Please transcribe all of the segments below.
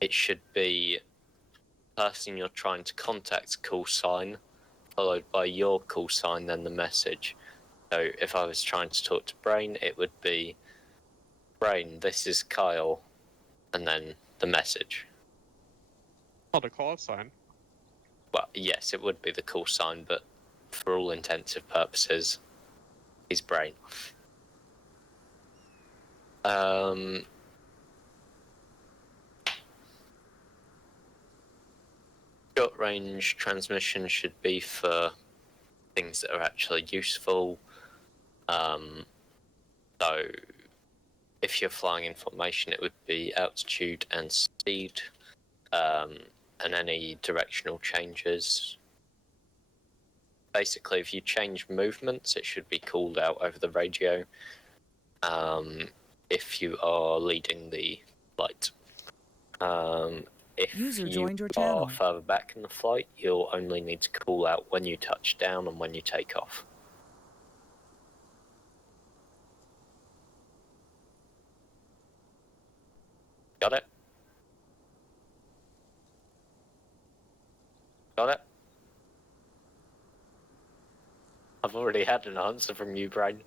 it should be person you're trying to contact call sign, followed by your call sign, then the message. So if I was trying to talk to Brain, it would be, Brain, this is Kyle, and then the message. Not a call sign. Well, yes, it would be the call sign, but for all intensive purposes, he's Brain. Short range transmission should be for things that are actually useful. So if you're flying in formation, it would be altitude and speed, and any directional changes. Basically, if you change movements, it should be called out over the radio. If you are leading the flight. If User you joined your are channel. further back in the flight, you'll only need to call out when you touch down and when you take off. Got it? Got it? I've already had an answer from you, Brain.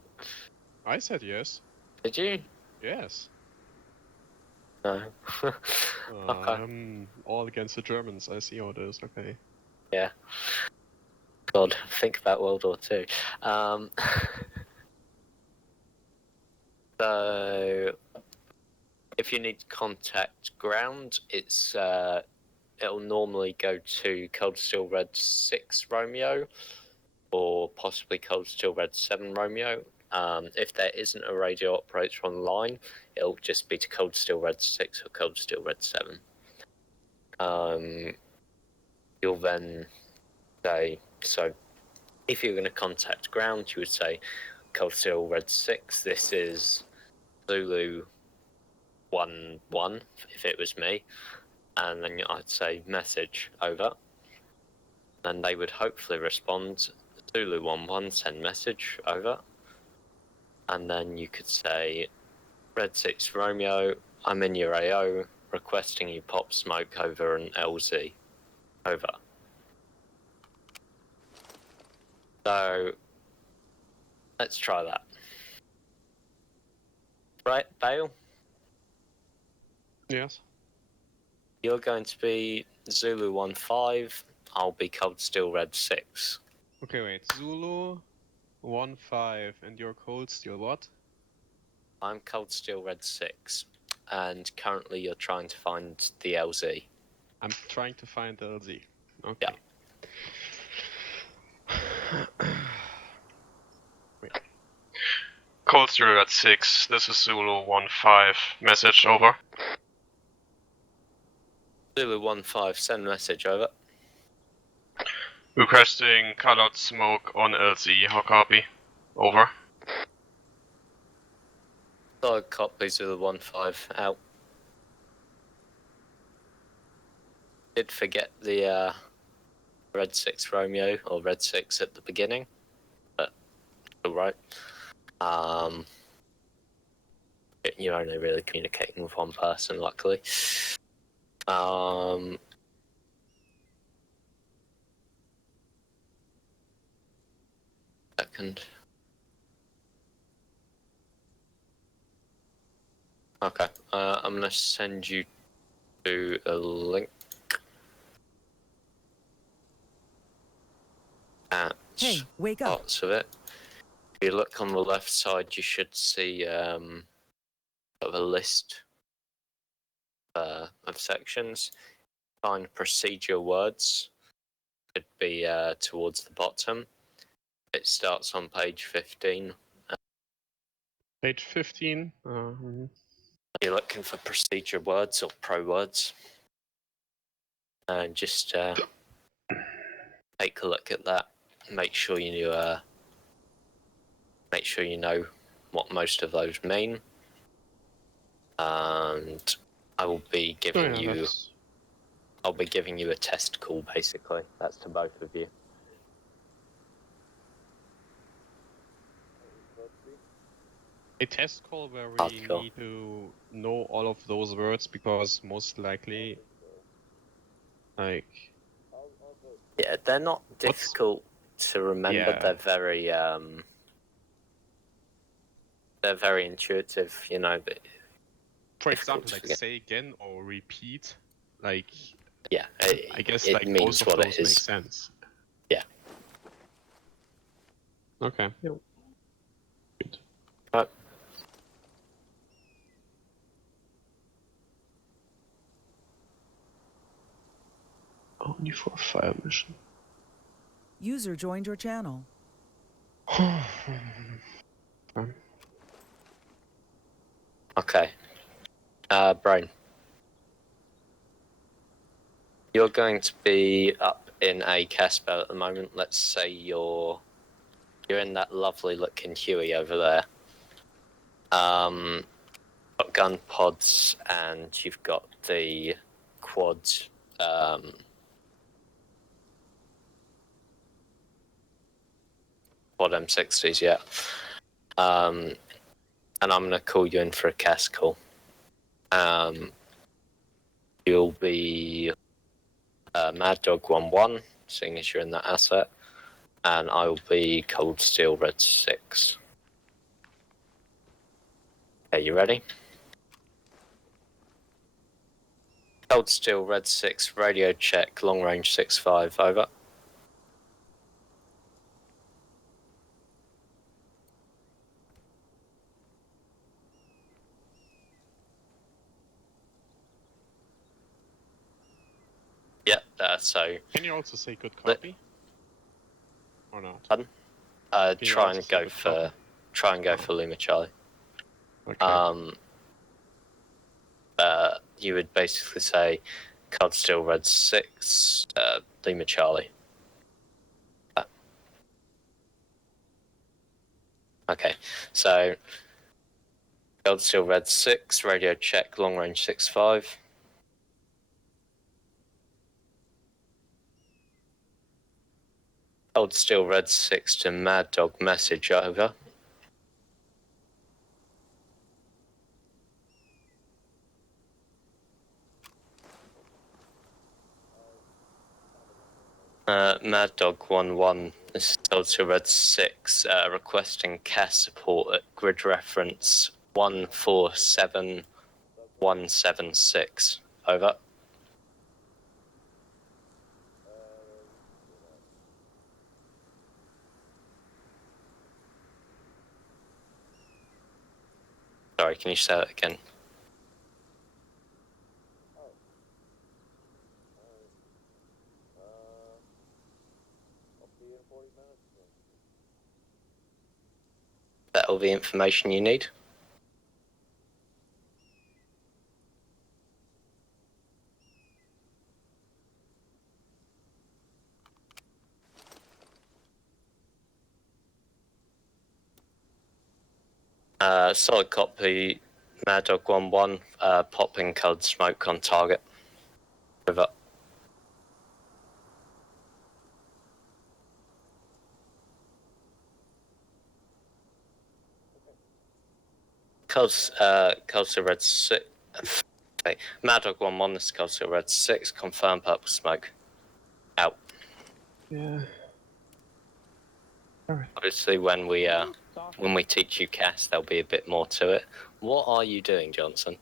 I said yes. Did you? Yes. No. Okay. All against the Germans, I see how it is, okay. Yeah. God, think about World War II. So, if you need to contact ground, it's it'll normally go to Cold Steel Red 6 Romeo, or possibly Cold Steel Red 7 Romeo. If there isn't a radio operator on the line, it'll just be to Cold Steel Red 6 or Cold Steel Red 7. You'll then say, so if you're going to contact ground, you would say Cold Steel Red 6, this is Zulu 1-1, if it was me, and then I'd say message, over. Then they would hopefully respond, Zulu 1-1, send message, over. And then you could say, Red 6 Romeo, I'm in your AO, requesting you pop smoke over an LZ. Over. So, let's try that. Right, Bale? Yes. You're going to be Zulu 1-5, I'll be Cold Steel Red 6. Okay, wait. Zulu 1-5, and you're Cold Steel what? I'm Cold Steel Red 6, and currently you're trying to find the LZ. I'm trying to find the LZ. Okay. Wait. Cold Steel at 6, this is Zulu 1-5, message over. Zulu 1-5, send message, over. Requesting colored smoke on LZ, how copy? Over. Solid copy, Zulu 1-5, out. Did forget the Red 6 Romeo, or Red 6 at the beginning, but alright. You're only really communicating with one person, luckily. Second. Okay, I'm gonna send you to a link at Hey, wake up. parts of it. If you look on the left side, you should see sort of a list of sections. Find procedure words. Could be towards the bottom. It starts on page 15. Page 15. You're looking for procedure words or pro words. And just take a look at that. Make sure you know what most of those mean. And I will be giving I'll be giving you a test call, basically. That's to both of you. a test call where we Hardcore. need to know all of those words because most likely, like, Yeah, they're not difficult to remember. Yeah. They're very intuitive. You know, but for difficult example, to like forget. say again or repeat, like Yeah, I guess it like means both of what those it make is. sense. Yeah. Okay. Right. Only for a fire mission. User joined your channel. Okay. Brain. You're going to be up in a Casper at the moment. Let's say you're in that lovely looking Huey over there. Got gun pods and you've got the quad. Quad M60s, yeah. And I'm going to call you in for a cast call. You'll be Mad Dog 1-1, seeing as you're in that asset, and I will be Cold Steel Red 6. Okay, you ready? Cold Steel Red 6, radio check, long range 6-5, over. Yep, so Can you also say good copy? Or not? Pardon? Can you Try also and say go good for copy? Lima Charlie. Okay. You would basically say Cold Steel Red 6, Lima Charlie. Okay, so Cold Steel Red 6, radio check, long range 6-5. Cold Steel Red 6 to Mad Dog, message, over. Mad Dog 1-1, this is Cold Steel Red 6, requesting CAS support at grid reference 147176, over. Sorry, can you say that again? That all the information you need? Solid copy, Mad Dog 1-1, popping cold smoke on target. Over. Cold Steel Red 6. Okay. Mad Dog 1-1, this is Cold Steel Red 6, confirm purple smoke. Out. Yeah. Obviously, when we teach you cast, there'll be a bit more to it. What are you doing, Johnson?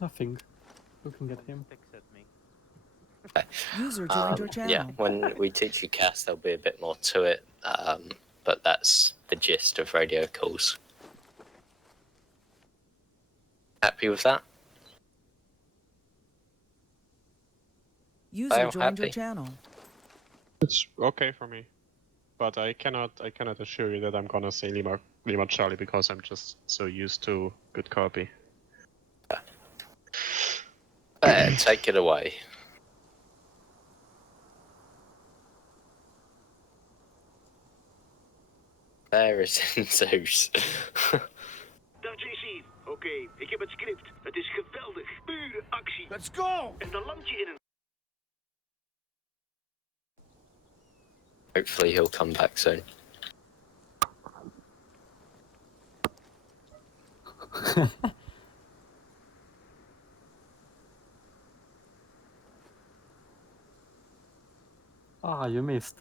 Nothing. Looking at him. Okay. User joined your channel. Yeah, when we teach you cast, there'll be a bit more to it, but that's the gist of radio calls. Happy with that? User Fail, joined your happy? channel. It's okay for me. But I cannot assure you that I'm gonna say Lima Charlie because I'm just so used to good copy. Take it away. There is in Zeus. Dag JC. Oké, ik heb het script. Het is geweldig. Pure actie. Let's go! En dan land je in een... Hopefully he'll come back soon. Ah, you missed.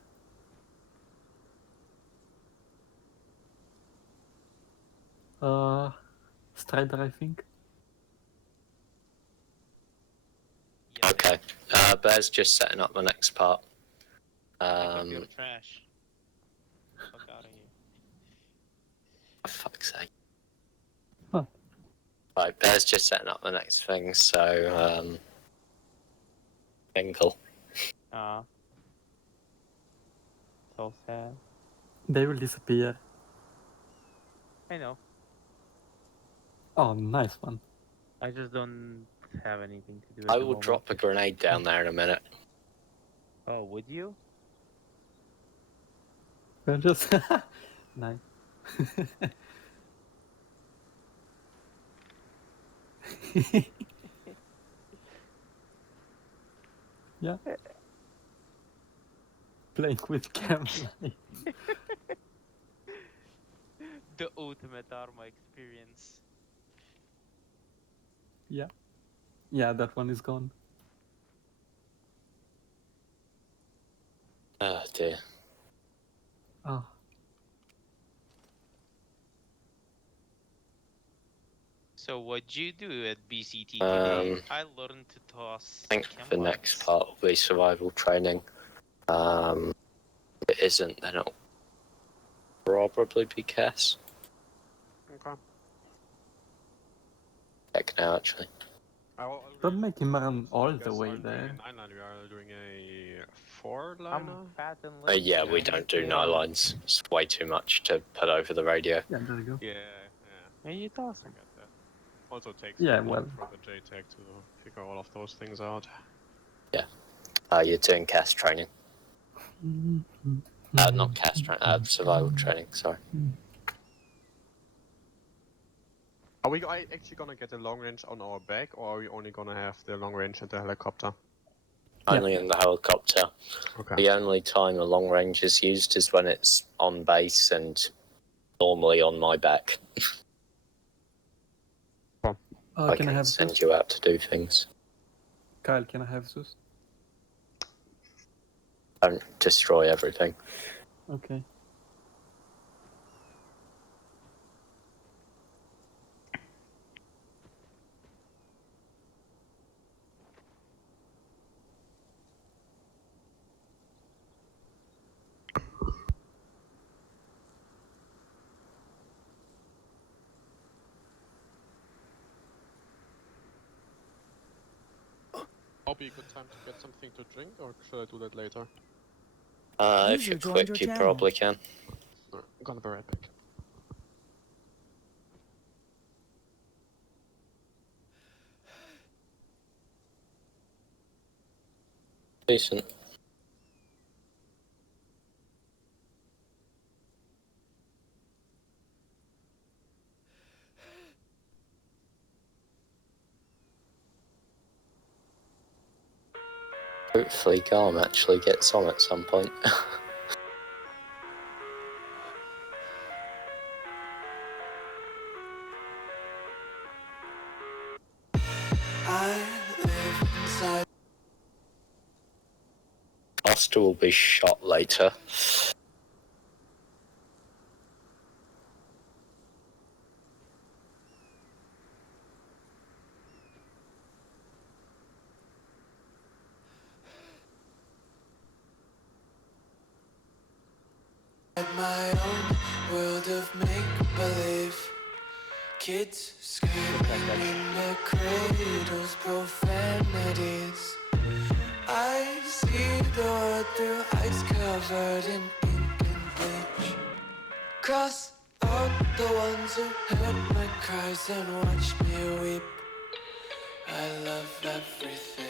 Strider, I think. Okay. Bear's just setting up the next part. Pick up your trash. Fuck out of here. For fuck's sake. Huh. Right, Bear's just setting up the next thing, so, Bingle. So sad. They will disappear. I know. Oh, nice one. I just don't have anything to do. I will drop a grenade down there in a minute. Oh, would you? We're just nice. Yeah. Playing with camera. The ultimate ArmA experience. Yeah. Yeah, that one is gone. Oh dear. Oh. So what'd you do at BCT today? Um, I learned to toss. I think the chem next lights. part will be survival training. If it isn't, then it'll probably be Cass. Okay. Heck now, actually. Don't make him run all Guess the way I'm doing there. a 9-line. We are doing a 4-liner. I'm fat and lazy. Yeah, we don't do night lines. It's way too much to put over the radio. Yeah, there you go. Yeah. Are you I tossing? get that. Also takes Yeah, a while well. for the JTAG to figure all of those things out. You're doing Cass training. Not Cass training, survival training, sorry. Are we actually gonna get the long range on our back, or are we only gonna have the long range at the helicopter? Yeah. Only in the helicopter. Okay. The only time a long range is used is when it's on base and normally on my back. I Can I can have send Zeus? you out to do things. Kyle, can I have Zeus? Don't destroy everything. Okay. I'll be a good time to get something to drink, or should I do that later? If User you're joined quick, your you channel. probably can. I'm gonna be right back. Decent. Hopefully Garm actually gets on at some point. Master will be shot later. My own world of make-believe. Kids screaming in their cradles, profanities. I see the world through ice covered in ink and bleach. Cross out the ones who heard my cries and watched me weep. I love everything.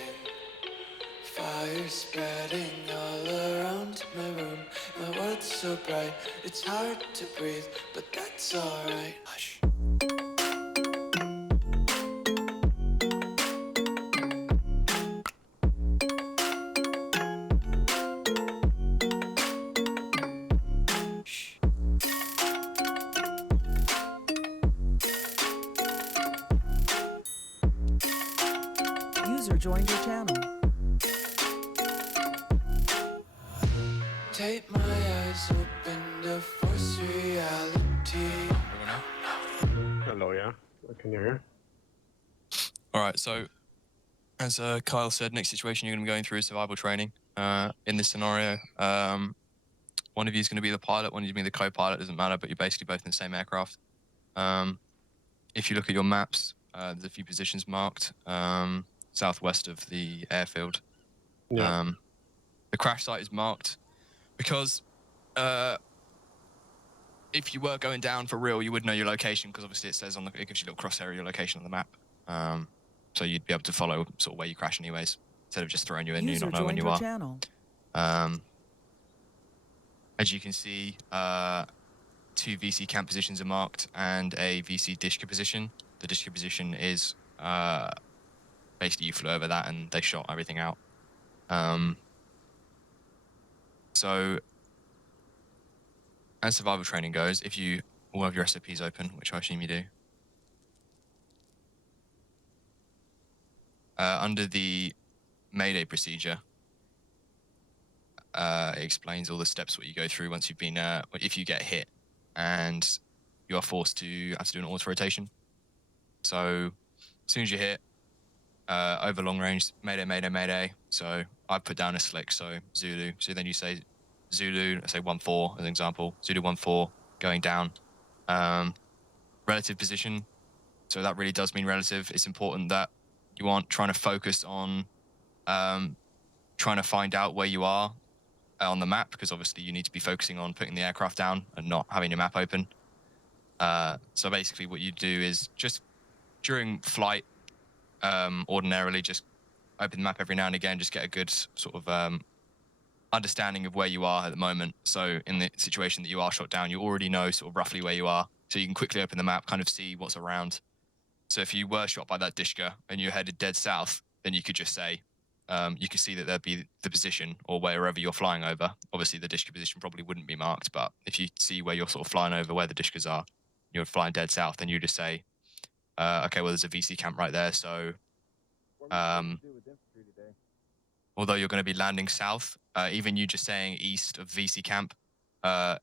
Fire spreading all around my room. My world's so bright, it's hard to breathe, but that's alright. Hush. joined your channel. Take my eyes open to force reality. Hello, yeah. I can hear you. Alright, so as Kyle said, next situation you're going to be going through is survival training. In this scenario, one of you is going to be the pilot, one of you is going to be the co-pilot, doesn't matter, but you're basically both in the same aircraft. If you look at your maps, there's a few positions marked southwest of the airfield. Yeah. The crash site is marked because if you were going down for real, you would know your location because obviously it says on the, it gives you a little crosshair your location on the map. So you'd be able to follow sort of where you crash anyways, instead of just throwing you in, you User not know when joined you your are. channel. As you can see, 2 VC camp positions are marked and a VC Dishka position. The Dishka position is basically you flew over that and they shot everything out. So as survival training goes, if you all have your SOPs open, which I assume you do, under the Mayday procedure, it explains all the steps what you go through once you've been, if you get hit and you are forced to have to do an auto rotation. So as soon as you hit, over long range, Mayday, Mayday, Mayday. So I put down a slick, so Zulu. So then you say Zulu, let's say 1-4 as an example. Zulu 1-4 going down. Relative position. So that really does mean relative. It's important that you aren't trying to focus on trying to find out where you are on the map, because obviously you need to be focusing on putting the aircraft down and not having your map open. So basically what you do is just during flight, ordinarily just open the map every now and again, just get a good sort of understanding of where you are at the moment. So in the situation that you are shot down, you already know sort of roughly where you are. So you can quickly open the map, kind of see what's around. So if you were shot by that Dishka and you're headed dead south, then you could just say, you could see that there'd be the position or wherever you're flying over. Obviously the Dishka position probably wouldn't be marked, but if you see where you're sort of flying over, where the Dishkas are, you're flying dead south, then you just say, okay, well, there's a VC camp right there. So although you're going to be landing south, even you just saying east of VC camp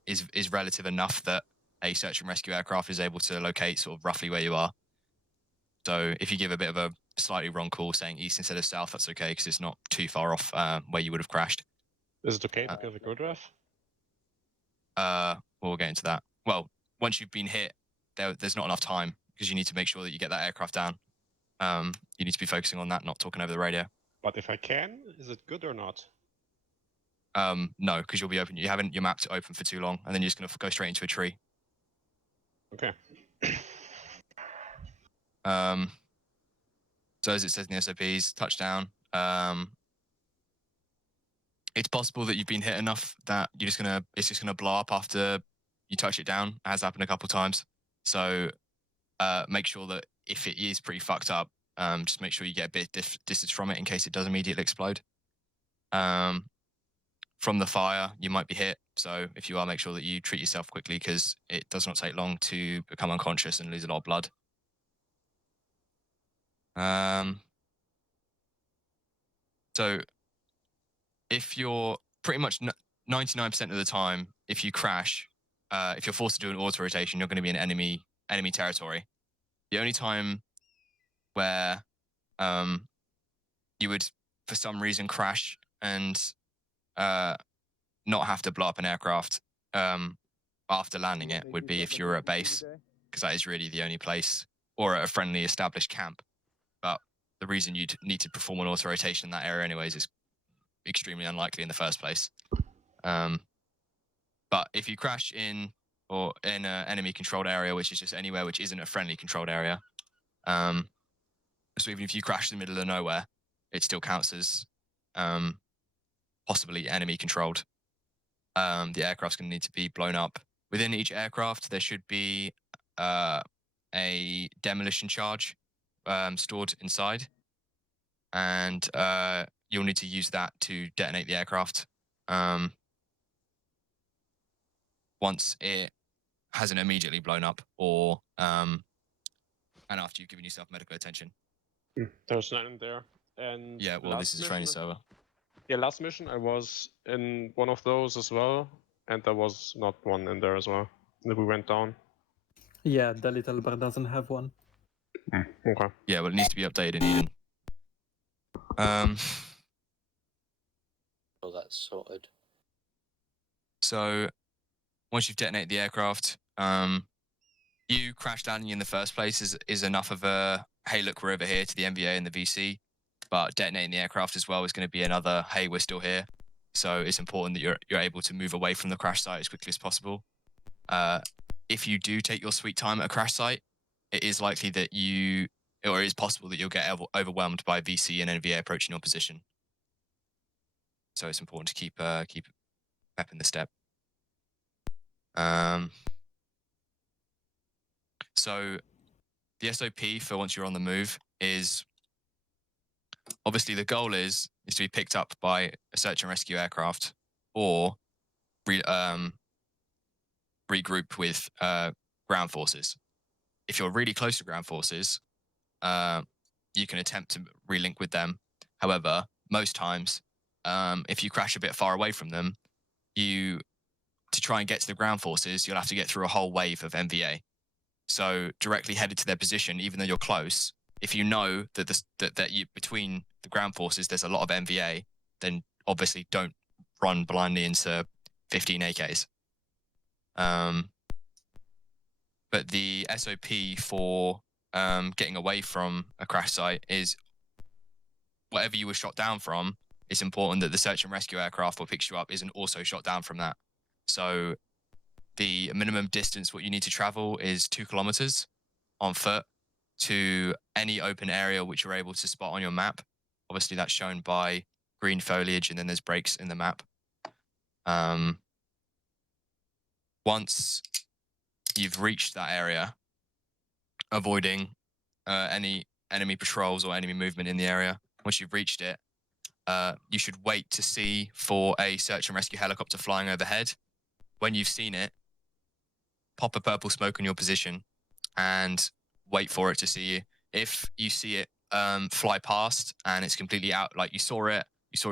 is relative enough that a search and rescue aircraft is able to locate sort of roughly where you are. So if you give a bit of a slightly wrong call saying east instead of south, that's okay, because it's not too far off where you would have crashed. Is it okay to give a good ref? We'll get into that. Well, once you've been hit, there's not enough time, because you need to make sure that you get that aircraft down. You need to be focusing on that, not talking over the radio. But if I can, is it good or not? No, because you'll be open. You haven't your maps open for too long, and then you're just going to go straight into a tree. Okay. So as it says in the SOPs, touchdown. It's possible that you've been hit enough that it's just gonna blow up after you touch it down. It has happened a couple of times. So make sure that if it is pretty fucked up, just make sure you get a bit distance from it in case it does immediately explode. From the fire, you might be hit. So if you are, make sure that you treat yourself quickly, because it does not take long to become unconscious and lose a lot of blood. So if you're pretty much 99% of the time, if you crash, if you're forced to do an auto rotation, you're going to be in enemy territory. The only time where you would, for some reason, crash and not have to blow up an aircraft after landing it would be if you're at base, because that is really the only place, or at a friendly established camp. But the reason you'd need to perform an auto rotation in that area anyways is extremely unlikely in the first place. But if you crash in an enemy controlled area, which is just anywhere which isn't a friendly controlled area, so even if you crash in the middle of nowhere, it still counts as possibly enemy controlled. The aircraft's going to need to be blown up. Within each aircraft, there should be a demolition charge stored inside, and you'll need to use that to detonate the aircraft once it hasn't immediately blown up, or and after you've given yourself medical attention. There's none in there. And Yeah, well, this last is a training mission- server. Yeah, last mission I was in one of those as well, and there was not one in there as well. And we went down. Yeah, the little bar doesn't have one. Okay. Yeah, well, it needs to be updated in Eden. Oh, that's sorted. So once you've detonated the aircraft, you crash landing in the first place is enough of a, hey, look, we're over here to the MVA and the VC. But detonating the aircraft as well is going to be another, hey, we're still here. So it's important that you're able to move away from the crash site as quickly as possible. If you do take your sweet time at a crash site, it is likely that or it is possible that you'll get overwhelmed by VC and NVA approaching your position. So it's important to keep pep in the step. So the SOP for once you're on the move is obviously the goal is to be picked up by a search and rescue aircraft or regroup with ground forces. If you're really close to ground forces, you can attempt to relink with them. However, most times, if you crash a bit far away from them, to try and get to the ground forces, you'll have to get through a whole wave of MVA. So directly headed to their position, even though you're close, if you know that between the ground forces there's a lot of MVA, then obviously don't run blindly into 15 AKs. But the SOP for getting away from a crash site is whatever you were shot down from, it's important that the search and rescue aircraft that picks you up isn't also shot down from that. So the minimum distance what you need to travel is 2 kilometers on foot to any open area which you're able to spot on your map. Obviously, that's shown by green foliage, and then there's breaks in the map. Once you've reached that area, avoiding any enemy patrols or enemy movement in the area. Once you've reached it, you should wait to see for a search and rescue helicopter flying overhead. When you've seen it, pop a purple smoke on your position and wait for it to see you. If you see it fly past and it's completely out, like you saw it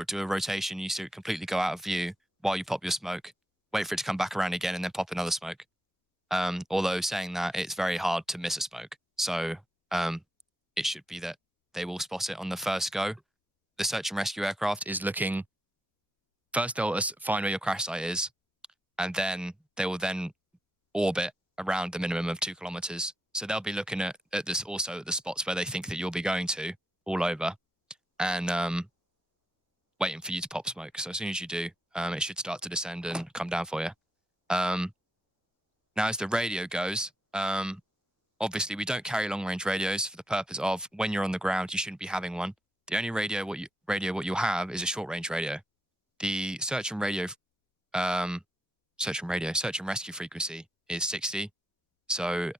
do a rotation, you saw it completely go out of view while you pop your smoke, wait for it to come back around again and then pop another smoke. Although saying that, it's very hard to miss a smoke. So it should be that they will spot it on the first go. The search and rescue aircraft is looking, first they'll find where your crash site is, and then they will then orbit around the minimum of 2 kilometers. So they'll be looking at this also at the spots where they think that you'll be going to all over, and waiting for you to pop smoke. So as soon as you do, it should start to descend and come down for you. Now, as the radio goes, obviously we don't carry long-range radios for the purpose of when you're on the ground, you shouldn't be having one. The only radio what you'll have is a short-range radio. The search and rescue frequency is 60. So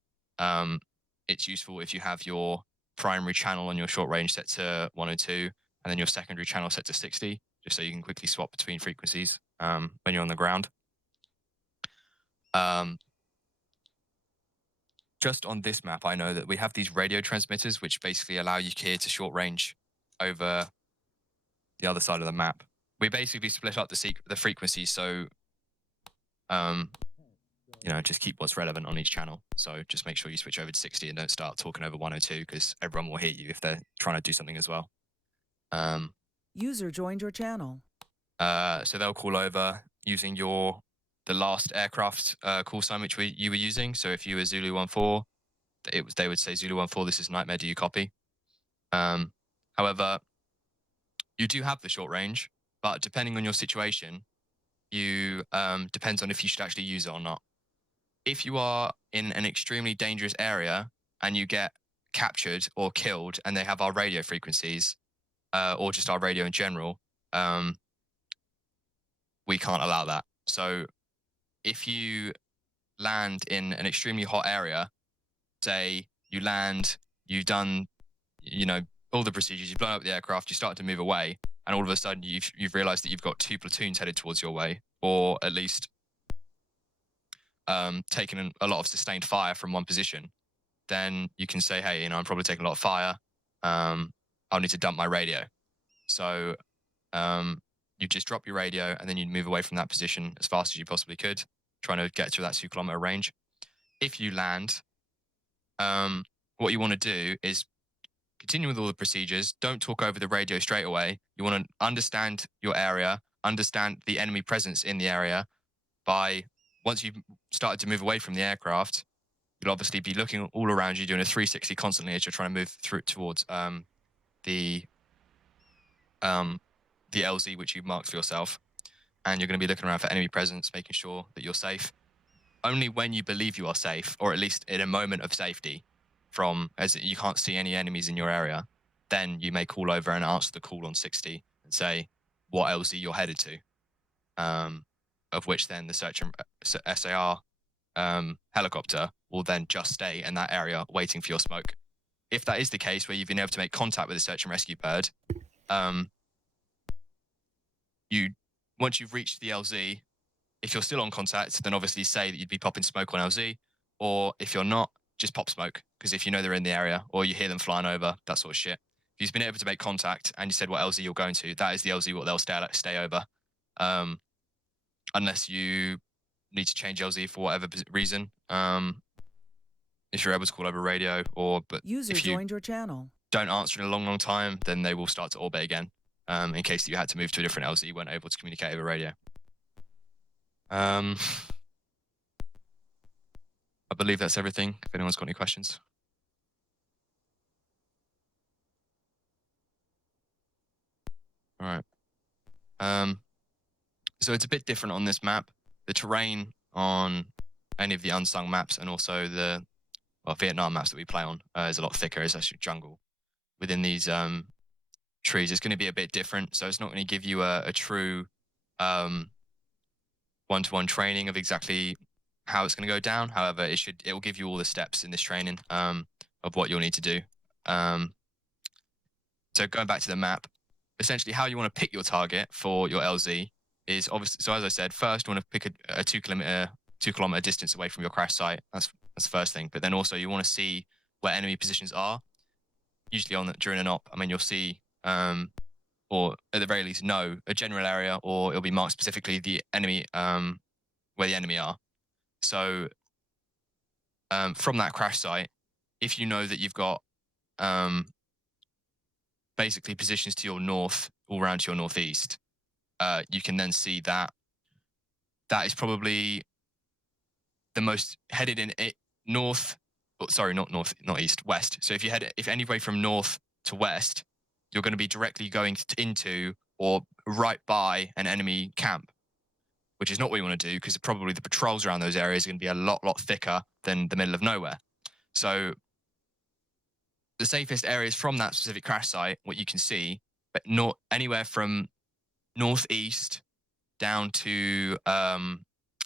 it's useful if you have your primary channel on your short range set to 102 and then your secondary channel set to 60, just so you can quickly swap between frequencies when you're on the ground. Just on this map, I know that we have these radio transmitters, which basically allow you here to short range over the other side of the map. We basically split up the frequencies, so just keep what's relevant on each channel. So just make sure you switch over to 60 and don't start talking over 102 because everyone will hear you if they're trying to do something as well. User joined your channel. So they'll call over using the last aircraft call sign which you were using. So if you were Zulu 14, they would say Zulu 14, this is Nightmare, do you copy? However, you do have the short range, but depending on your situation, depends on if you should actually use it or not. If you are in an extremely dangerous area and you get captured or killed and they have our radio frequencies, or just our radio in general, we can't allow that. So if you land in an extremely hot area, say you land, you've done, all the procedures, you've blown up the aircraft, you start to move away, and all of a sudden you've realized that you've got 2 platoons headed towards your way, or at least taken a lot of sustained fire from one position, then you can say, hey, I'm probably taking a lot of fire. I'll need to dump my radio. So you just drop your radio and then you move away from that position as fast as you possibly could, trying to get to that 2-kilometer range. If you land, what you want to do is continue with all the procedures. Don't talk over the radio straight away. You want to understand your area, understand the enemy presence in the area. Once you've started to move away from the aircraft, you'll obviously be looking all around you, doing a 360 constantly as you're trying to move through towards the LZ which you've marked for yourself, and you're going to be looking around for enemy presence, making sure that you're safe. Only when you believe you are safe, or at least in a moment of safety, as you can't see any enemies in your area, then you may call over and answer the call on 60 and say what LZ you're headed to, of which then the search and SAR helicopter will then just stay in that area waiting for your smoke. If that is the case, where you've been able to make contact with the search and rescue bird, once you've reached the LZ, if you're still on contact, then obviously say that you'd be popping smoke on LZ, or if you're not, just pop smoke, because if you know they're in the area or you hear them flying over, that sort of shit. If you've been able to make contact and you said what LZ you're going to, that is the LZ what they'll stay over, unless you need to change LZ for whatever reason. If you're able to call over radio, but User if you joined your channel. don't answer in a long time, then they will start to orbit again. In case you had to move to a different LZ, you weren't able to communicate over radio. I believe that's everything. If anyone's got any questions. All right. So it's a bit different on this map. The terrain on any of the unsung maps and also the Vietnam maps that we play on is a lot thicker. It's actually jungle. Within these trees, it's going to be a bit different. So it's not going to give you a true one-to-one training of exactly how it's going to go down. However, it will give you all the steps in this training of what you'll need to do. So going back to the map, essentially how you want to pick your target for your LZ is obviously, so as I said, first you want to pick a 2-kilometer distance away from your crash site. That's the first thing. But then also you want to see where enemy positions are. Usually during an op, I mean, you'll see, or at the very least know a general area, or it'll be marked specifically the enemy, where the enemy are. So from that crash site, if you know that you've got basically positions to your north, all around to your northeast, you can then see that is probably the most headed in north. Sorry, not north, not east, west. So if any way from north to west, you're going to be directly going into or right by an enemy camp, which is not what you want to do, because probably the patrols around those areas are going to be a lot thicker than the middle of nowhere. So the safest areas from that specific crash site, what you can see, but not anywhere from northeast down to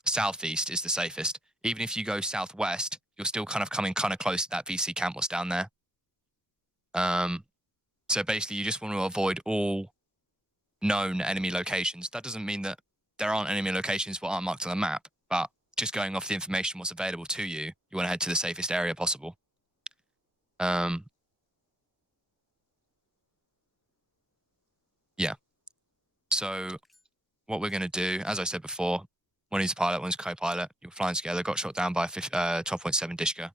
southeast is the safest. Even if you go southwest, you're still kind of coming close to that VC camp what's down there. So basically, you just want to avoid all known enemy locations. That doesn't mean that there aren't enemy locations what aren't marked on the map, but just going off the information what's available to you, you want to head to the safest area possible. Yeah. So what we're going to do, as I said before, one is pilot, one's co-pilot. You're flying together, got shot down by a 12.7 Dishka,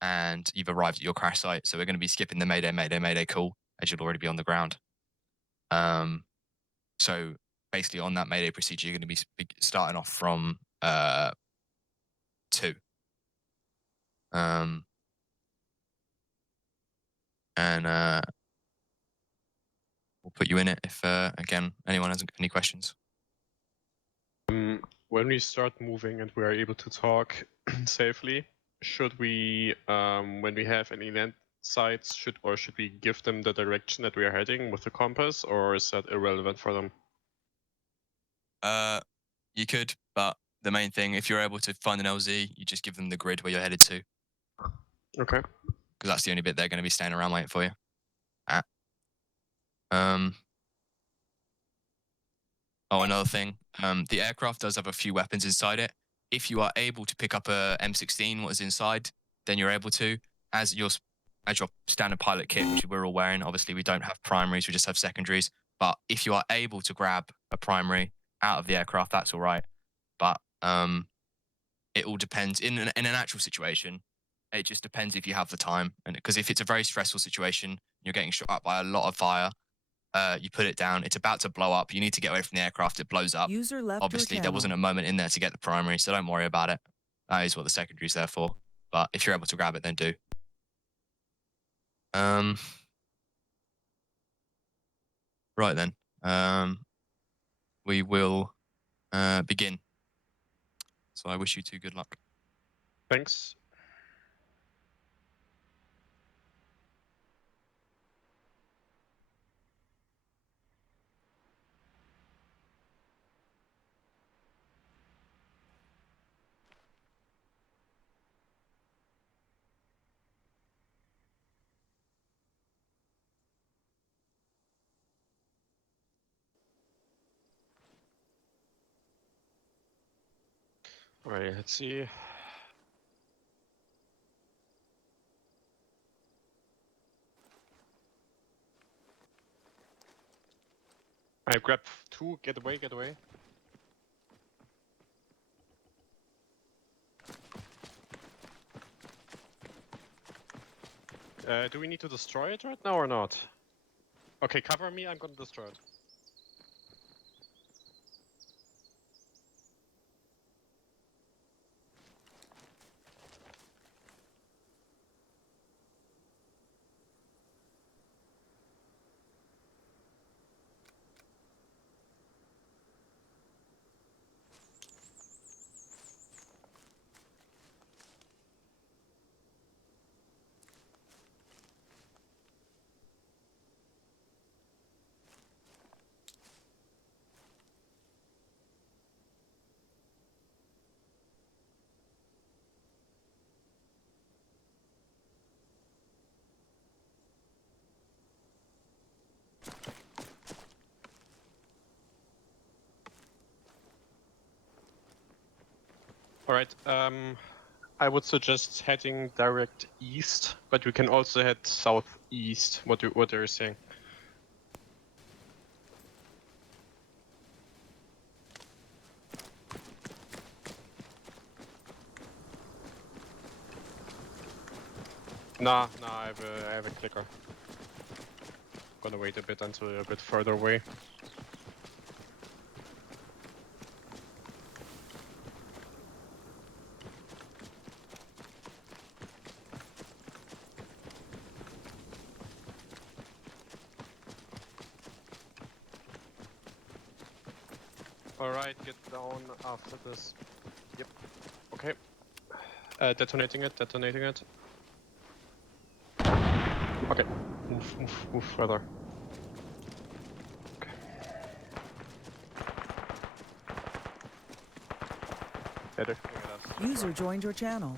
and you've arrived at your crash site. So we're going to be skipping the Mayday call, as you'll already be on the ground. So basically on that Mayday procedure, you're going to be starting off from 2. And we'll put you in it if, again, anyone has any questions. When we start moving and we are able to talk safely, should we, when we have any land sites, should we give them the direction that we are heading with the compass, or is that irrelevant for them? You could, but the main thing, if you're able to find an LZ, you just give them the grid where you're headed to. Okay. Because that's the only bit they're going to be staying around waiting for you at. Oh, another thing, the aircraft does have a few weapons inside it. If you are able to pick up a M16, what is inside, then you're able to. As your standard pilot kit, which we're all wearing, obviously we don't have primaries, we just have secondaries. But if you are able to grab a primary out of the aircraft, that's all right. But it all depends. In an actual situation, it just depends if you have the time. And because if it's a very stressful situation, you're getting shot up by a lot of fire, you put it down, it's about to blow up, you need to get away from the aircraft, it blows up. User left Obviously, your there wasn't a channel. moment in there to get the primary, so don't worry about it. That is what the secondary's there for. But if you're able to grab it, then do. Right then. We will begin. So I wish you two good luck. Thanks. Alright, let's see. I grab 2, get away, get away. Do we need to destroy it right now or not? Okay, cover me, I'm gonna destroy it. Alright, I would suggest heading direct east, but we can also head southeast, what are saying. Nah, I have a clicker. Gonna wait a bit until you're a bit further away. Alright, get down after this. Yep. Okay. Detonating it. Okay. Move further. Okay. Yeah, they're shooting at us. User joined your channel.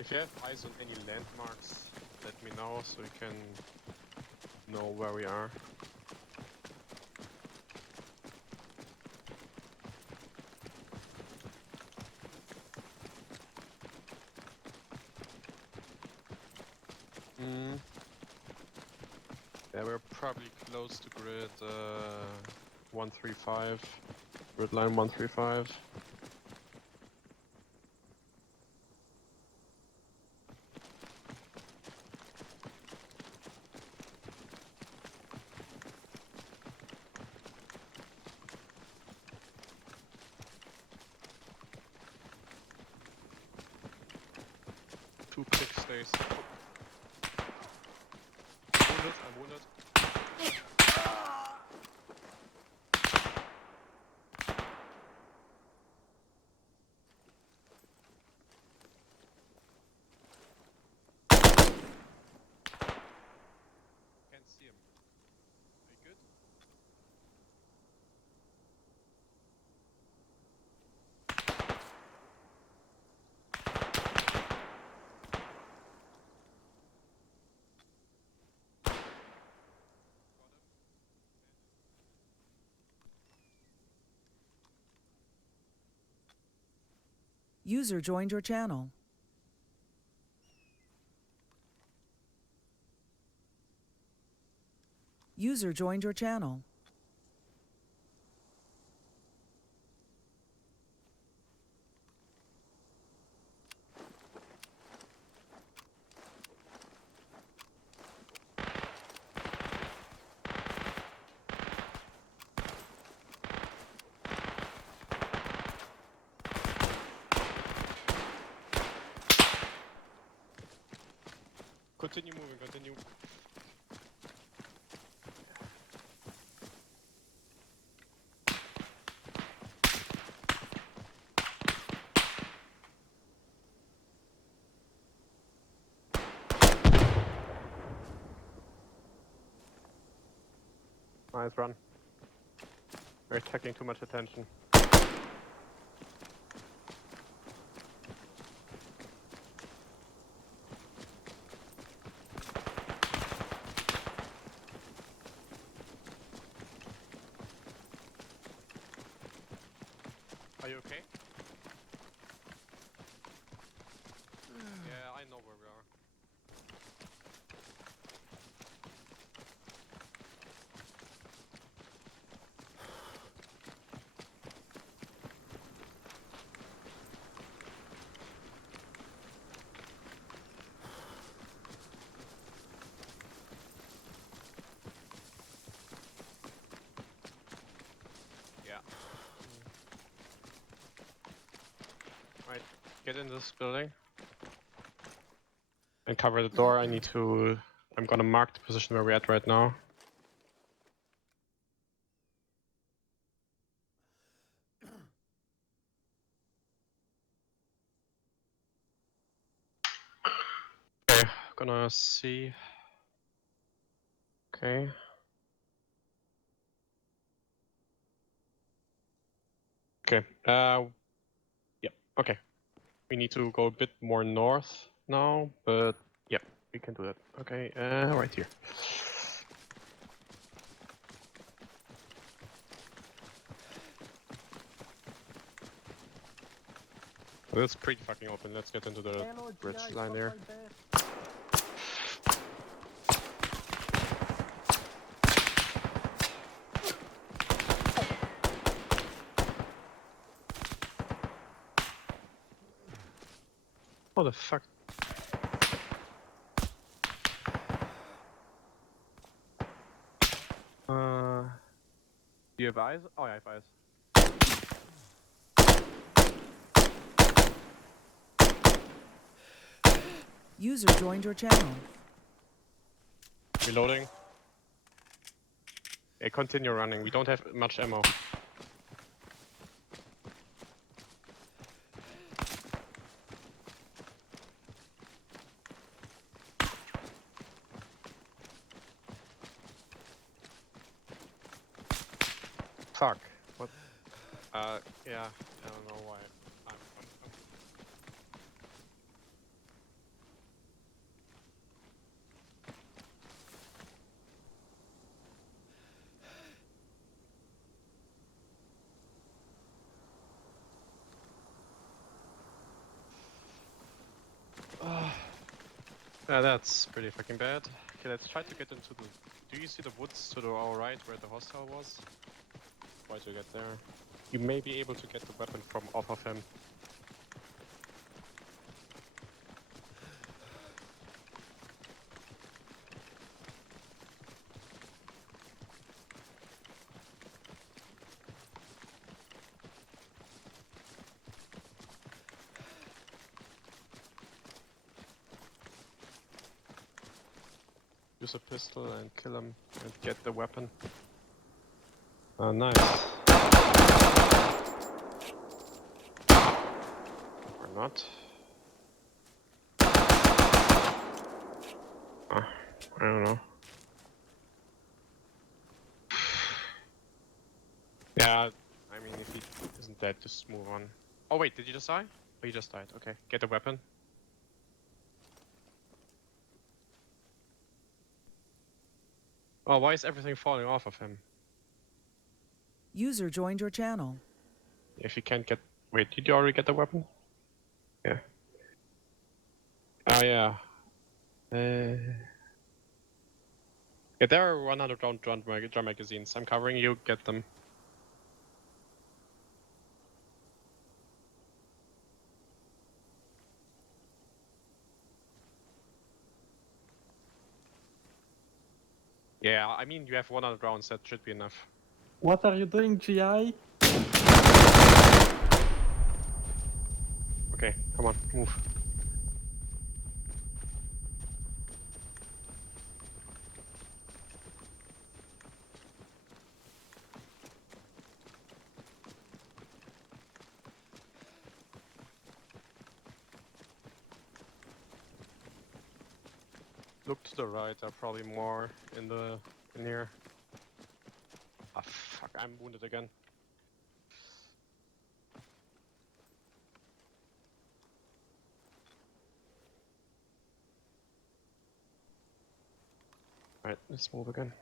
If you have eyes on any landmarks, let me know so we can know where we are. Yeah, we're probably close to grid 135, grid line 135. Two quick stays. I'm wounded. Can't see him. Are you good? User joined your channel. User joined your channel. Continue moving, continue. Nice run. We're taking too much attention. Are you okay? Yeah, I know where we are. Yeah. Right, get in this building. And cover the door. I'm gonna mark the position where we're at right now. Okay, gonna see. Okay. Okay. Yeah. Okay. We need to go a bit more north now, but yeah, we can do that. Okay. Right here. Well, it's pretty fucking open. Let's get into the bridge line there. What the fuck? Do you have eyes? Oh, I have eyes. User joined your channel. Reloading. Okay, continue running. We don't have much ammo. Fuck. What? Yeah. I don't know why. Yeah, that's pretty fucking bad. Okay, let's try to get into the... Do you see the woods to our right where the hostile was? Try to get there. You may be able to get the weapon from off of him. Use a pistol and kill him and get the weapon. Oh, nice. Or not. I don't know. Yeah, I mean, if he isn't dead, just move on. Oh wait, did you just die? Oh, you just died. Okay, get the weapon. Oh, why is everything falling off of him? User joined your channel. If you can't get... Wait, did you already get the weapon? Yeah. Oh yeah. Yeah, there are 100 round drum magazines. I'm covering you. Get them. Yeah, I mean you have 100 rounds. That should be enough. What are you doing, GI? Okay, come on, move. Look to the right. There are probably more in here. Ah, fuck! I'm wounded again. Alright, let's move again.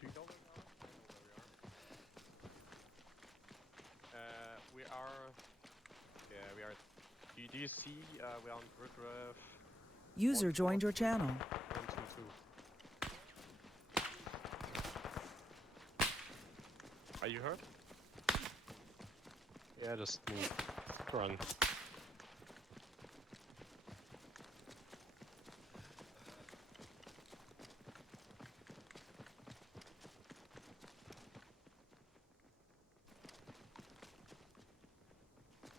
Do you know where we are? I know where we are. We are. Yeah, we are. Do you see? We're on grid rev. User joined your channel. 122. Are you hurt? Yeah, just move. Run.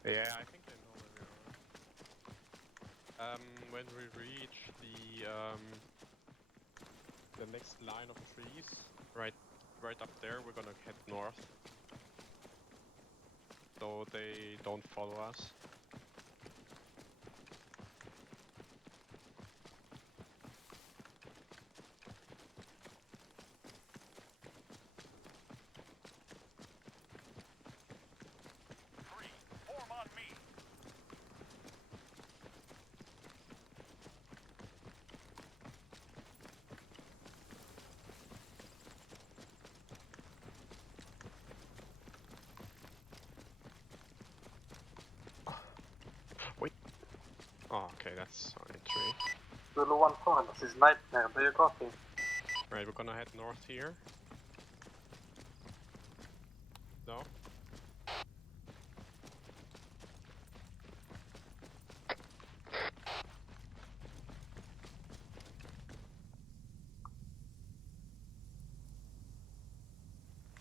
Yeah, I think I know where we are. When we reach the next line of trees, right up there, we're gonna head north. So they don't follow us. Wait. Oh, okay, that's on entry. Zulu 1-4, this is Nightmare, do you copy? Right, we're gonna head north here. No?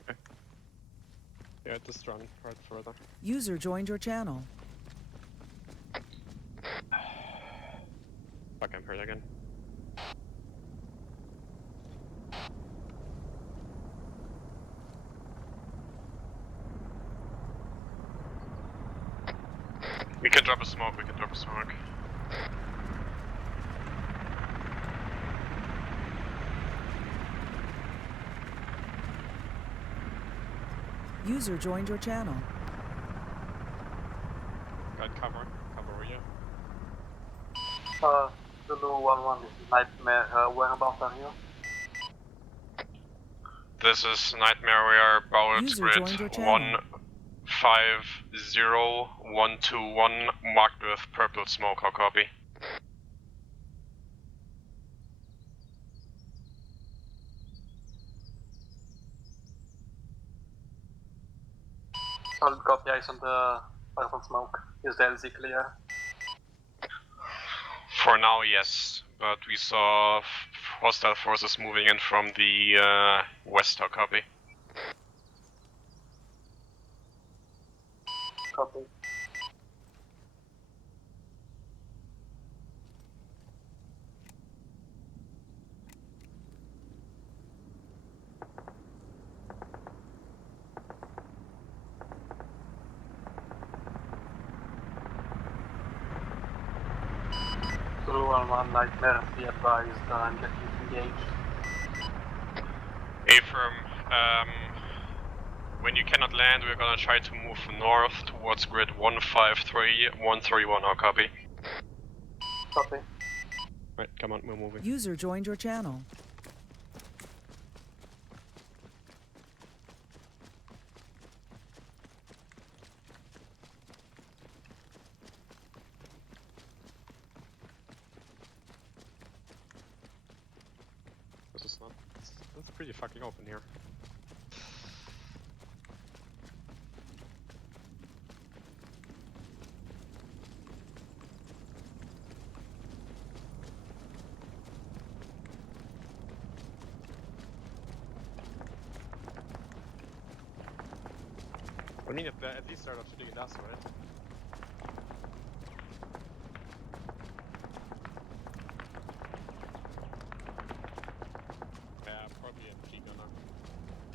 Okay. Yeah, just run right further. User joined your channel. Fuck, I'm hurt again. We can drop a smoke, we can drop a smoke. User joined your channel. Got cover. Cover you. Zulu 1-1, this is Nightmare, whereabouts are you? This is Nightmare, we are about User joined your grid channel. 150121 marked with purple smoke, how copy? Solid copy, eyes on the purple smoke. Is the LZ clear? For now, yes, but we saw hostile forces moving in from the west, how copy? Copy. Zulu 1-1, Nightmare, be advised, I'm getting engaged. Affirm. When you cannot land, we're gonna try to move north towards grid 153-131. I'll copy. Copy. Right, come on, we're moving. User joined your channel. This is not. It's pretty fucking open here. I mean, at least start off shooting at us, right? Yeah, probably a G gunner.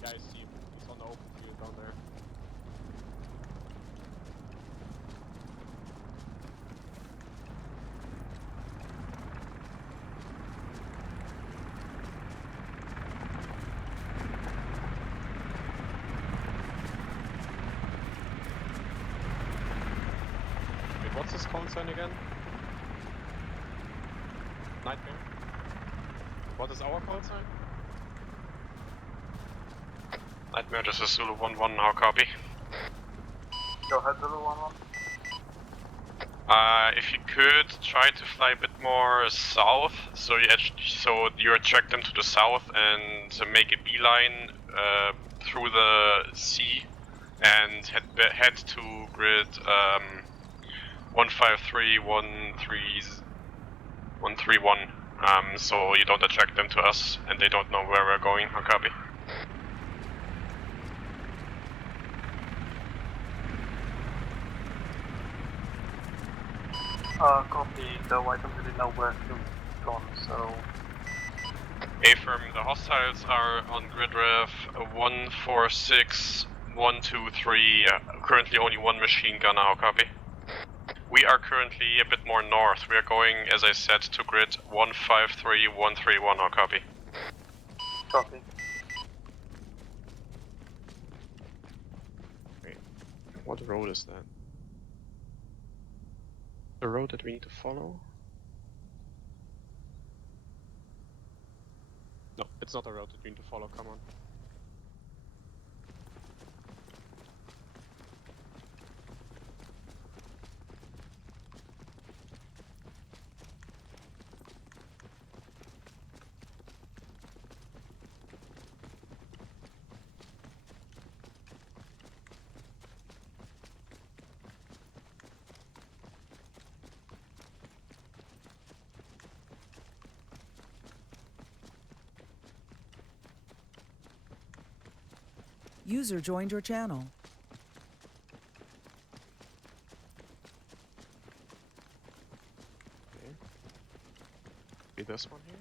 Guys, see him. He's on the open field down there. Wait, what's his call sign again? Nightmare? What is our call sign? Nightmare, this is Zulu 1-1. I'll copy. Go ahead, Zulu 1-1. If you could try to fly a bit more south, so you attract them to the south and make a beeline through the sea and head to grid 153-131. So you don't attract them to us and they don't know where we're going. I'll copy. Copy, though I don't really know where to go, so... Affirm, the hostiles are on grid rev 146-123, currently only one machine gun, I'll copy. We are currently a bit more north, we are going, as I said, to grid 153-131, I'll copy. Copy. Wait, what road is that? The road that we need to follow? No, it's not a road that we need to follow, come on. User joined your channel. Okay. Be this one here.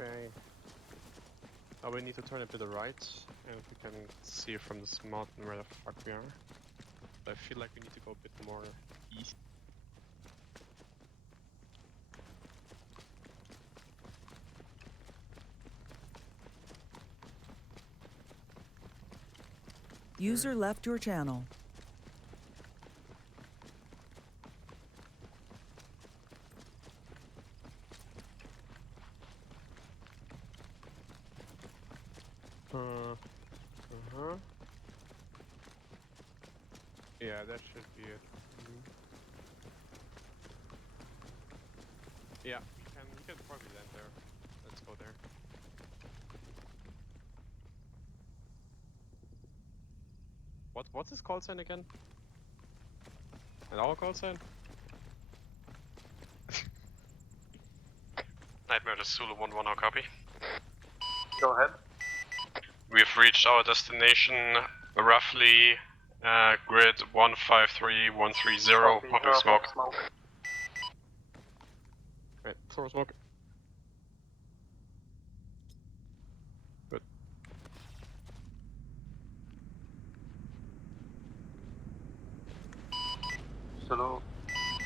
Okay. Now we need to turn it to the right, and we can see from this mountain where the fuck we are. But I feel like we need to go a bit more east. User left your channel. Yeah, that should be it. Yeah, we can probably land there. Let's go there. What's his call sign again? And our call sign? Nightmare, this is Zulu 1-1, I'll copy. Go ahead. We've reached our destination, roughly grid 153-130, popping smoke. Right, throw smoke. Good. Zulu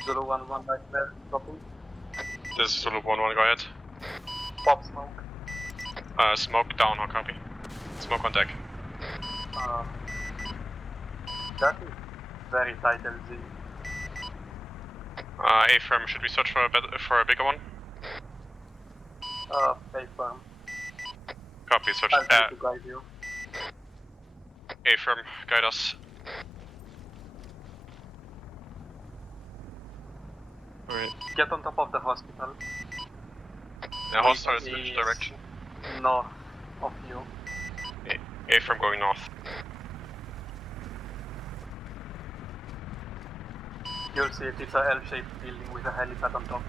1-1 Nightmare, copy. This is Zulu 1-1, go ahead. Pop smoke. Smoke down, how copy? Smoke on deck. That is very tight LZ. A-firm, should we search for a bigger one? Stay firm. Copy, search. I'll try to guide you. A-firm, guide us. Alright. Get on top of the hospital. The hostile is is which direction? North of you. A-firm going north. You'll see it, it's a L-shaped building with a helipad on top.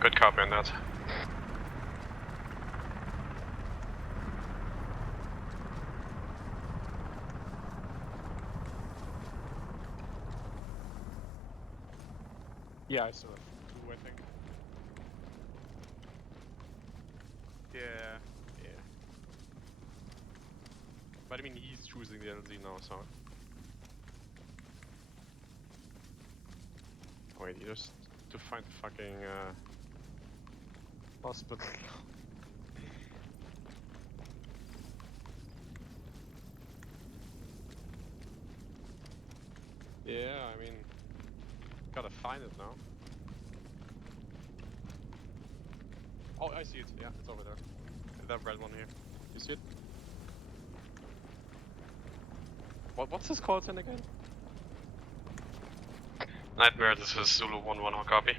Good copy on that. Yeah, I saw it. Two, I think. Yeah, yeah. But I mean, he's choosing the LZ now, so. Wait, you just to find the fucking hospital. Yeah, I mean, gotta find it now. Oh, I see it. Yeah, it's over there. That red one here. You see it? What's this called then again? Nightmare, this is Zulu 1-1, how copy?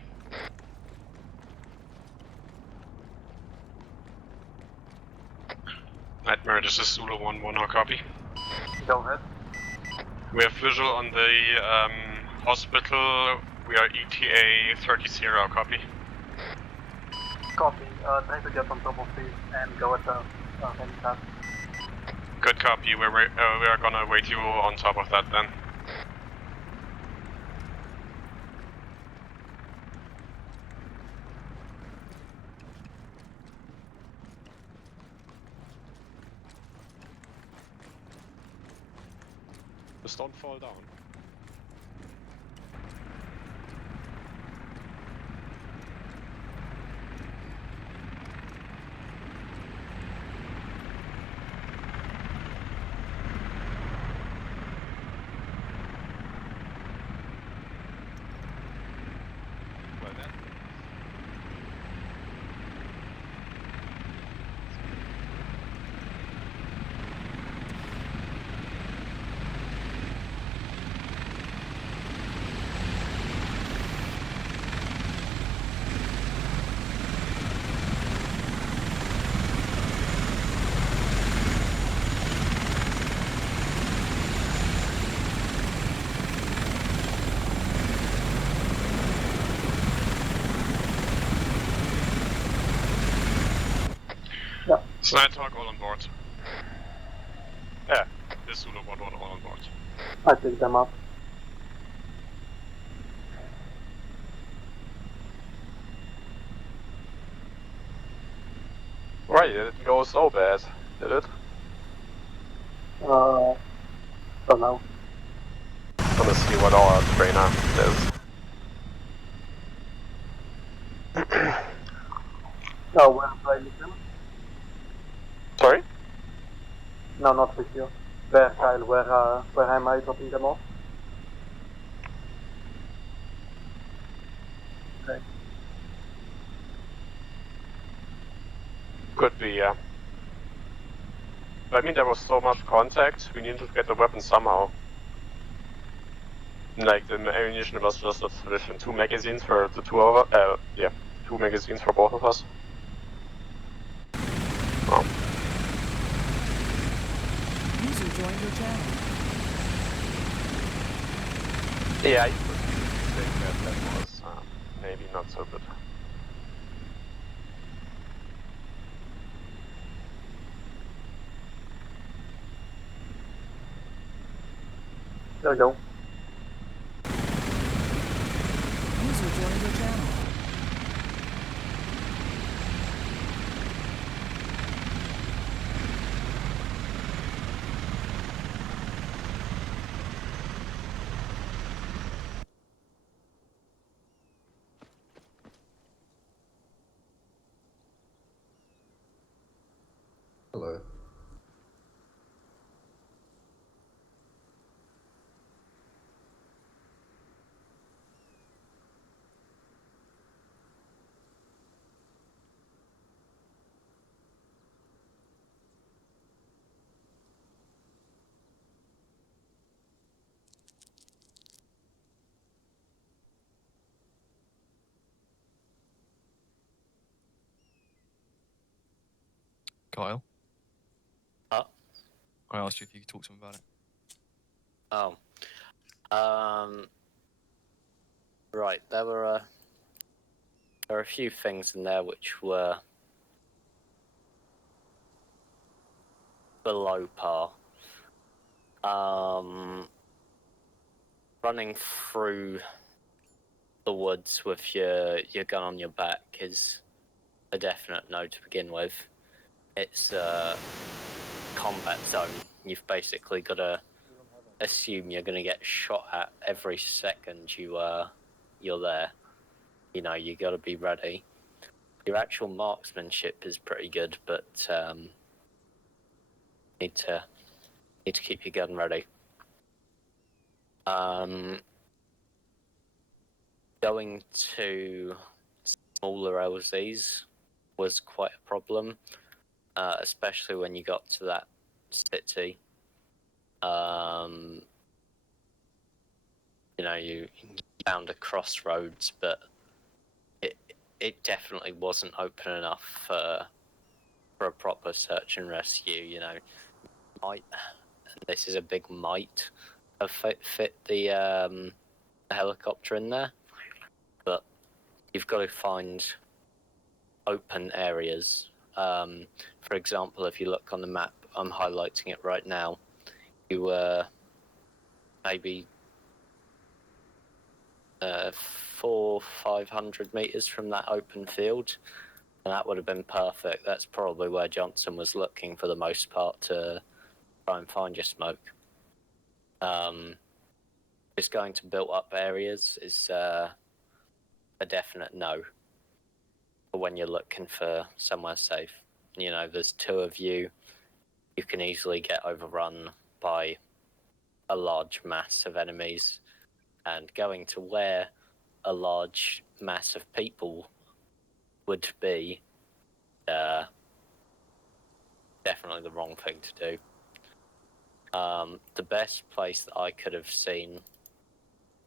Nightmare, this is Zulu 1-1, how copy? Go ahead. We have visual on the hospital. We are ETA 30 how copy? Copy. Try to get on top of it and go at the helipad. Good copy, we are gonna wait you on top of that then. Just don't fall down. Well then. So I talk all on board. Yeah, this Zulu 1-1 all on board. I pick them up. Right, it didn't go so bad, did it? Don't know. Gonna see what our trainer says. No, where do I leave them? Sorry? No, not with you. Where, Kyle? Where am I dropping them off? Okay. Could be, yeah. I mean, there was so much contact, we need to get the weapon somehow. Like, the ammunition was just with 2 magazines for the 2 of us. Yeah, 2 magazines for both of us. Oh. User joined your channel. Yeah, you could think that was maybe not so good. There we go. User joined your channel. Kyle, Oh. I asked you if you could talk to him about it. Right, there were a few things in there which were below par. Running through the woods with your gun on your back is a definite no to begin with. It's a combat zone. You've basically got to assume you're going to get shot at every second you're there. You know, you got to be ready. Your actual marksmanship is pretty good, but need to keep your gun ready. Going to smaller LZs was quite a problem, especially when you got to that city. You know, you found a crossroads, but it definitely wasn't open enough for a proper search and rescue. You know, this is a big might have fit the helicopter in there, but you've got to find open areas. For example, if you look on the map, I'm highlighting it right now. You were maybe 400-500 meters from that open field, and that would have been perfect. That's probably where Johnson was looking for the most part to try and find your smoke. Just going to built-up areas is a definite no for when you're looking for somewhere safe. You know, there's two of you. You can easily get overrun by a large mass of enemies, and going to where a large mass of people would be definitely the wrong thing to do. The best place that I could have seen,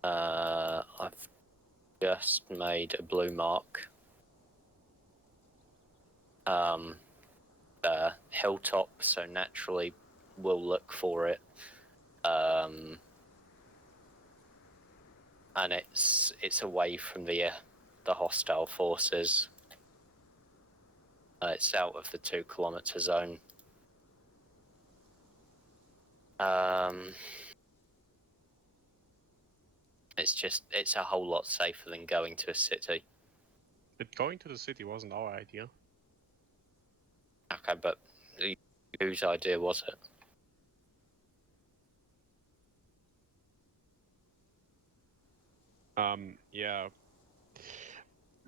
I've just made a blue mark. Hilltop, so naturally we'll look for it. And it's away from the hostile forces. It's out of the 2 kilometer zone. It's a whole lot safer than going to a city. But going to the city wasn't our idea. Okay, but whose idea was it? Yeah.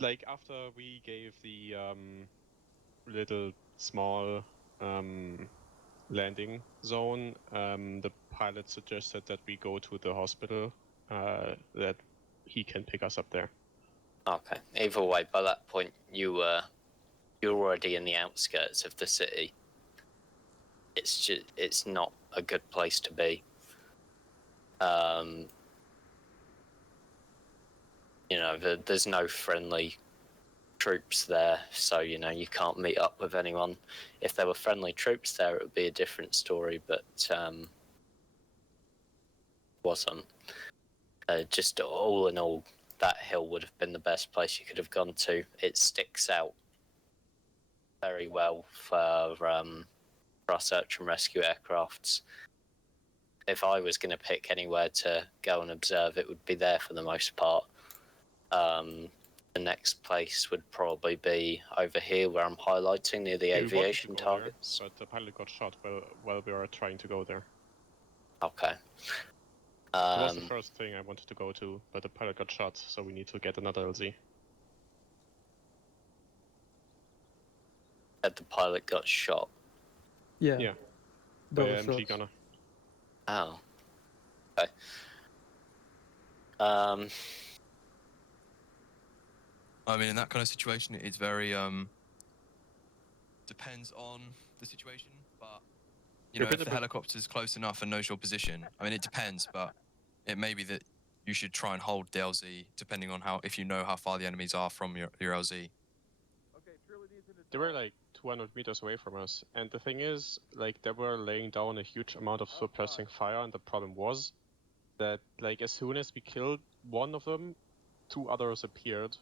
Like, after we gave the little small landing zone, the pilot suggested that we go to the hospital, that he can pick us up there. Okay. Either way, by that point, you're already in the outskirts of the city. It's not a good place to be. You know, there's no friendly troops there, so you know you can't meet up with anyone. If there were friendly troops there, it would be a different story, but wasn't. Just all in all, that hill would have been the best place you could have gone to. It sticks out very well for our search and rescue aircrafts. If I was going to pick anywhere to go and observe, it would be there for the most part. The next place would probably be over here where I'm highlighting near the aviation targets. There, but the pilot got shot while we were trying to go there. Okay. It was the first thing I wanted to go to, but the pilot got shot, so we need to get another LZ. That the pilot got shot? Yeah. By MG gunner. Oh. Okay. I mean, in that kind of situation, it's very depends on the situation. But you know, if the helicopter's close enough and knows your position, I mean, it depends. But it may be that you should try and hold the LZ, depending on if you know how far the enemies are from your LZ. There were like 200 meters away from us. And the thing is, like, they were laying down a huge amount of suppressing fire, and the problem was that, like, as soon as we killed one of them, 2 others appeared.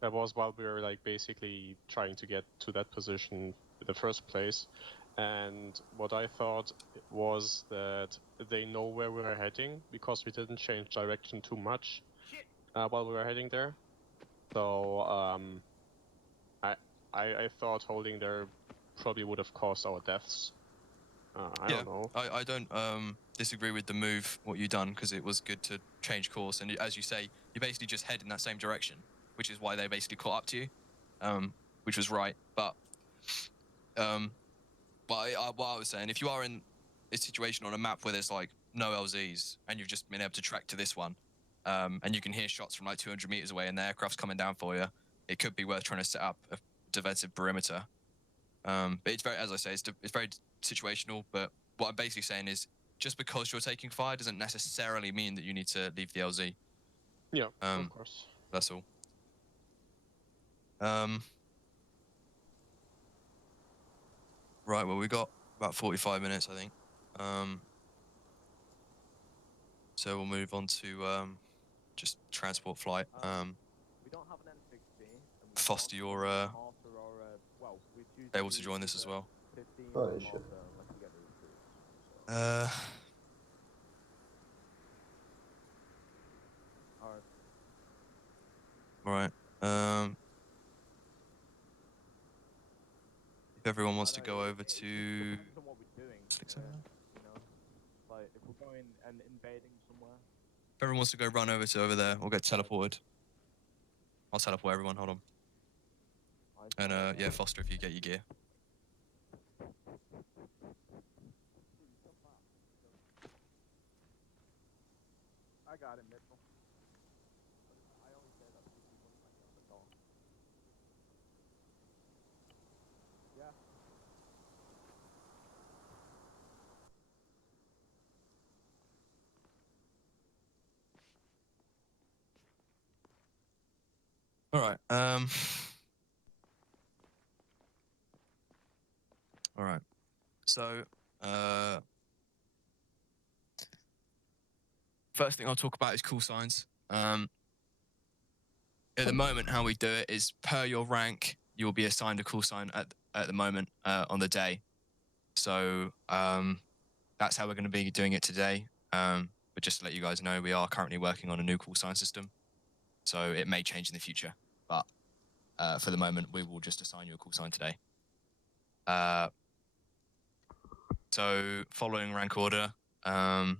That was while we were, like, basically trying to get to that position in the first place. And what I thought was that they know where we were heading, because we didn't change direction too much while we were heading there. So, I thought holding there probably would have caused our deaths. I don't know. I don't disagree with the move, what you done, because it was good to change course. And as you say, you basically just head in that same direction, which is why they basically caught up to you, which was right. But what I was saying, if you are in a situation on a map where there's like no LZs and you've just been able to track to this one, and you can hear shots from like 200 meters away and the aircraft's coming down for you, it could be worth trying to set up a defensive perimeter. But it's very, as I say, it's very situational. But what I'm basically saying is, just because you're taking fire doesn't necessarily mean that you need to leave the LZ. Yeah, of course. That's all. Right, well, we got about 45 minutes, I think. So we'll move on to just transport flight. We don't have an N60. Foster, you're able to join this as well. Oh, yeah, sure. Right. If everyone wants to go over to... Like, if we're going and invading somewhere. If everyone wants to go run over to over there, we'll get teleported. I'll teleport everyone, hold on. And yeah, Foster, if you get your gear. I got him, Mitchell. I always say that to people when I get the dog. Yeah. All right. All right. So, first thing I'll talk about is call signs. At the moment, how we do it is per your rank, you'll be assigned a call sign at the moment on the day. So that's how we're going to be doing it today. But just to let you guys know, we are currently working on a new call sign system. So it may change in the future. But for the moment, we will just assign you a call sign today. So following rank order, Kyle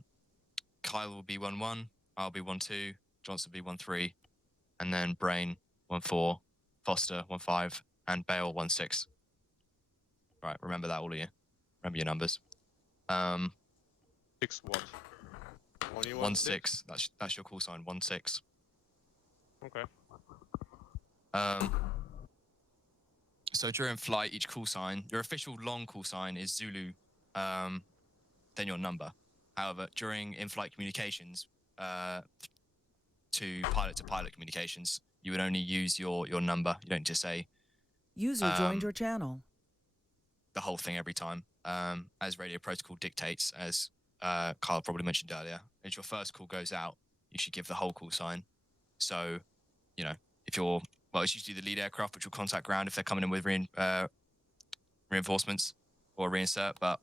will be 1-1, I'll be 1-2, Johnson will be 1-3, and then Brain 1-4, Foster 1-5, and Bale 1-6. Right, remember that, all of you. Remember your numbers. 6 what? Only 1-6. That's your call sign. 1-6. Okay. So during flight, each call sign, your official long call sign is Zulu, then your number. However, during in-flight communications, to pilot communications, you would only use your number. You don't just say User joined your channel. the whole thing every time, as radio protocol dictates, as Kyle probably mentioned earlier. As your first call goes out, you should give the whole call sign. So, you know, if you're, well, it's usually the lead aircraft, which will contact ground if they're coming in with reinforcements or reinsert, but,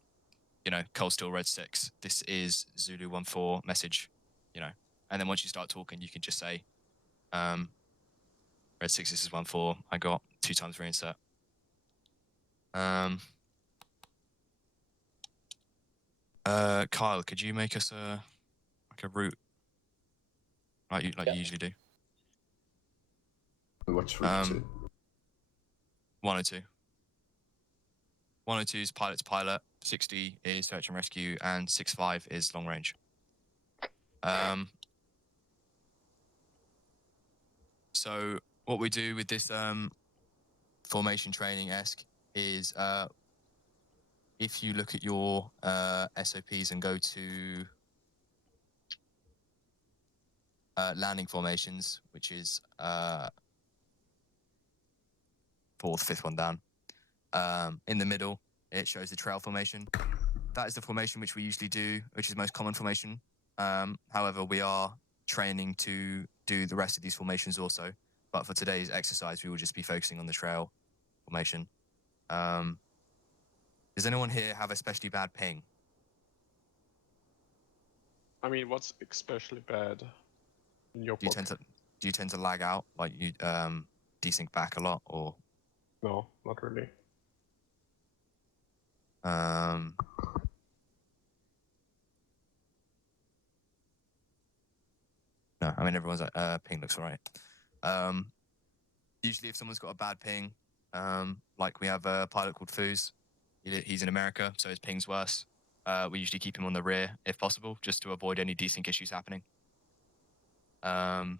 you know, Cold Steel Red 6, this is Zulu 1-4 message, you know. And then once you start talking, you can just say, Red 6, this is 1-4, I got 2 times reinsert. Kyle, could you make us a route like you usually do? What's route 2? 102. 102 is pilot to pilot, 60 is search and rescue, and 65 is long range. So what we do with this formation training-esque is if you look at your SOPs and go to landing formations, which is 4th, 5th one down, In the middle, it shows the trail formation. That is the formation which we usually do, which is the most common formation. However, we are training to do the rest of these formations also. But for today's exercise, we will just be focusing on the trail formation. Does anyone here have especially bad ping? I mean, what's especially bad in your Do you book? tend to lag out, like you desync back a lot, or? No, not really. No, I mean everyone's ping looks alright. Usually, if someone's got a bad ping, like we have a pilot called Foos, he's in America, so his ping's worse. We usually keep him on the rear if possible, just to avoid any desync issues happening. But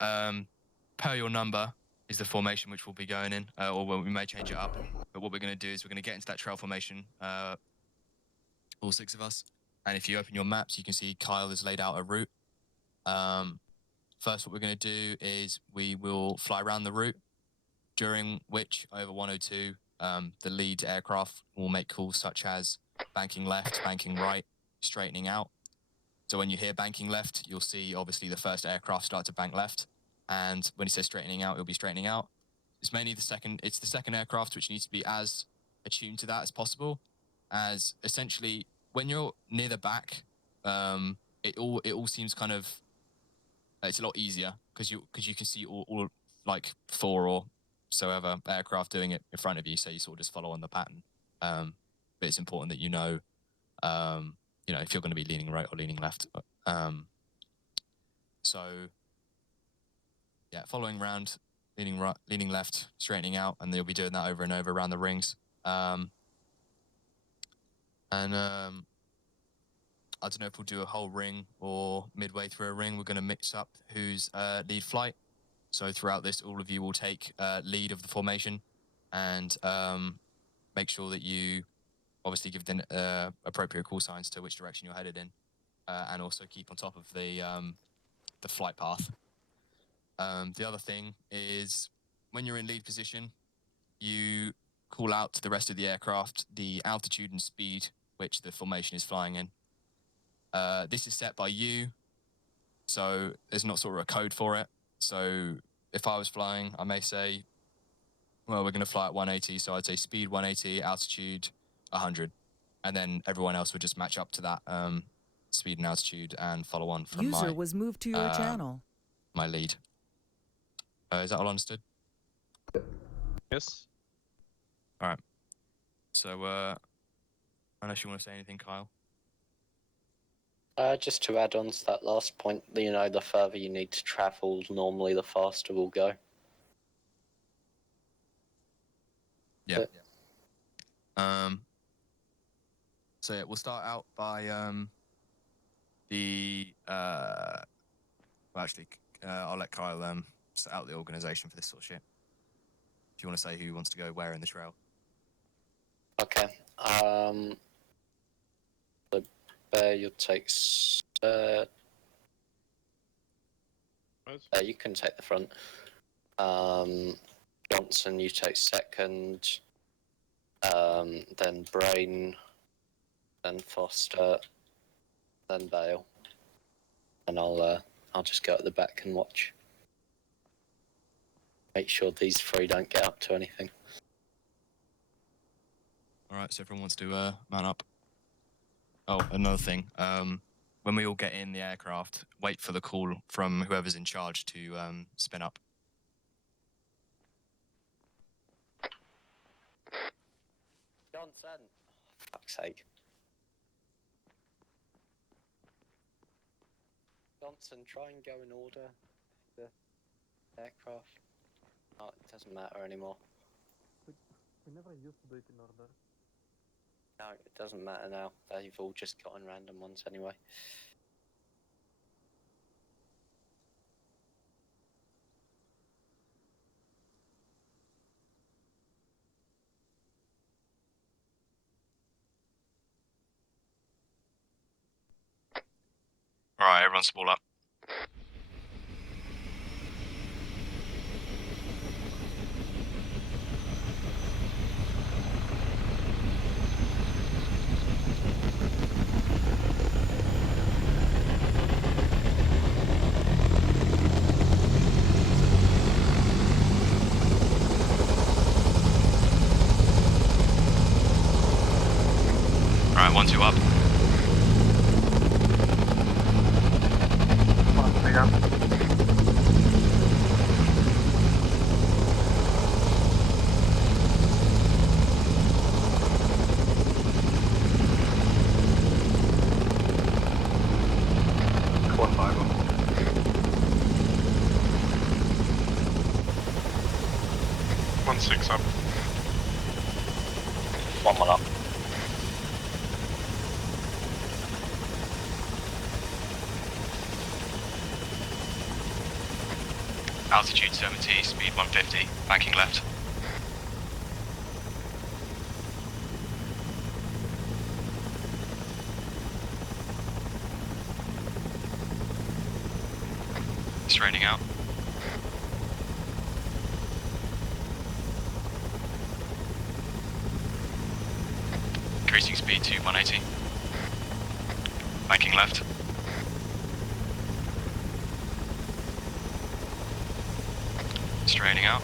per your number is the formation which we'll be going in, or we may change it up. But what we're going to do is we're going to get into that trail formation, all 6 of us. And if you open your maps, you can see Kyle has laid out a route. First, what we're going to do is we will fly around the route, during which over 102, the lead aircraft will make calls such as banking left, banking right, straightening out. So when you hear banking left, you'll see obviously the first aircraft start to bank left. And when it says straightening out, it'll be straightening out. It's mainly the second aircraft which needs to be as attuned to that as possible. As essentially, when you're near the back, it all seems kind of, it's a lot easier because you can see all like 4 or so ever aircraft doing it in front of you, so you sort of just follow on the pattern. But it's important that you know if you're going to be leaning right or leaning left. So yeah, following around, leaning right, leaning left, straightening out, and they'll be doing that over and over around the rings. I don't know if we'll do a whole ring or midway through a ring. We're going to mix up who's lead flight. So throughout this, all of you will take lead of the formation and make sure that you obviously give the appropriate call signs to which direction you're headed in, and also keep on top of the flight path. The other thing is when you're in lead position, you call out to the rest of the aircraft the altitude and speed which the formation is flying in. This is set by you, so there's not sort of a code for it. So if I was flying, I may say, well, we're going to fly at 180, so I'd say speed 180, altitude 100. And then everyone else would just match up to that speed and altitude and follow on from User was moved to your channel. my lead. Is that all understood? Yes. All right. So, unless you want to say anything, Kyle? Just to add on to that last point, the further you need to travel, normally the faster we'll go. Yeah. So yeah, we'll start out by I'll let Kyle set out the organisation for this sort of shit. If you want to say who wants to go where in the trail. Okay. The Bear, you'll take. You can take the front. Johnson, you take second. Then Brain. Then Foster. Then Bale. And I'll just go at the back and watch. Make sure these 3 don't get up to anything. All right, so everyone wants to mount up. Oh, another thing. When we all get in the aircraft, wait for the call from whoever's in charge to spin up. Johnson! Fuck's sake. Johnson, try and go in order. The aircraft. Oh, it doesn't matter anymore. We never used to do it in order. No, it doesn't matter now. They've all just gotten random ones anyway. All right, everyone spool up. again. Core 5 up. 1-6 up. 1-1 up. Altitude 70, speed 150, banking left. Straightening out. Increasing speed to 180. Banking left. Straightening out.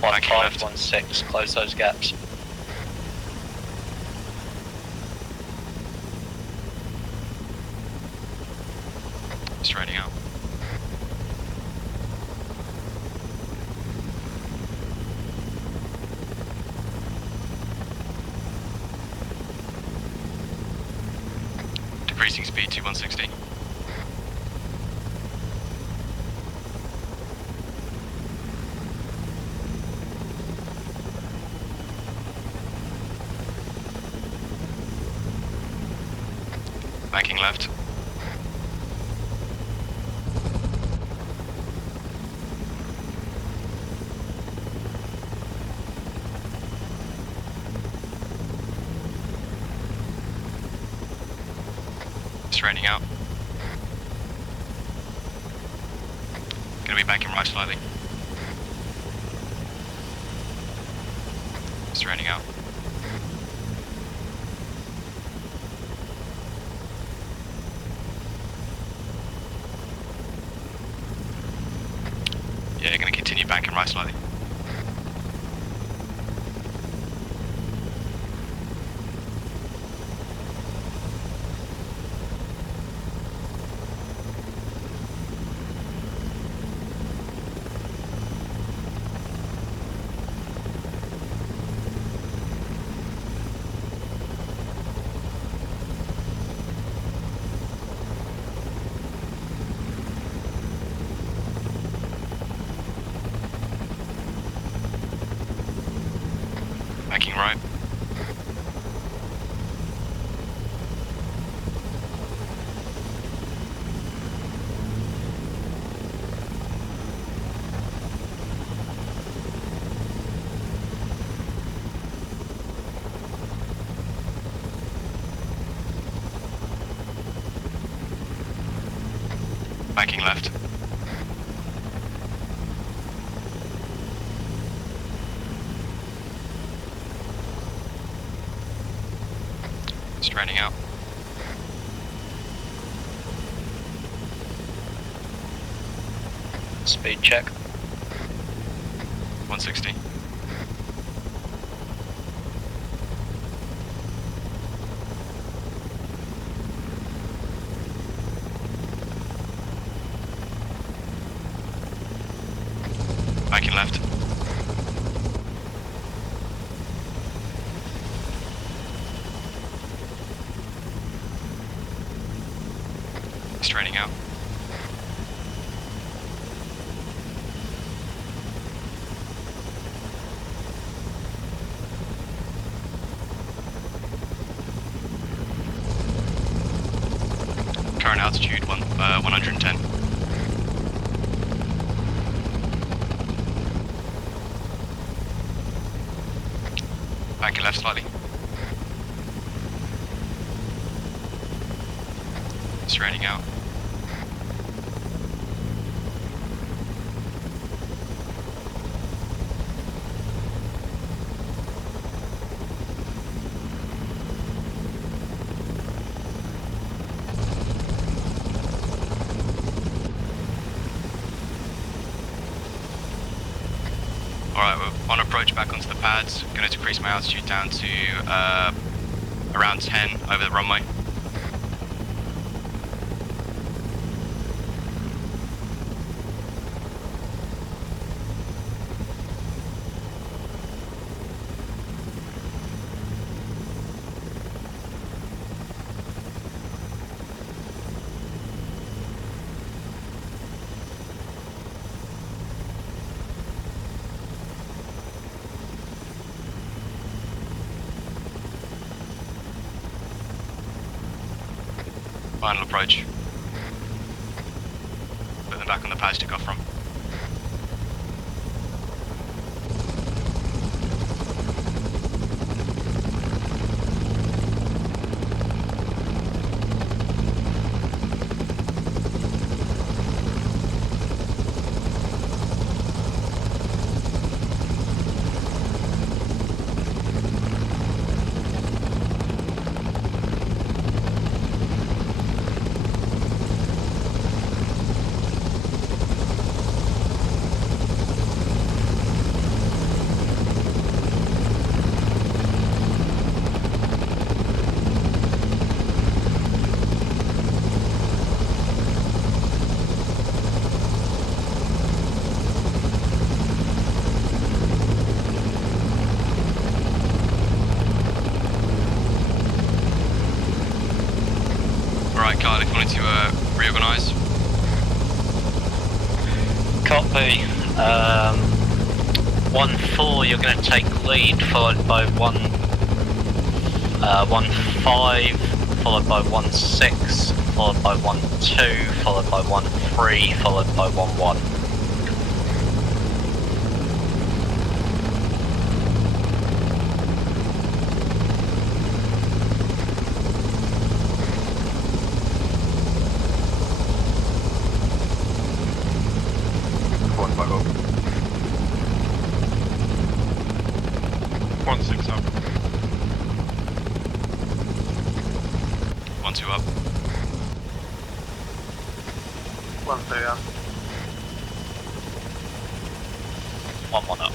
Banking left. 1-6, close those gaps. Straightening out. Decreasing speed to 160. Banking left. Straightening out. Gonna be banking right slightly. Straightening out. Yeah, gonna continue banking right slightly. Banking right. Banking left. Straightening out. Speed check. 160. Banking left. Straightening out. Current altitude 110. Banking left slightly. Straightening out. Alright, on approach back onto the pads, going to decrease my altitude down to around 10 over the runway. Final approach. Put them back on the pads to go from. Alright, Cardiff, wanted to reorganise. Copy. 1-4, you're going to take lead, followed by 1-5, followed by 1-6, followed by 1-2, followed by 1-3, followed by 1-1. Back up. 1-6 up. 1-2 up. 1-3 up. 1-1 up.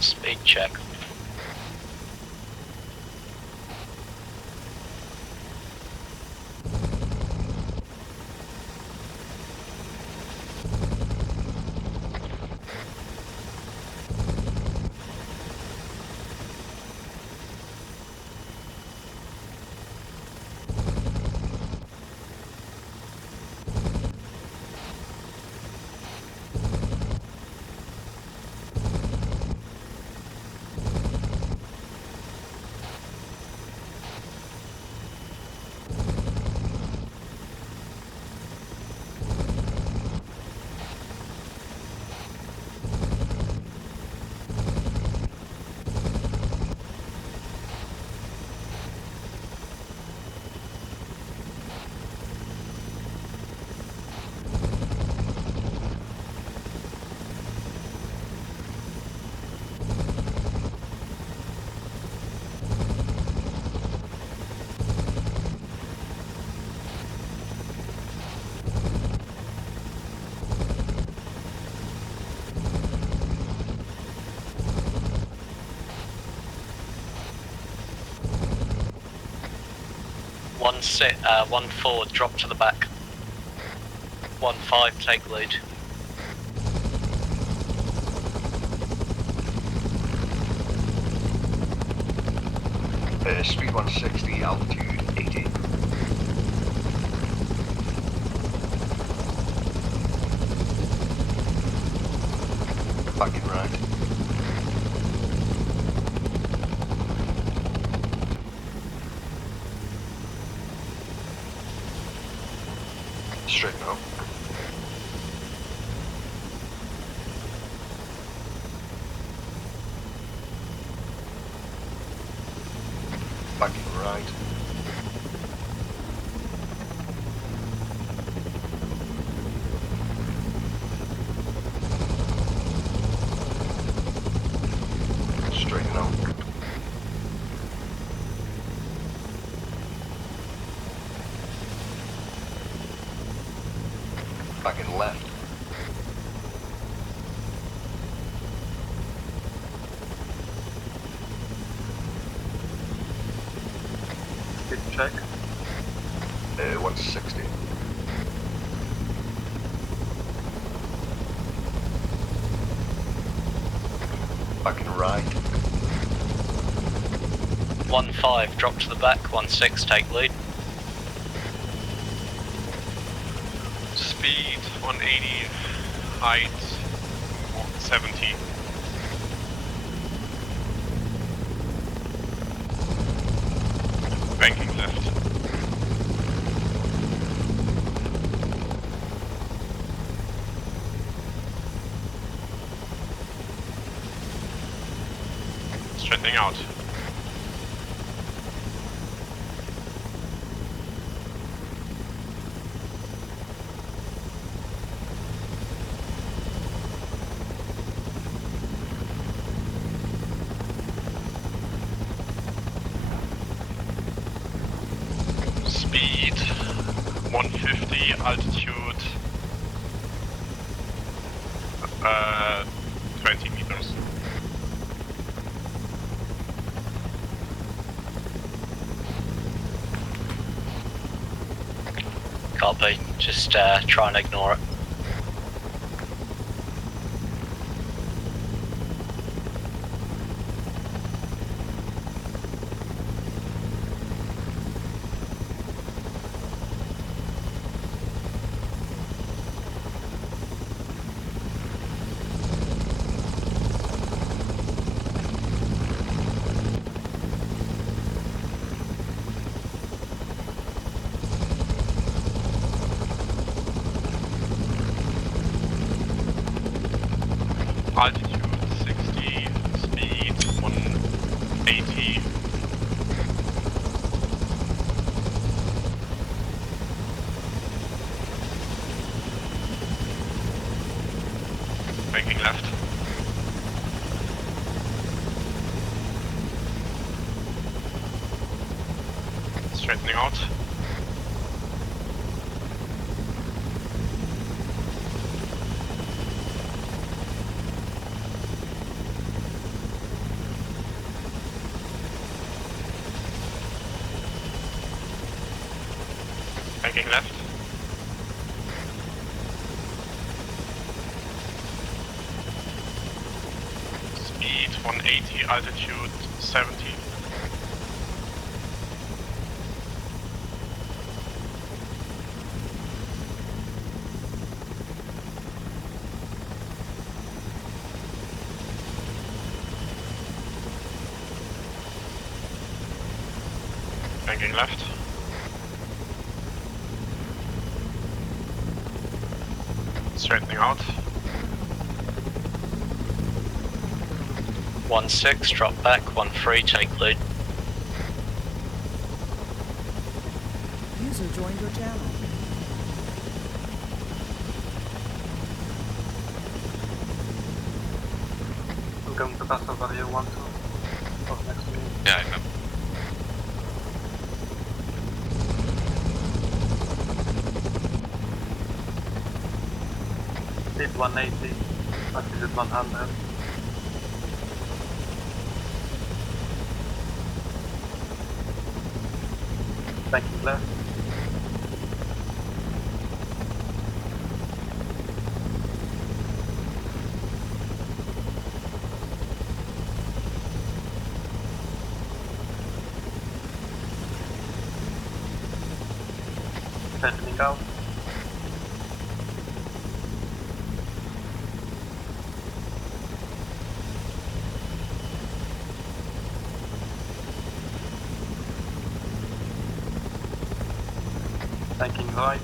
Speed check. One 1-4, drop to the back. 1-5, take lead. Speed 160, altitude 80. Back in right. Straight now. Backing right. Straight now. Backing left. Speed check. 160. Backing right. 1-5, drop to the back. 1-6, take lead. Speed 180, height 70. Banking left. Straightening out. Speed 150, altitude 20 meters. Copy, just try and ignore it. Altitude 60, speed 180. Banking left. Straightening out. Banking left. Speed 180, altitude 70. Banking left. Straightening out. 1-6, drop back. 1-3, take lead. User joined your channel. I'm going to pass over you 1-2 for next minute. Yeah, I know. Speed 180, altitude 100. Banking left. Turning out. Banking right.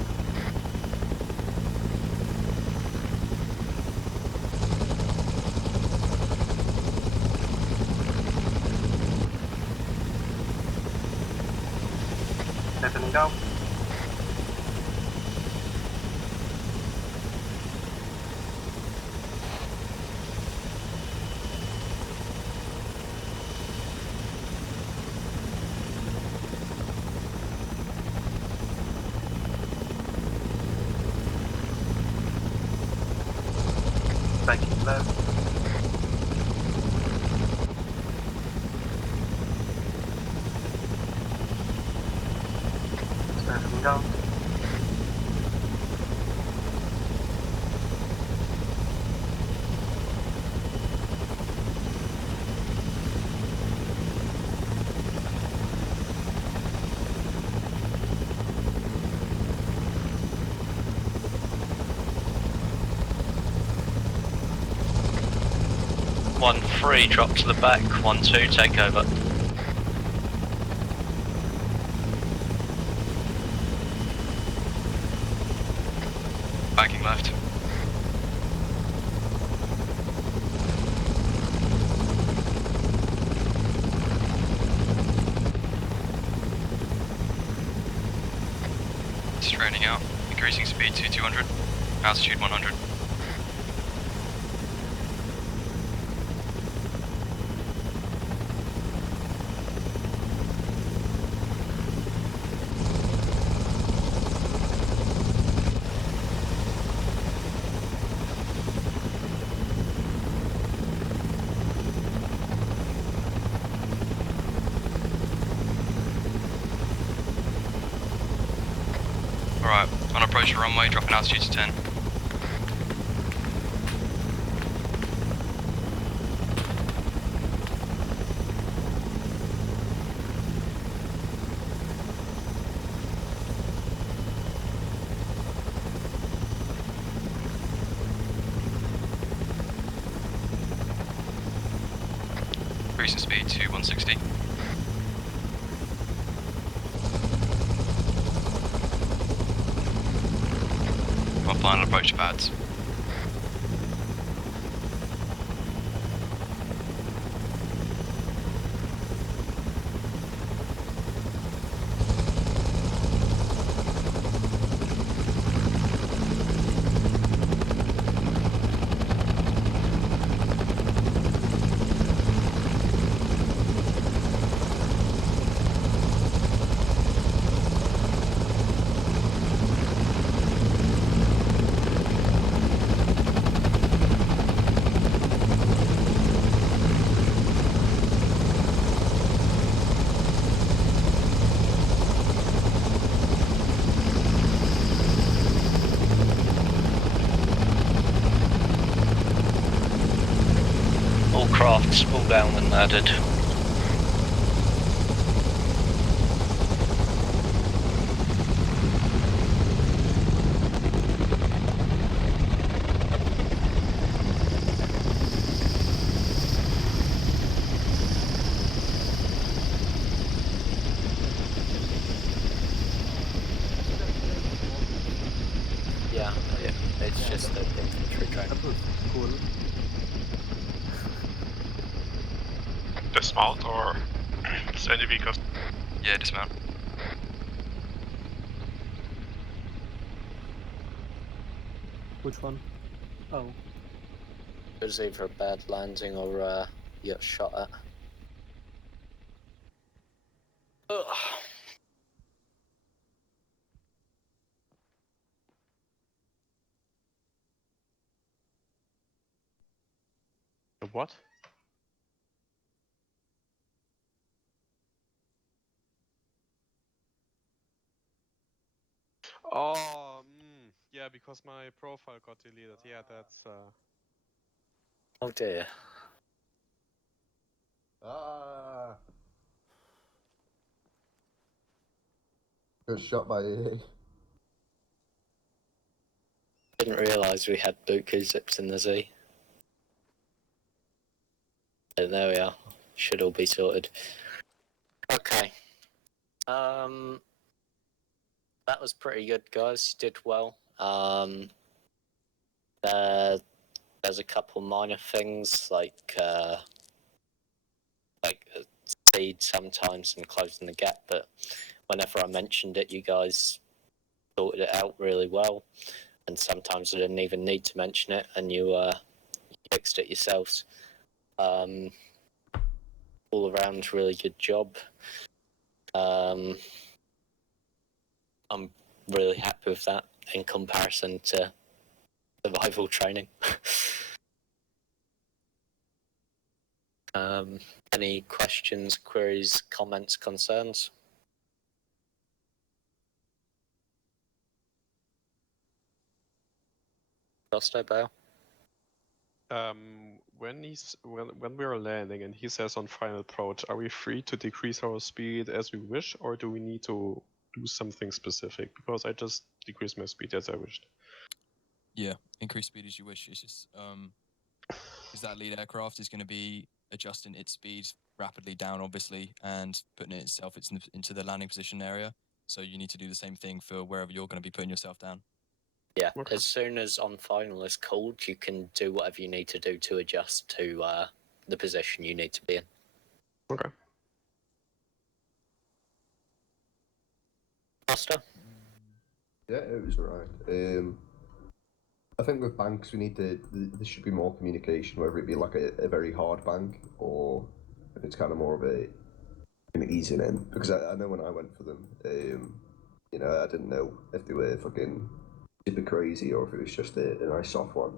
down. Banking left. Standing down. One 3, drop to the back. 1 2, take over. Backing left. Straightening out. Increasing speed to 200. Altitude 100. Alright, on approach to runway, dropping altitude to 10. Increasing speed to 160. Our final approach to pads. All crafts pull down when added. Yeah, it's just an infantry train. That was cool. Dismount or is any vehicles? Yeah, dismount. Which one? Oh. It was either a bad landing or you got shot at. Ugh. What? Oh, yeah, because my profile got deleted. Yeah, that's Oh dear. Got shot by EA. Didn't realise we had Buku zips in the Z. And there we are. Should all be sorted. Okay. That was pretty good, guys. You did well. There's a couple minor things like speed sometimes and closing the gap, but whenever I mentioned it, you guys sorted it out really well, and sometimes I didn't even need to mention it, and you fixed it yourselves. All around, really good job. I'm really happy with that in comparison to survival training. Any questions, queries, comments, concerns? Costa, Bale? When we are landing and he says on final approach, are we free to decrease our speed as we wish, or do we need to do something specific? Because I just decreased my speed as I wished. Yeah, increase speed as you wish. It's just because that lead aircraft is going to be adjusting its speed rapidly down, obviously, and putting it itself into the landing position area. So you need to do the same thing for wherever you're going to be putting yourself down. Yeah, as soon as on final is called, you can do whatever you need to do to adjust to the position you need to be in. Okay. Costa? Yeah, it was alright. I think with banks, we need there should be more communication, whether it be like a very hard bank or if it's kind of more of an easing in. Because I know when I went for them, you know, I didn't know if they were fucking super crazy or if it was just a nice soft one,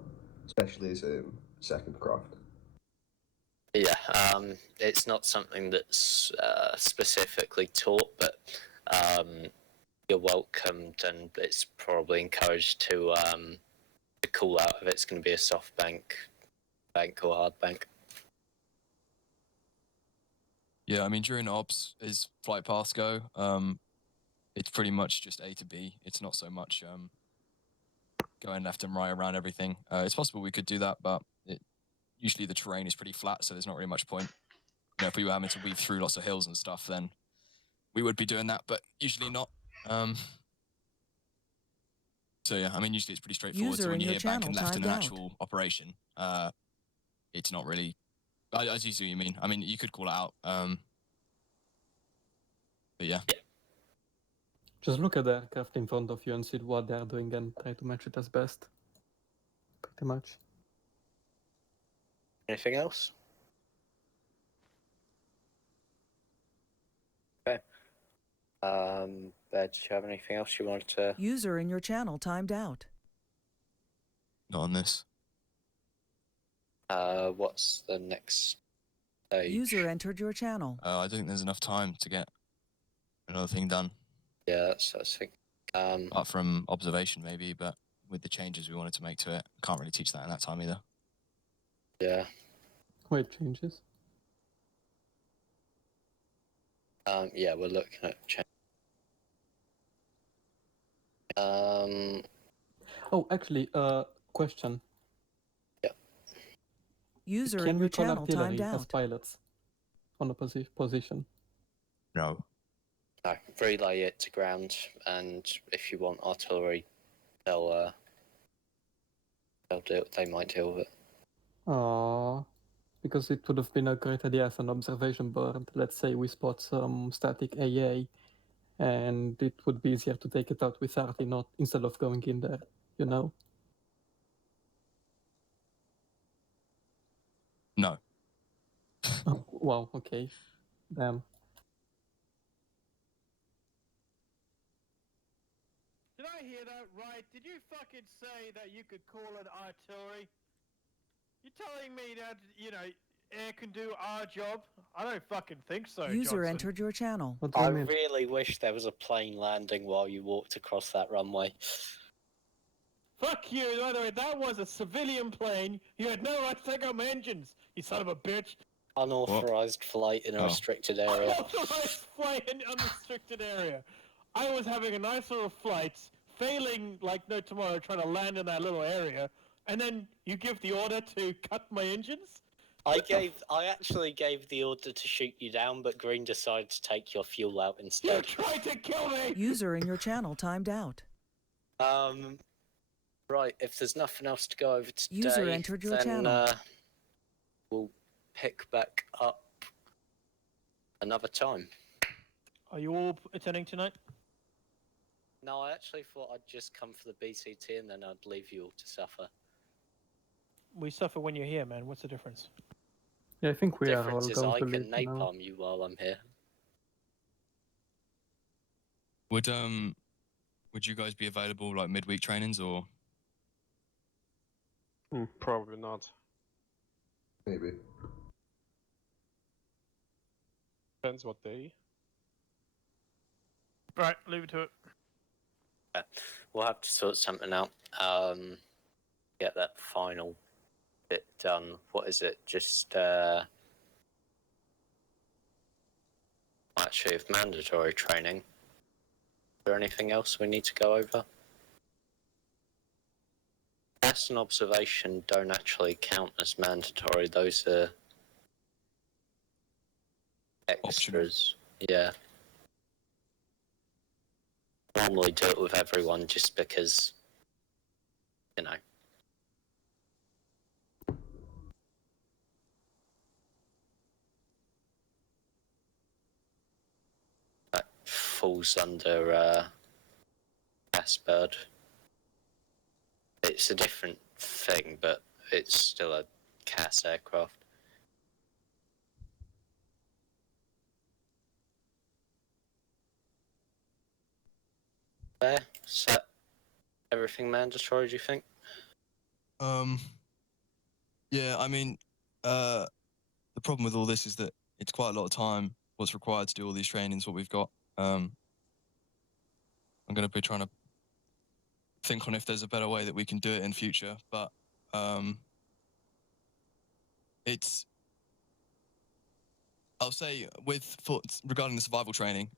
especially as second craft. Yeah, it's not something that's specifically taught, but you're welcomed, and it's probably encouraged to the call out if it's going to be a soft bank or hard bank. Yeah, I mean, during ops, as flight paths go, it's pretty much just A to B. It's not so much going left and right around everything. It's possible we could do that, but usually the terrain is pretty flat, so there's not really much point. You know, if we were having to weave through lots of hills and stuff, then we would be doing that, but usually not. So yeah, I mean, usually it's pretty straightforward. So when you hear bank and left in an actual operation, it's not really. I do see what you mean. I mean, you could call it out. But yeah. Just look at the aircraft in front of you and see what they're doing and try to match it as best. Pretty much. Anything else? Okay. Did you have anything else you wanted to? User in your channel timed out. Not on this. What's the next stage? User entered your channel. I don't think there's enough time to get another thing done. Yeah, that's what I think. Apart from observation, maybe, but with the changes we wanted to make to it, can't really teach that in that time either. Yeah. Wait, changes? Yeah, we're looking at change. Oh, actually, question. Yeah. User Can in we your call channel artillery timed as out. pilots on a position? No. No, relay it to ground, and if you want artillery, they'll do. They might deal with it. Because it would have been a great idea as an observation bird. Let's say we spot some static AA, and it would be easier to take it out with arty, not instead of going in there, you know? No. Oh, wow, okay. Damn. Did I hear that right? Did you fucking say that you could call it artillery? You're telling me that, you know, air can do our job? I don't fucking think so, User Johnson. entered your channel. I really wish there was a plane landing while you walked across that runway. Fuck you! By the way, that was a civilian plane. You had no right to take out my engines, you son of a bitch. Unauthorized flight in a restricted area. Unauthorized flight in an unrestricted area. I was having a nice little flight, failing like no tomorrow, trying to land in that little area, and then you give the order to cut my engines? I actually gave the order to shoot you down, but Green decided to take your fuel out instead. You tried to kill me! User in your channel timed out. Right, if there's nothing else to go over today, User entered your then channel. We'll pick back up another time. Are you all attending tonight? No, I actually thought I'd just come for the BCT and then I'd leave you all to suffer. We suffer when you're here, man. What's the difference? Yeah, I think we are all Difference is going I to can leave now. napalm you while I'm here. Would you guys be available like midweek trainings or? Probably not. Maybe. Depends what day. Right, leave it to it. Yeah, we'll have to sort something out. Get that final bit done. What is it? Just actually, if mandatory training. Is there anything else we need to go over? Test and observation don't actually count as mandatory. Those are extras. Yeah. Normally do it with everyone just because, you know. That falls under Bird. It's a different thing, but it's still a CAS aircraft. There, is that everything mandatory, do you think? Yeah, I mean, the problem with all this is that it's quite a lot of time what's required to do all these trainings, what we've got. I'm going to be trying to think on if there's a better way that we can do it in future, but it's, I'll say regarding the survival training,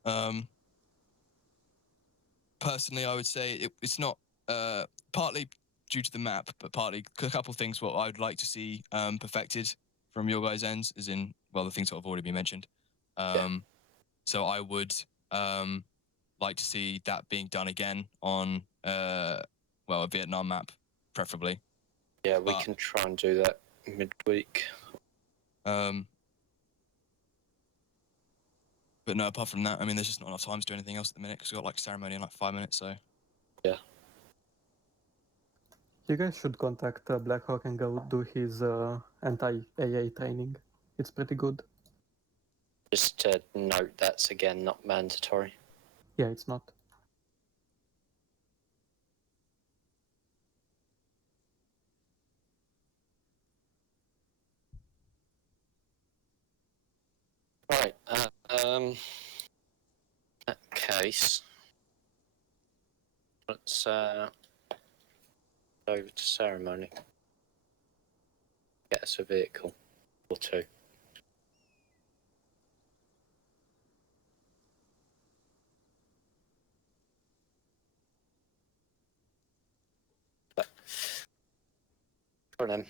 personally, I would say it's not partly due to the map, but partly a couple of things what I would like to see perfected from your guys' ends, as in, well, the things that have already been mentioned. So I would like to see that being done again on, well, a Vietnam map, preferably. Yeah, we can try and do that midweek. But no, apart from that, I mean, there's just not enough time to do anything else at the minute because we've got like ceremony in like 5 minutes, so. Yeah. You guys should contact Blackhawk and go do his anti-AA training. It's pretty good. Just to note, that's again not mandatory. Yeah, it's not. Right, in that case, let's go over to ceremony. Get us a vehicle or two. For them.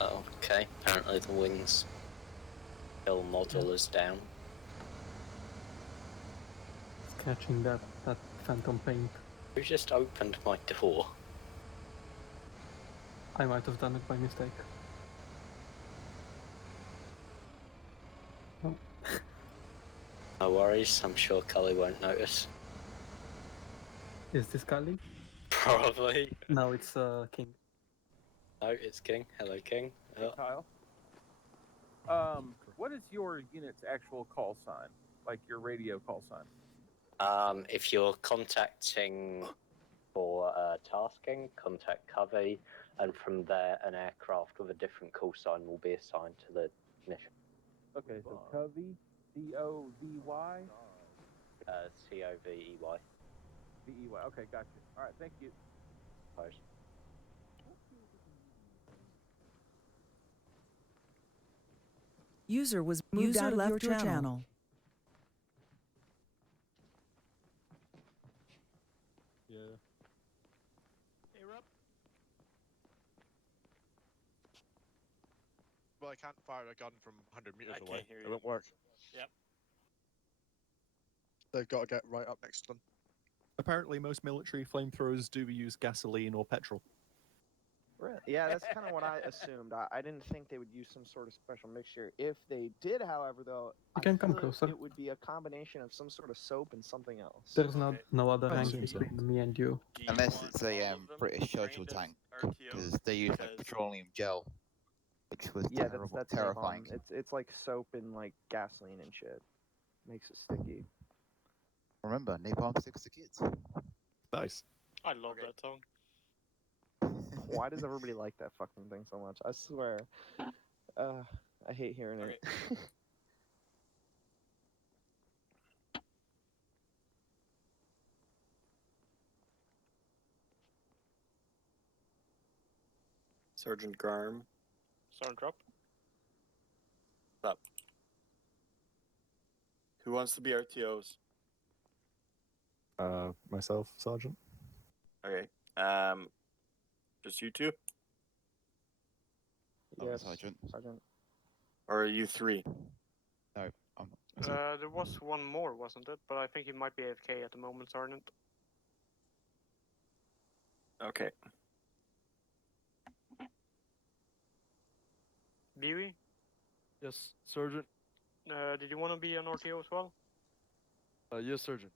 Oh, okay. Apparently the wings kill model is down. Catching that phantom paint. Who just opened my door? I might have done it by mistake. Oh. No worries, I'm sure Cully won't notice. Is this Kali? Probably. No, it's King. No, it's King. Hello, King. Hey, Kyle. What is your unit's actual call sign? Like your radio call sign? If you're contacting for tasking, contact Covey, and from there an aircraft with a different call sign will be assigned to the mission. Okay, so Covey, C-O-V-Y? C-O-V-E-Y. V-E-Y, okay, gotcha. All right, thank you. Right. User was moved out of your channel. Yeah. Hey, Rob. Well, I can't fire a gun from 100 meters I away. can't hear It you. won't work. Yep. They've got to get right up next to them. Apparently, most military flamethrowers do use gasoline or petrol. Really? Yeah, that's kind of what I assumed. I didn't think they would use some sort of special mixture. If they did, however, though, You can come feel closer. it would be a combination of some sort of soap and something else. There's no other I rank assume so. between me and you. Unless it's a British churchill tank, because they use like petroleum gel, which was Yeah, terrible, that's terrifying. napalm. It's like soap and like gasoline and shit. Makes it sticky. Remember, napalm sticks to kids. Nice. I love that song. Why does everybody like that fucking thing so much? I swear. I hate hearing it. Sergeant Garm. Sergeant Drop. Up. Who wants to be RTOs? Myself, Sergeant. Okay. Just you two? Yes, Sergeant. Or are you three? No, I'm not. There was one more, wasn't it? But I think he might be AFK at the moment, Sergeant. Okay. Dewey? Yes, Sergeant. Did you want to be an RTO as well? Yes, Sergeant.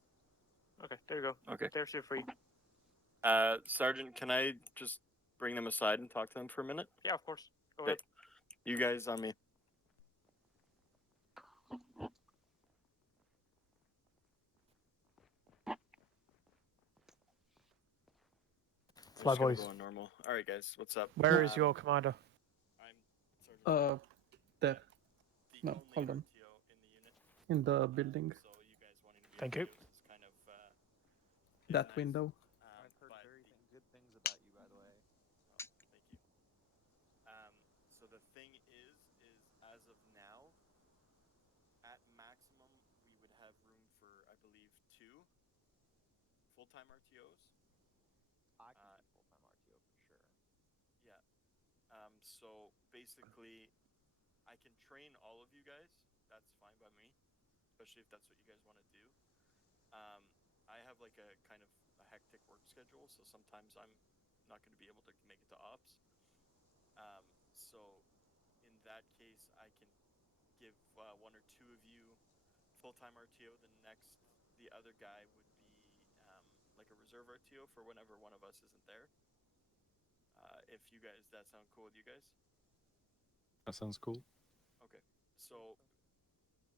Okay, there you go. Okay. There's your free. Sergeant, can I just bring them aside and talk to them for a minute? Yeah, of course. Go Okay. ahead. You guys on me. Fly boys. Going normal. All right, guys, what's up? Where is your commander? There. No, hold on. In the building. Thank you. That window. I've heard very good things about you, by the way. Thank you. So the thing is as of now, at maximum, we would have room for, I believe, 2 full-time RTOs. I can be full-time RTO for sure. Yeah. So basically, I can train all of you guys. That's fine by me, especially if that's what you guys want to do. I have like a kind of a hectic work schedule, so sometimes I'm not going to be able to make it to ops. So in that case, I can give 1 or 2 of you full-time RTO. The other guy would be like a reserve RTO for whenever one of us isn't there. If you guys, that sound cool with you guys? That sounds cool. Okay, so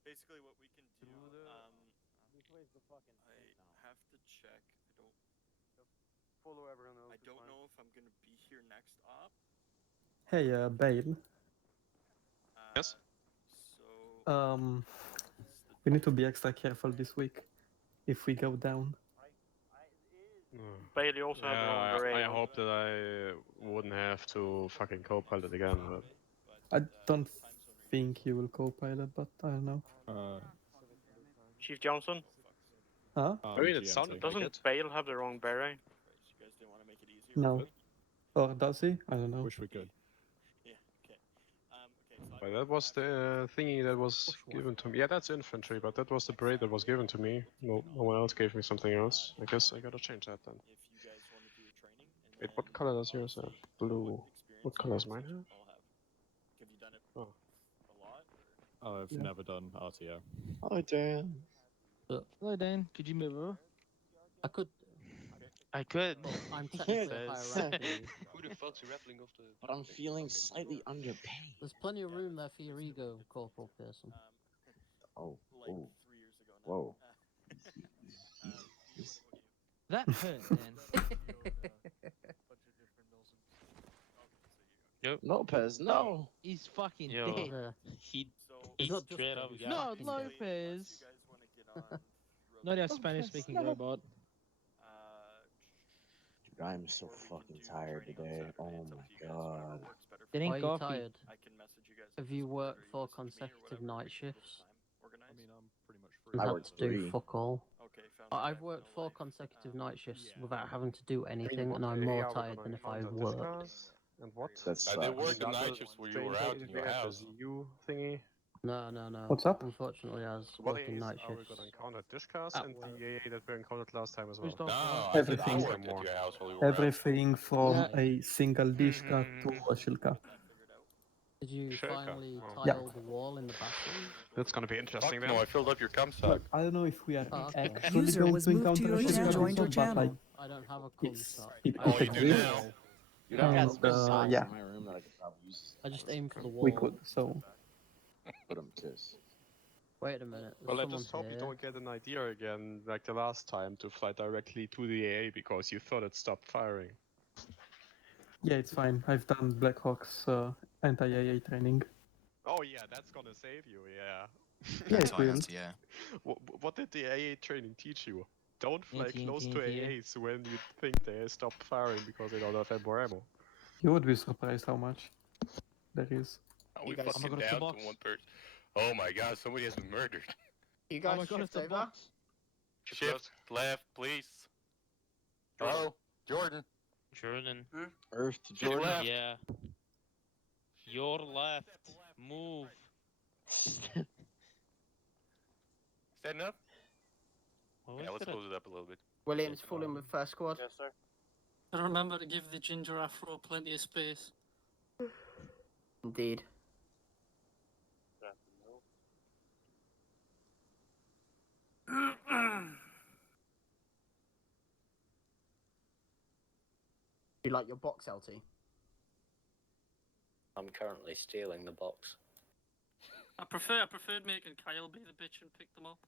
basically what we can do, I have to check. I don't know if I'm gonna be here next op. Hey, Bale. Yes. We need to be extra careful this week if we go down. Bailey also have their own Yeah, beret I on. hope that I wouldn't have to fucking co-pilot again. But... I don't think you will co-pilot, but I don't know. Chief Johnson? Huh? I mean, it sounded like Doesn't it. Bale have their own beret? You guys didn't want to make it easier? No. Or does he? I don't know. Wish we could. Yeah, okay. Okay, so But that was the thingy that was given to me. Yeah, that's infantry, but that was the beret that was given to me. No one else gave me something else. I guess I gotta change that then. Wait, what color does yours have? Blue. What color does mine have? Have you done it Oh. a lot? I've never done RTO. Hi, Dan. Hello, Dan. Could you move over? I could. I could. Well, I'm technically a higher rank. Who the fuck's rattling off the... But I'm feeling slightly underpaid. There's plenty of room there for your ego, Corporal Pearson. Oh, oh. Whoa. That hurt, Dan. Yep. Lopez, no. He's fucking Yo. dead. He's not just straight up dead, got not Lopez. Not a Spanish-speaking robot. Dude, I'm so fucking tired today. Oh my god. Why are you tired? I can message you guys Have you worked 4 consecutive night shifts? I mean, I'm pretty much free. And I had worked to do 3. fuck all. Okay, found I've worked 4 consecutive night shifts without having to do anything, and I'm more tired than if I worked. And what? That's I did work the Another night shifts where you were strange out in your area, house. the EU thingy. No. What's up? Unfortunately, I was What working AAs night are we shifts. gonna encounter? Dishcast At and work. the AA that we encountered last time as well. No, I said I Everything. worked at your house while you were out. Everything from Yeah. a single dish cut to a shield cut. Did you Sure, finally okay. Yeah. tile the wall in the bathroom? That's gonna be interesting Fuck then. no, I filled up your cum Look, sack. I don't know if we are Oh, okay. actually User going was to moved to encounter your a shield channel. cut Joined your also, but like, channel. I don't have a cum it's, sock. it I Oh, you could do exist. now. You know, I got And, some socks yeah, in my room that I could probably use. I just aim for the wall. we could, so. Put them kiss. Wait a minute. Well, I Someone's just hope you here. don't get an idea again, like the last time, to fly directly to the AA because you thought it stopped firing. Yeah, it's fine. I've done Black Hawk's anti-AA training. Oh yeah, that's gonna save you, yeah. Yeah, it will. Yeah. What did the AA training teach you? Don't fly Inky, close inky, to inky. AAs when you think they stop firing because they don't have more ammo. You would be surprised how much there is. Oh, we You guys- fucking I'm gonna down go to to the one person. Oh my god, somebody has been murdered. You guys my God, shift it's a over? box. Shift left, please. Hello, Jordan. Jordan. Earth to Shift Jordan. left. Yeah. Your left. Move. Is that enough? What Yeah, was let's it? close it up a little bit. Williams fall in with first squad. Yes, sir. And remember to give the ginger afro plenty of space. Indeed. You like your box, LT? I'm currently stealing the box. I preferred making Kyle be the bitch and pick them up.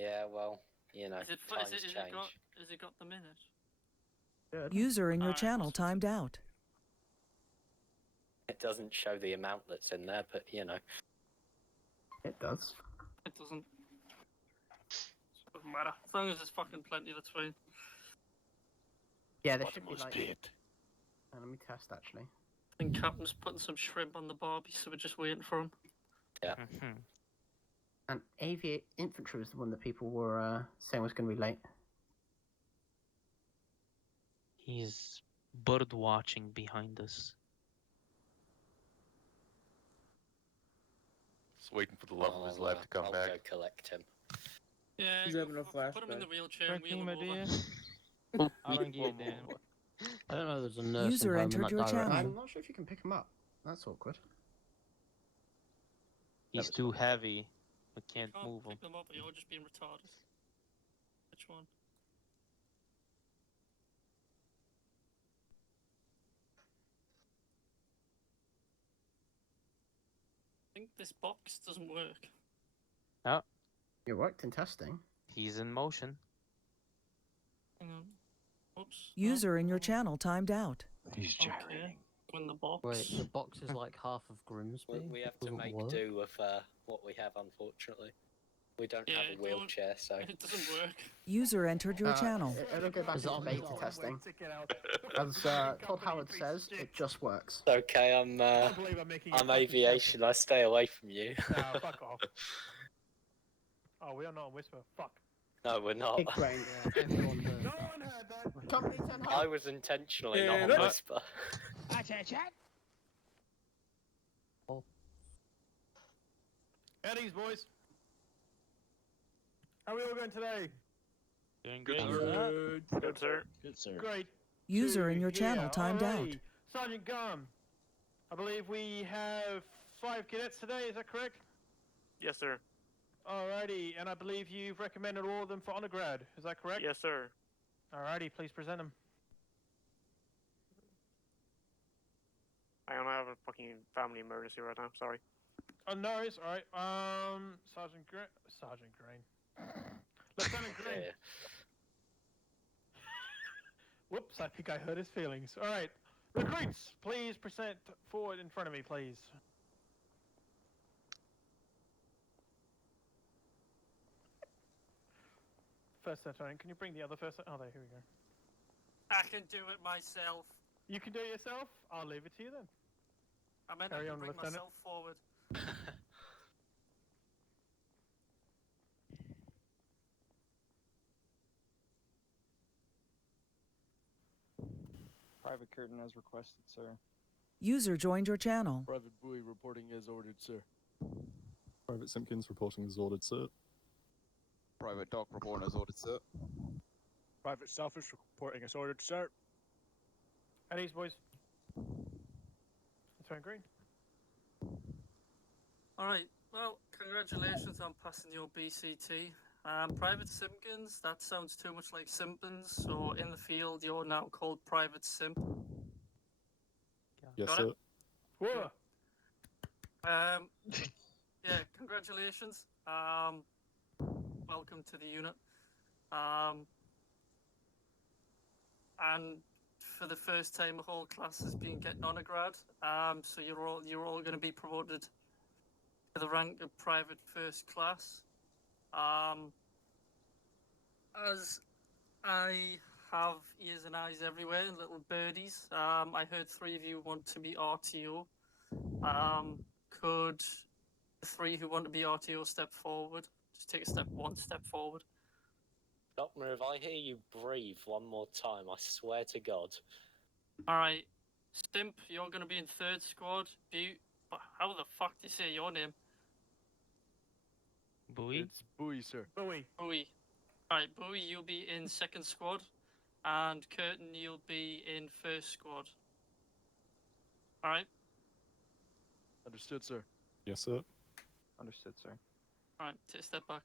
Yeah, well, you know, Is it times is change. it got the minute? User in your channel timed out. It doesn't show the amount that's in there, but you know. It does. It doesn't. Doesn't matter. As long as there's fucking plenty, that's fine. Yeah, there should be like. Let me test actually. I think Captain's putting some shrimp on the barbie, so we're just waiting for him. Yeah. And AV infantry was the one that people were saying was going to be late. He's bird watching behind us. Just waiting for the love of his life to come I'll back. go collect him. Yeah, He's having a put him in the flashback. wheelchair and wheel him over. I don't get it. I don't know. There's a nursing User home in entered that your direction. channel. I'm not sure if you can pick him up. That's awkward. He's too heavy. We can't Can't move him. pick them up, or you're just being retarded. Which one? I think this box doesn't work. Oh, It worked in testing. he's in motion. Hang on. Oops. User in your channel timed out. He's Okay. In the box. Wait, the box is like half of Grimsby. We have to Doesn't make work. do with what we have, unfortunately. We don't Yeah, have it a wheelchair, so. It doesn't work. User entered your channel. It'll go back Is it into on beta the- testing. As Todd Howard says, it just works. It's okay, I'm aviation, I stay away from you. Nah, fuck off. Oh, we are not on Whisper. Fuck. No, we're not. Big brain. Everyone heard No that. one heard that. Company 10 I was intentionally not Yeah, on Whisper. Eddie's boys. How are we all going today? Doing Good, good. sir. Good, sir. Good, sir. Great. User to in your channel hear. timed out. Alrighty. Sergeant Gum, I believe we have 5 cadets today, is that correct? Yes, sir. Alrighty, and I believe you've recommended all of them for honor grad, is that correct? Yes, sir. Alrighty, please present them. I don't have a fucking family emergency right now. Sorry. Oh, no worries, alright. Sergeant Grain. Lieutenant Grain. Yeah. Whoops, I think I hurt his feelings. Alright. Recruits, please present forward in front of me, please. First Lieutenant, can you bring the other first? Oh, there, here we go. I can do it myself. You can do it yourself? I'll leave it to you then. I meant Carry I on, can bring Lieutenant. myself forward. Private Curtain as requested, sir. User joined your channel. Private Bowie reporting as ordered, sir. Private Simpkins reporting as ordered, sir. Private Doc reporting as ordered, sir. Private Selfish reporting as ordered, sir. At ease, boys. It's going green. Alright, well, congratulations on passing your BCT. Private Simpkins, that sounds too much like Simpkins, so in the field you're now called Private Simp. Yes, Got sir. it? Whoa! Yeah, congratulations. Welcome to the unit. And for the first time, a whole class has been getting on a grad. So you're all going to be promoted to the rank of Private First Class. As I have ears and eyes everywhere and little birdies, I heard 3 of you want to be RTO. Could the 3 who want to be RTO step forward? Just take one step forward. Doctor, if I hear you breathe one more time, I swear to God. Alright, Stimp, you're going to be in 3rd squad. How the fuck do you say your name? Bowie? It's Bowie, sir. Bowie. Bowie. Alright, Bowie, you'll be in 2nd squad. And Curtin, you'll be in 1st squad. Alright? Understood, sir. Yes, sir. Understood, sir. Alright, take a step back.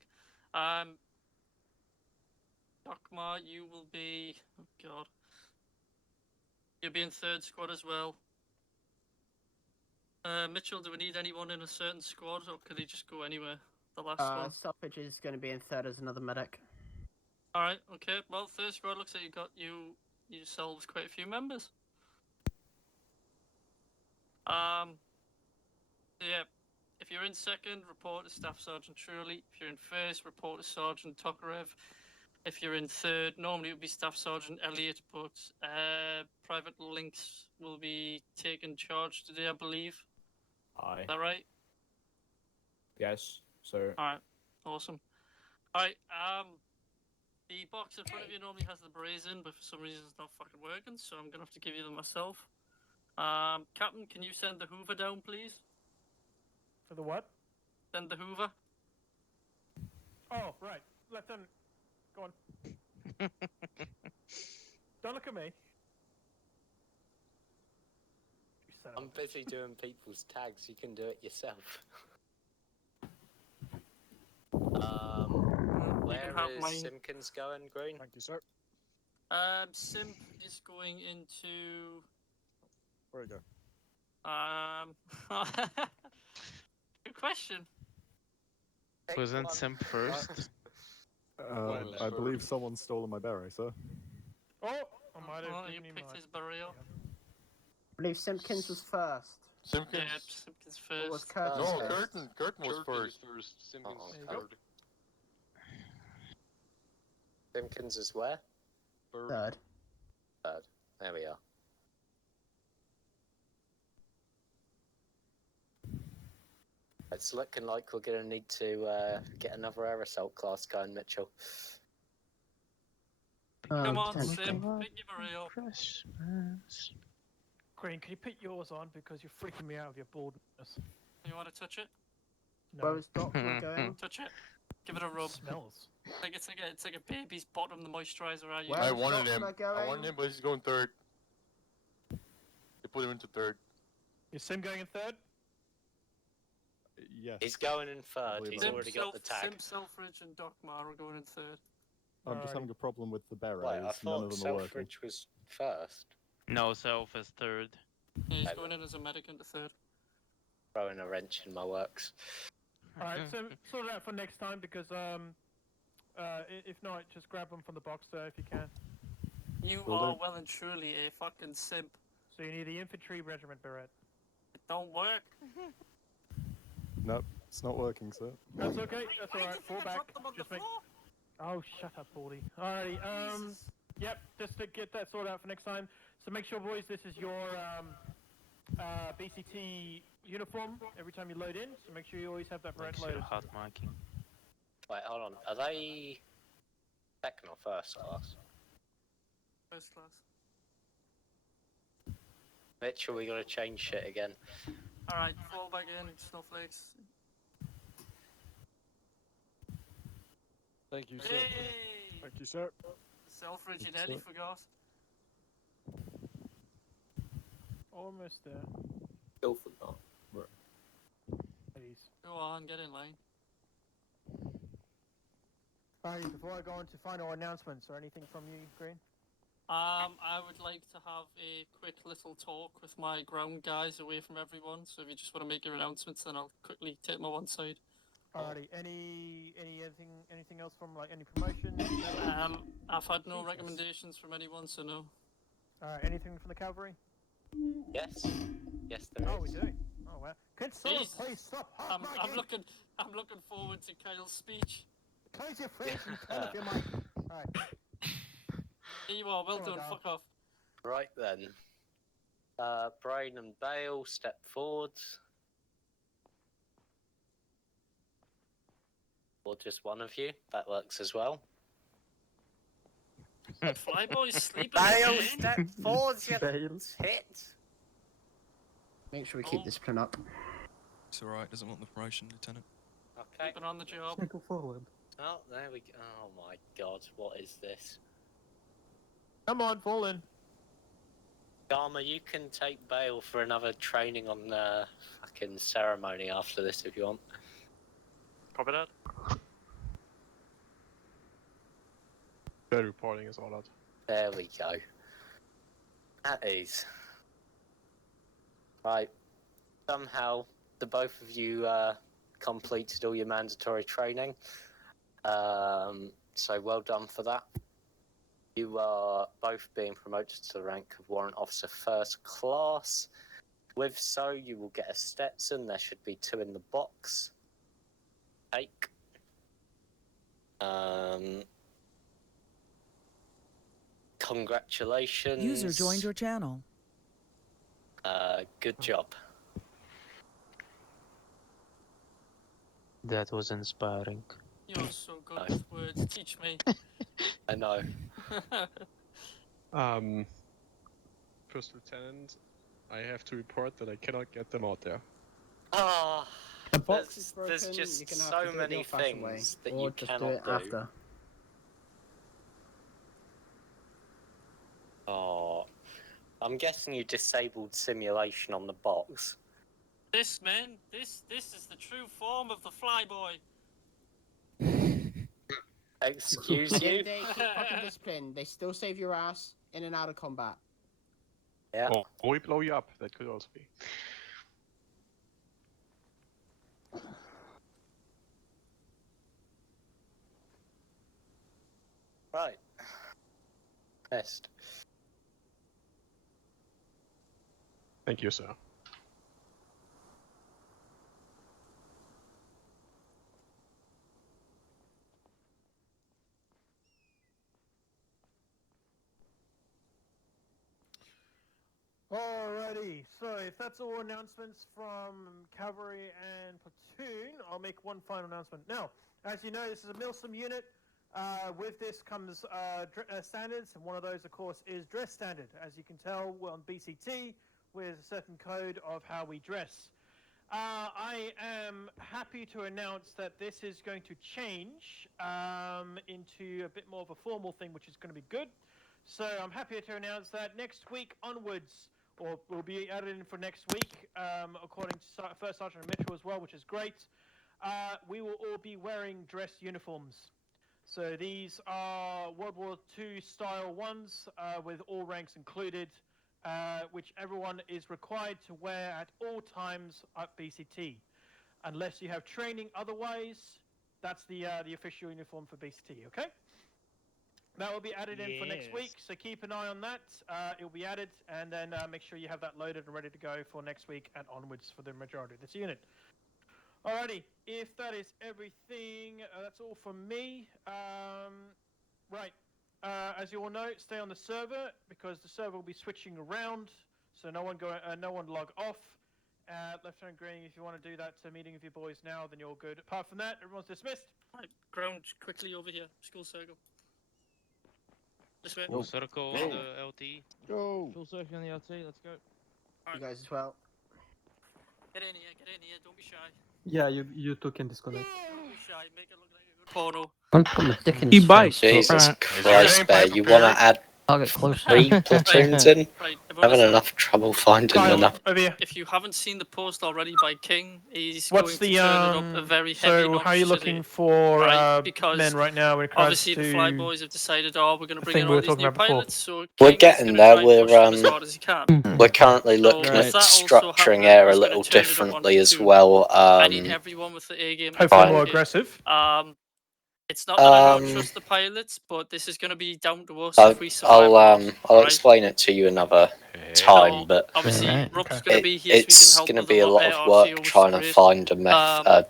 Dokma, you will be... Oh, God. You'll be in 3rd squad as well. Mitchell, do we need anyone in a certain squad, or could he just go anywhere? The last one? Selfridge is going to be in 3rd as another medic. Alright, okay. Well, 3rd squad looks like you got yourselves quite a few members. Yeah. If you're in 2nd, report to Staff Sergeant Shirley. If you're in 1st, report to Sergeant Tokarev. If you're in 3rd, normally it would be Staff Sergeant Elliott, but Private Lynx will be taking charge today, I believe. Aye. Is that right? Yes, sir. Alright, awesome. Alright, the box in front of you normally has the brazen, but for some reason it's not fucking working, so I'm gonna have to give you them myself. Captain, can you send the Hoover down, please? For the what? Send the Hoover. Oh, right. Lieutenant, go on. Don't look at me. I'm busy doing people's tags. You can do it yourself. Where is Simpkins going, Green? Thank you, sir. Simp is going into... Where you go? Good question. Wasn't Simp first? I believe someone's stolen my beret, sir. Oh! I might have you given picked mine. his burial. I believe Simpkins was 1st. Simpkins. Yeah, Simpkins Or was first. Curtis No, first? Curtin was first. Simpkins There you go. third. Simpkins is where? 3rd. 3rd. There we are. It's looking like we're going to need to get another air assault class going, Mitchell. Come on, potentially. Simp, pick your burial. Christmas. Green, can you put yours on because you're freaking me out with your baldness? You want to touch it? No. Where was Doctor going? Touch it. Give it a rub. Smells. It's like a baby's bottom, the moisturizer. Are you? Where I was wanted him. Doctor I going? wanted him, but he's going 3rd. They put him into 3rd. Is Sim going in 3rd? Yes. He's going in 3rd. He's Simp, already got the tag. Simp, Selfridge, and Dokmar are going in 3rd. I'm just having a problem with the berets. Wait, I None thought of them are working. Selfridge was 1st. No, Self is 3rd. Yeah, he's going in as a medic into 3rd. Throwing a wrench in my works. Alright, so sort it out for next time because if not, just grab them from the box there if you can. You Will are do. well and truly a fucking simp. So you need the infantry regiment beret. It don't work. Nope, it's not working, sir. That's okay. That's alright. Fall back. Just make. Oh, shut up, Baldy. Alrighty. Yep. Just to get that sorted out for next time. So make sure, boys, this is your BCT uniform every time you load in, so make sure you always have that beret loaded. Hard marking. Wait, hold on. Are they second or first class? First class. Mitchell, we gotta change shit again. Alright, fall back in, snowflakes. Thank you, sir. Hey! Thank you, sir. Selfridge and Thank you, Eddie sir. forgot. Almost there. Still forgot. Please. Go on, get in line. Alright, before I go on to final announcements or anything from you, Green? I would like to have a quick little talk with my ground guys away from everyone. So if you just want to make your announcements, then I'll quickly take my one side. Alrighty, anything else from like any promotions? I've had no recommendations from anyone, so no. Alright, anything from the cavalry? Yes. Yes, there is. Oh, we do. Oh wow. Could someone please stop I'm looking forward to Kyle's speech. Close your fridge and turn off your mic. Alright. Here you are, well Come on, done, Dale. fuck off. Right then. Brian and Bale, step forwards. Or just one of you. That works as well. Flyboy's sleeping Bale, again? step forwards, you Bales. hit. Make sure we keep discipline up. It's alright, doesn't want the promotion, Lieutenant. Okay. Keeping on the job. Go forward. Oh, there we go. Oh my god, what is this? Come on, fall in. Arma, you can take Bale for another training on the fucking ceremony after this if you want. Copy that. Bad reporting is all out. There we go. At ease. Right. Somehow, the both of you completed all your mandatory training. So well done for that. You are both being promoted to the rank of Warrant Officer First Class. With so, you will get a Stetson. There should be 2 in the box. Take. Congratulations. User joined your channel. Good job. That was inspiring. You're so good with words, teach me. I know. First Lieutenant, I have to report that I cannot get them out there. Ah, The box is broken. there's just you're gonna have so to do it many the old-fashioned way, things that or you just cannot do it do. after. Oh, I'm guessing you disabled simulation on the box. This, man, this is the true form of the flyboy. Excuse you? They keep fucking discipline. They still save your ass in and out of combat. Yeah. Or we blow you up, that could also be. Right. Best. Thank you, sir. Alrighty, so if that's all announcements from Cavalry and Platoon, I'll make one final announcement. Now, as you know, this is a Milsim unit. With this comes standards, and one of those, of course, is dress standard. As you can tell, we're on BCT with a certain code of how we dress. I am happy to announce that this is going to change into a bit more of a formal thing, which is going to be good. So I'm happy to announce that next week onwards, or will be added in for next week, according to First Sergeant Mitchell as well, which is great. We will all be wearing dress uniforms. So these are World War II style ones with all ranks included, which everyone is required to wear at all times at BCT. Unless you have training otherwise, that's the official uniform for BCT, okay? That will be added in for next week, so keep an eye on that. It will be added, and then make sure you have that loaded and ready to go for next week and onwards for the majority of this unit. Alrighty, if that is everything, that's all from me. Right, as you all know, stay on the server because the server will be switching around, so no one log off. Lieutenant Green, if you want to do that meeting with your boys now, then you're good. Apart from that, everyone's dismissed. Right, ground quickly over here. School circle. This way. Full circle on the LT. Go. Full circle on the LT. Let's go. You guys as well. Get in here. Don't be shy. Yeah, you two can disconnect. Don't be shy. Make it look like a good porno. Don't put my dick in He his bites. face. Jesus Christ, Bear, you want to add I'll get closer. 3 platoons in? Right, Having enough trouble finding enough. If you haven't seen the post already by King, he's What's going the to turn it up a very heavy So notch how are you today. looking for because men right now when it comes obviously to the Flyboys have decided, oh, we're going to bring thing in we all were these talking new about before? pilots, so We're King is getting gonna there. try and push them as hard as he can. We're currently looking if at that also structuring happened, air I a was gonna little turn it up on differently as platoon. well. I need everyone with the A game. Hopefully Fine. more aggressive. It's not that I don't trust the pilots, but this is going to be down to us if we survive. I'll explain it to you another time, but obviously, Rob's going to be here, it's so we can going to help be a lot of work trying to find a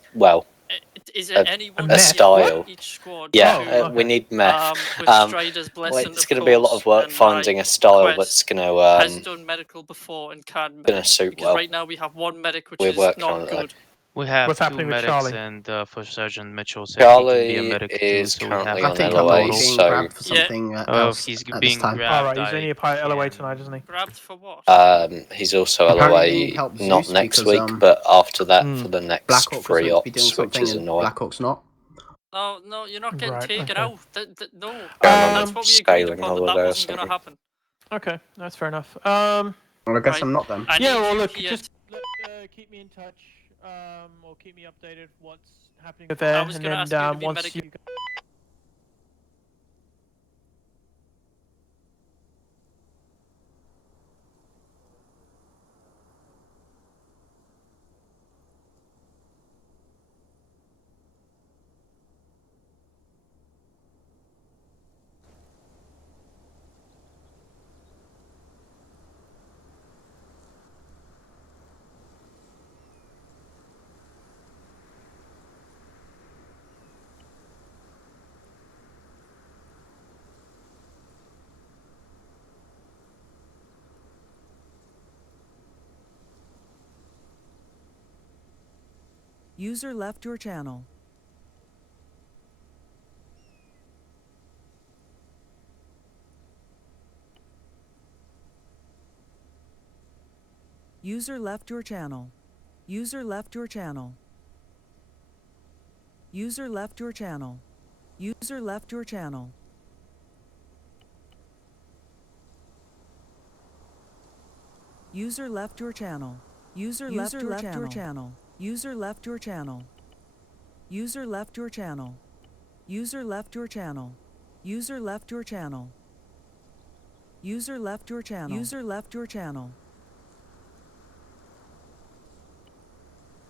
a style. each squad. Yeah, we need meth. With Strider's blessing, It's going to be a lot of work finding a style that's going has to done medical before and can gonna suit because well. right now we have one medic which We're is working on not it, though. good. We have What's two happening with medics, Charlie? and First Sergeant Mitchell said he can be a Charlie medic is too, so we have currently to on take LOA, a so he's being grabbed. Alright, he's only a LOA tonight, isn't he? Grabbed for what? he's also Apparently they LOA help not Zeus next because, week, but after that for the Black next Hawk was 3 meant to be doing ops, which something is and annoying. Black Hawk's not. No, you're not getting Right, taken okay. out. No, Going on that's a what we agreed scaling upon. That holiday or wasn't going to something. happen. Okay, that's fair enough. Well, I guess Right. I'm not then. I Yeah, need well, you look, here just keep me in touch, or keep me updated what's happening with there, was and gonna then ask you to be once medic- you. User left your channel. User left your channel. User left your channel. User left your channel. User left your channel. User left your channel. User left your channel. User left your channel. User left your channel. User left your channel. User left your channel. User left your channel. User left your channel.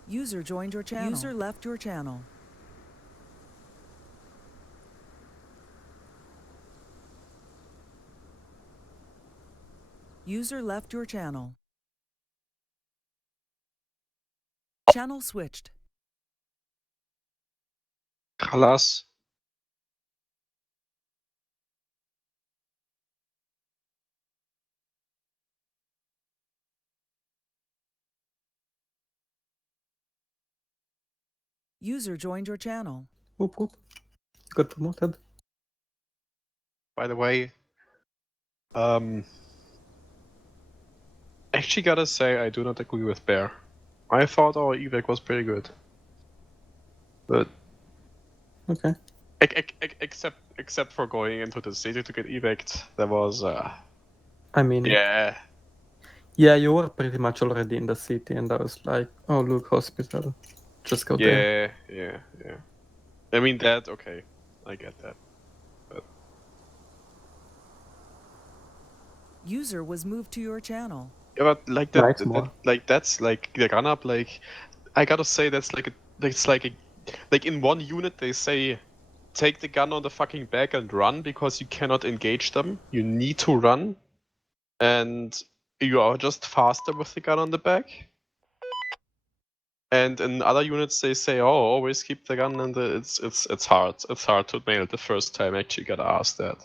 User joined your channel. User left your channel. User left your channel. Channel switched. خلاص. User joined your channel. Whoop whoop. Got promoted. By the way, actually gotta say I do not agree with Bear. I thought our evac was pretty good, but Okay. except for going into the city to get evac'd, there was I mean, yeah. Yeah, you were pretty much already in the city, and I was like, oh look, hospital. Just go there. Yeah. I mean that, okay, I get that. But User was moved to your channel. yeah, but like that's like the run up. Like I gotta say that's like in one unit they say take the gun on the fucking back and run because you cannot engage them. You need to run, and you are just faster with the gun on the back. And in other units they say, oh, always keep the gun, and it's hard. It's hard to nail it the first time. Actually, gotta ask that.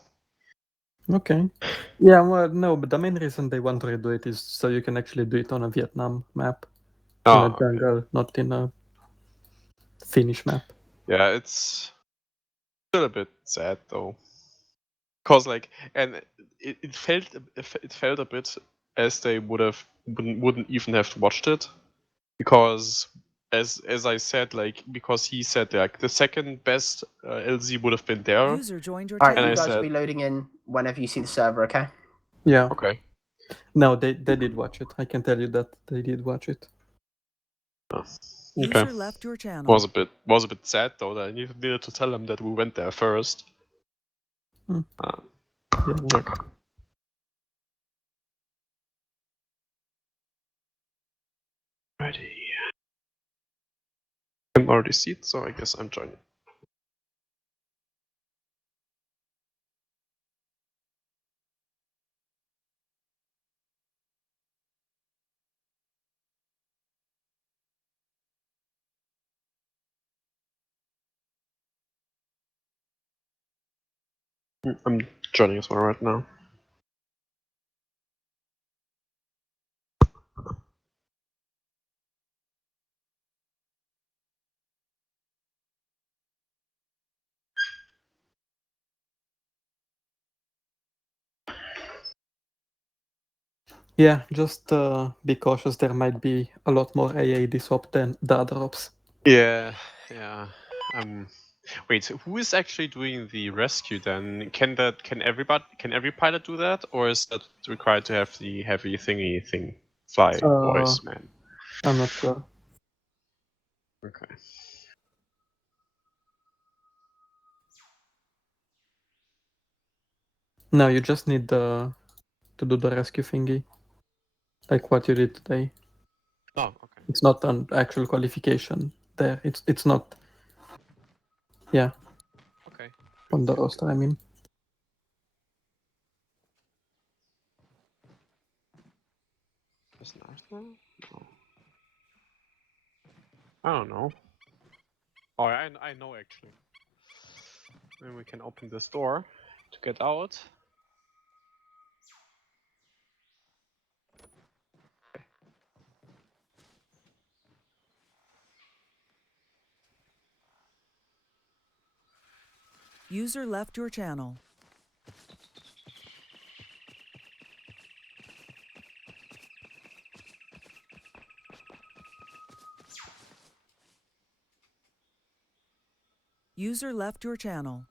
Okay. Yeah, well, no, but the main reason they want to redo it is so you can actually do it on a Vietnam map. Oh, in a jungle, not in a Finnish map. Yeah, it's still a bit sad though, cause like, and it felt a bit as they wouldn't even have watched it, because as I said, like, because he said like the second best LZ would have been there. User joined your Alright, channel. you guys will be loading in whenever you see the server, okay? Yeah. Okay. No, they did watch it. I can tell you that they did watch it. User Okay. left your channel. Was a bit sad though that I needed to tell them that we went there first. Okay. Ready. I can already see it, so I guess I'm joining. I'm joining as well right now. Yeah, just be cautious. There might be a lot more AA this op than the other ops. Yeah. Wait, who is actually doing the rescue then? Can every pilot do that, or is that required to have the heavy thingy thing fly voice man? I'm not sure. Okay. No, you just need to do the rescue thingy, like what you did today. Oh, okay. It's not an actual qualification there. It's not. Yeah. Okay. On the roster, I mean. Is an Arthur? No. I don't know. Oh, I know actually. Then we can open this door to get out. User left your channel. User left your channel.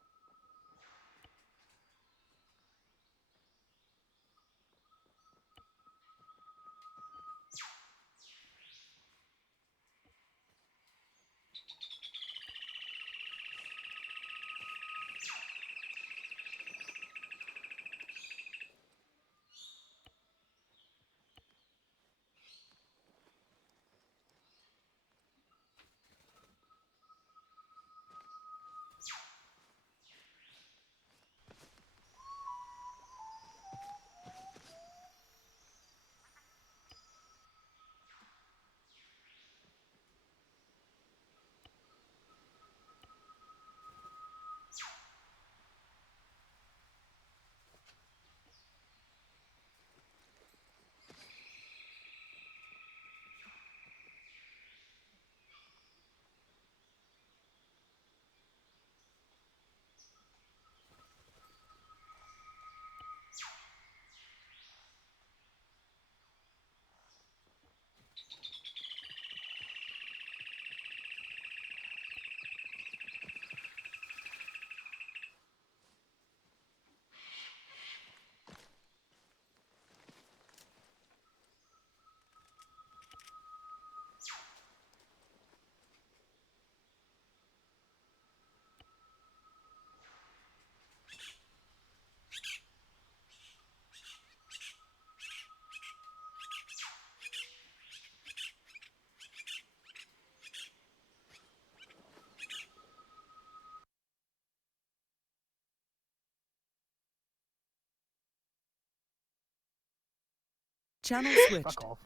Channel switched. Fuck off.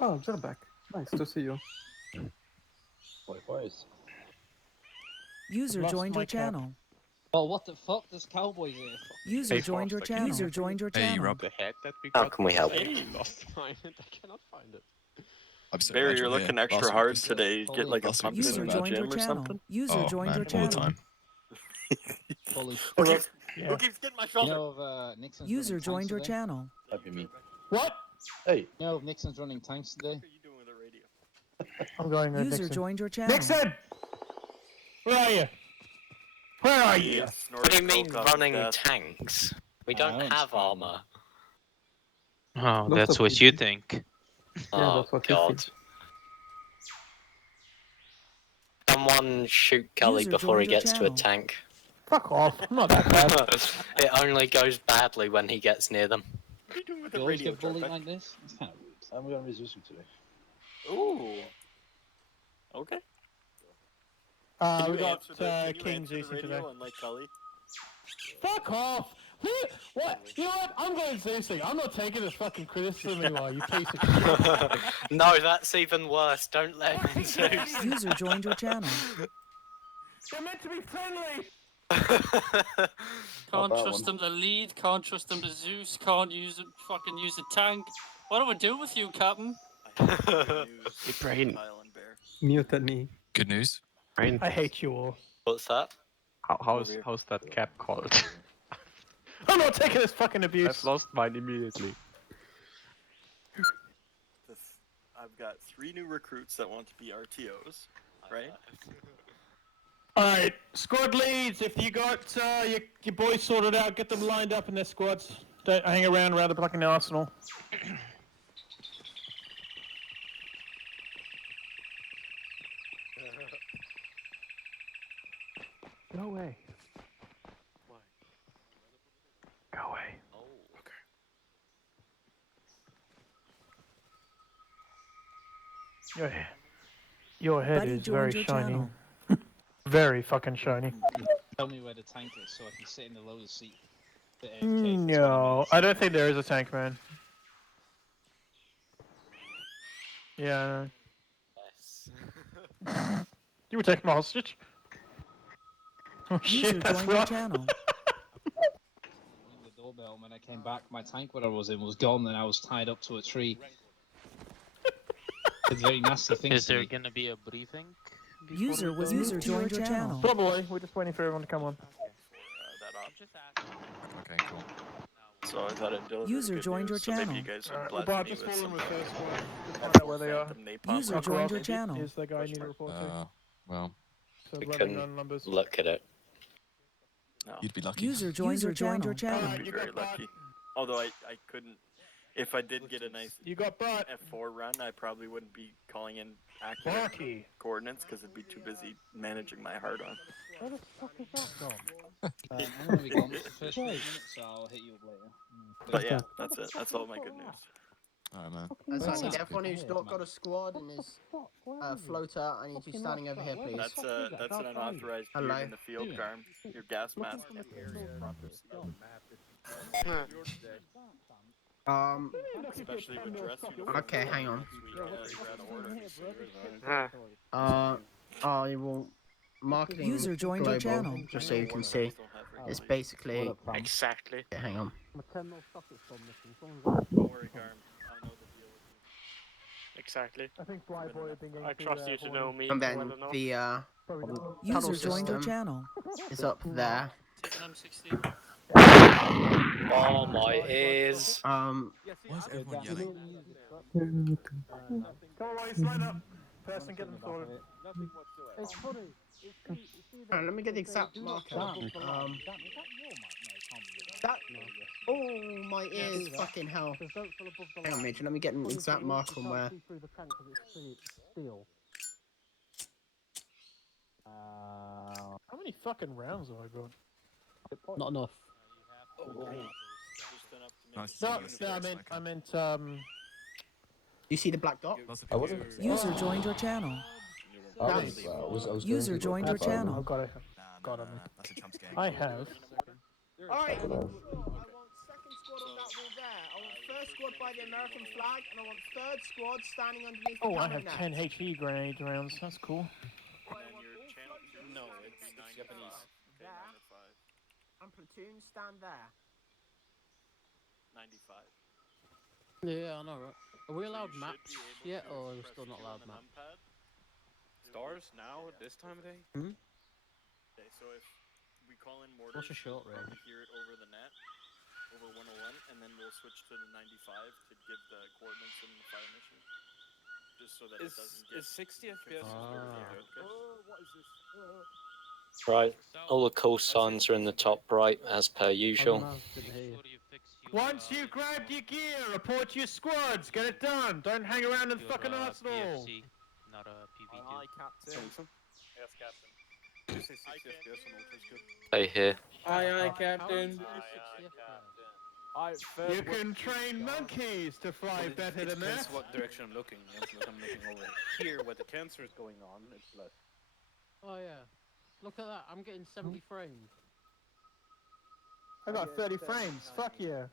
Oh, they're back. Nice to see you. Likewise. User joined your channel. Oh, what the fuck? There's cowboys here. User Hey, joined your channel. User joined your channel. The head that we How got can we help? I lost mine. I cannot find it. I'm so Barry, glad you're you're looking here. extra Last week hard was, today. Get like a last week pump was User in the joined your gym or channel. something. User oh joined man, your all the channel. time. Who keeps getting my shoulder? User joined your channel. That'd be me. What? Hey. No, Nixon's running tanks today. What are you doing with the radio? I'm going with User Nixon. joined your channel. Nixon! Where are you? Where are you? What do you mean running tanks? We don't have armor. Oh, Lots that's of what people. you think. Yeah, Oh that's what you god. think. Someone shoot Cully User before he joined your gets to a channel. tank. Fuck off. I'm not that bad. It only goes badly when he gets near them. What are you doing with You the always radio? get bullied Jarpek? like this? It's kind of rude. I'm gonna resist you today. Ooh. Okay. We Can got you answer King the Zeus radio today. unlike Cully? Fuck off! What? You know what? I'm going Zeusing. I'm not taking this fucking criticism anymore, you piece of shit. No, that's even worse. Don't let him Zeus. User joined your channel. They're meant to be friendly! Can't that trust one. him to lead, can't trust him to Zeus, can't fucking use a tank. What do we do with you, Captain? Hey, Brain. Mutiny. Good news. Brain. I hate you all. What's that? How's that cap called? I'm not taking this fucking abuse. I've lost mine immediately. I've got 3 new recruits that want to be RTOs, right? Alright, squad leads, if you got your boys sorted out, get them lined up in their squads. Don't hang around the fucking arsenal. Go away. Why? Go away. Oh, Your head Buddy is joined very your shiny. channel. Very fucking shiny. Tell me where the tank is so I can sit in the lower seat. Bit AFK for 20 No, minutes. I don't think there is a tank, man. Yeah. yes. You were taking my hostage? Oh User shit, that's joined your rough. channel. Ring the doorbell. When I came back, my tank where I was in was gone and I was tied up to a tree. It's very nasty thing. Is there gonna be a briefing? User was user joined your channel. Probably, we're just waiting for everyone to come on. Okay, cool. So I thought I'd deliver User good joined news, your so maybe channel. you guys would Alright, bless Bob, me just with follow some them with first squad. Just find out where they are. Phantom napalm. User Fuck joined off. your channel. Here's the guy you need to report to. Well, So We running couldn't on numbers. look at it. No, you'd be lucky. User joined your channel. I would Alright, be you very got Bart. lucky. Although I couldn't. If I did get a nice You got Bart. F4 run, I probably wouldn't be calling in accurate Barky. coordinates because I'd be too busy managing my hard on. Where the fuck is that gone? I'm gonna be gone for the first 3 minutes, so I'll hit you up later. But yeah, that's it. That's all my good news. Alright, man. That's Sounds I need good. everyone who's not got a squad and is floater. I need you standing over here, please. That's an unauthorized Hello. beard in the field, Garm. Your gas mask. Especially with dress uniforms. Okay, hang on. Order. I will marketing User joined your global, channel. just so you can see. It's basically Exactly. hang on. Don't worry, Garm. I know the deal with you. Exactly. I think Flyboy have been getting I trust you to know me And well then enough. the User tunnel joined your system channel. is up there. M16. Oh my ears. Why is everyone yelling? Come on, boys, line up. Person, get them sorted. It's funny. Alright, let me get the exact marker. That. Oh my ears! Fucking hell. Hang on, Major. Let me get an exact marker on where. How many fucking rounds have I got? Not enough. Nice. No, I meant. You see the black dot? User joined your channel. User joined your channel. I've got it. Got him. That's a Trump's game. I have. Alright. I want second squad on that wall there. I want first squad by the American flag, and I want third squad standing underneath the Oh, I hammer have net. 10 HE grenade rounds. That's cool. No, it's Japanese. There. And platoon stand there. 95. Yeah, I know, right? Are we allowed you should maps be able yet, to or are we press still not Q on allowed the maps? numpad. Stars now at this time of day? Hmm? Okay, so if we call in mortars, What's a short we'll probably range? hear it over the net, over 101, and then we'll switch to the 95 to give the coordinates in the fire mission. Just so that it doesn't get... Is 60 FPS Ah. What is this? Right, all the call signs are in the top right as per usual. Once you've grabbed your gear, report to your squads. Get it done. Don't hang around in the fucking arsenal. PFC, not a PV2. Aye, Captain. Yes, Captain. Did you say 60 FPS on Ultra's good? Stay here. Aye, Captain. Aye, You can train monkeys to fly better it than depends that. what direction I'm looking. Yes, look, I'm looking over here where the cancer is going on. It's less. Oh yeah. Look at that. I'm getting 70 frames. I got 30 frames. Fuck yeah.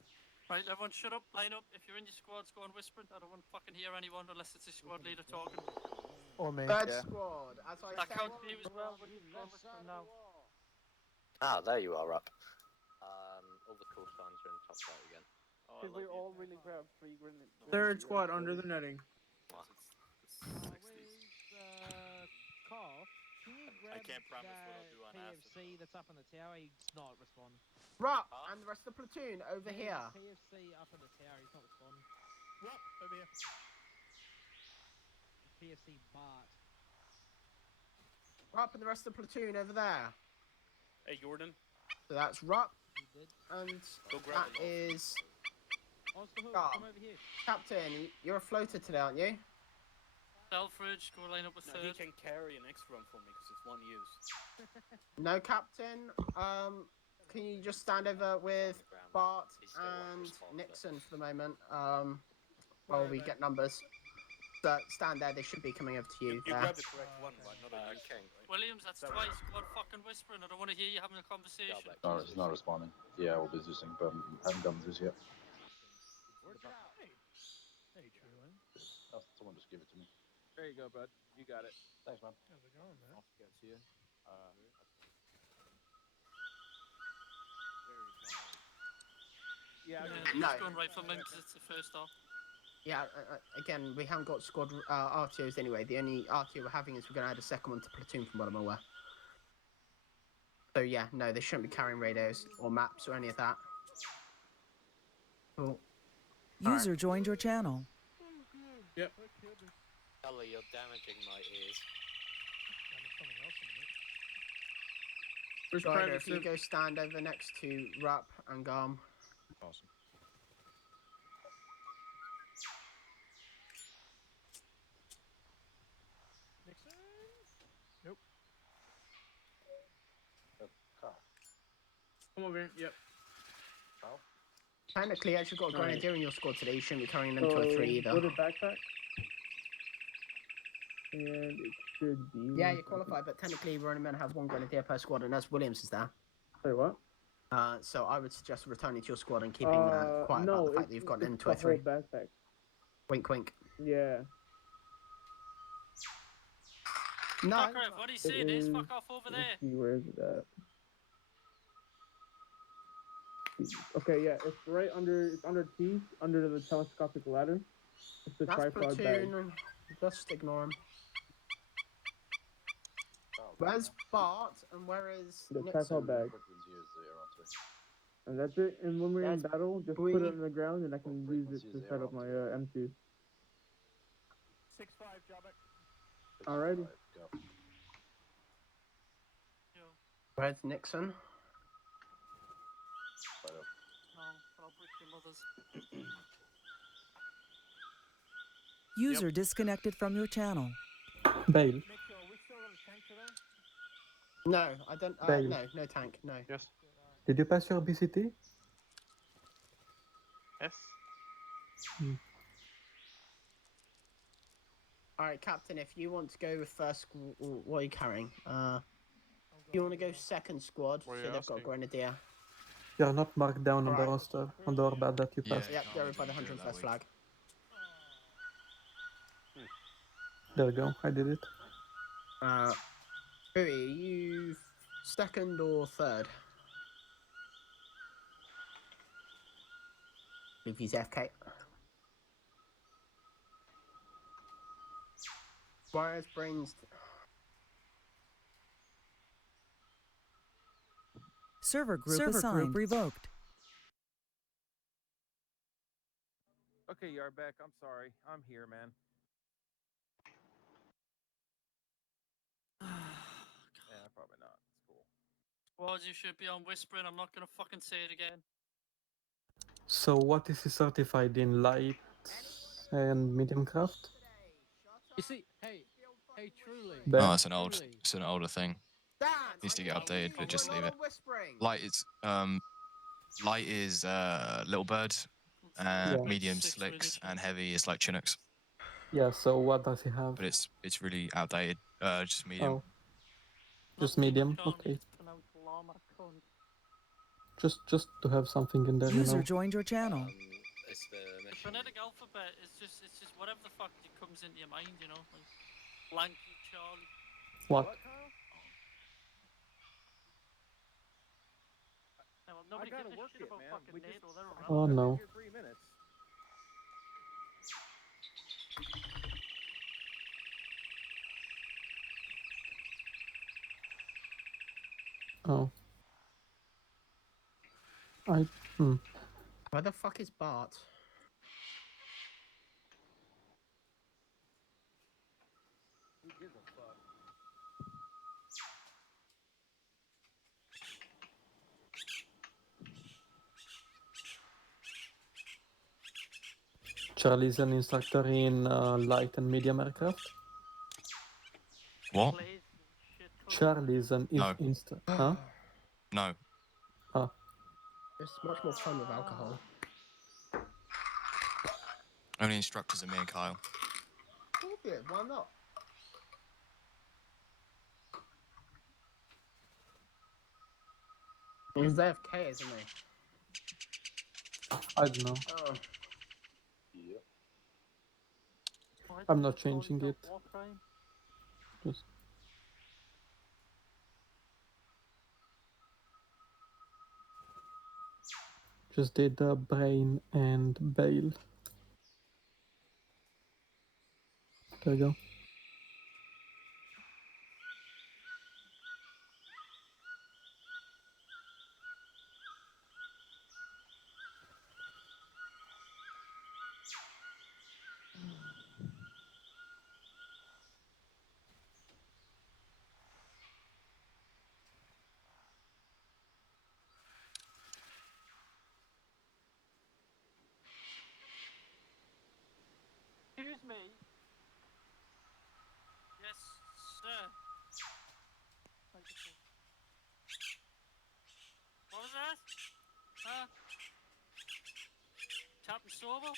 Right, everyone shut up, line up. If you're in your squads, go on whispering. I don't want to fucking hear anyone unless it's a squad leader talking. Or me. Third squad, as I That said. can't be as well. Go on whispering now. Ah, there you are, up. All the call signs are in top right again. Did we all really grab 3 grenades? Third squad under the netting. Carl, can you grab I can't promise what I'll do on PFC that's up in the tower? He's not responding. Rup and the rest of the platoon over here. PFC up in the tower, he's not responding. Rup, over here. PFC Bart. Rup and the rest of the platoon over there. Hey, Jordan. So that's Rup, He did. and Go grab that is Come over here. Captain. You're a floater today, aren't you? Selfridge, go line up with No, third. he can carry an extra one for me because it's one use. No, Captain. Can you just stand over with Bart and Nixon for the moment? While we get numbers. But stand there. They should be coming over to you. You there. grabbed the correct one, right? Not a use. King. Williams, that's twice. Go on fucking whispering. I don't want to hear you having a conversation. No, he's not responding. Yeah, we'll be using, but haven't done this yet. Hey, Truman. Oh, someone just give it to me. There you go, bud. You got it. Thanks, man. How's it going, man? Off gets you. Yeah, No. just go on rifleman because it's the first off. Yeah, again, we haven't got squad RTOs anyway. The only RTO we're having is we're going to add a second one to platoon from what I'm aware. So yeah, no, they shouldn't be carrying radios or maps or any of that. Cool. User joined your channel. Yep. Ellie, you're damaging my ears. Strider, if you go stand over next to Rup and Garm. Awesome. Nixon? Nope. Carl. Come over here. Yep. Carl? Technically, as you've got a Alright. grenadier in your squad today, you shouldn't be carrying an M23 either. Go to backpack. And it should be. Yeah, you're qualified, but technically we're only meant to have one grenadier per squad, and that's Williams is there. Say what? So I would suggest returning to your squad and keeping quiet about the fact that you've got an it's the whole M23. backpack. Wink, wink. Yeah. No. Tucker, what he's saying is fuck off over there. Let's see, where is it at? Okay, yeah, it's right under. It's under T, under the telescopic ladder. It's the That's tripod bag. platoon. Just ignore him. Where's Bart and where is The Nixon? tripod bag. And that's it. And when we're in battle, just put it on the ground, and I can use it to set up my M2. 6-5, Jabek. Alrighty. Where's Nixon? No, but I'll break your mothers. User disconnected from your channel. Bail. No, I don't. Bail. No tank. No. Yes. Did you pass your BCT? Yes. All right, Captain. If you want to go with first, what are you carrying? You want to go second squad? So What are you they've got asking? Grenadier. You're not marked down on the Alright. roster, on the orbit that you passed. Yep, they're by the 101st flag. There we go, I did it. Bowie, are you second or third? If he's FK. Why is brains? Server group assigned. Revoked. Okay, Yardback, I'm sorry. I'm here, man. Yeah, probably not. It's cool. Squads, you should be on whispering. I'm not gonna fucking say it again. So what is he certified in? Light and medium craft? You see, hey, truly. Oh, it's an older thing. Dan, Needs to get I need updated, you. but just We're leave not it. on whispering. Light is Little Bird, Yeah. medium Slicks, and heavy is like Chinooks. Yeah, so what does he have? But it's really outdated. Just medium. Oh. Just medium? Okay. Just to have something in there, User joined your channel. It's the The mission. phonetic alphabet is just whatever the fuck comes into your mind, you know, like Blanky Charlie. What? No, well, nobody gives a shit about fucking NATO. They're around. Oh no. 3 minutes. Oh. Where the fuck is Bart? Who gives a fuck? Charlie is an instructor in light and medium aircraft. What? Charlie is an instructor. Huh? No. Ah. It's much more fun with alcohol. Only instructors are me and Kyle. Yeah, why not? He's AFK, isn't he? I don't know. Oh. Yep. I'm not changing it. Just did brain and bail. There you go. Excuse me. Yes, sir. What was that? Huh? Captain Sober?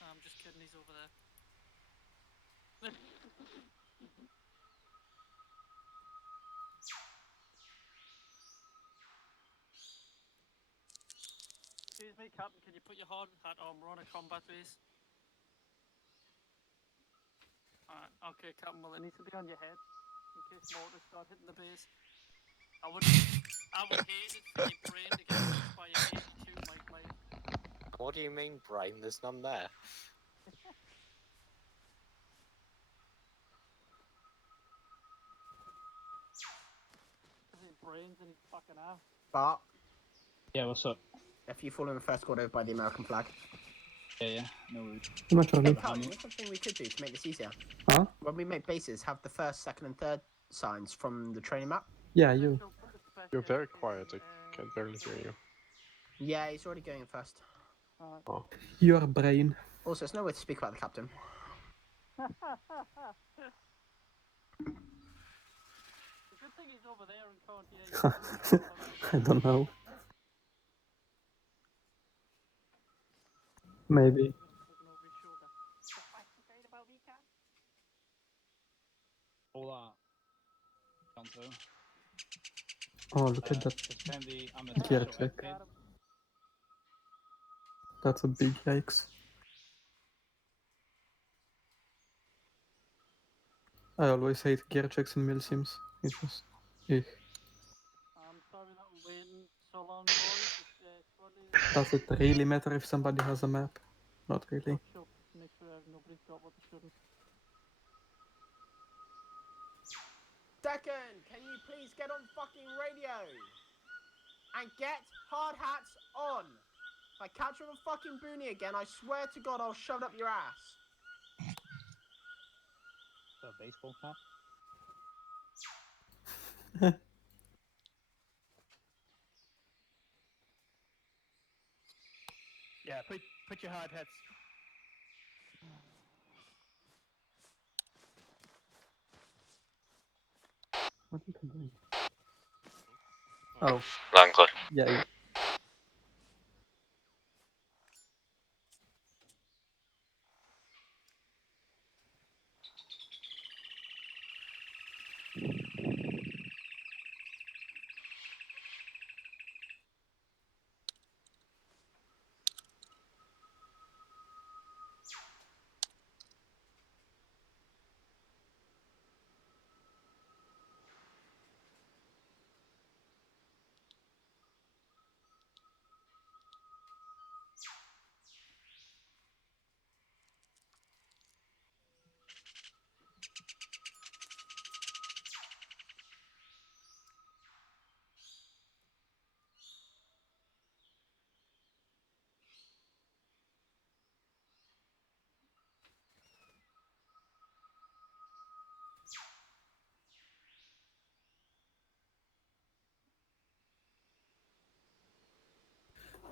No, I'm just kidding, he's over there. Excuse me, Captain, can you put your hard hat on? We're on a combat base. Alright, okay, Captain, well, it needs to be on your head in case mortars start hitting the base. I would hate it for your brain to get touched by a 82, mate. What do you mean, brain? There's none there. His brains and his fucking ass. Bart, Yeah, what's up? if you fall in the first squad over by the American flag. Yeah, no worries. Too much Hey, of Carl, you know something we could do to make this easier? Huh? When we make bases, have the first, second, and third signs from the training map. Yeah, you. You're very quiet. I can barely hear you. Yeah, he's already going in first. Oh. Your brain. Also, it's no way to speak about the captain. The good thing he's over there and can't hear you. I don't know. Maybe. All that. Canto. Oh, look at that Suspend the gear amateur check. head. That's a big yikes. I always hate gear checks in milsims. It just... I'm sorry that we're waiting so long, boys. Does it really matter if somebody has a map? Not really. Sure. Make sure nobody's got what they shouldn't. Second, can you please get on fucking radio? And get hard hats on. If I catch you with a fucking boonie again, I swear to God I'll shove it up your ass. A baseball cap? Yeah, put your hard hats. What are you doing? Oh. Langley. Yeah.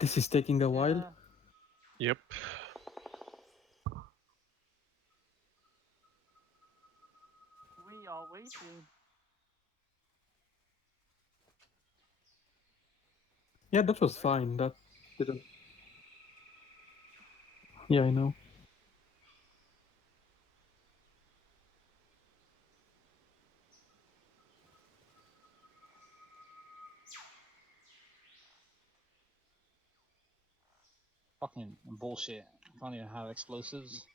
This is taking a while. Yep. We are waiting. Yeah, that was fine. That didn't. Yeah, I know. Fucking bullshit. I can't even have explosives.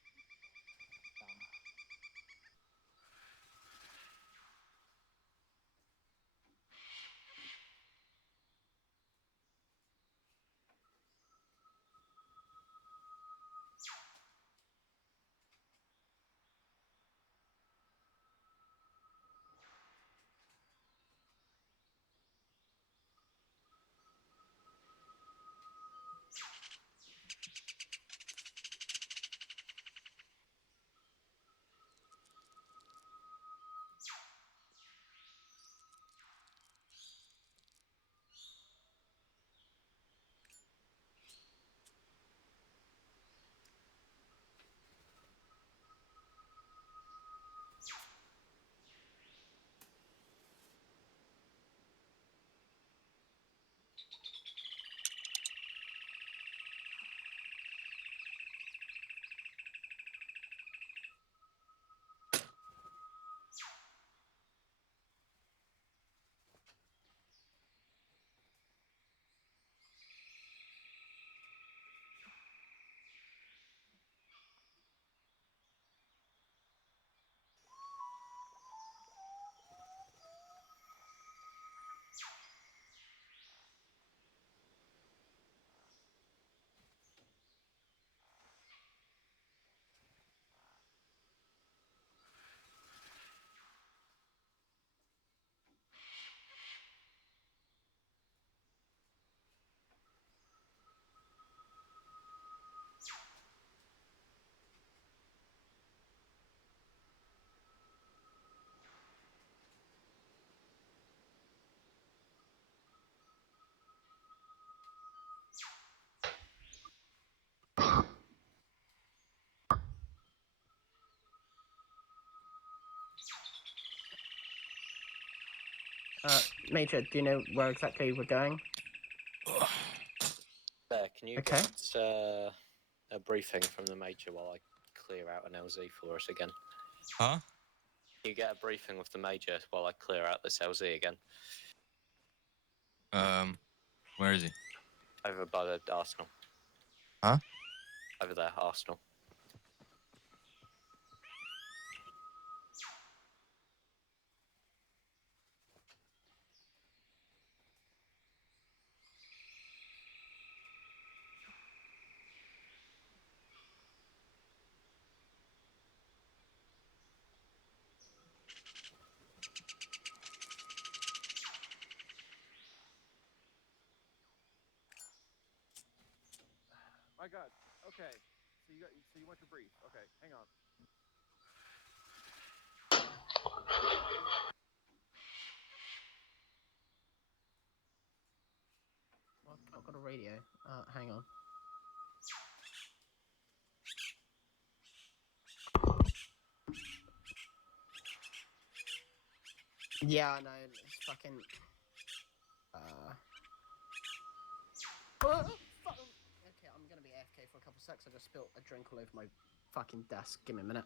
Major, do you know where exactly we're going? There, can you Okay. get a briefing from the Major while I clear out an LZ for us again? Huh? Can you get a briefing with the Major while I clear out this LZ again? Where is he? Over by the Arsenal. Huh? Over there, Arsenal. My God. Okay. So you want your brief. Okay, hang on. I've got a radio. Hang on. Yeah, I know. It's fucking. Oh, fuck. Okay, I'm gonna be AFK for a couple seconds. I just spilled a drink all over my fucking desk. Give me a minute.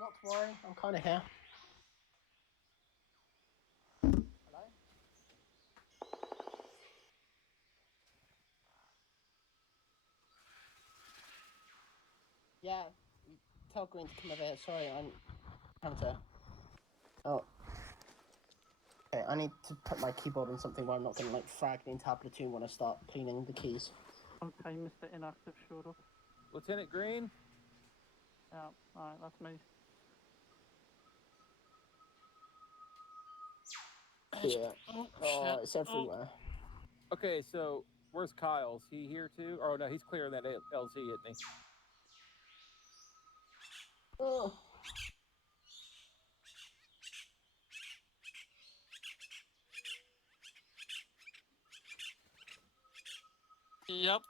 Not to worry, I'm kind of here. Hello? Yeah, tell Green to come over here. Sorry, I'm Hunter. Oh. Okay, I need to put my keyboard on something where I'm not going to like frag the entire platoon when I start cleaning the keys. Okay, Mr. Inactive showed up. Lieutenant Green? Yeah, alright, that's me. Yeah. Oh, shit. It's everywhere. Okay, so where's Kyle's? He here too? Oh no, he's clearing that LZ, isn't he? Oh. Yep.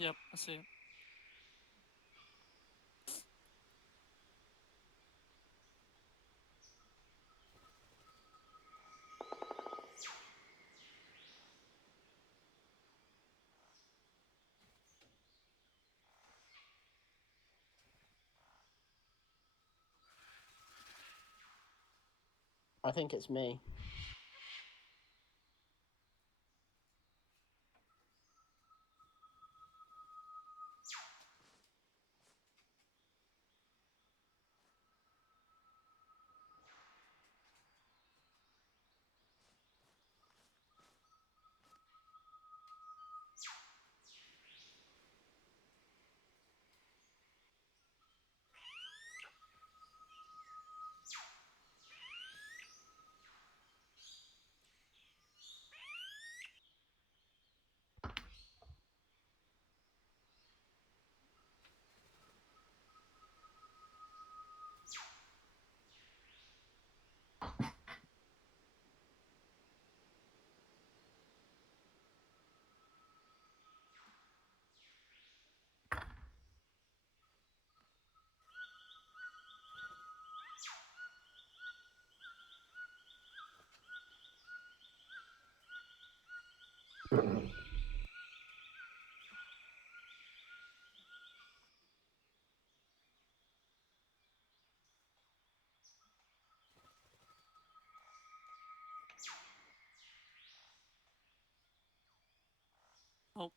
Yep, I see it. I think it's me. Oh.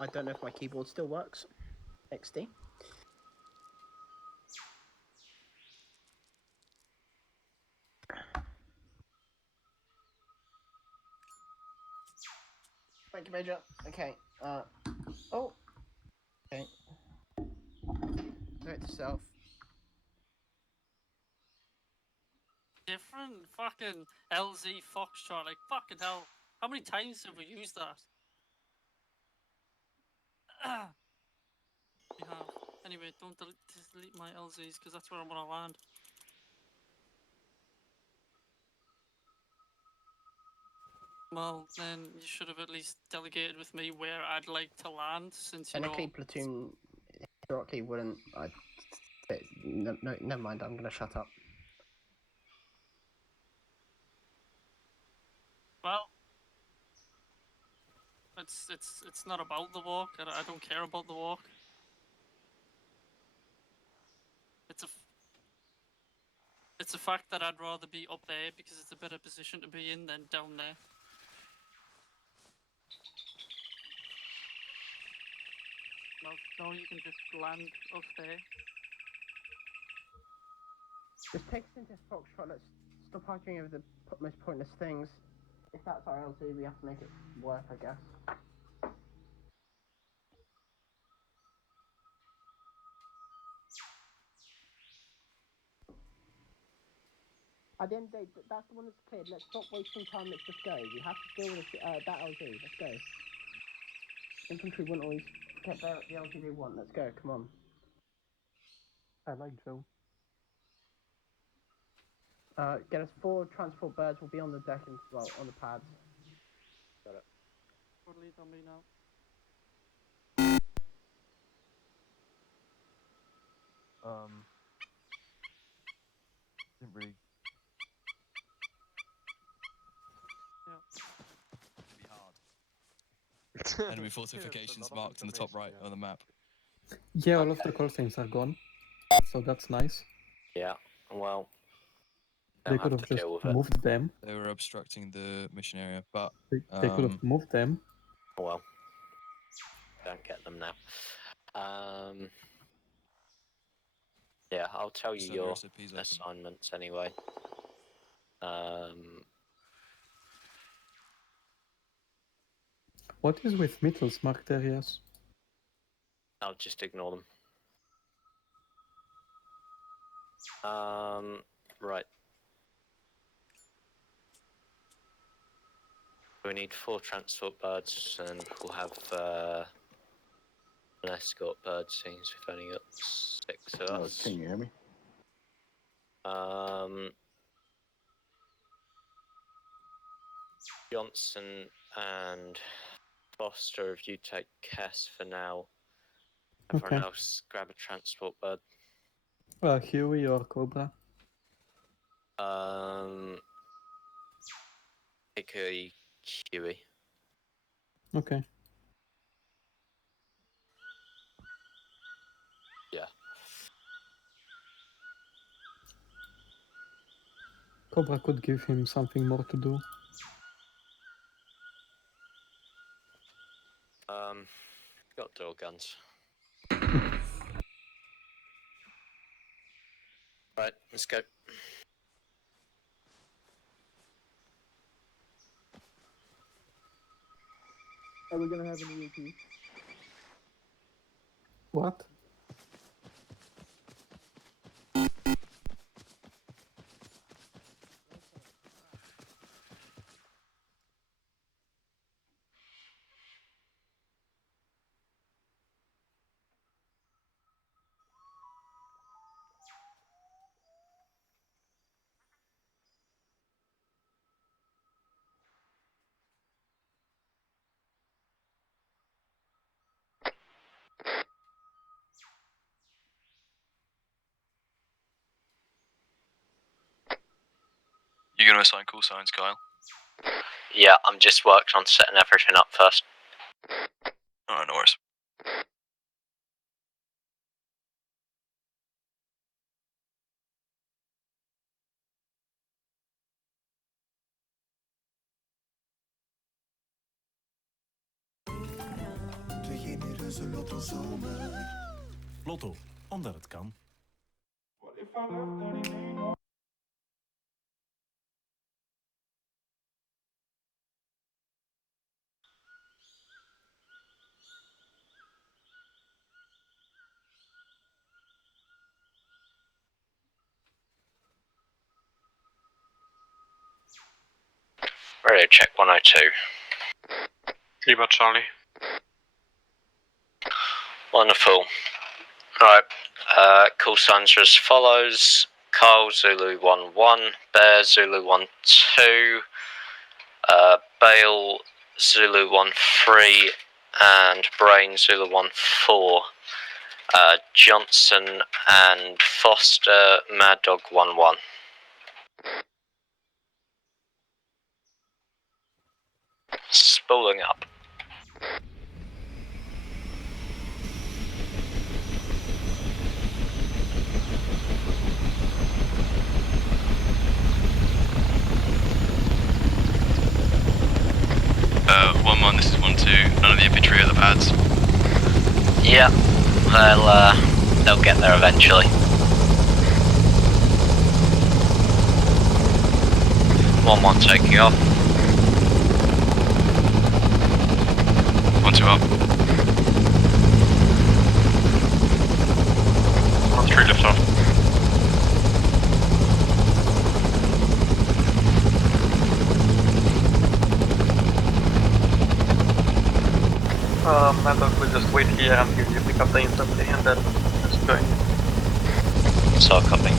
I don't know if my keyboard still works. XD. Thank you, Major. Okay. Oh. Okay. Note to self. Different fucking LZ Foxtrot, like fucking hell. How many times have we used that? We have. Anyway, don't delete my LZs because that's where I want to land. Well, then you should have at least delegated with me where I'd like to land, since you Technically, know. platoon historically wouldn't. No, never mind. I'm gonna shut up. Well, it's not about the walk. I don't care about the walk. It's a fact that I'd rather be up there because it's a better position to be in than down there. No, you can just land up there. Just take us into Foxtrot. Let's stop arguing over the most pointless things. If that's our LZ, we have to make it work, I guess. At the end of the day, that's the one that's cleared. Let's stop wasting time. Let's just go. We have to deal with that LZ. Let's go. Infantry won't always get the LZ they want. Let's go. Come on. I like Joe. Get us 4 transport birds. We'll be on the deck and on the pads. Got it. Totally on me now. Didn't really. Enemy fortifications marked in the top right of the map. Yeah, all of the call signs are gone, so that's nice. Yeah, well, They could have just moved them. They were obstructing the mission area, but They could have moved them. Oh well, don't get them now. Yeah, I'll tell you So your SOP's open. assignments anyway. What is with Mittel's marked areas? I'll just ignore them. Right. We need 4 transport birds, and we'll have an escort bird, since we've only got 6 of us. Can you hear me? Johnson and Foster, if you take Cass for now. Everyone else, grab a transport bird. Huey or Cobra? Take a Huey. Okay. Yeah. Cobra could give him something more to do. Got dual guns. Right, let's go. Are we gonna have an EAP? What? You gonna assign call signs, Kyle? Yeah, I'm just working on setting everything up first. Alright, no worries. De genereuze Lotto-zomer. Lotto, omdat het kan. Radio check 102. Lima Charlie. Wonderful. Right. Call signs are as follows. Kyle Zulu 1-1, Bear Zulu 1-2, Bale Zulu 1-3, and Brain Zulu 1-4. Johnson and Foster Mad Dog 1-1. Spooling up. 1-1, this is 1-2. None of the infantry are the pads. Yeah, they'll get there eventually. 1-1 taking off. 1-2 up. 1-3 lift off. Mad Dog will just wait here until you pick up the infantry and then just join. So copy.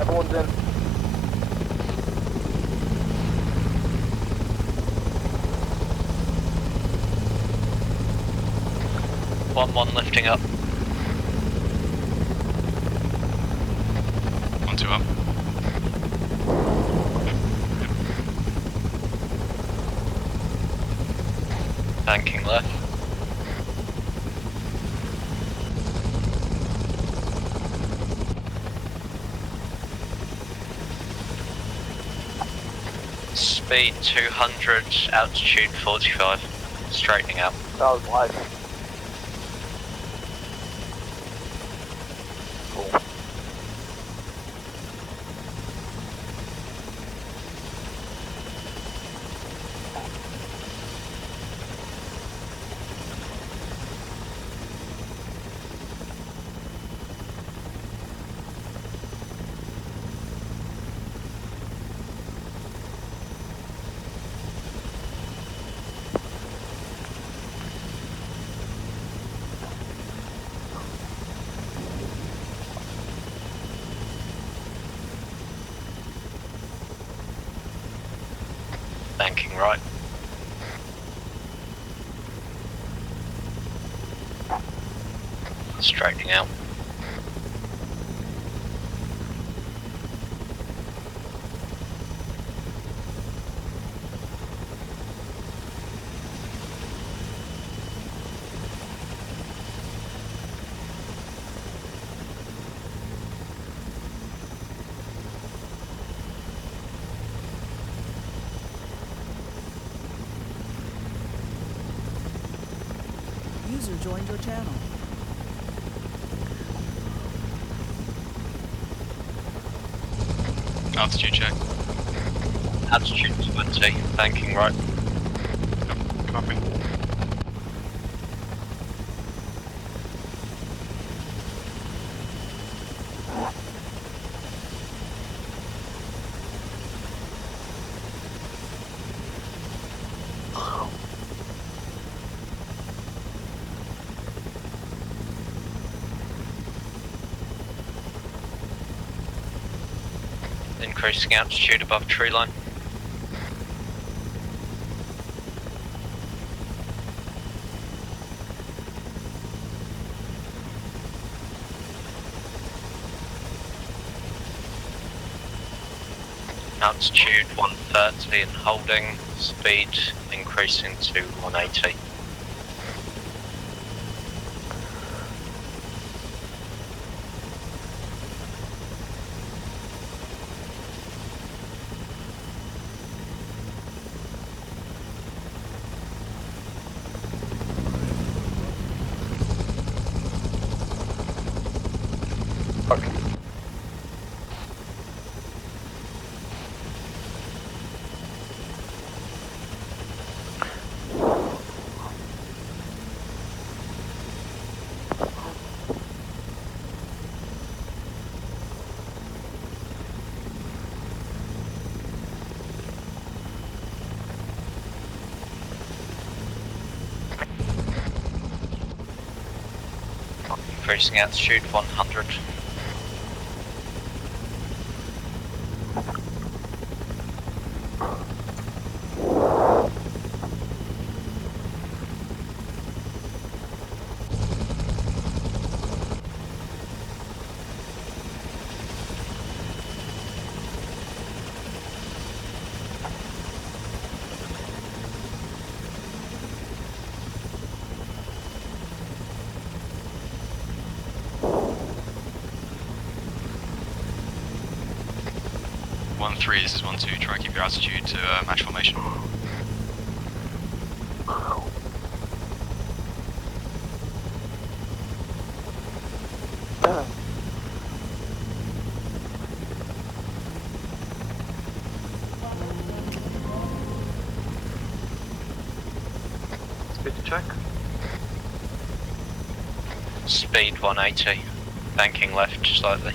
Everyone's in. One lifting up. 1-2 up. Banking left. Speed 200, altitude 45. Straightening out. That was live. Cool. Banking right. Straightening out. joined your channel. Altitude check. Altitude 20, banking right. Copy. Increasing altitude above tree line. Altitude 130 and holding, speed increasing to 180. Increasing altitude 100. Three, this is 1-2, try and keep your altitude to match formation. Speed check. Speed 180, banking left slightly.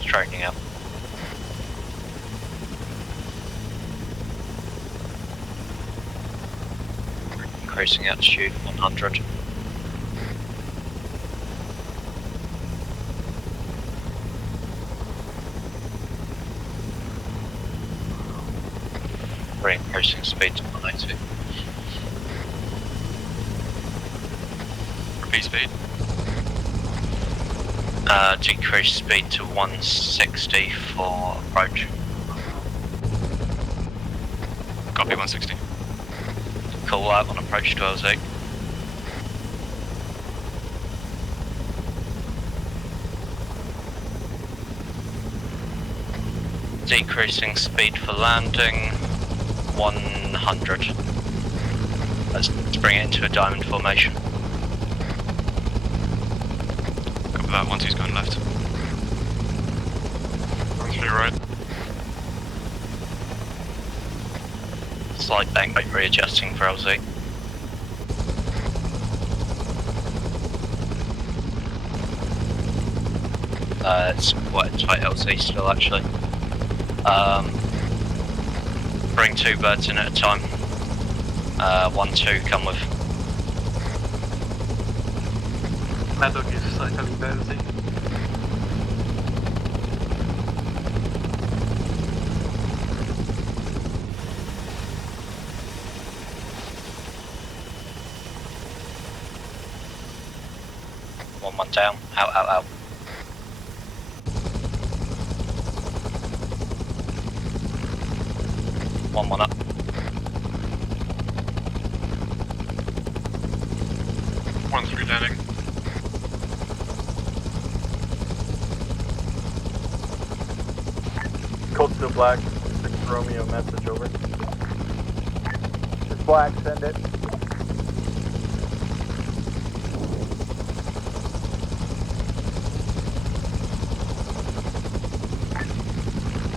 Straightening out. Increasing altitude 100. We're increasing speed to 180. Repeat speed. Decrease speed to 160 for approach. Copy 160. Call out on approach to LZ. Decreasing speed for landing 100. Let's bring it into a diamond formation. Copy that, 1-2's going left. 1-3 right. Slight bank rate readjusting for LZ. It's quite a tight LZ still actually. Bring 2 birds in at a time. 1-2 come with. Mad Dog is cycling the LZ. One down, out. 1 up. One 3 landing. Still Black, 6 Romeo, message over. It's Black, send it.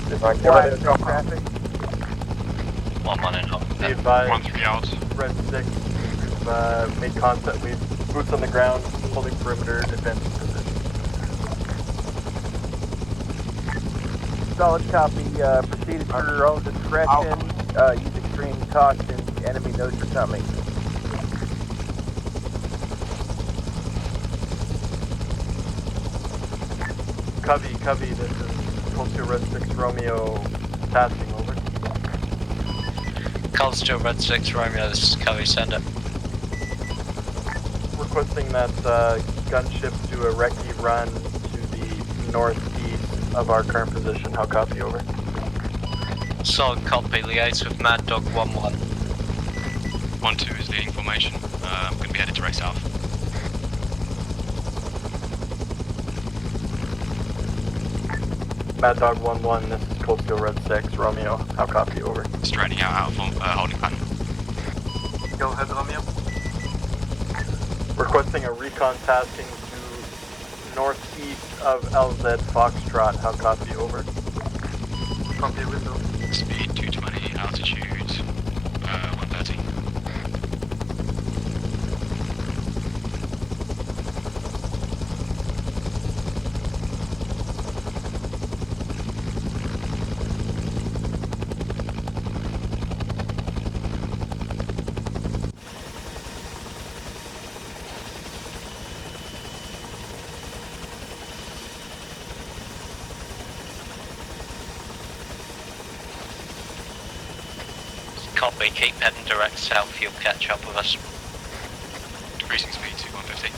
This is Black, send traffic. 1-1 in hot. Be advised. 1-3 out. Red 6, we've made contact. We've boots on the ground, holding perimeter, advancing position. Solid copy. Proceed at your own discretion. Use extreme caution. The enemy knows you're coming. Covey, this is Coastal Red 6 Romeo, tasking over. Coastal Red 6 Romeo, this is Covey, send it. Requesting that gunship do a recce run to the northeast of our current position. How copy, over? Solid copy, liaise with Mad Dog 1-1. 1-2 is leading formation. I'm going to be headed direct south. Mad Dog 1-1, this is Coastal Red 6 Romeo. How copy, over? Straightening out of holding pattern. Go ahead, Romeo. Requesting a recon tasking to northeast of LZ Foxtrot. How copy, over? Copy, window. Speed 220, altitude 130. Copy, keep heading direct south, you'll catch up with us. Decreasing speed to 150.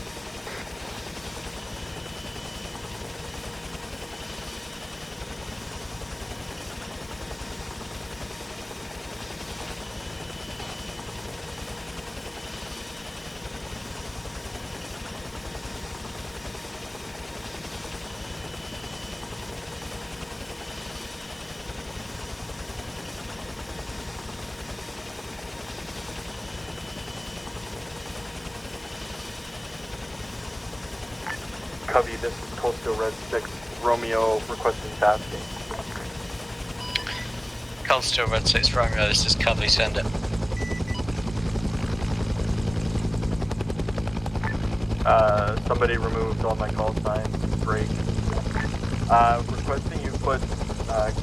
Covey, this is Coastal Red 6 Romeo, requesting tasking. Coastal Red 6 Romeo, this is Covey, send it. Somebody removed all my call signs, break. Requesting you put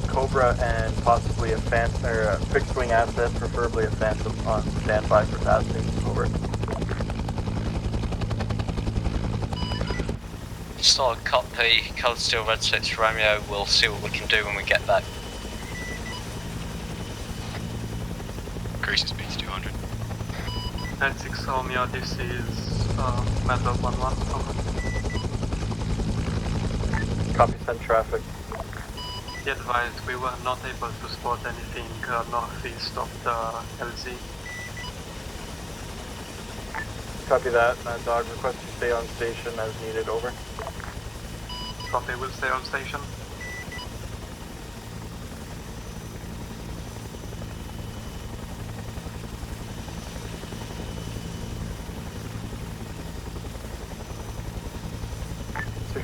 Cobra and possibly a fixed wing asset, preferably a Phantom, on standby for tasking. Over. Solid copy, Coastal Red 6 Romeo, we'll see what we can do when we get back. Increasing speed to 200. Red 6 Romeo, this is Mad Dog 1-1. Copy, send traffic. Be advised, we were not able to spot anything northeast of the LZ. Copy that, Mad Dog, request you stay on station as needed, over. Copy, we'll stay on station.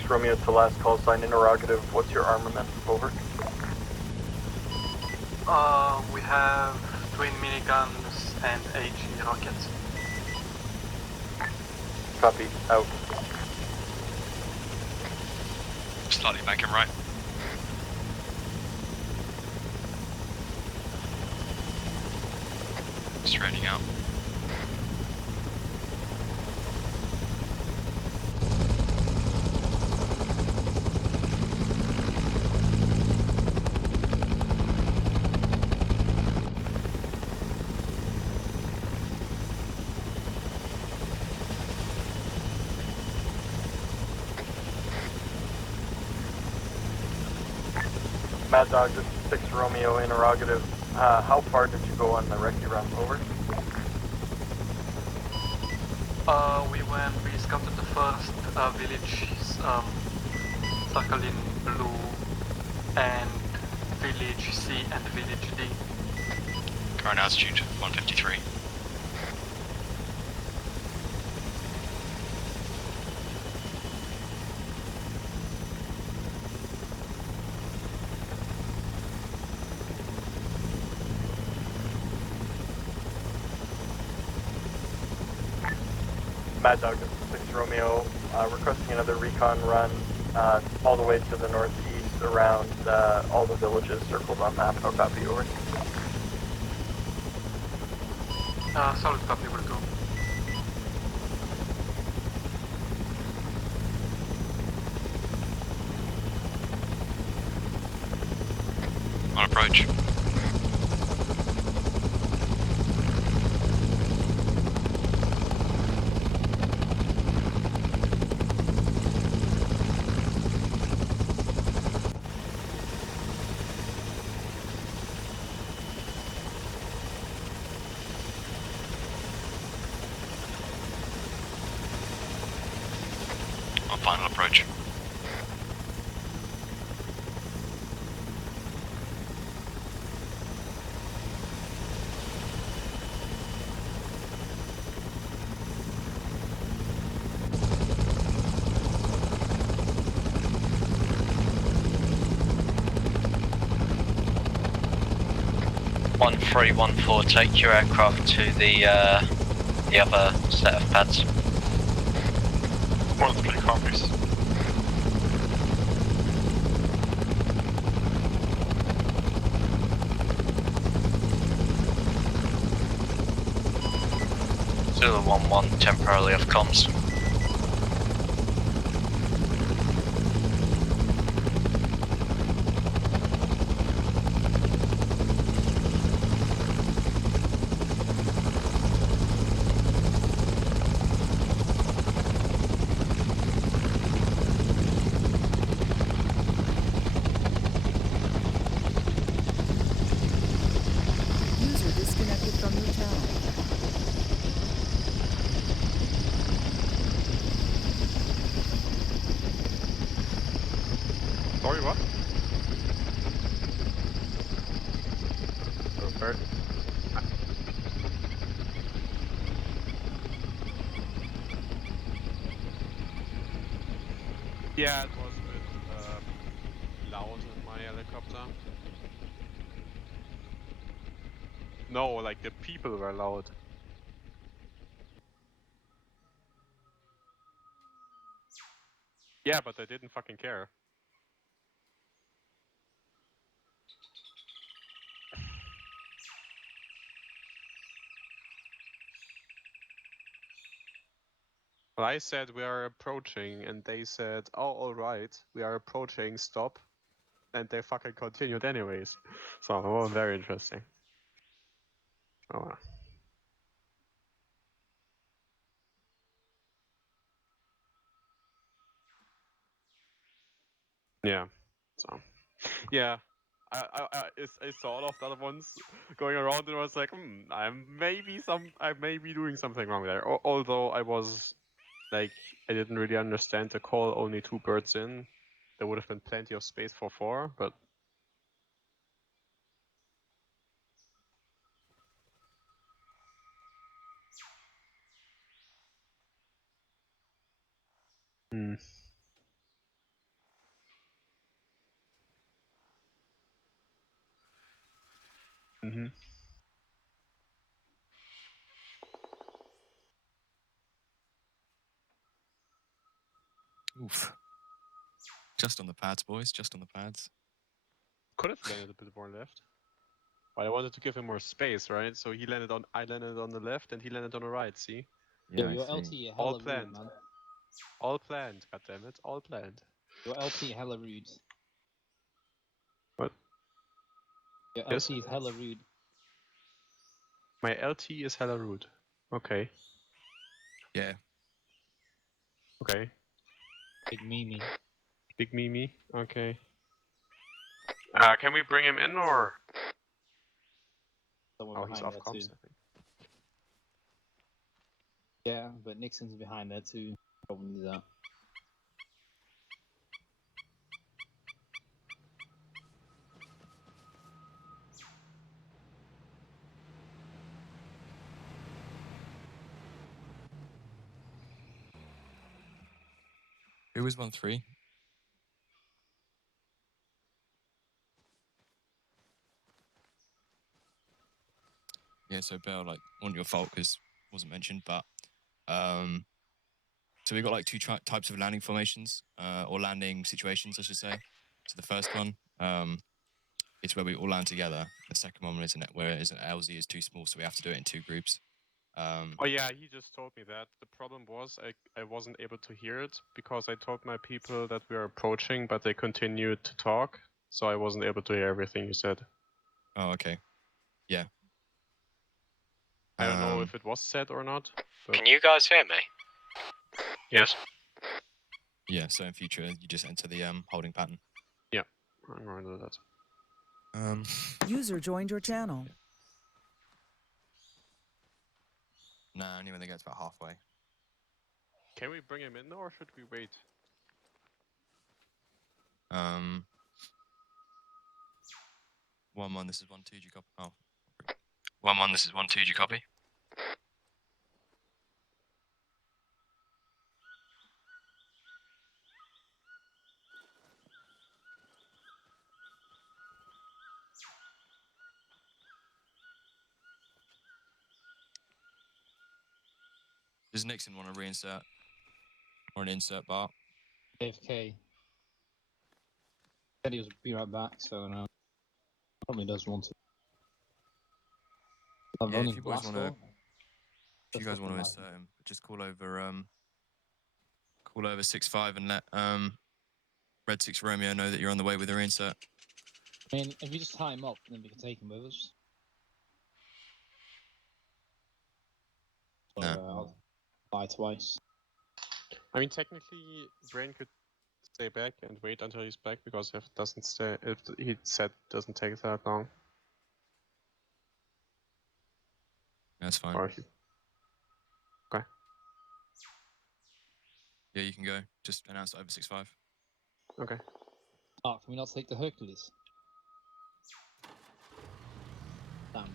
Romeo to last call sign, interrogative, what's your armament, over? We have twin miniguns and HE rockets. Copy, out. Slightly banking right. Straightening out. Mad Dog, this is 6 Romeo, interrogative. How far did you go on the recce run, over? We scouted the first village, circle in blue, and Village C and Village D. Current altitude 153. Mad Dog, this is 6 Romeo, requesting another recon run all the way to the northeast around all the villages circled on map. How copy, over? Solid copy, will do. On approach. On final approach. One 314, take your aircraft to the other set of pads. 1-3 copies. Zulu 1-1, temporarily off comms. User disconnected from your channel. Sorry, what? Sorry. Yeah, it was a bit loud in my helicopter. No, like the people were loud. Yeah, but I didn't fucking care. Well, I said we are approaching, and they said, "Oh, all right, we are approaching. Stop," and they fucking continued anyways. So, oh, very interesting. Oh, well. Yeah. So, yeah. I saw all of the other ones going around, and I was like, I may be doing something wrong there. Although I was like, I didn't really understand the call. Only 2 birds in. There would have been plenty of space for 4, but. Hmm. Mm-hmm. Oof. Just on the pads, boys. Just on the pads. Could have landed a bit more left. But I wanted to give him more space, right? So I landed on the left, and he landed on the right. See? Yeah, your LT hella All rude, planned. man. All planned. Goddammit! All planned. Your LT hella rude. What? Your Yes? LT is hella rude. My LT is hella rude. Okay. Yeah. Okay. Big Mimi. Big Mimi. Okay. Can we bring him in or? Someone Oh, he's behind off there comms, too. I think. Yeah, but Nixon's behind there too. Problem is that. Who was 1-3? Yeah, so Bell, like, wasn't your fault because wasn't mentioned, but so we've got like two types of landing formations, or landing situations, I should say. So the first one, it's where we all land together. The second one is where an LZ is too small, so we have to do it in two groups. Oh yeah, he just told me that. The problem was I wasn't able to hear it because I told my people that we are approaching, but they continued to talk, so I wasn't able to hear everything you said. Oh, okay. Yeah. I don't know if it was said or not. But... Can you guys hear me? Yes. Yeah, so in future you just enter the holding pattern. Yeah, I'm going to do that. User joined your channel. Nah, only when they get to about halfway. Can we bring him in or should we wait? 1-1, this is 1-2, do you copy? Oh. 1-1, this is 1-2, do you copy? Does Nixon want to reinsert? Or an insert bar? AFK. Said he was be right back, so probably does want to. Yeah, if you boys want to, if you guys want to insert him, just call over 6-5 and let Red 6 Romeo know that you're on the way with the reinsert. I mean, if you just tie him up, then we can take him with us. So, I'll buy twice. I mean, technically, Brain could stay back and wait until he's back because if he said doesn't take that long. That's fine. Or he... Okay. Yeah, you can go. Just announce it over 6-5. Okay. Oh, can we not take the Hercules? Damn.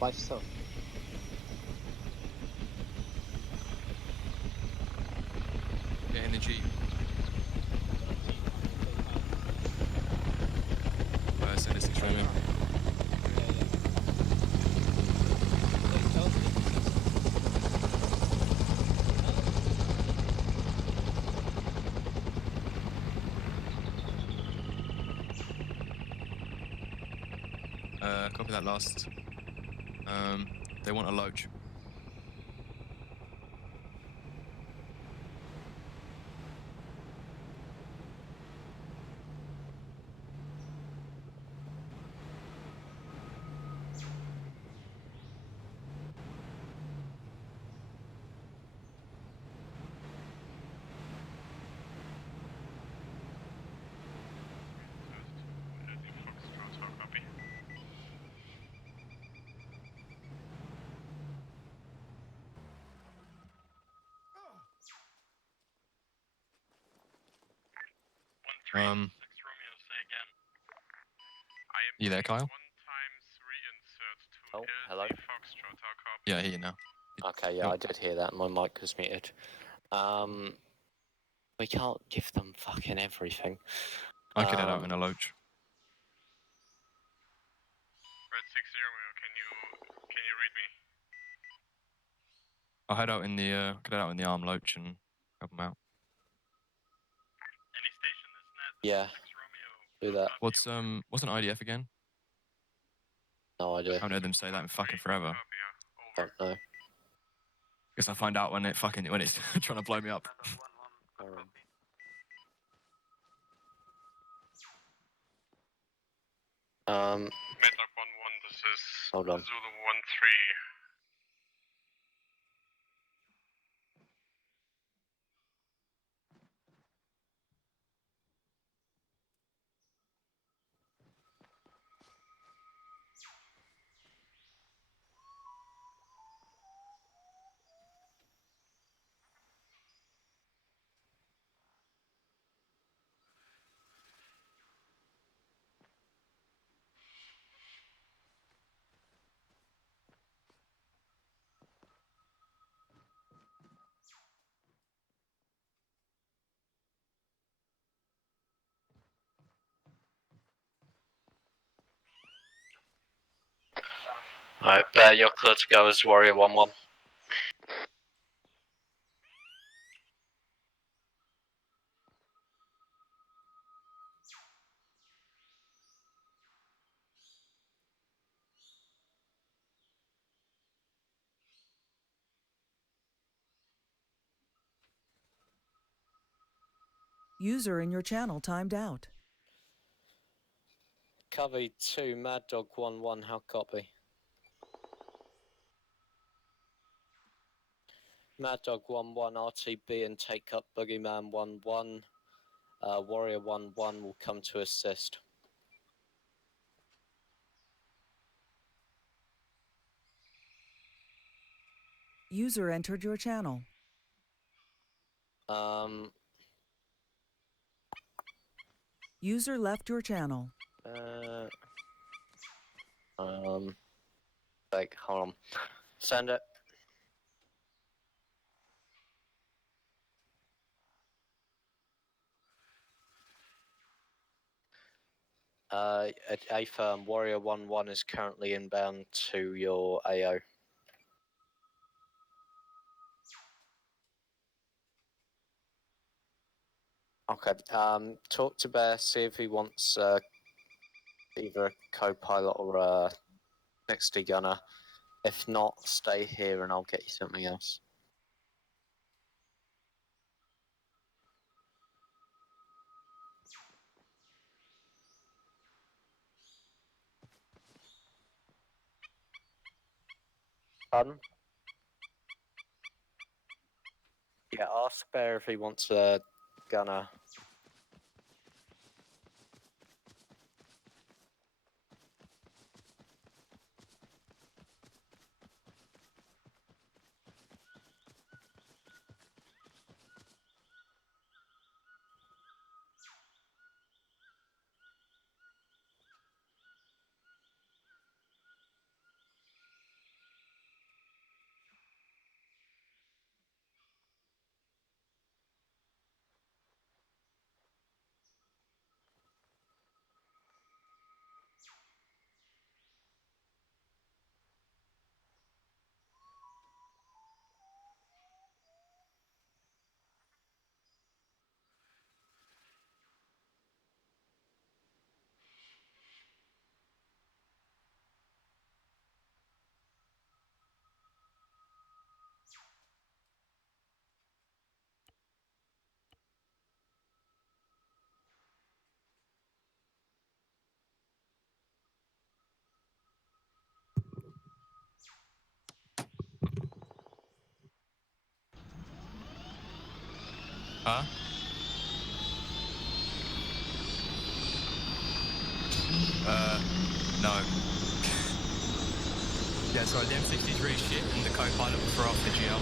Life's tough. Get in the Jeep. Send a 6 Romeo. Copy that last. They want a loach. You there, Kyle? Oh, hello. Yeah, I hear you now. Okay, yeah, I did hear that. My mic was muted. We can't give them fucking everything. I could head out in a loach. Red 6 Romeo, can you read me? I'll head out in the could head out in the arm loach and help them out. Any station that's net. Yeah. Do that. What's an IDF again? No idea. I haven't heard them say that in fucking forever. Don't know. Guess I'll find out when it's trying to blow me up. Medlock 1-1, this is hold on. Zulu 1-3. Alright, you're clear to go as Warrior 1-1. User in your channel timed out. Covey 2, Mad Dog 1-1, how copy? Mad Dog 1-1, RTB and take up Boogeyman 1-1. Warrior 1-1 will come to assist. User entered your channel. User left your channel. Like, hold on. Send it. At A firm, Warrior 1-1 is currently inbound to your AO. Okay. Talk to Bear, see if he wants either a co-pilot or a 60 gunner. If not, stay here and I'll get you something else. Pardon? Yeah, ask Bear if he wants a gunner. Huh? No. Yeah, sorry, the M60 is really shit and the co-pilot will throw off the GL.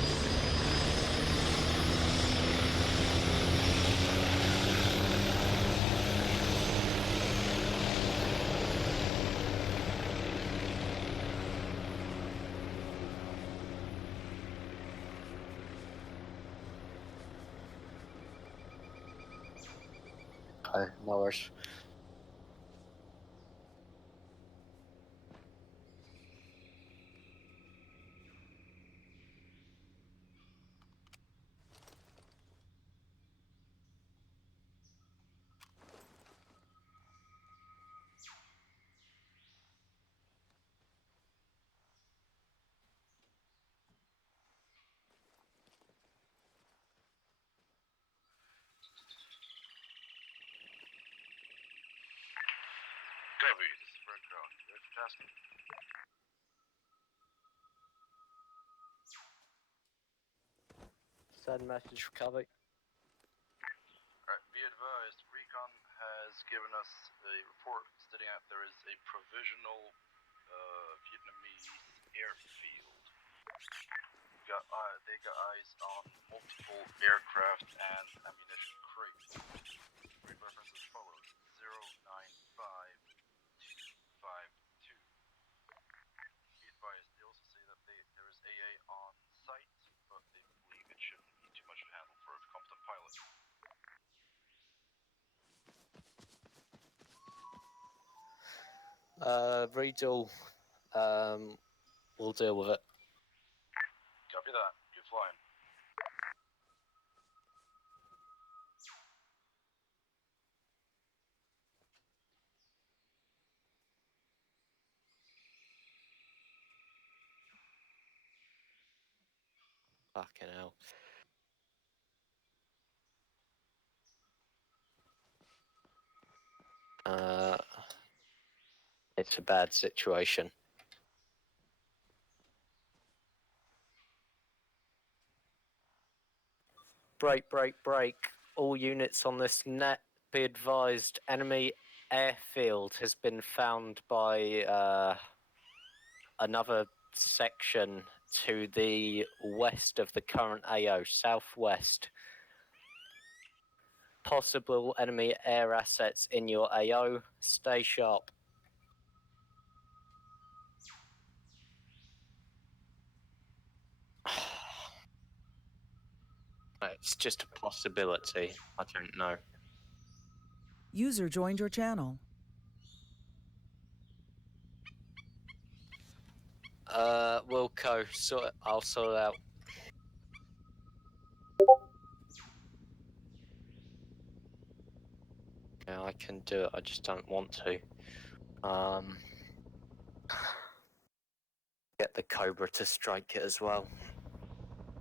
Okay, no worries. Copy, this is Fred Crown. Ready for tasking? Send message for Covey. Alright, be advised, Recon has given us a report stating that there is a provisional Vietnamese airfield. They got eyes on multiple aircraft and ammunition crates. Rate reference as follows: 095252. Be advised, they also say that there is AA on site, but they believe it shouldn't be too much to handle for a competent pilot. Riedel, We'll deal with it. Copy that. You're flying. Fucking hell. It's a bad situation. Break, break, break. All units on this net, be advised, enemy airfield has been found by another section to the west of the current AO, southwest. Possible enemy air assets in your AO. Stay sharp. It's just a possibility. I don't know. User joined your channel. Wilco, I'll sort it out. Yeah, I can do it. I just don't want to. Get the Cobra to strike it as well.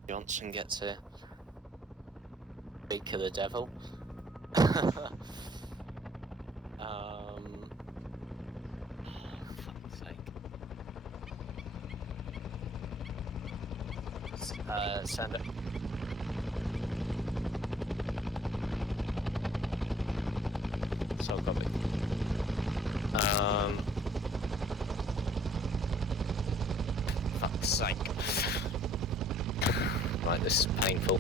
Johnson gets here. Speak of the devil. Fuck's sake. Send it. So copy. Fuck's sake. Right, this is painful.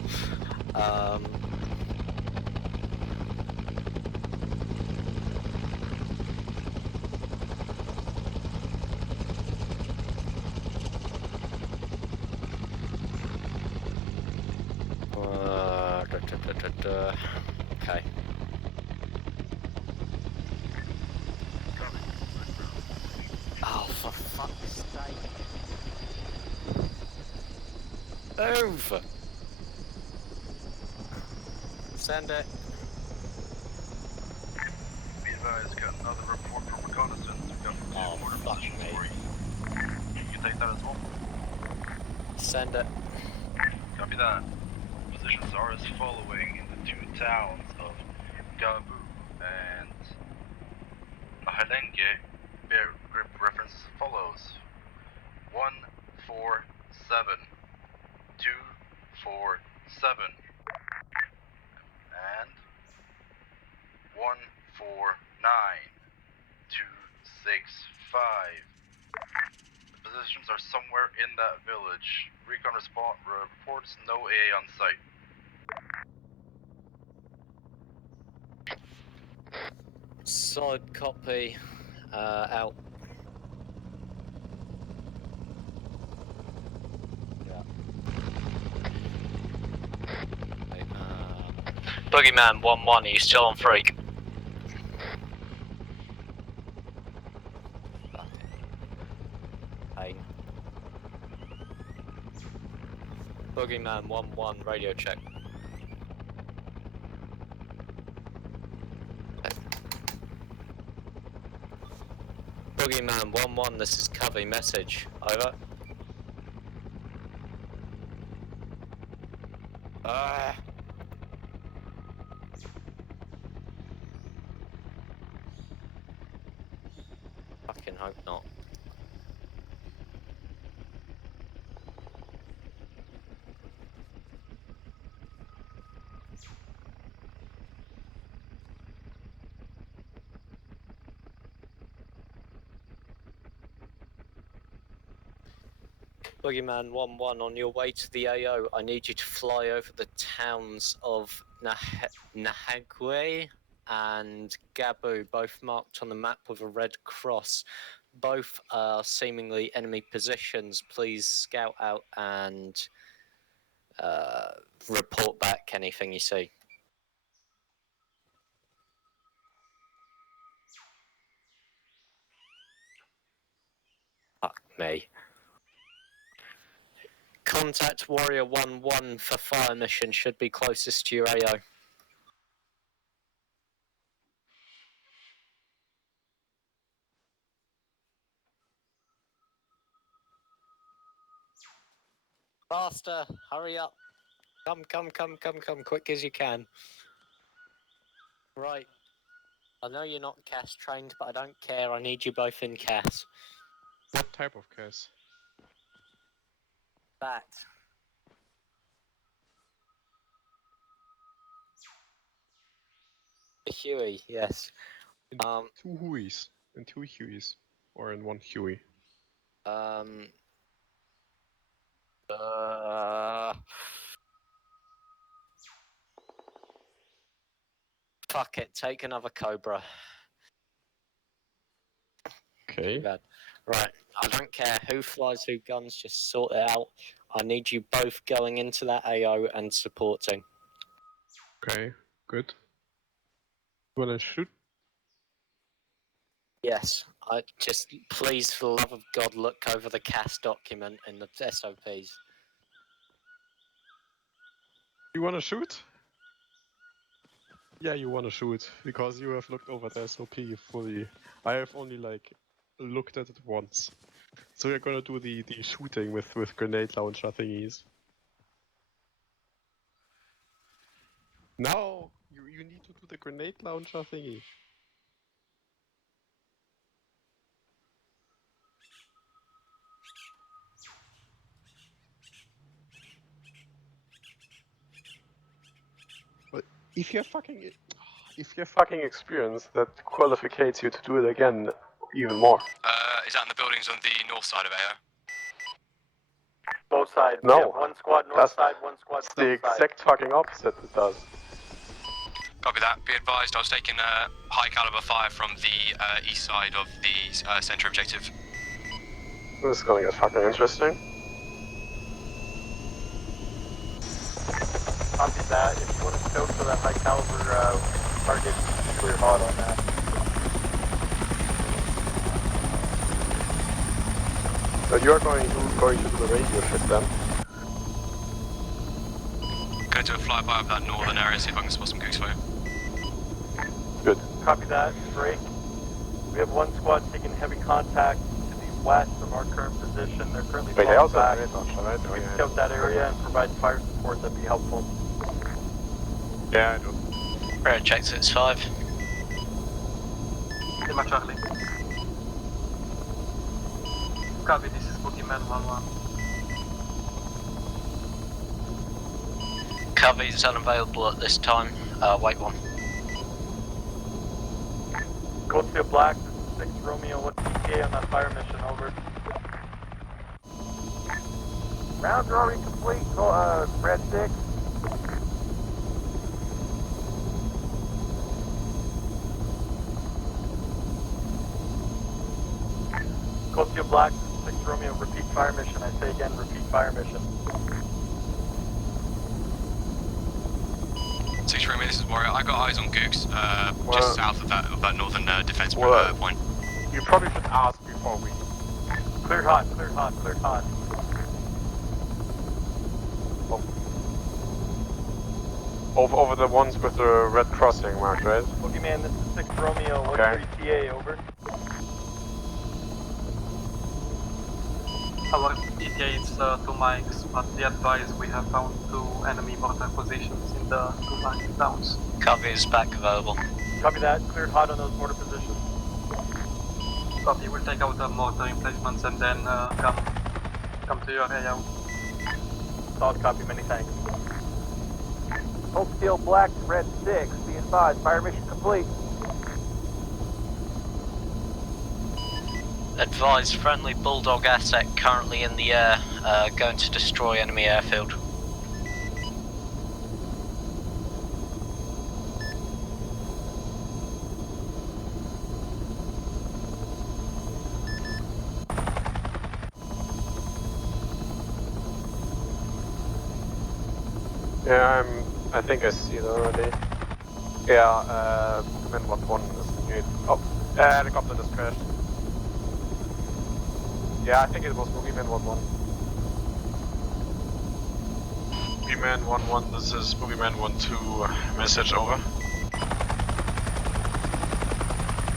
Okay. Oh, for fuck's sake. Over. Send it. Be advised, got another report from reconnaissance. We've got two mortar positions for you. You can take that as well. Send it. Copy that. Positions are as following in the two towns of Gabu and Mahalenge. Bear grip reference follows 147 247 and 149 265. The positions are somewhere in that village. Recon reports no AA on site. Solid copy. Out. Yeah. Boogeyman 1-1, are you still on freak? Pain. Boogeyman 1-1, radio check. Boogeyman 1-1, this is Covey, message. Over. Fucking hope not. Boogeyman 1-1, on your way to the AO, I need you to fly over the towns of Nahagwe and Gabu, both marked on the map with a red cross. Both are seemingly enemy positions. Please scout out and report back anything you see. Fuck me. contact Warrior 1-1 for fire mission, should be closest to your AO. Faster, hurry up. Come, quick as you can. Right. I know you're not CAS trained, but I don't care, I need you both in CAS. What type of CAS? That. The Huey, yes. Two Hueys, and two Hueys, or in one Huey. Fuck it, take another Cobra. Okay. Bad. Right, I don't care who flies who guns, just sort it out. I need you both going into that AO and supporting. Okay, good. You wanna shoot? Yes, I just, please, for the love of God, look over the CAS document in the SOPs. You wanna shoot? Yeah, you wanna shoot, because you have looked over the SOP fully. I have only, like, looked at it once. So we're gonna do the shooting with grenade launcher thingies. No! You need to do the grenade launcher thingy. But if you're fucking experienced, that qualifies you to do it again even more. Is that in the buildings on the north side of AO? Both sides. No. We have one squad north side, one squad It's south the side. exact fucking opposite it does. Copy that. Be advised, I was taking high caliber fire from the east side of the center objective. This is gonna get fucking interesting. Copy that. If you want to scope for that high caliber target, clear hot on that. So you're going to do the radio shit then? Gonna do a flyby of that northern area, see if I can spot some gooks for you. Good. Copy that. Break. We have one squad taking heavy contact to the west of our current position. They're currently Wait, they falling also back. have grenade launcher, right? We can scout that area and provide fire support. That'd be helpful. Yeah, I do. Red check 6-5. Lima Charlie. Copy, this is Boogeyman 1-1. Cover is unavailable at this time. Wait one. Goldfield Black, 6 Romeo, what's ETA on that fire mission, over? Rounds are already complete, Red 6. Goldfield Black, 6 Romeo, repeat fire mission. I say again, repeat fire mission. 6 Romeo, this is Warrior. I got eyes on gooks just south of that northern defense point. You probably should ask before we... Cleared hot, cleared hot, cleared hot. Over the ones with the red crossing marked, right? Boogeyman, this is 6 Romeo, what's Okay. your ETA, over? Our ETA is 2 mics, but be advised we have found 2 enemy mortar positions in the 2 mic downs. Cover is back available. Copy that, cleared hot on those mortar positions. Copy, we'll take out the mortar emplacements and then come to your area. Solid copy, many thanks. Hold steel black, red 6, be advised, fire mission complete. Advise friendly Bulldog asset currently in the air, going to destroy enemy airfield. Yeah, I think I see it already. Yeah, Boogeyman 1-1 is engaged. Oh, helicopter just crashed. Yeah, I think it was Boogeyman 1-1. Boogeyman 1-1, this is Boogeyman 1-2, message over.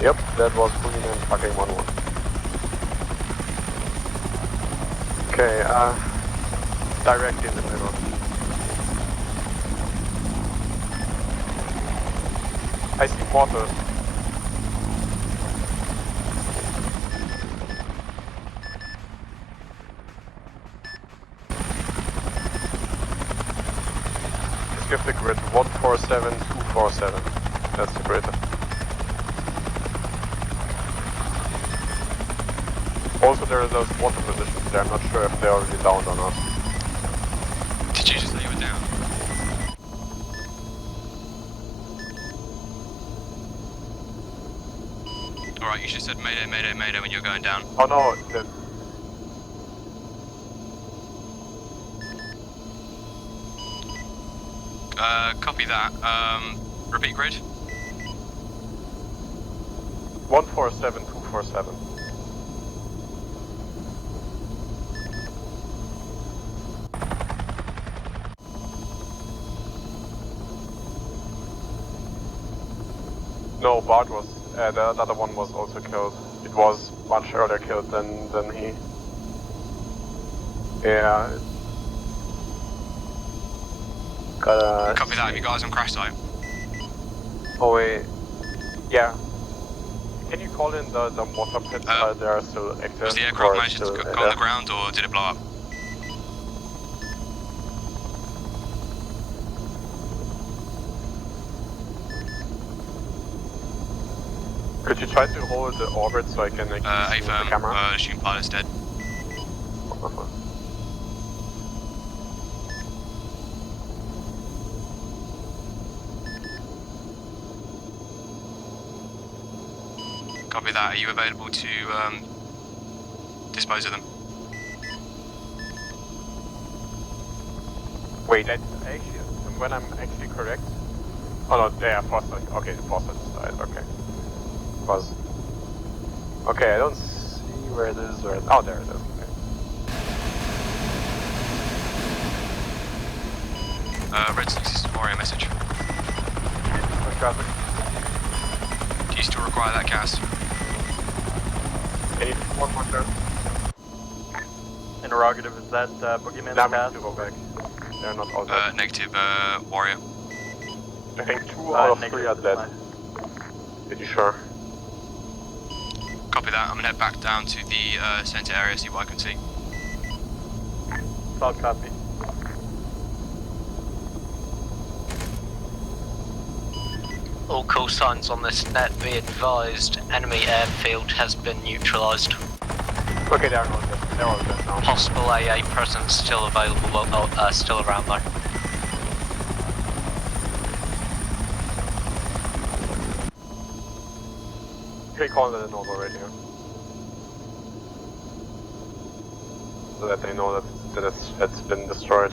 Yep, that was Boogeyman fucking 1-1. Okay, direct in the middle. I see mortar. Just give the grid 147, 247. That's the grid. Also, there are those water positions there. I'm not sure if they're already down or not. Did you just say you were down? Alright, you should have said mayday, mayday, mayday when you're going down. Oh no, Copy that. Repeat grid. 147, 247. No, Bart was, the other one was also killed. It was much earlier killed than he. Yeah. Gotta... Copy that, have you guys on crash site? Oh wait, yeah. Can you call in the mortar pits? They are still active. Was the aircraft managed to go on the ground or did it blow up? Could you try to hold the orbit so I can see the camera? Assume pilot's dead. Copy that. Are you available to dispose of them? Wait, that's actually, when I'm actually correct? Oh no, yeah, Foster. Okay, Foster died, okay. Was. Okay, I don't see where it is. Oh, there it is. Okay. Red 6 is Warrior message. No traffic. Do you still require that gas? I need one more turn. Interrogative, is that Boogeyman's Now pass? we need to go back. They're not all dead. Negative, Warrior. I think 2 out of 3 are dead. Pretty sure. Copy that. I'm gonna head back down to the center area, see what I can see. Solid copy. All call signs on this net, be advised, enemy airfield has been neutralised. Okay, they're all dead. They're all dead now. Possible AA presence still available, still around though. Okay, call it a normal radio. So that they know that it's been destroyed.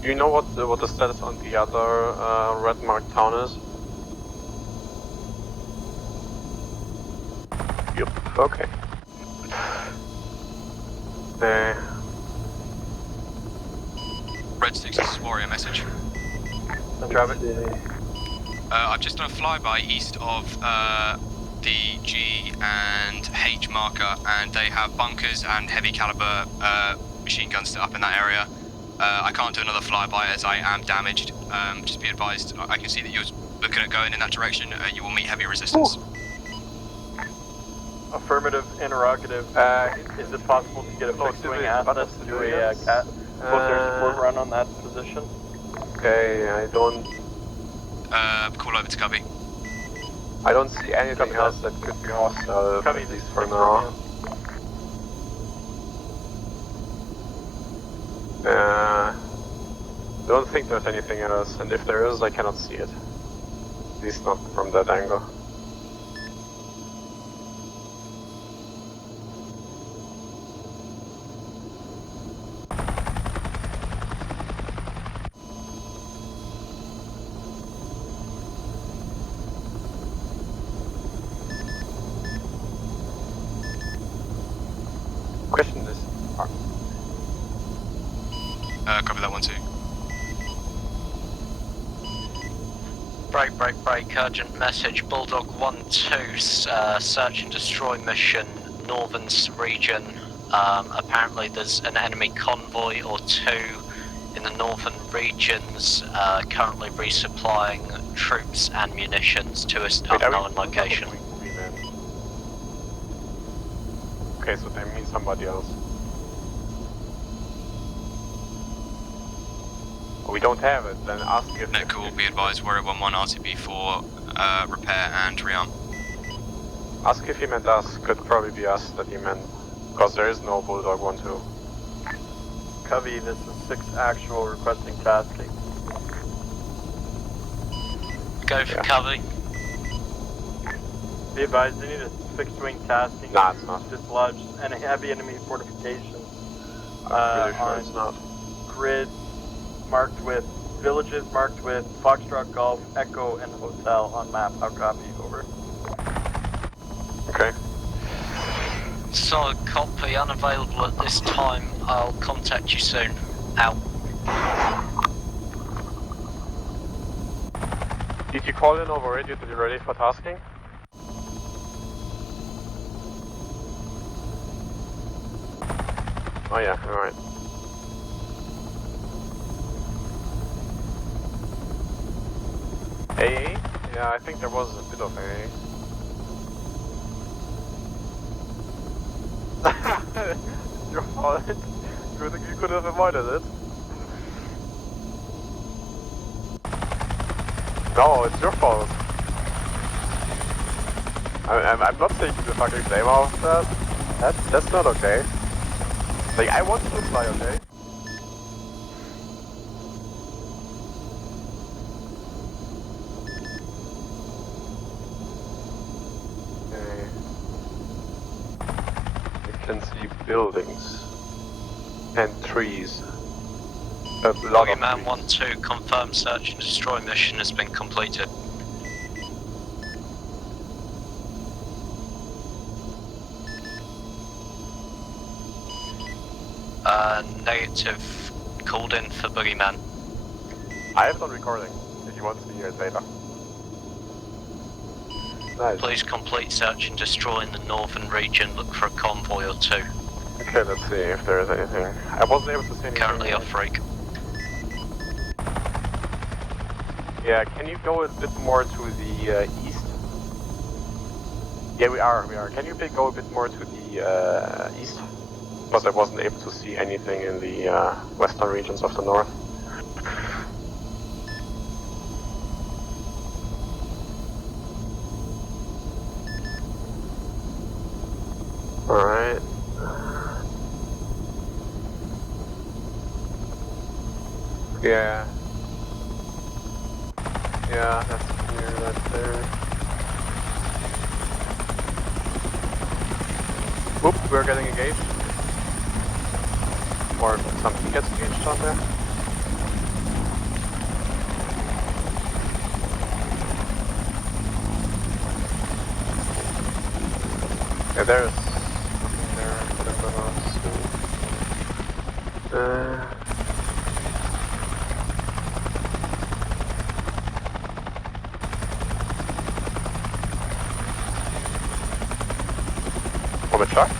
Do you know what the status on the other red marked town is? Yep. Okay. Red 6 is Warrior message. No traffic. I've just done a flyby east of the G and H marker, and they have bunkers and heavy caliber machine guns set up in that area. I can't do another flyby as I am damaged. Just be advised, I can see that you're looking at going in that direction. You will meet heavy resistance. Ooh. Affirmative, interrogative. Is it possible to get a fixed wing access to a closer support run on that position? Okay, I don't... call over to Cubby. I don't see anything else that could be hostile, at least for now. I don't think there's anything else, and if there is, I cannot see it. At least not from that angle. Break, urgent message, Bulldog 1-2, search and destroy mission, northern region. Apparently there's an enemy convoy or two in the northern regions, currently resupplying troops and munitions to an unknown location. Okay, so they mean somebody else. We don't have it, then ask if... Medical will be advised, we're at 1-1 RTB for repair and rearm. Ask if he meant us, could probably be us that he meant, because there is no Bulldog 1-2. Covey, this is 6 actual requesting tasking. Go for Covey. Be advised, they need a fixed wing tasking. Nah, it's not. Dislodge and heavy enemy fortifications. I'm pretty sure on it's not. Grid marked with villages marked with Foxtrot, Golf, Echo, and Hotel on map. How copy? Over. Okay. Solid copy, unavailable at this time. I'll contact you soon. Out. Did you call in over radio to be ready for tasking? Oh yeah, alright. AA? Yeah, I think there was a bit of AA. Your fault. You could have avoided it. No, it's your fault. I'm not taking the fucking blame out of that. That's not okay. Like, I want to fly, okay? Okay. You can see buildings and trees. A lot of Man 1-2, confirmed search and destroy mission has been completed. Negative. Called in for Boogeyman. I have it on recording, if you want to hear it later. Nice. Please complete search and destroy in the northern region. Look for a convoy or two. Okay, let's see if there is anything. I wasn't able to see anything. Currently off rig. Yeah, can you go a bit more to the east? Yeah, we are. Can you go a bit more to the east? Because I wasn't able to see anything in the western regions of the north. Alright. Yeah. Yeah, that's clear, that's there. Whoop, we're getting engaged. Or something gets engaged on there. Yeah, there's nothing there that I'm gonna assume. From a truck?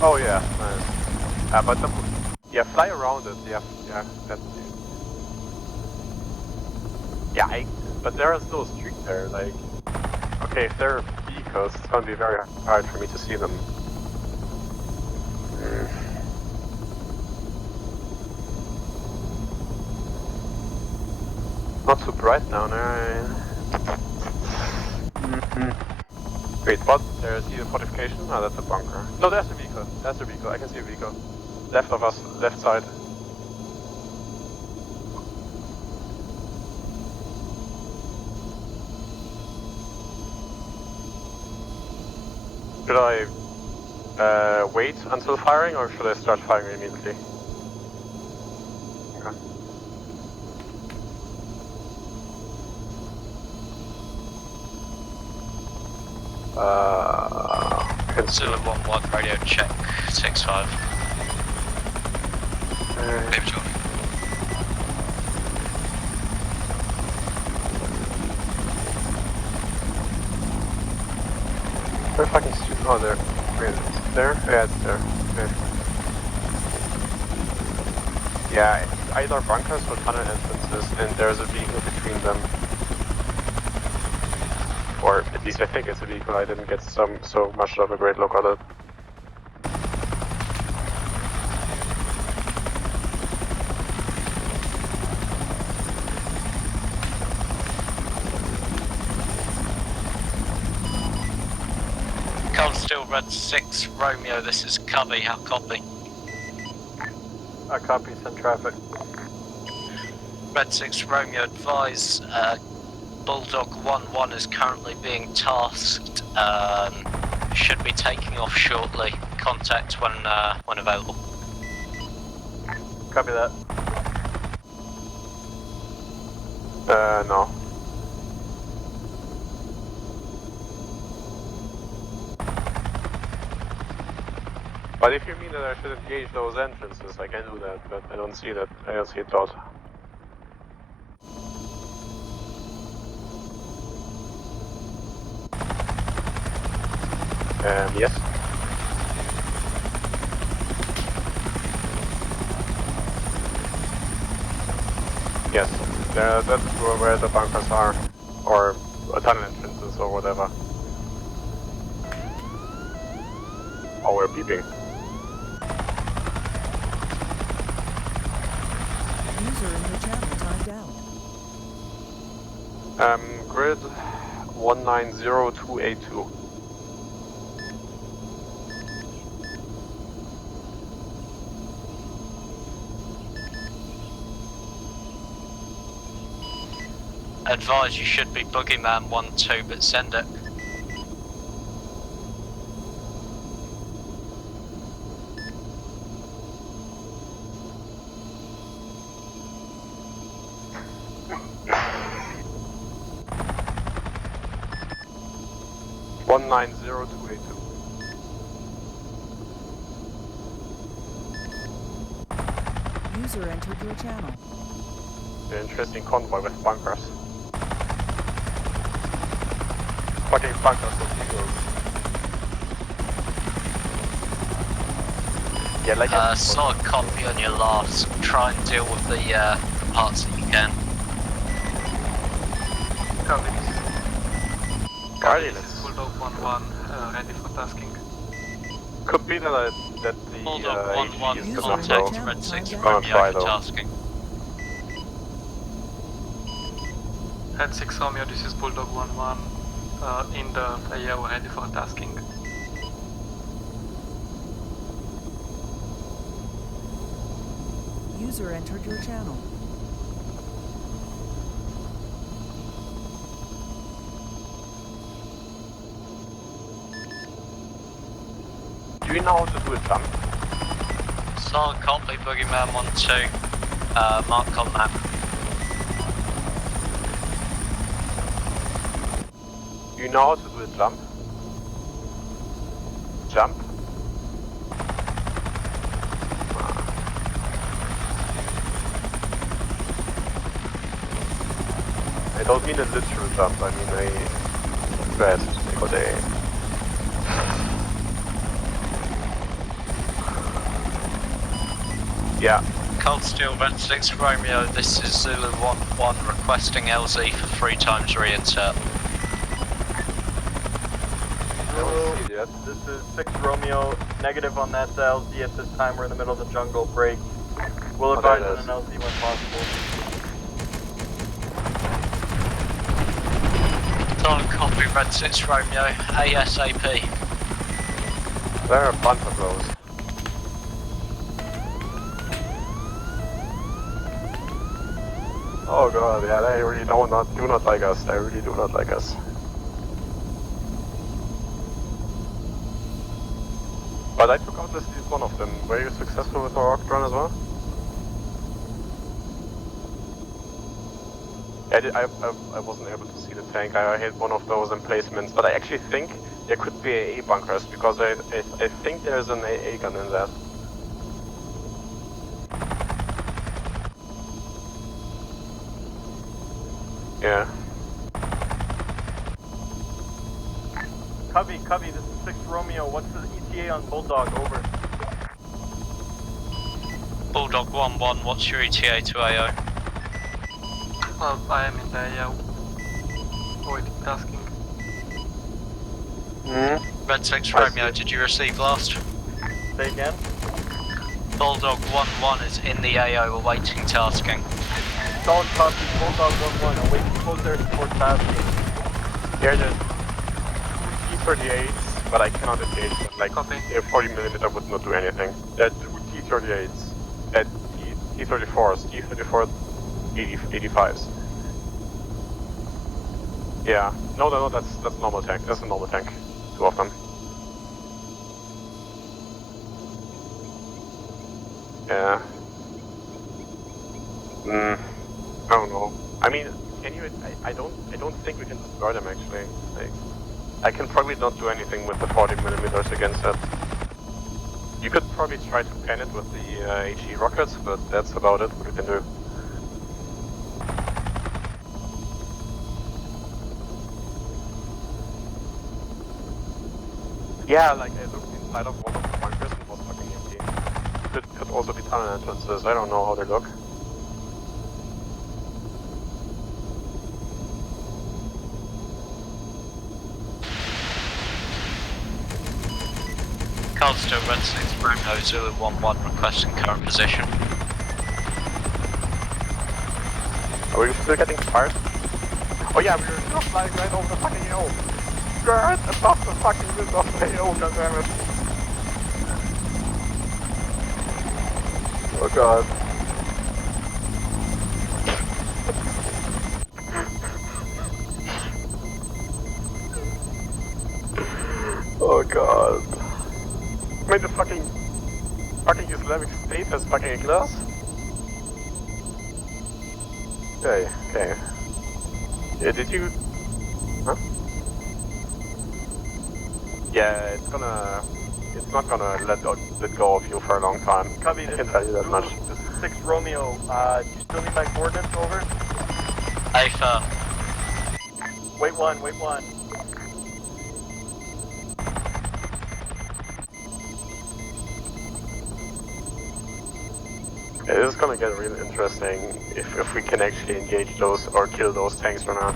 Oh yeah, but yeah, fly around it. Yeah, that's yeah. But there is no street there. Like, okay, if there are vehicles, it's gonna be very hard for me to see them. Not too bright down there. Wait, what? There's either fortification? Oh, that's a bunker. No, there's a vehicle. That's a vehicle. I can see a vehicle. Left of us, left side. Should I wait until firing, or should I start firing immediately? Okay. Zulu 1-1, radio check, 6-5. Maybe fucking stupid. Oh, there. Wait, it's there? Yeah, it's there. Okay. Yeah, it's either bunkers or tunnel entrances, and there's a vehicle between them. Or at least I think it's a vehicle. I didn't get so much of a great look at it. Cold Steel Red 6 Romeo, this is Cubby, how copy? I copy, send traffic. Red 6 Romeo, advise Bulldog 1-1 is currently being tasked, should be taking off shortly. Contact when available. Copy that. No. But if you mean that I should engage those entrances, I can do that, but I don't see that. I don't see it out. Yes. Yes, that's where the bunkers are, or tunnel entrances, or whatever. Oh, we're beeping. User in your channel timed out. Grid 190282. Advise you should be Boogeyman 1-2, but send it. One 190282. User entered your channel. An interesting convoy with bunkers. Fucking bunkers with vehicles. Yeah, like Saw a copy on your last. Try and deal with the parts that you can. Copy. Alrighty, This is Bulldog 1-1, ready for tasking. Could be that the Bulldog 1-1, AG is contact gonna Red 6 Gonna Romeo try for though. tasking. Red 6 Romeo, this is Bulldog 1-1, in the player, ready for tasking. User entered your channel. Do you know how to do a jump? Solid copy, Boogeyman 1-2. Mark on map. Do you know how to do a jump? Jump? I don't mean a literal jump, I mean a bad or a... Yeah. Cold Steel Red 6 Romeo, this is Zulu 1-1 requesting LZ for 3 times reinsert. This is 6 Romeo, negative on that LZ at this time. We're in the middle of the jungle break. We'll advise on an LZ when possible. Solid copy, Red 6 Romeo, ASAP. There are a bunch of those. Oh god, yeah, they really do not like us. They really do not like us. But I took out at least one of them. Were you successful with the rock run as well? I wasn't able to see the tank. I hit one of those emplacements, but I actually think there could be AA bunkers because I think there's an AA gun in that. Yeah. Covey, this is 6 Romeo. What's the ETA on Bulldog? Over. Bulldog 1-1, what's your ETA to AO? Well, I am in the AO. Waiting tasking. Red 6 Romeo, did you receive last? Say again? Bulldog 1-1 is in the AO awaiting tasking. Solid copy, Bulldog 1-1, awaiting closer for tasking. Here there's T-38s, but I cannot engage them. Like, a 40mm would not do anything. There are 2 T-38s. T-34s. T-34 85s. Yeah. No, that's normal tank. That's a normal tank. 2 of them. Yeah. I don't know. I mean, can you? I don't think we can destroy them actually. Like, I can probably not do anything with the 40mm against it. You could probably try to pen it with the HE rockets, but that's about it. What you can do. Yeah, like I looked inside of one of the bunkers and it was fucking empty. It could also be tunnel entrances. I don't know how they look. Carlstone Red 6 Bruno Zulu 1-1 requesting current position. Are we still getting fired? Oh yeah, we were still flying right over the fucking hill. Right above the fucking roof of the hill, goddammit. Oh god. Oh god. I mean the fucking Islamic State has fucking a glass? Okay. Yeah, did you... Huh? Yeah, it's not gonna let go of you for a long time. Covey, I can tell you that much. This is 6 Romeo. Do you still need my coordinates? Over. Affirm. Wait one. Yeah, this is gonna get really interesting if we can actually engage those or kill those tanks or not.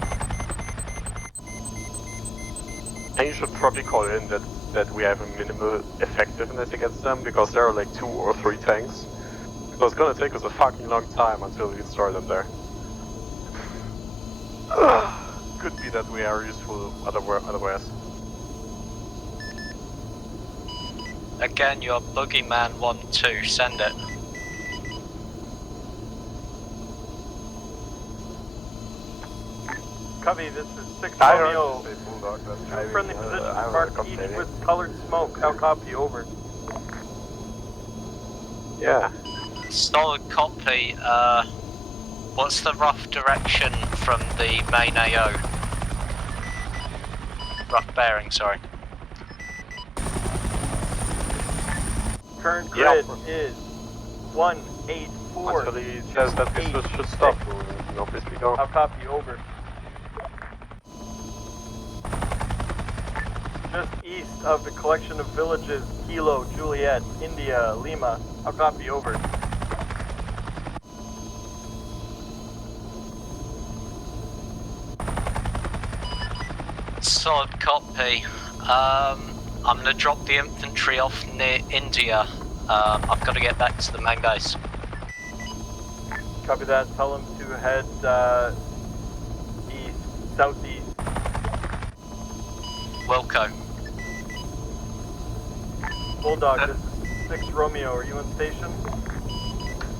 And you should probably call in that we have a minimal effectiveness against them because there are like 2 or 3 tanks. So it's gonna take us a fucking long time until we destroy them there. Could be that we are useful otherwise. Again, you're Boogeyman 1-2, send it. Covey, this is 6 Romeo. 2 friendly positions marked each with colored smoke. How copy? Over. Yeah. Solid copy. What's the rough direction from the main AO? Rough bearing, sorry. Current grid is 184. Until he says that we should stop, we'll obviously go. How copy? Over. Just east of the collection of villages, Kilo, Juliet, India, Lima. How copy? Over. Solid copy. I'm gonna drop the infantry off near India. I've got to get back to the main base. Copy that. Tell them to head southeast. Wilco. Bulldog, this is 6 Romeo. Are you on station?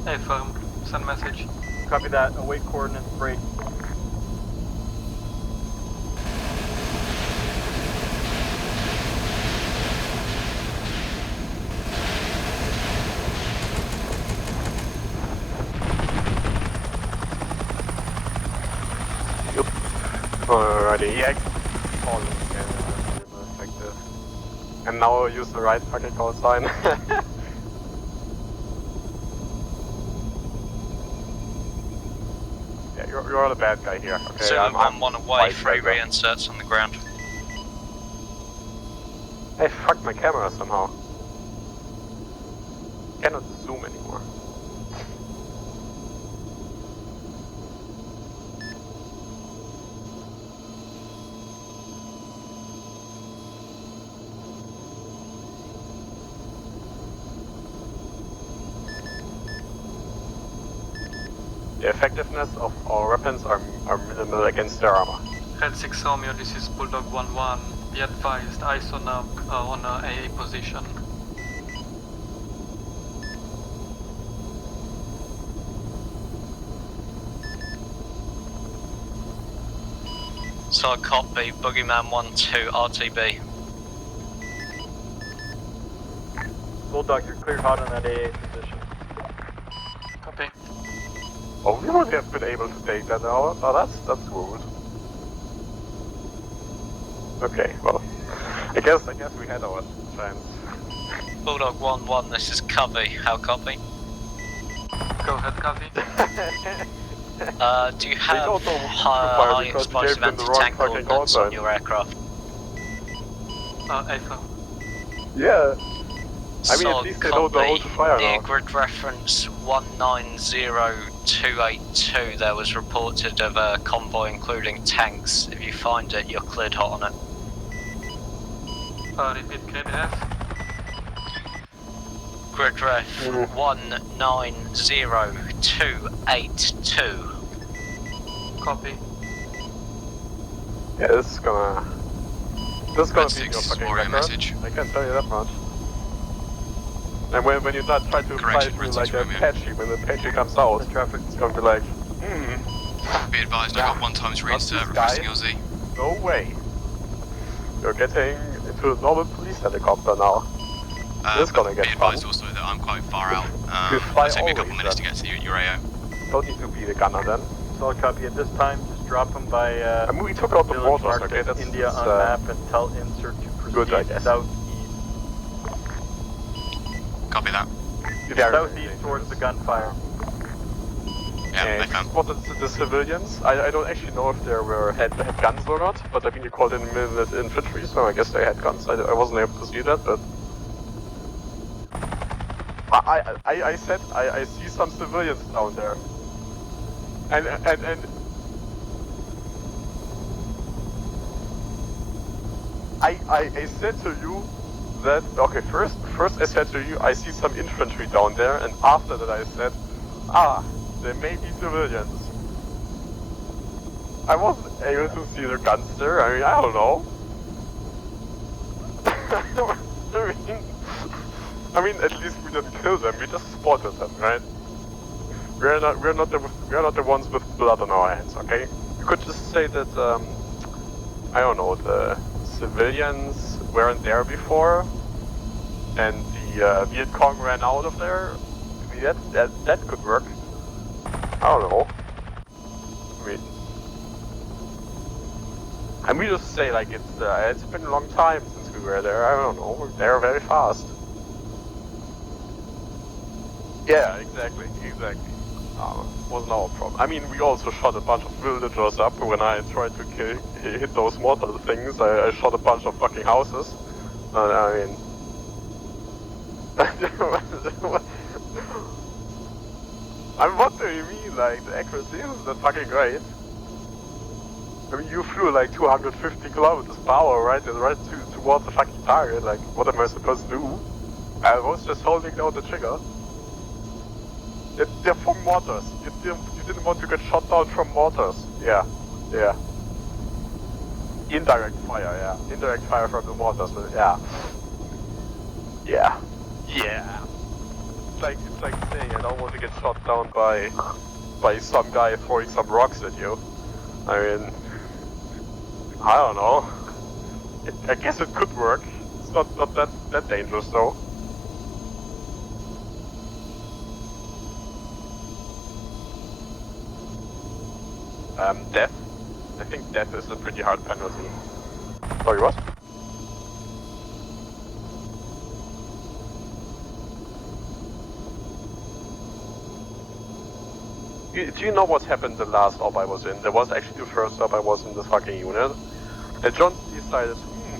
Affirm. Send message. Copy that. Await coordinates. Break. Alrighty, yeah. Effective. And now I'll use the right fucking call sign. Yeah, you're the bad guy here. Okay, Zulu I'm 1-1 away, 3 reinserts on the ground. I fucked my camera somehow. Cannot zoom anymore. The effectiveness of our weapons are minimal against their armor. Red 6 Romeo, this is Bulldog 1-1. Be advised, eyes on a AA position. So I copy, Boogeyman 1-2, RTB. Bulldog, you're clear hot on that AA position. Copy. Oh, we would have been able to take that now. Oh, that's rude. Okay, well, I guess we had our chance. Bulldog 1-1, this is Covey. How copy? Go ahead, Covey. Do you have high explosive anti-tank ordnance on your aircraft? AFO. Yeah. I mean, So at least they know the how to fire near now. grid reference 190282, there was reported of a convoy including tanks. If you find it, you're cleared hot on it. Repeat KDF. Grid ref 190282. Copy. Yeah, this is gonna be your fucking warrior record. message. I can tell you that much. And when you not try to fly through like a Apache, when the Apache comes out, the traffic is gonna be like, Be advised, I got 1 times reinsert requesting your Z. no way. You're getting into a normal police helicopter now. This is gonna get Be fun. advised also that I'm quite far out. You fly It'll take me a couple always, minutes to get to your AO. Don't need to be the gunner then. Solid copy. At this time, just drop them by I mean, we took out the village mortars, marked okay? as That's India on map and tell insert to proceed good, I guess. southeast. Copy that. Southeast towards the gunfire. Yeah, they found. Spotted the civilians. I don't actually know if they had guns or not, but I mean, you called in infantry, so I guess they had guns. I wasn't able to see that, but I said I see some civilians down there, and I said to you that okay, first I said to you I see some infantry down there, and after that I said, there may be civilians. I wasn't able to see their guns there. I mean, I don't know. I mean, at least we didn't kill them. We just spotted them, right? We're not the ones with blood on our hands, okay? You could just say that I don't know, the civilians weren't there before, and the Viet Cong ran out of there. I mean, that could work. I don't know. I mean, we just say like it's been a long time since we were there. I don't know. They're very fast. Yeah, exactly. Wasn't our problem. I mean, we also shot a bunch of villagers up when I tried to hit those mortar things. I shot a bunch of fucking houses. I mean, I mean, what do you mean? Like, the accuracy isn't that fucking great. I mean, you flew like 250 kilometers per hour, right? And right towards the fucking target. Like, what am I supposed to do? I was just holding down the trigger. They're from mortars. You didn't want to get shot down from mortars. Yeah. Indirect fire, yeah. Indirect fire from the mortars, but yeah. It's like saying I don't want to get shot down by some guy throwing some rocks at you. I mean, I don't know. I guess it could work. It's not that dangerous though. Death. I think death is a pretty hard penalty. Sorry, what? Do you know what happened the last op I was in? There was actually the first op I was in this fucking unit. And John decided,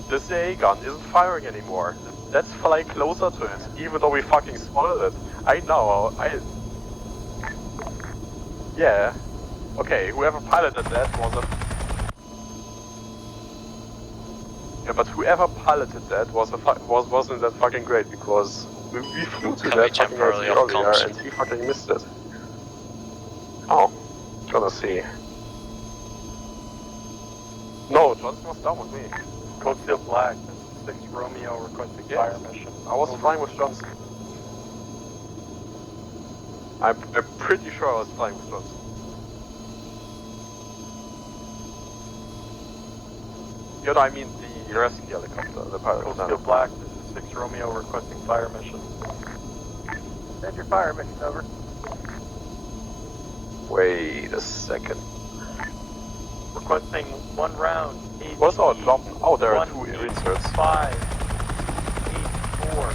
this AA gun isn't firing anymore. Let's fly closer to it, even though we fucking spotted it. I know, Yeah. Okay, whoever piloted that wasn't... Yeah, but whoever piloted that wasn't that fucking great, because we flew to that fucking LT earlier and he fucking missed it. Oh, gonna see. No, Johnson was down with me. Code Steel Black, this is 6 Romeo requesting fire mission. I was flying with Johnson. I'm pretty sure I was flying with Johnson. You know, I mean the rescue helicopter, the pilot. Code Steel Black, this is 6 Romeo requesting fire mission. Send your fire mission over. Wait a second. Requesting 1 round. What's our drop? Oh, there are 2 inserts. 5, 8, 4,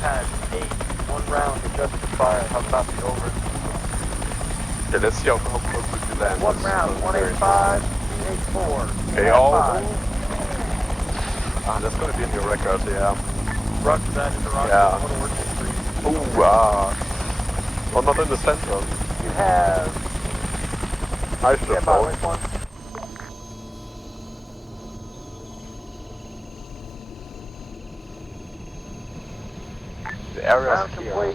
pad 8, 1 round, adjusted fire, how copy over? Okay, let's see how close we can land. 1 round, 185, 284. Okay, that's gonna be in your record, yeah. Roger that, interrupt. Yeah. Ooh, well, not in the center. You have... I should have thought. The area's clear. Yeah,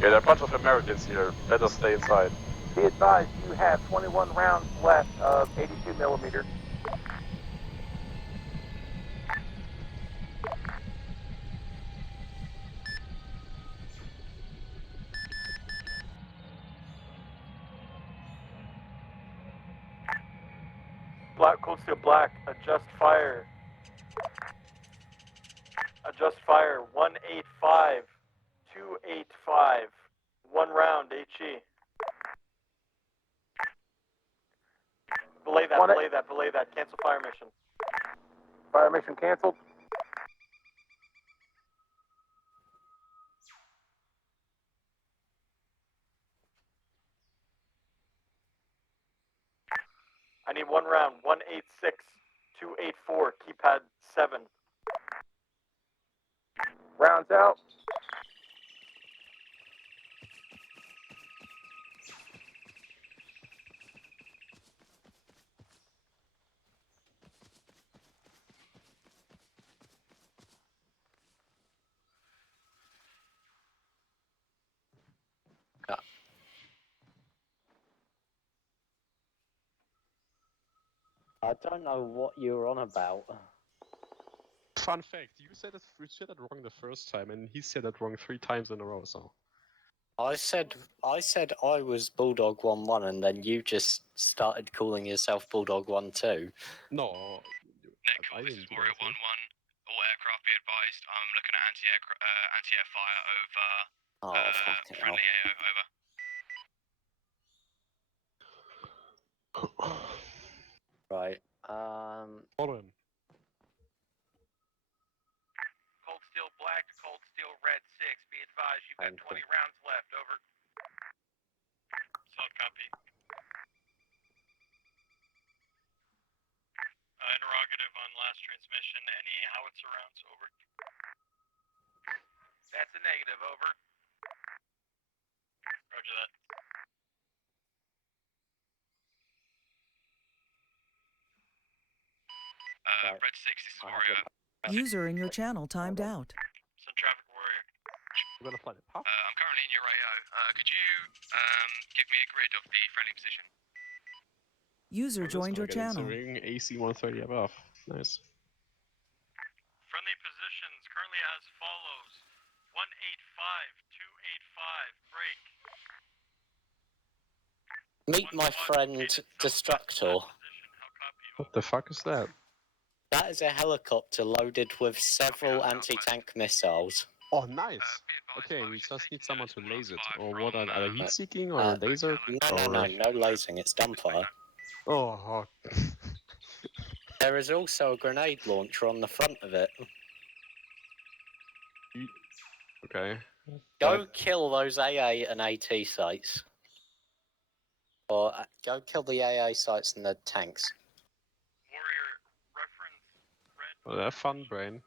there are a bunch of Americans here. Better stay inside. Be advised, you have 21 rounds left of 82 millimeter. Black, Cold Steel Black, adjust fire. Adjust fire, 185, 285, 1 round, HE. Belay that, cancel fire mission. Fire mission canceled. I need 1 round, 186, 284, keypad 7. Rounds out. I don't know what you're on about. Fun fact, you said it wrong the first time, and he said it wrong 3 times in a row, so... I said I was Bulldog 1-1, and then you just started calling yourself Bulldog 1-2. No. Cool, this is Warrior 1-1. All aircraft be advised. I'm looking at anti-air fire over friendly AO, over. Right. Hold on. Cold Steel Black to Cold Steel Red 6. Be advised, you've got 20 rounds left. Over. Solid copy. Interrogative on last transmission. Any howitzer rounds? Over. That's a negative. Over. Roger that. Red 6, this is Warrior. User in your channel timed out. Sun Traffic Warrior. We're gonna fly the pop. I'm currently in your AO. Could you give me a grid of the friendly position? User joined your channel. AC 130 above. Nice. Friendly positions currently as follows: 185, 285, break. Meet my friend Destructor. What the fuck is that? That is a helicopter loaded with several anti-tank missiles. Oh, nice. Okay, we just need someone to laser it. Or what are they heat seeking or laser? No lasing, it's dumbfire. Oh. There is also a grenade launcher on the front of it. Okay. Go kill those AA and AT sites. Or go kill the AA sites and the tanks. Warrior, reference red Well, have fun, brain.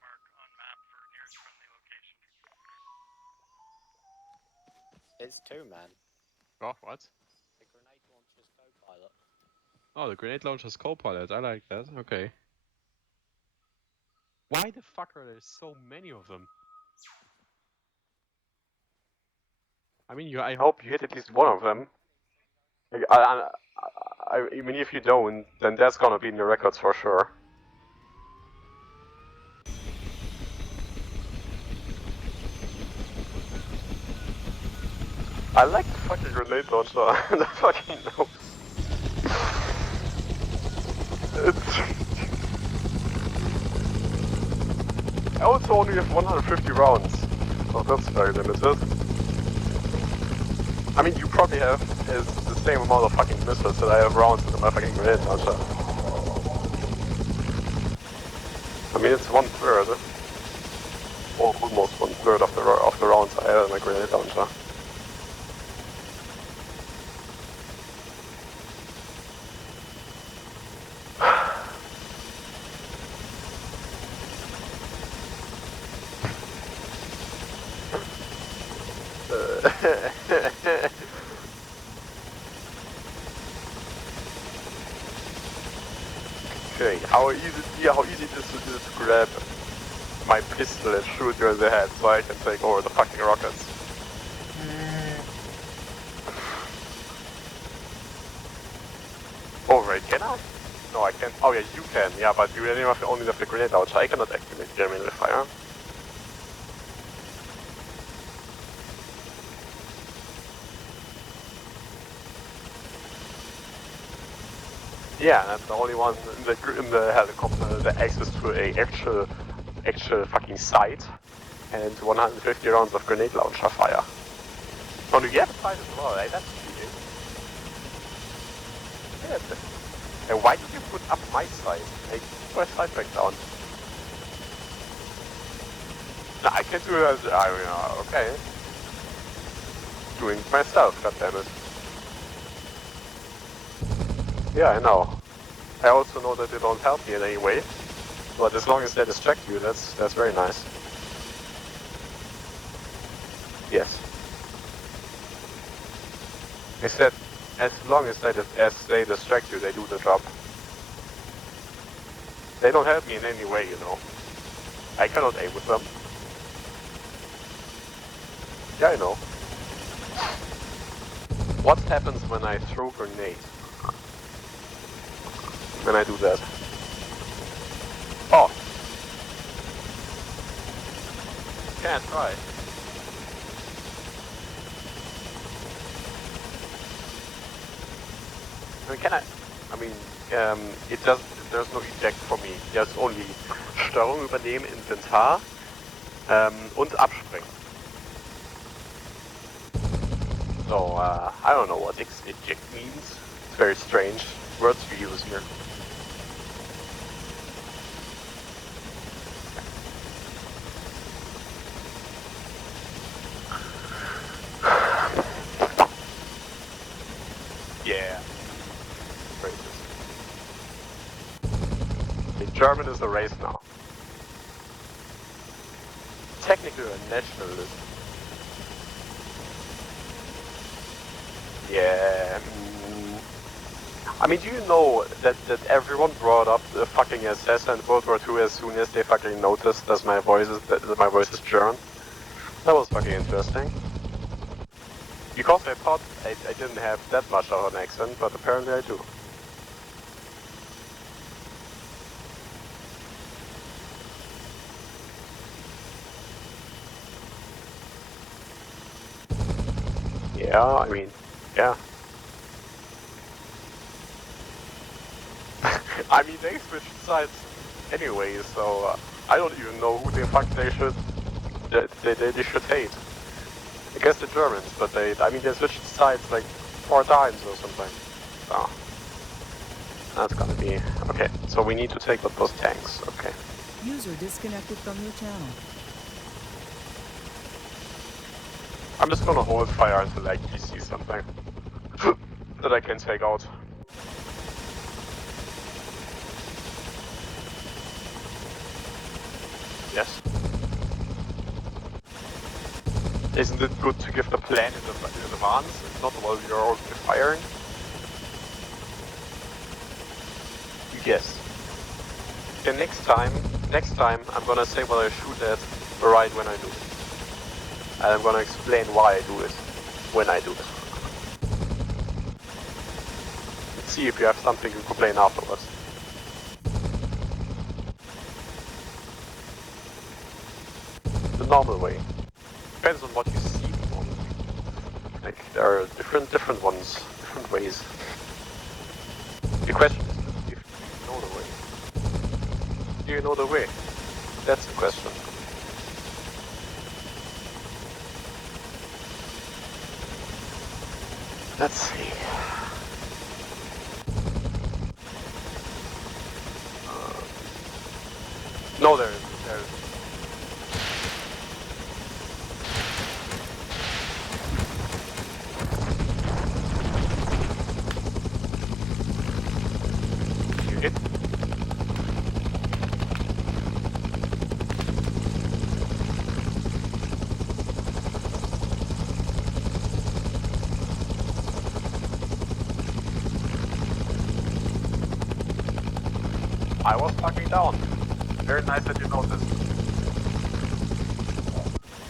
It's 2, man. Oh, what? The grenade launcher's co-pilot. Oh, the grenade launcher's co-pilot. I like that. Okay. Why the fuck are there so many of them? I mean, I hope you hit at least one of them. Like, I mean, if you don't, then that's gonna be in the records for sure. I like the fucking grenade launcher. The fucking nose. I also only have 150 rounds, so that's very limited. I mean, you probably have the same amount of fucking missiles that I have rounds with my fucking grenade launcher. I mean, it's 1/3, or almost 1/3 of the rounds I have in my grenade launcher. Okay, how easy it is to grab my pistol and shoot you in the head so I can take over the fucking rockets. Oh wait, can I? No, I can't. Oh yeah, you can. Yeah, but you only have the grenade launcher. I cannot activate the melee fire. Yeah, I'm the only one in the helicopter that access to a actual fucking sight and 150 rounds of grenade launcher fire. Oh, you have a sight as well, right? That's cheating. Yeah, and why did you put up my sight? Like, put my sight back down. No, I can do it. I mean, okay. Doing it myself, goddammit. Yeah, I know. I also know that they don't help me in any way, but as long as they distract you, that's very nice. Yes. I said, as long as they distract you, they do the job. They don't help me in any way, you know. I cannot aim with them. Yeah, I know. What happens when I throw grenades? When I do that? Oh! Can't try. I mean, it does. There's no eject for me. There's only Steuerung übernehmen, Inventar und abspringen. So I don't know what eject means. It's very strange words we use here. Yeah. Racist. The German is a race now. Technically a nationalist. Yeah. I mean, do you know that everyone brought up the fucking SS and World War II as soon as they fucking noticed that my voice is German? That was fucking interesting. Because I thought I didn't have that much of an accent, but apparently I do. Yeah, I mean, yeah. I mean, they switched sides anyway, so I don't even know who the fuck they should hate. I guess the Germans, but they switched sides like 4 times or something. So that's gonna be okay. So we need to take out those tanks. Okay. User disconnected from your channel. I'm just gonna hold fire until I see something that I can take out. Isn't it good to give the plan in advance, not while you're already firing? Yes. Okay, next time I'm gonna say what I shoot at right when I do it. And I'm gonna explain why I do it when I do it. Let's see if you have something to complain afterwards. The normal way. Depends on what you see the normal way. Like, there are different ones, different ways. The question is if you know the way. Do you know the way? That's the question. Let's see. No, there isn't. You hit? I was fucking down. Very nice that you noticed.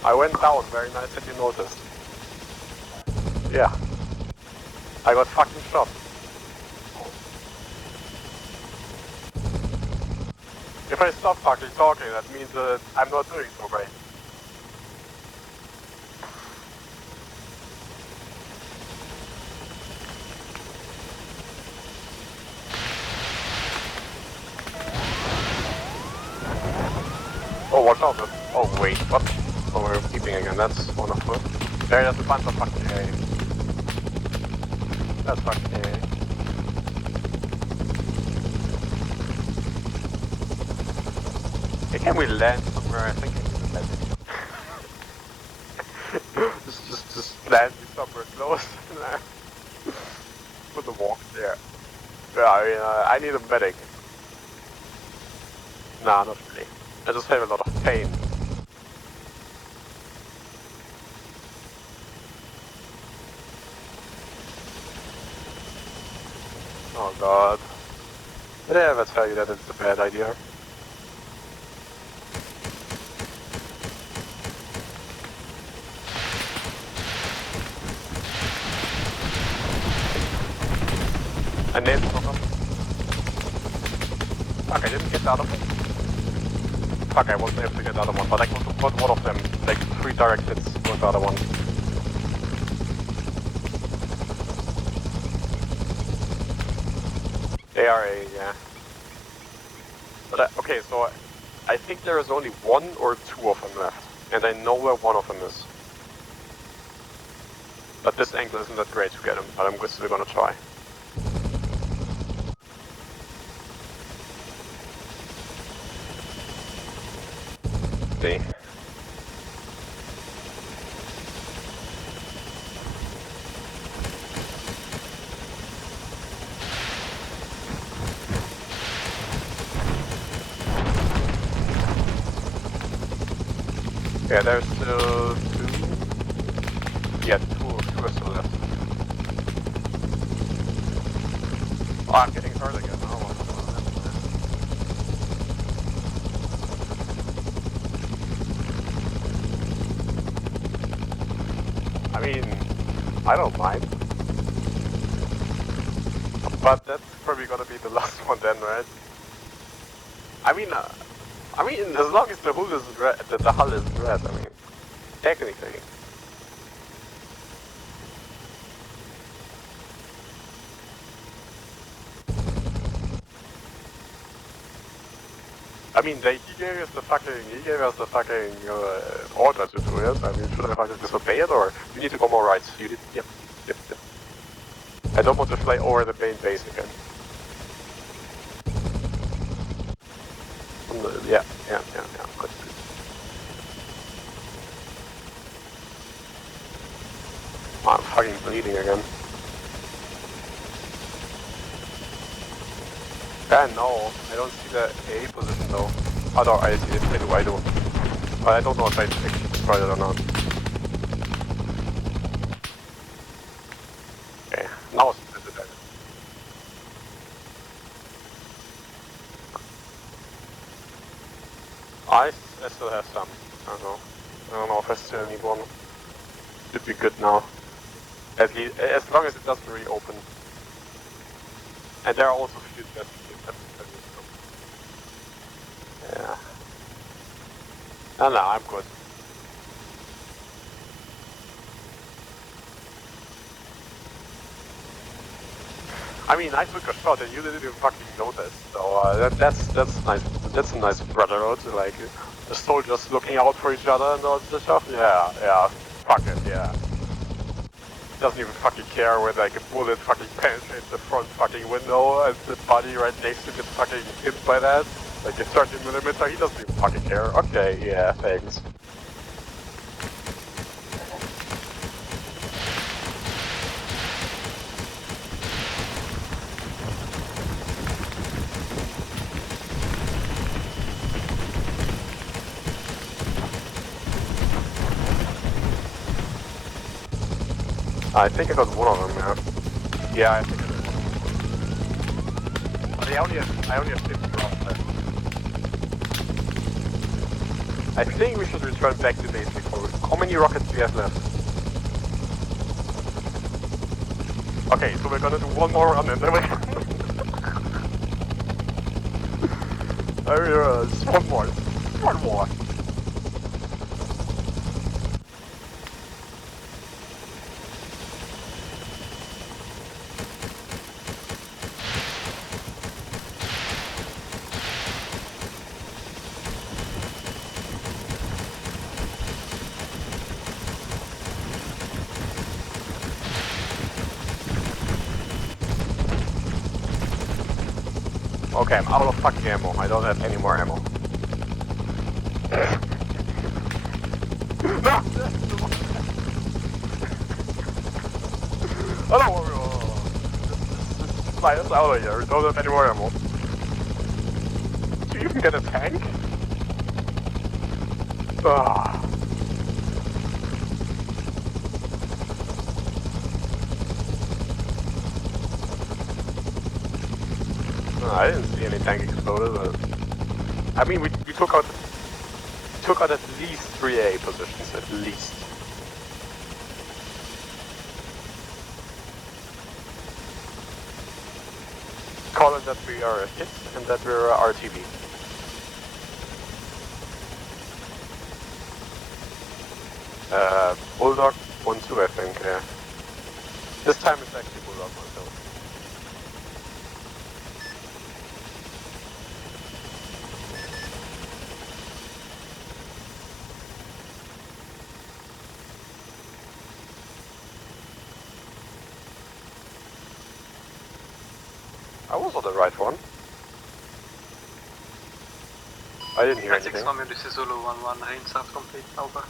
I went down, very nice that you noticed. Yeah. I got fucking shot. If I stop fucking talking, that means that I'm not doing so great. Oh, watch out. Oh, wait, what? Oh, we're keeping again, that's wonderful. There's a bunch of fucking A. That's fucking A. Hey, can we land somewhere? I think I need a medic. just land me somewhere close. Put the walk there. Yeah, I mean, I need a medic. Nah, not really. I just have a lot of pain. Oh god. Did I ever tell you that it's a bad idea? I nailed one of them. Fuck, I didn't get the other one. Fuck, I wasn't able to get the other one, but I could have got one of them. Like 3 direct hits with the other one. They are A, yeah. But okay, so I think there is only 1 or 2 of them left. And I know where one of them is. But this angle isn't that great to get him, but I'm still gonna try. See. Yeah, there's still 2. Yeah, 2 are still left. Oh, I'm getting hurt again. Oh, I mean, I don't mind. But that's probably gonna be the last one then, right? I mean, as long as the hull isn't red, the hull isn't red, I mean, technically. I mean, he gave us the fucking order to do it. I mean, should I fucking disobey it, or you need to go more right? You did, yep. I don't want to fly over the main base again. Yeah. Good. Oh, I'm fucking bleeding again. No, I don't see the A position though. Oh no, I see it, I do. But I don't know if I actually destroyed it or not. I still have some. I don't know if I still need one. Should be good now. At least, as long as it doesn't reopen. And there are also few just yeah. No, I'm good. I mean, I took a shot and you didn't even fucking notice. So that's nice. That's a nice brotherhood. Like the soldiers looking out for each other and all this stuff. Yeah. Fuck it. Yeah. Doesn't even fucking care when like a bullet fucking penetrates the front fucking window and the body right next to him gets fucking hit by that. Like a 30mm. He doesn't even fucking care. Okay. Yeah. Thanks. I think I got one of them, yeah. Yeah, I think I got one. But I only have 50 rounds left. I think we should return back to basic. How many rockets do we have left? Okay, so we're gonna do one more run and then we just one more. One more. Okay, I'm out of fucking ammo. I don't have any more ammo. No! Oh no! Just fly us out of here. We don't have any more ammo. Do you even get a tank? Ah. I didn't see any tank exploded, but I mean we took out at least 3 A positions, at least. Call it that we are a hit and that we're a RTB. Bulldog 1-2 I think, yeah. This time it's actually Bulldog 1-2. I was on the right one. I didn't hear anything. Romeo, this is Zulu 1-1, range south complete, over.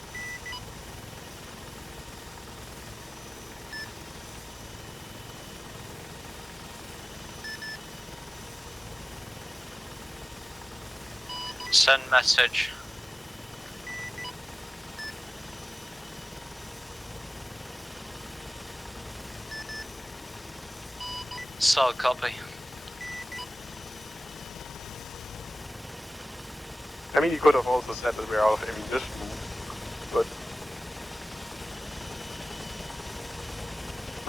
Send message. Solid copy. I mean, you could have also said that we're out of ammunition, but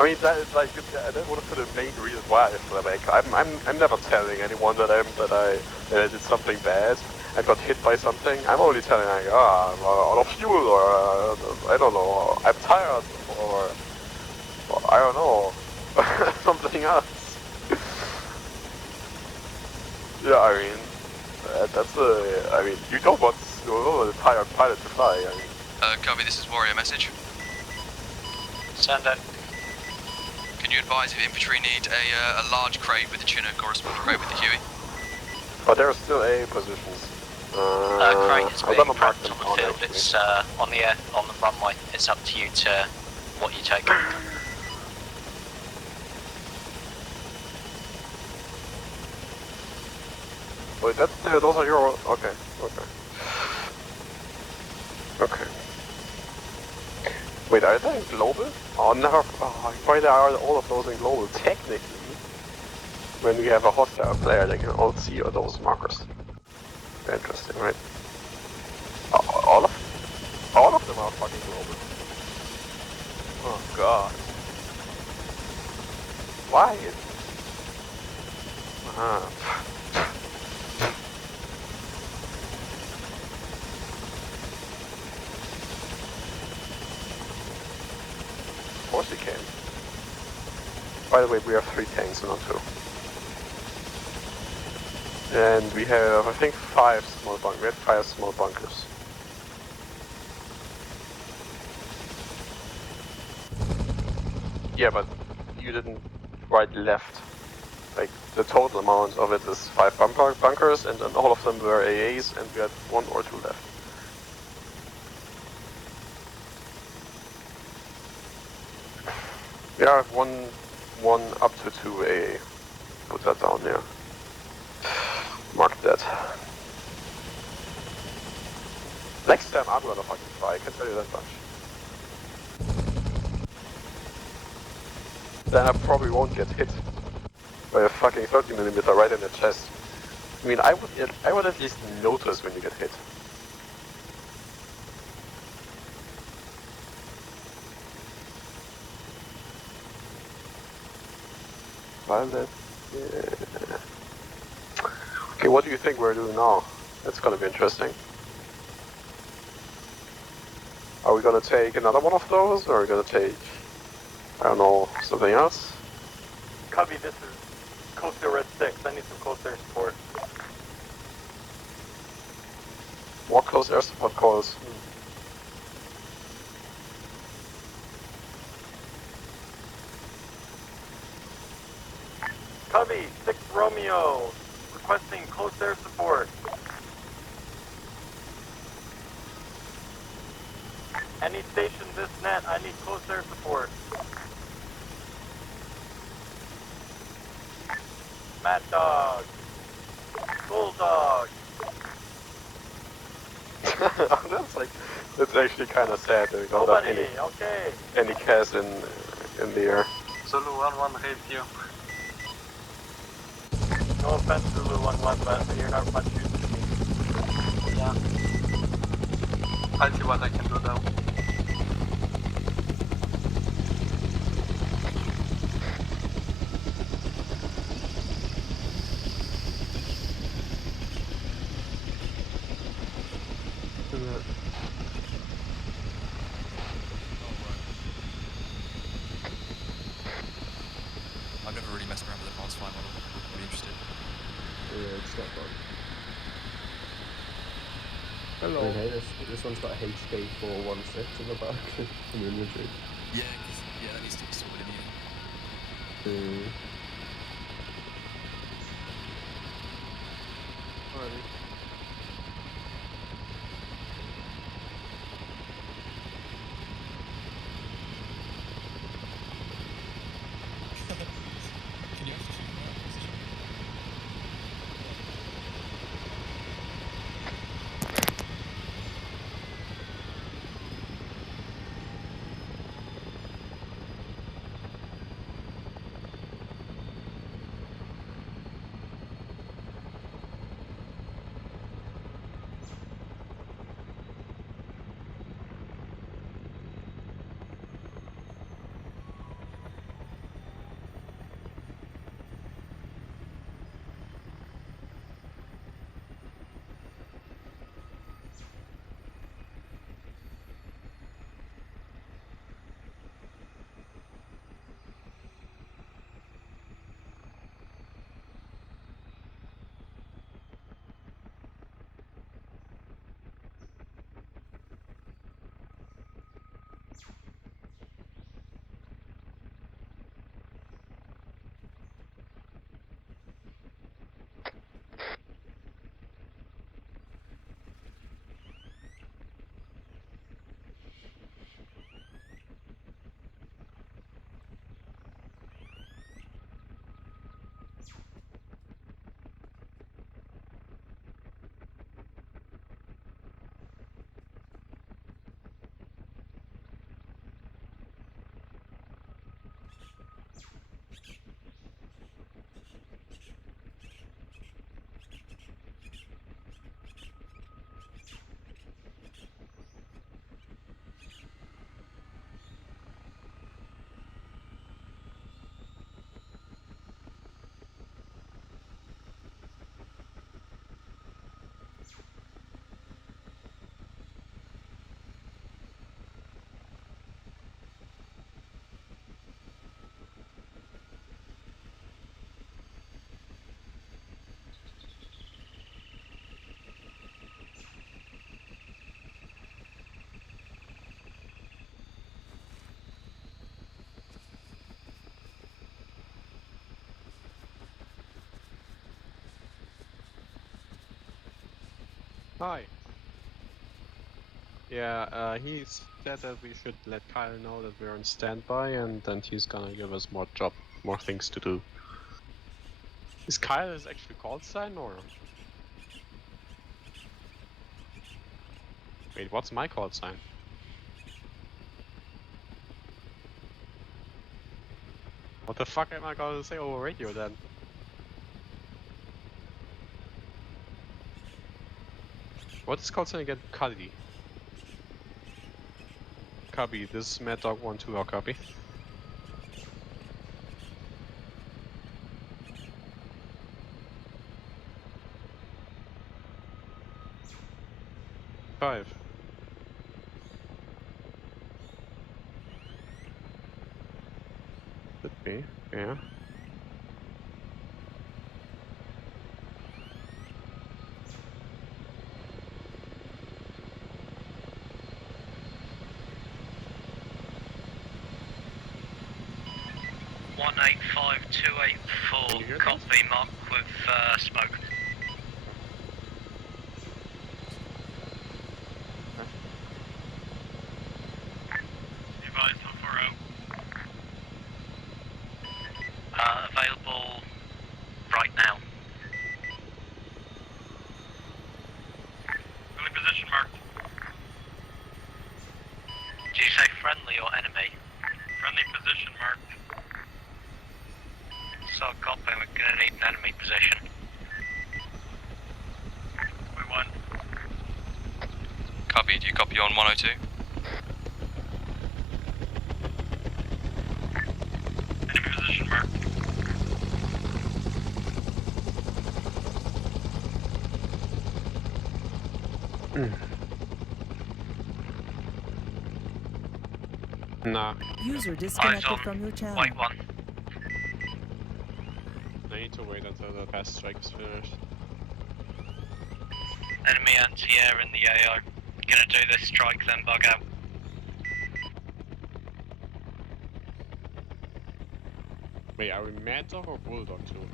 I mean that is like that would have been the main reason why. So, like, I'm never telling anyone that I did something bad and got hit by something. I'm only telling like, I'm out of fuel, or I don't know, I'm tired, or I don't know, something else. Yeah, I mean. That's I mean, you don't want a tired pilot to fly. I mean. Copy, this is Warrior message. Send it. Can you advise if infantry need a large crate with the Chinook or a smaller crate with the Huey? But there are still A positions. Crate is I'm being gonna mark prepped them on the field. It's on the runway. It's up to you to what you take. Wait, those are your... Okay. Wait, are they in global? Oh, never... Oh, why are all of those in global? Technically, when we have a hostile player, they can all see those markers. Interesting, right? ArmA fucking global. Oh god. Why? Of course he can. By the way, we have 3 tanks, not 2. And we have, I think, 5 small bunkers. We have 5 small bunkers. Yeah, but you didn't write left. Like, the total amount of it is 5 bunkers, and then all of them were AAs, and we had 1 or 2 left. Yeah, one up to 2 AA. Put that down there. Mark that. Next time I'm gonna fucking try, I can tell you that much. Then I probably won't get hit by a fucking 30mm right in the chest. I mean, I would at least notice when you get hit. Violet. Yeah. Okay, what do you think we're doing now? That's gonna be interesting. Are we gonna take another one of those, or are we gonna take, I don't know, something else? Covey, this is Coastal Red 6. I need some close air support. More close air support calls. Covey, 6 Romeo, requesting close air support. Any station this net, I need close air support. Mad Dog. Bulldog. That's actually kind of sad that we don't have any CAS in the air. Zulu 1-1 hit you. No offense, Zulu 1-1, but you're not much use to me. Yeah. I'll see what I can do though. I've never really messed around with advanced flight model. I'd be interested. Yeah, it's not fun. Hello. I mean, hey, this one's got HK416 in the back. Community. Yeah, because that needs to be sorted in here. Alrighty. Can you actually shoot from that position? Hi. Yeah, he said that we should let Kyle know that we're on standby, and then he's gonna give us more things to do. Is Kyle his actual call sign, or? Wait, what's my call sign? What the fuck am I gonna say over radio then? What is call sign again? Cuddy. Cubby, this is Mad Dog 1-2, how copy? Five. Could be, yeah. One 185-284, copy, mark with smoke. Advise how far out? Available right now. Friendly position marked. Did you say friendly or enemy? Friendly position marked. So copy, we're gonna need an enemy position. We won. Copy, do you copy on 102? Enemy position marked. Nah. User disconnected from your channel. White one. I need to wait until the fast strike is finished. Enemy anti-air in the AO. Gonna do this strike, then bug out. Wait, are we Mad Dog or Bulldog too?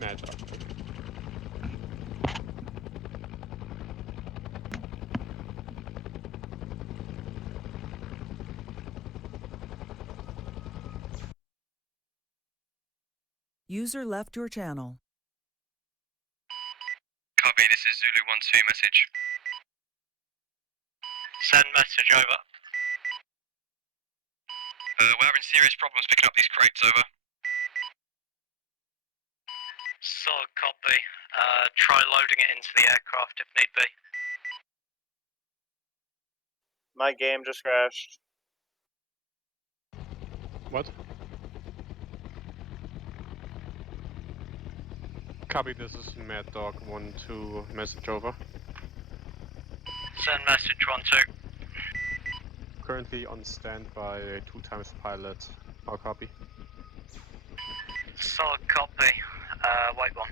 Mad Dog. User left your channel. Copy, this is Zulu 1-2 message. Send message over. We're having serious problems picking up these crates, over. Solid copy. Try loading it into the aircraft if need be. My game just crashed. What? Copy, this is Mad Dog 1-2, message over. Send message 1-2. Currently on standby, 2x pilot. How copy? Solid copy. White one.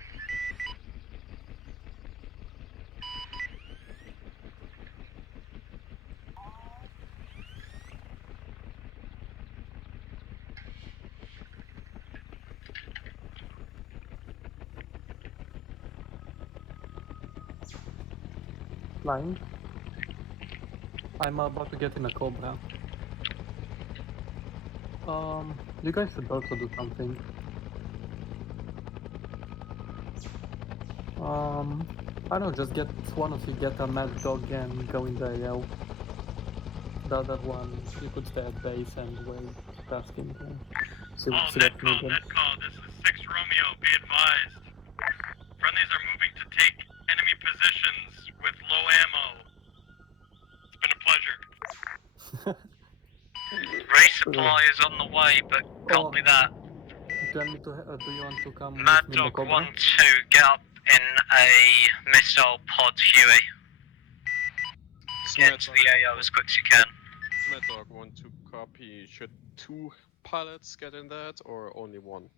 Flying. I'm about to get in a Cobra. You guys should also do something. I don't know, just get one of you get a Mad Dog and go in the AO. The other one, you could stay at base and wait, tasking. See what's needed. Netcall, this is 6 Romeo, be advised. Friendlies are moving to take enemy positions with low ammo. It's been a pleasure. Resupply is on the way, but copy that. Do you want to come Mad with me in the Dog Cobra? 1-2, get up in a missile pod, Huey. Get to the AO as quick as you can. Mad Dog 1-2, copy. Should 2 pilots get in that, or only 1?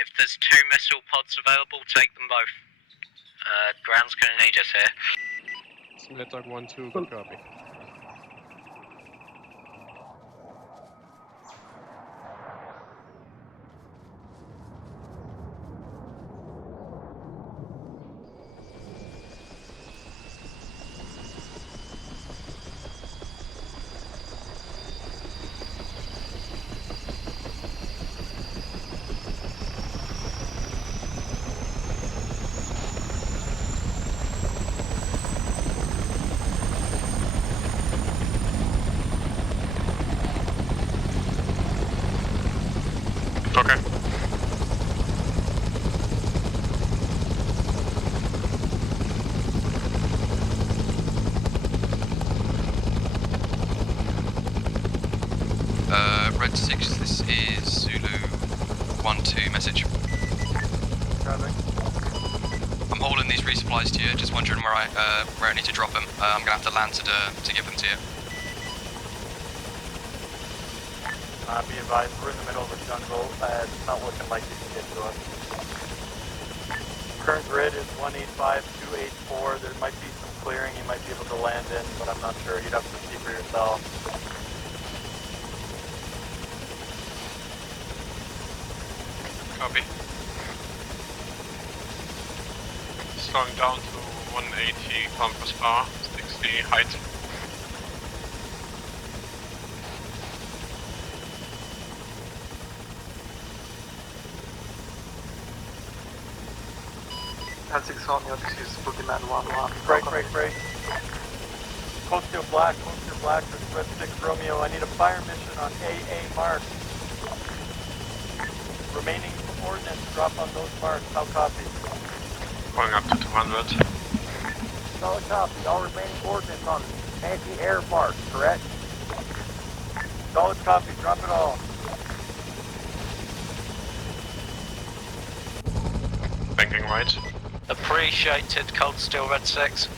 If there's 2 missile pods available, take them both. Ground's gonna need us here. Mad Dog 1-2, good copy. Red 6, this is Zulu 1-2 message. Traffic. I'm hauling these resupplies to you, just wondering where I need to drop them. I'm gonna have to land to give them to you. Be advised, we're in the middle of the jungle. It's not looking like you can get to us. Current grid is 185-284. There might be some clearing you might be able to land in, but I'm not sure. You'd have to see for yourself. Copy. Slowing down to 180 kilometers per hour, 60 height. At 6 Romeo, this is Boogeyman 1-1. Break. Coastal Black, this is Red 6 Romeo. I need a fire mission on AA mark. Remaining ordnance, drop on those marks. How copy? Going up to 200. Solid copy. All remaining ordnance on anti-air mark, correct? Solid copy. Drop it all. Banking right. Appreciated, Cold Steel Red 6.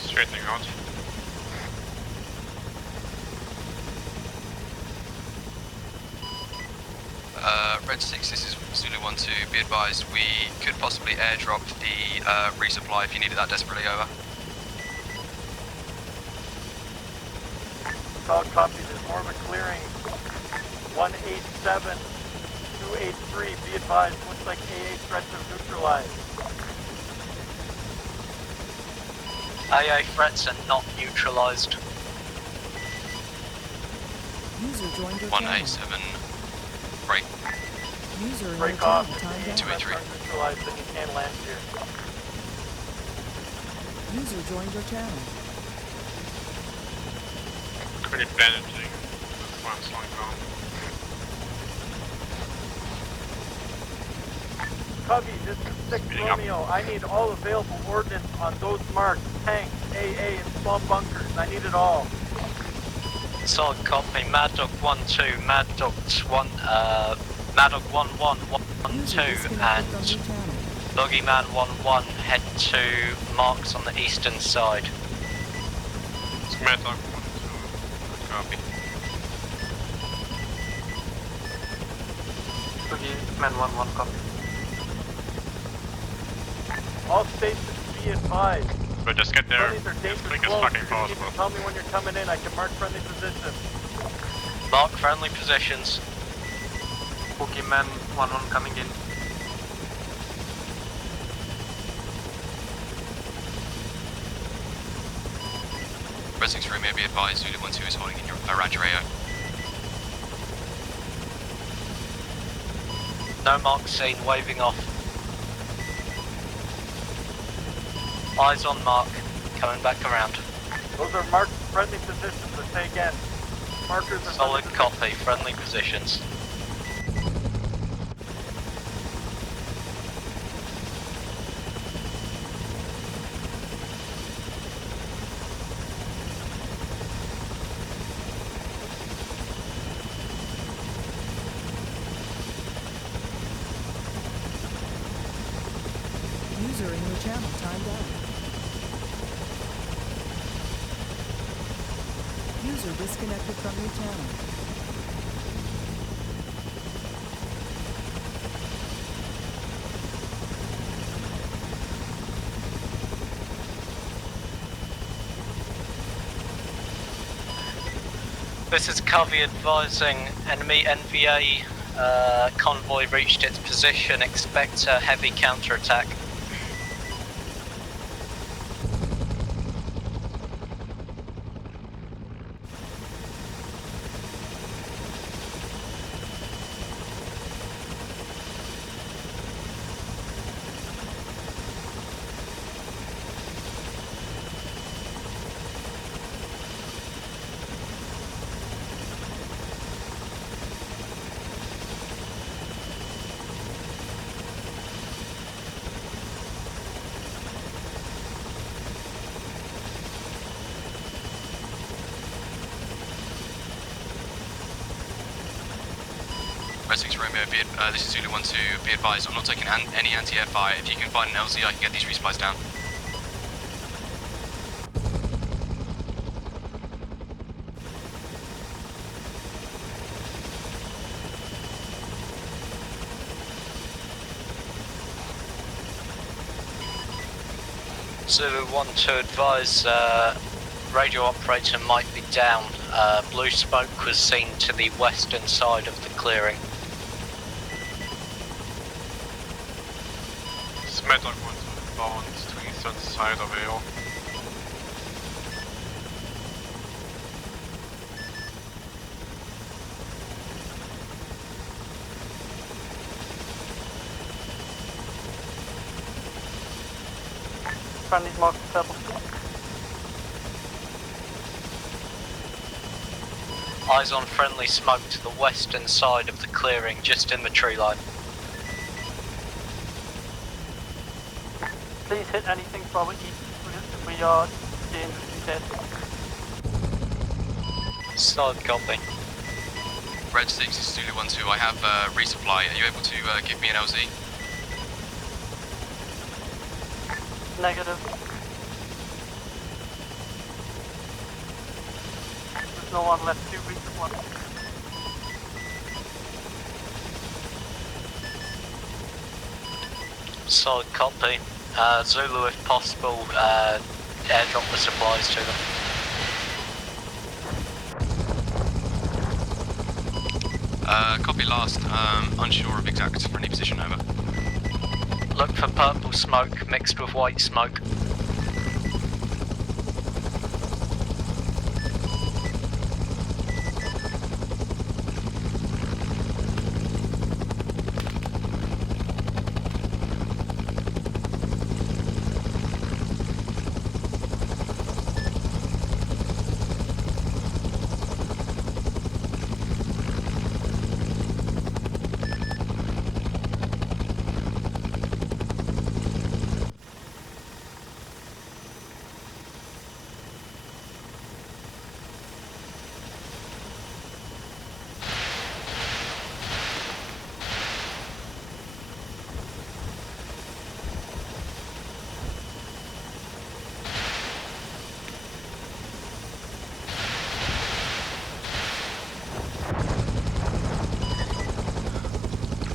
Straightening out. Red 6, this is Zulu 1-2. Be advised, we could possibly airdrop the resupply if you needed that desperately, over. Solid copy. There's more of a clearing. 187, 283. Be advised. Looks like AA threats are neutralized. AA threats are not neutralized. User joined your 187. Break. User in your Break channel. off. Timed AA out. threats are neutralized, then you can land here. User joined your channel. Pretty bandaging. That's why I'm slowing down. Covey, this is 6 Romeo. I need all available ordnance on those marks. Tanks, AA, and small bunkers. I need it all. Solid copy. Mad Dog 1-2, Mad Dog 1-1-1-2, and Boogeyman 1-1 head to marks on the eastern side. It's Mad Dog 1-2. Copy. Boogeyman 1-1, copy. All stations be advised. But just get there Friendlies are as dangerous quick as close. fucking You can possible. tell me when you're coming in. I can mark friendly position. Mark friendly positions. Boogeyman 1-1 coming in. Red 6 Romeo, be advised, Zulu 1-2 is holding in around your AO. No mark seen, waving off. Eyes on mark, coming back around. Those are marked friendly positions. Let's say again. Markers are Solid copy, friendly positions. User in your channel. Timed out. User disconnected from your channel. This is Covey advising enemy NVA convoy reached its position. Expect a heavy counterattack. Red 6 Romeo, this is Zulu 1-2, be advised, I'm not taking any anti-air fire. If you can find an LZ, I can get these resupplies down. Zulu 1-2 advise, radio operator might be down. Blue smoke was seen to the western side of the clearing. Smed Dog 1-2 bound to eastern side of AO. Friendly's marked purple. Eyes on friendly smoke to the western side of the clearing, just in the tree line. Please hit anything to our east. We are dangerously dead. Solid copy. Red 6 is Zulu 1-2, I have resupply. Are you able to give me an LZ? Negative. There's no one left to resupply. Solid copy. Zulu, if possible, airdrop the supplies to them. Copy last, unsure of exact friendly position, over. Look for purple smoke mixed with white smoke.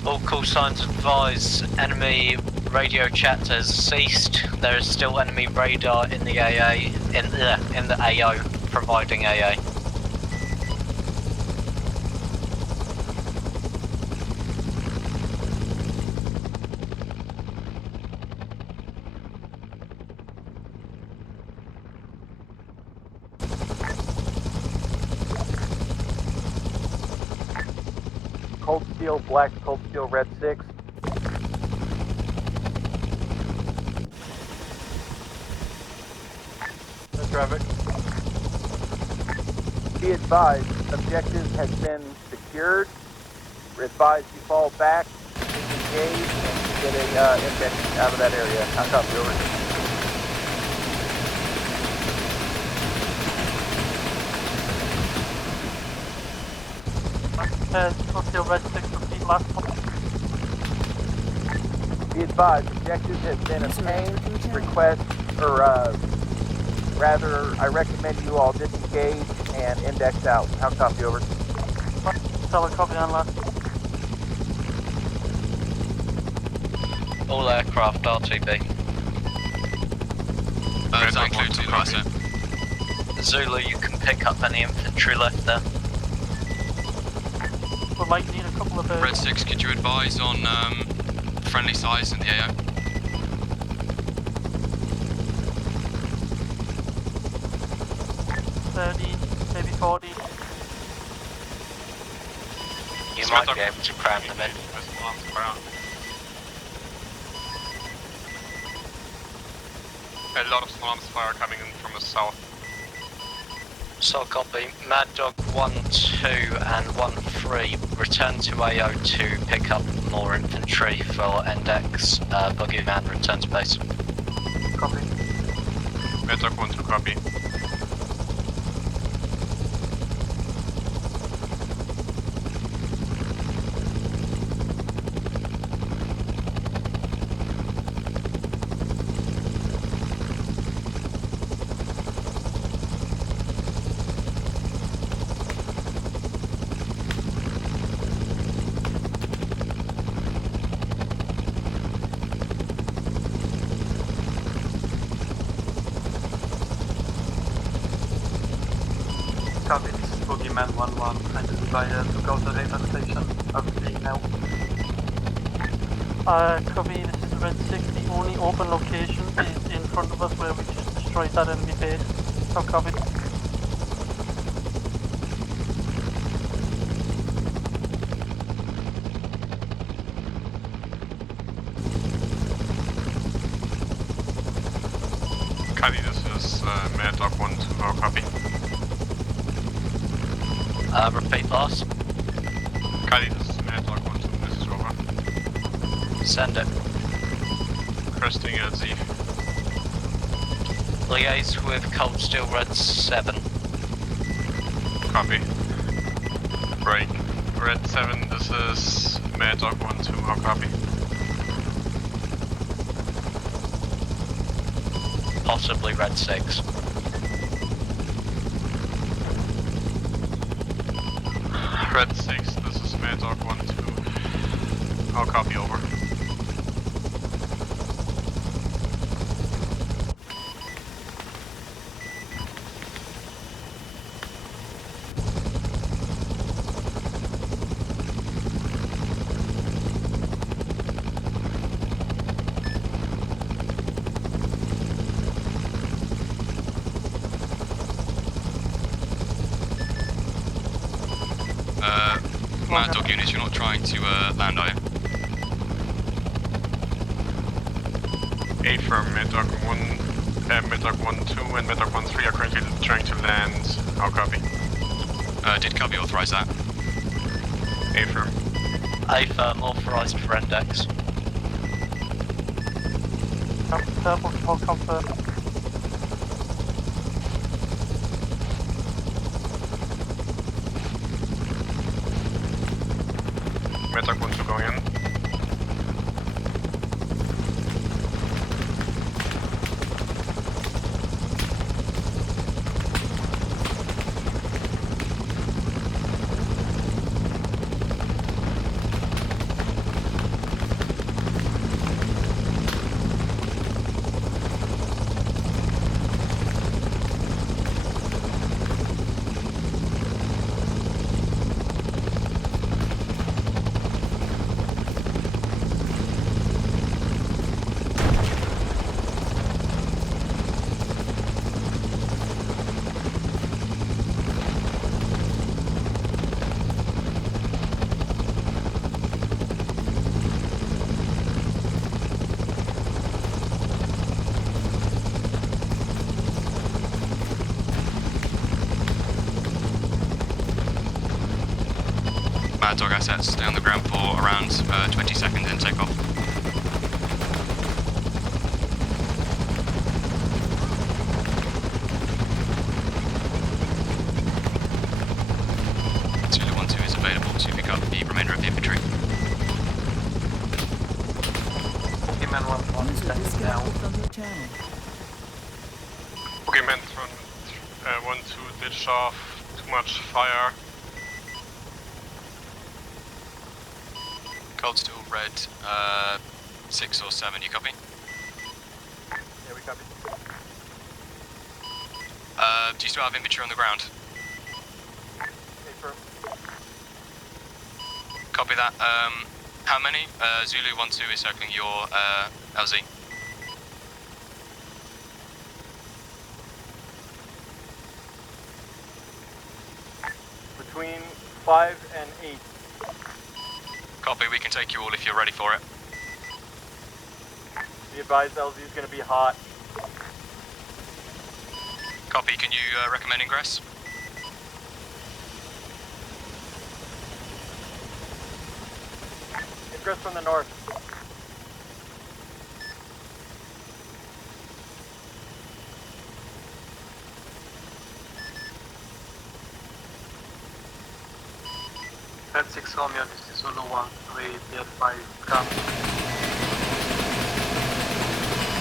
All call signs advise enemy radio chat has ceased. There is still enemy radar in the AA, in the AO, providing AA. Cold Steel Black, Cold Steel Red 6. No traffic. Be advised, objective has been secured. Advised you fall back, engage, and get a index out of that area. I'll copy, over. Cold Steel Red 6, repeat last one. Be advised, objective has been obtained. Request, or rather, I recommend you all disengage and index out. I'll copy, over. Solid copy on last. All aircraft RTB. Does that include Zulu, right, sir? Zulu, you can pick up any infantry left there. We might need a couple of Red 6, could you advise on friendly size in the AO? maybe 40. You might be able to cram them in. A lot of small arms fire coming in from the south. So copy. Mad Dog 1-2 and 1-3 return to AO to pick up more infantry for index. Buggy van return to base. Copy. Mad Dog 1-2 copy. Copy, this is Boogeyman 1-1. I decided to go to radar station after being now. Copy, this is Red 6. The only open location is in front of us where we just destroyed that enemy base. So copy. Cuddy, this is Mad Dog 1-2, how copy? Repeat last. Cuddy, this is Mad Dog 1-2, this is over. Send it. Cresting LZ. Liaise with Cold Steel Red 7. Copy. Break. Red 7, this is Mad Dog 1-2, how copy? Possibly Red 6. Red 6, this is Mad Dog 1-2. I'll copy over. Mad Dog units, you're not trying to land, are you? Affirm, Mad Dog 1-2 and Mad Dog 1-3 are currently trying to land. I'll copy. Did Cubby authorize that? Affirm. Affirm, authorized for index. Purple smoke confirmed. Mad Dog 1-2 going in. Mad Dog assets, stay on the ground for around 20 seconds and take off. Zulu 1-2 is available to pick up the remainder of the infantry. Boogeyman 1-1 standing down. Boogeyman 1-2 ditch off, too much fire. Cold Steel Red 6 or 7, you copy? Yeah, we copy. Do you still have infantry on the ground? Affirm. Copy that. How many? Zulu 1-2 is circling your LZ. Between 5 and 8. Copy, we can take you all if you're ready for it. Be advised, LZ is going to be hot. Copy, can you recommend ingress? Ingress from the north. Red 6 Romeo, this is Zulu 1, we be advised, come.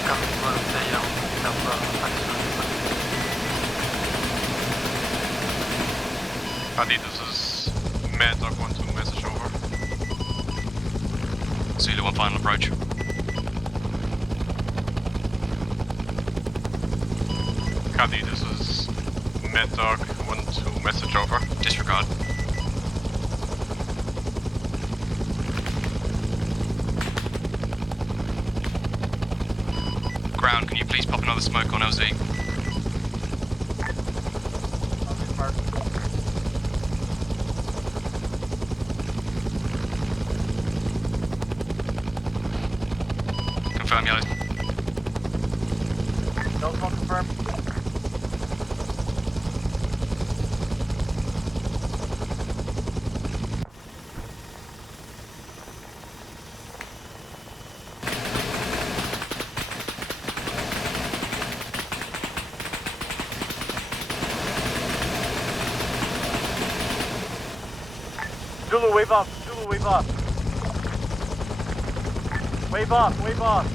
Coming to Althea, we have action. Adi, this is Mad Dog 1-2, message over. Zulu 1 final approach. Adi, this is Mad Dog 1-2 message over. Disregard. Ground, can you please pop another smoke on LZ? Confirm yellow. No smoke confirmed. Zulu, wave off. Zulu, wave off. Wave off, wave off.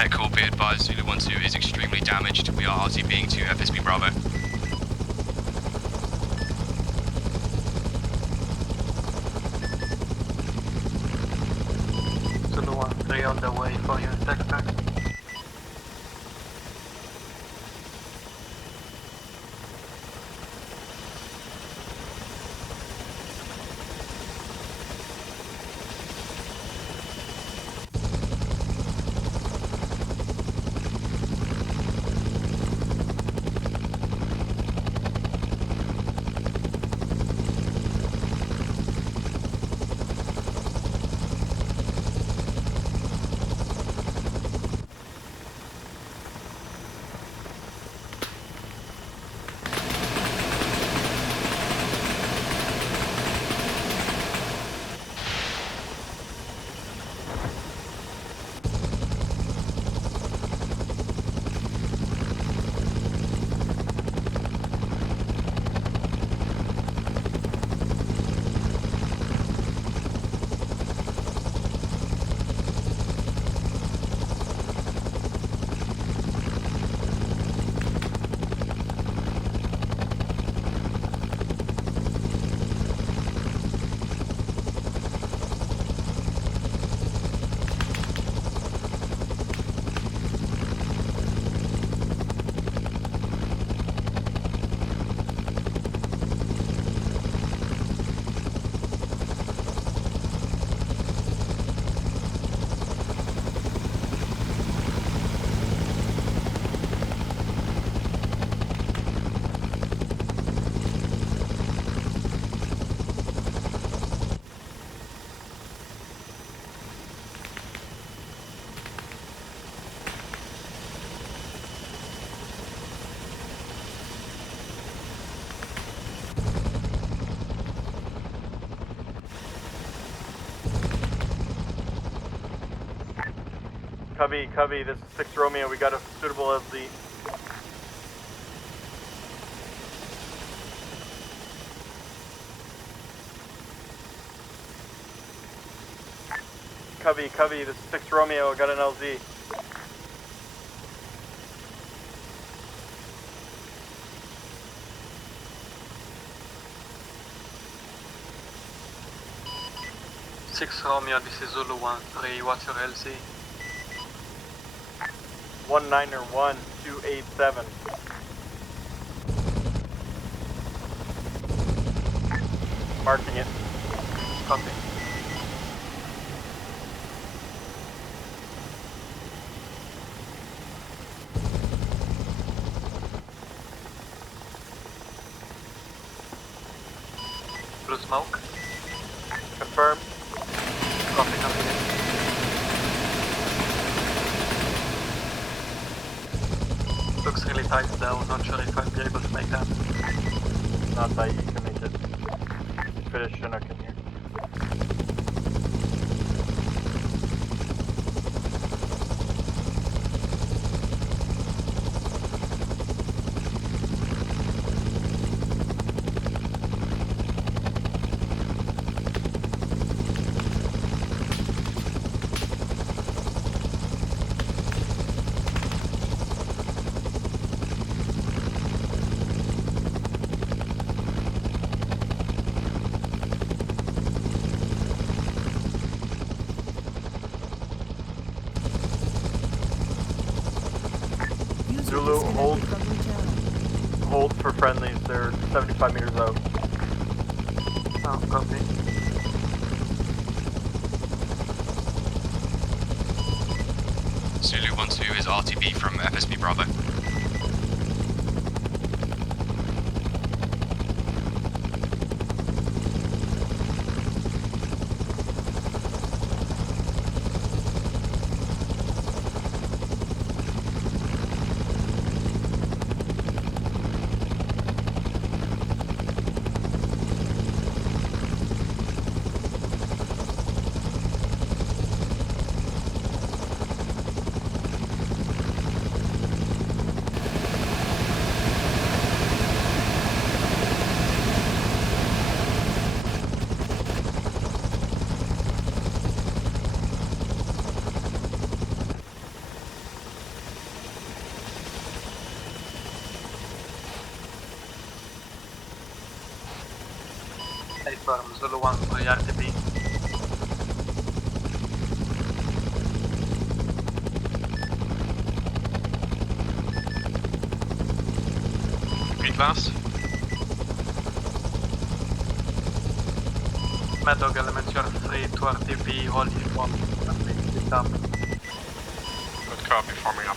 Echo, be advised, Zulu 1-2 is extremely damaged. We are RTBing to FSB Bravo. Zulu 1-3 on the way for your tech stack. Covey, this is 6 Romeo, we got a suitable LZ. Covey, this is 6 Romeo, got an LZ. Six Romeo, this is Zulu 1-3, what's your LC? 191-287. Marking it. Copy. Blue smoke. Confirm. Copy, copy. Looks really tight though, not sure if I'll be able to make that. Not tight, you can make it. Finish Chinook in here. User hold. disconnected from your channel. Hold for friendlies. They're 75 meters out. Oh, copy. Zulu 1-2 is RTB from FSB Bravo. Affirm, Zulu 1 for the RTB. Class. Mad Dog elements, you are free to RTB, hold it on, and it up. Good copy, forming up.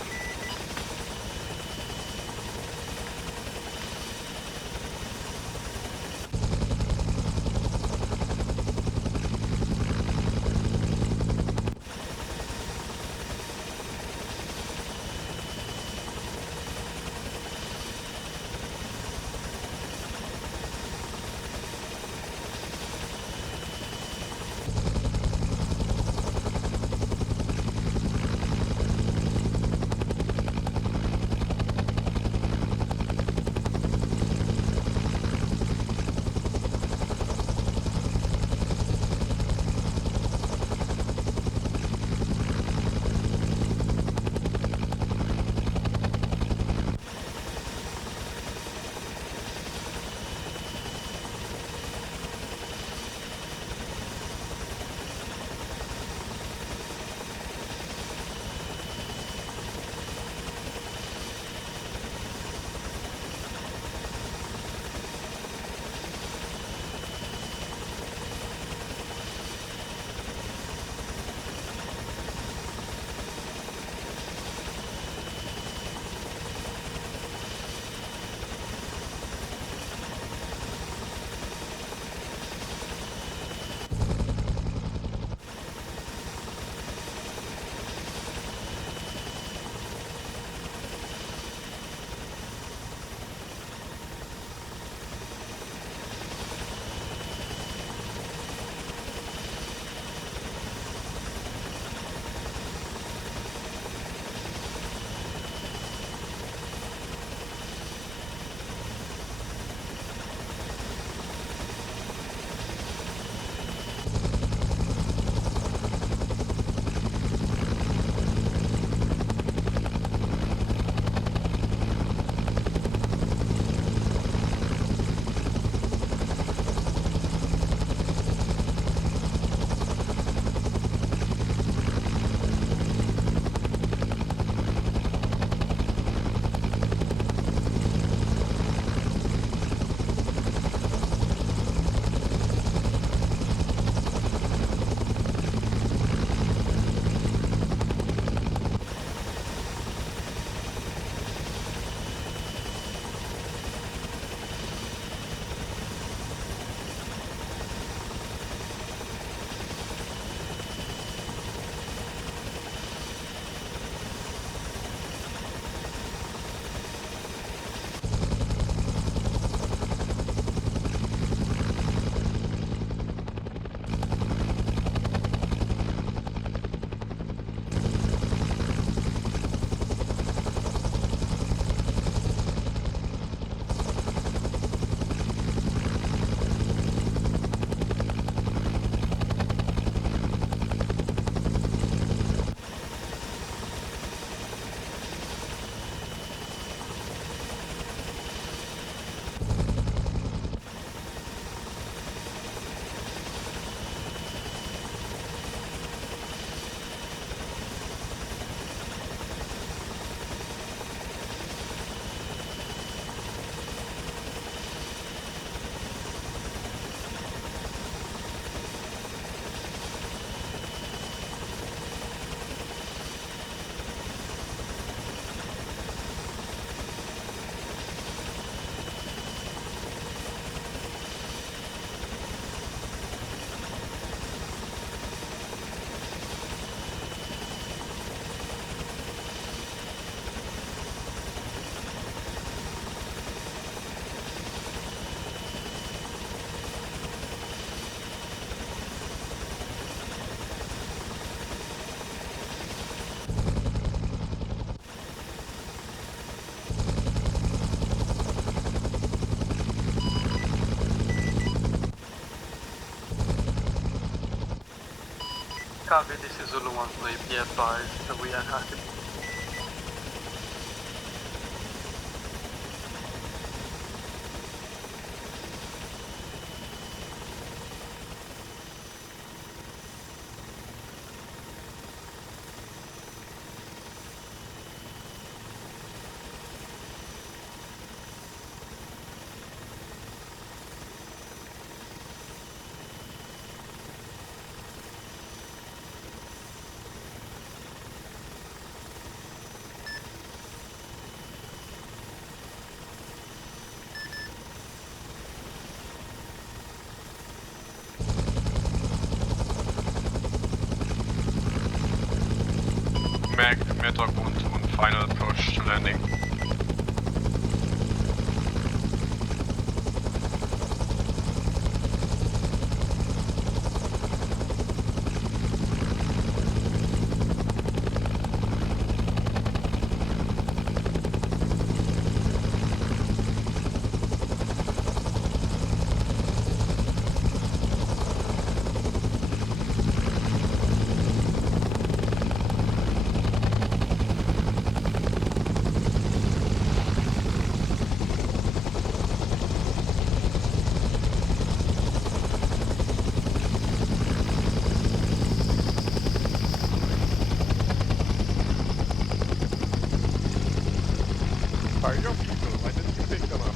Copy, this is Zulu 1-3, be advised that we are hacked. Mad Dog 1 on final approach to landing. Are your people? Why didn't you pick them up?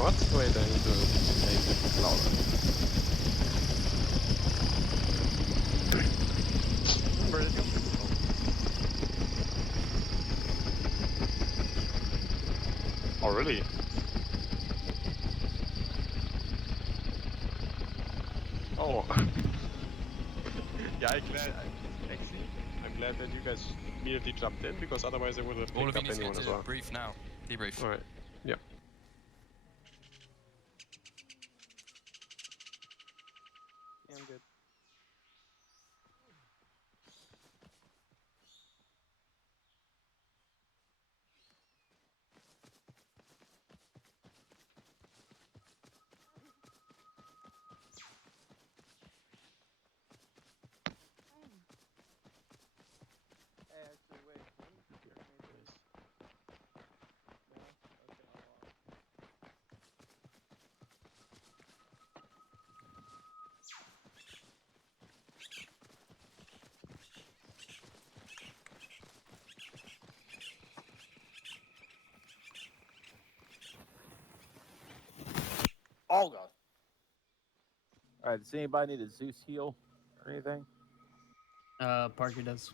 What? Wait, I need to make it louder. Where did your people go? Oh, really? Oh. Yeah, I'm glad that you guys immediately jumped in, because otherwise I would have All picked of you up need to get anyone as to well. brief now. Debrief. Alright. Yep. Yeah, I'm good. Actually, wait. No? Okay, Oh god. Alright, does anybody need a Zeus heal or anything? Parker does.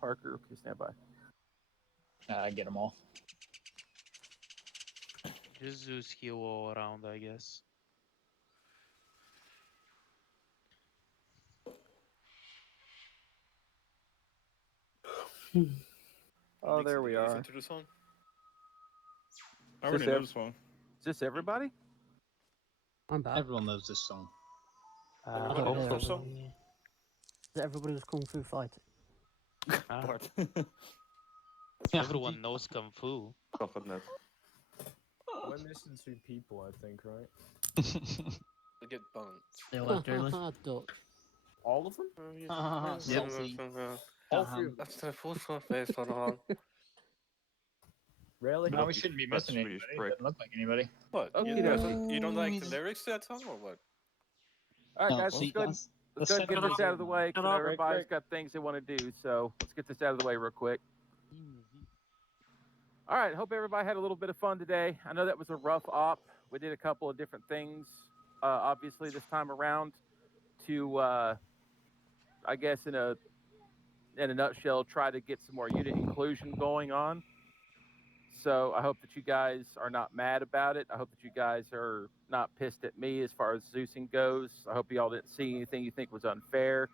Parker, okay, stand by. I get them all. Just Zeus heal all around, I guess. Oh, there we are. Into the song? I Is already this know the song. Is this everybody? I'm back. Everyone knows this song. Everybody knows the song? Everybody was kung fu fighting. Bart. Everyone knows Kung Fu. We're missing 2 people, I think, right? They get bumped. They left early. All of them? Salty. That's the first one face on. Really? No, we shouldn't be missing anybody. It doesn't look like anybody. What? You don't like the lyrics to that song or what? Alright, No, guys, see, let's that's go and get this out of the way. Shut You know, up. everybody's got things they want to do, so let's get this out of the way real quick. Alright, hope everybody had a little bit of fun today. I know that was a rough op. We did a couple of different things, obviously, this time around to, I guess, in a nutshell, try to get some more unit inclusion going on. So I hope that you guys are not mad about it. I hope that you guys are not pissed at me as far as Zeusing goes. I hope y'all didn't see anything you think was unfair.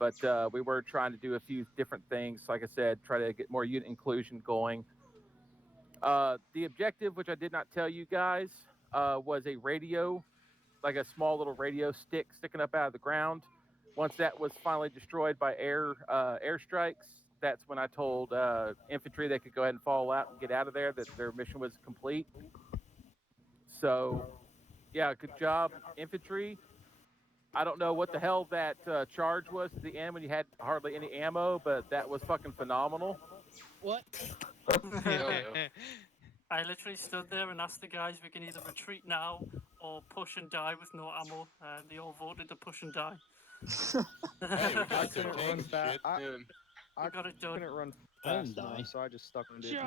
But we were trying to do a few different things. Like I said, try to get more unit inclusion going. The objective, which I did not tell you guys, was a radio, like a small little radio stick sticking up out of the ground. Once that was finally destroyed by airstrikes, that's when I told infantry they could go ahead and fall out and get out of there, that their mission was complete. So, yeah, good job, infantry. I don't know what the hell that charge was at the end when you had hardly any ammo, but that was fucking phenomenal. What? I literally stood there and asked the guys we can either retreat now or push and die with no ammo. They all voted to push and die. Hey, we got couldn't some run shit. We got it done. couldn't run I didn't fast enough, die. so I just stuck with it.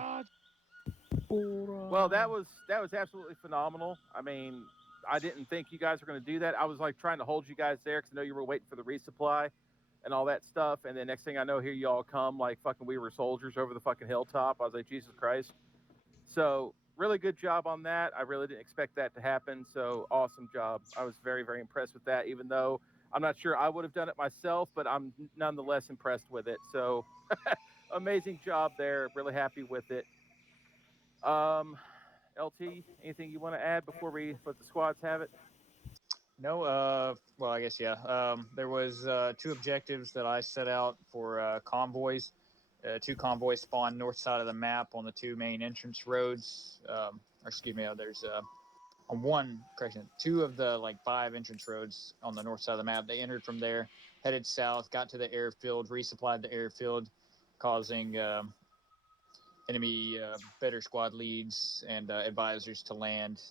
Well, that was absolutely phenomenal. I mean, I didn't think you guys were going to do that. I was like trying to hold you guys there because I know you were waiting for the resupply and all that stuff. And then next thing I know, here you all come like fucking we were soldiers over the fucking hilltop. I was like, Jesus Christ. So really good job on that. I really didn't expect that to happen. So awesome job. I was very, very impressed with that, even though I'm not sure I would have done it myself, but I'm nonetheless impressed with it. So amazing job there. Really happy with it. LT, anything you want to add before we let the squads have it? No, well, I guess, yeah. There was 2 objectives that I set out for convoys. 2 convoys spawned north side of the map on the 2 main entrance roads. Or excuse me, there's on 1, correction, 2 of the like 5 entrance roads on the north side of the map. They entered from there, headed south, got to the airfield, resupplied the airfield, causing enemy better squad leads and advisors to land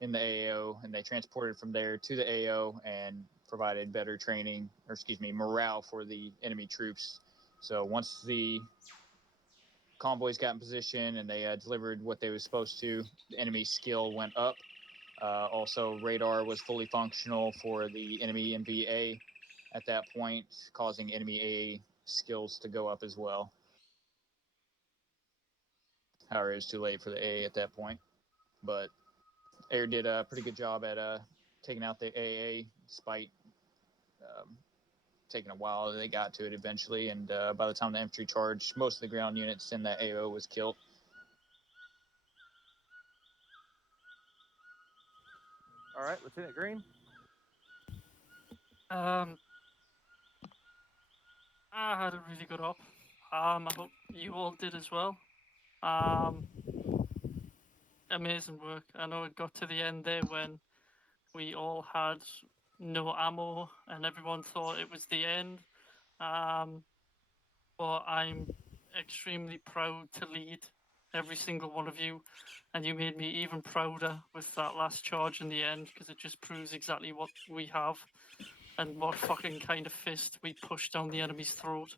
in the AO, and they transported from there to the AO and provided better training, or excuse me, morale for the enemy troops. So once the convoys got in position and they delivered what they were supposed to, the enemy skill went up. Also, radar was fully functional for the enemy MVA at that point, causing enemy AA skills to go up as well. However, it was too late for the AA at that point, but Air did a pretty good job at taking out the AA, despite taking a while. They got to it eventually, and by the time the infantry charged, most of the ground units in that AO was killed. All right, Lieutenant Green. I had a really good op. I hope you all did as well. Amazing work. I know it got to the end there when we all had no ammo and everyone thought it was the end. But I'm extremely proud to lead every single one of you, and you made me even prouder with that last charge in the end because it just proves exactly what we have and what fucking kind of fist we push down the enemy's throat.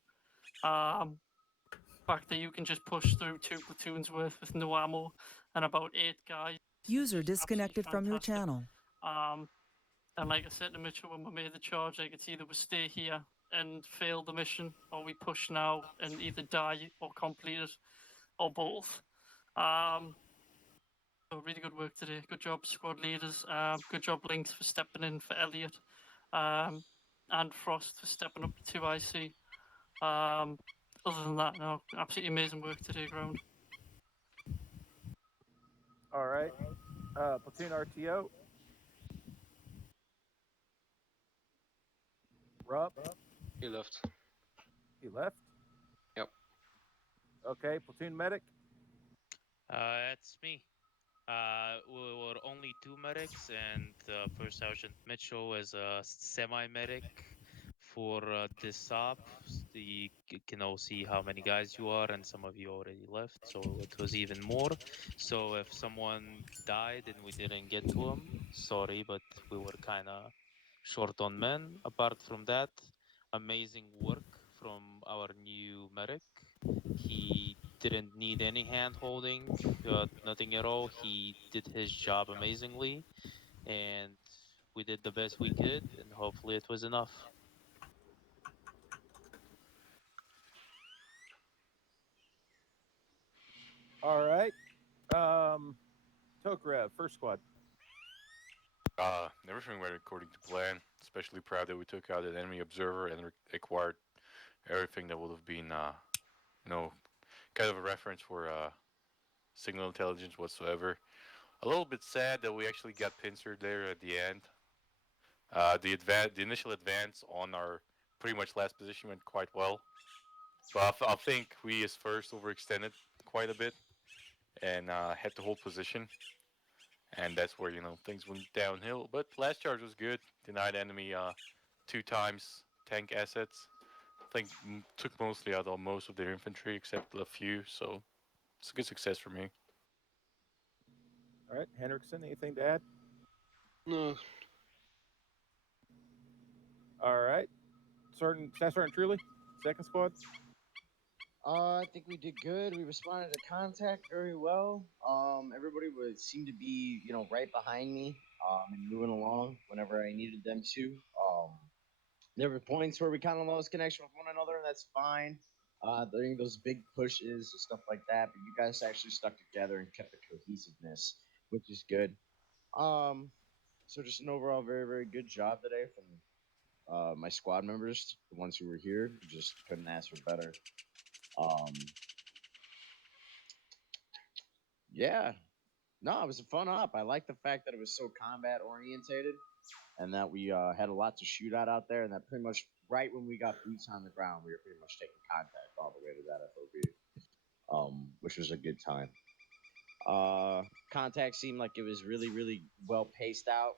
Fact that you can just push through 2 platoons worth with no ammo and about 8 guys. User disconnected from your channel. And like I said to Mitchell when we made the charge, like it's either we stay here and fail the mission, or we push now and either die or complete it, or both. So really good work today. Good job, squad leaders. Good job, Lynx, for stepping in for Elliot, and Frost for stepping up to 2IC. Other than that, no, absolutely amazing work today, ground. All right, platoon RTO. Rupp. He left. He left. Yep. Okay, platoon medic. That's me. We were only 2 medics, and First Sergeant Mitchell is a semi-medic for this op. You can all see how many guys you are, and some of you already left, so it was even more. So if someone died and we didn't get to him, sorry, but we were kind of short on men. Apart from that, amazing work from our new medic. He didn't need any hand holding, nothing at all. He did his job amazingly, and we did the best we could, and hopefully it was enough. All right, Tokarev, first squad. Everything went according to plan. Especially proud that we took out an enemy observer and acquired everything that would have been, kind of a reference for signal intelligence whatsoever. A little bit sad that we actually got pincered there at the end. The initial advance on our pretty much last position went quite well, but I think we as first overextended quite a bit and had to hold position. and that's where things went downhill. But last charge was good. Denied enemy 2 times tank assets. I think took mostly out most of their infantry except a few. So it's a good success for me. All right, Hendrickson, anything to add? No. All right, Staff Sergeant Truly, second squad. I think we did good. We responded to contact very well. Everybody would seem to be, right behind me, and moving along whenever I needed them to. There were points where we kind of lost connection with one another, and that's fine. During those big pushes and stuff like that, but you guys actually stuck together and kept the cohesiveness, which is good. So just an overall very, very good job today from my squad members, the ones who were here. Just couldn't ask for better. Yeah. No, it was a fun op. I like the fact that it was so combat orientated and that we had a lot to shoot at out there, and that pretty much right when we got boots on the ground, we were pretty much taking contact all the way to that FOB, which was a good time. Contact seemed like it was really, really well paced out.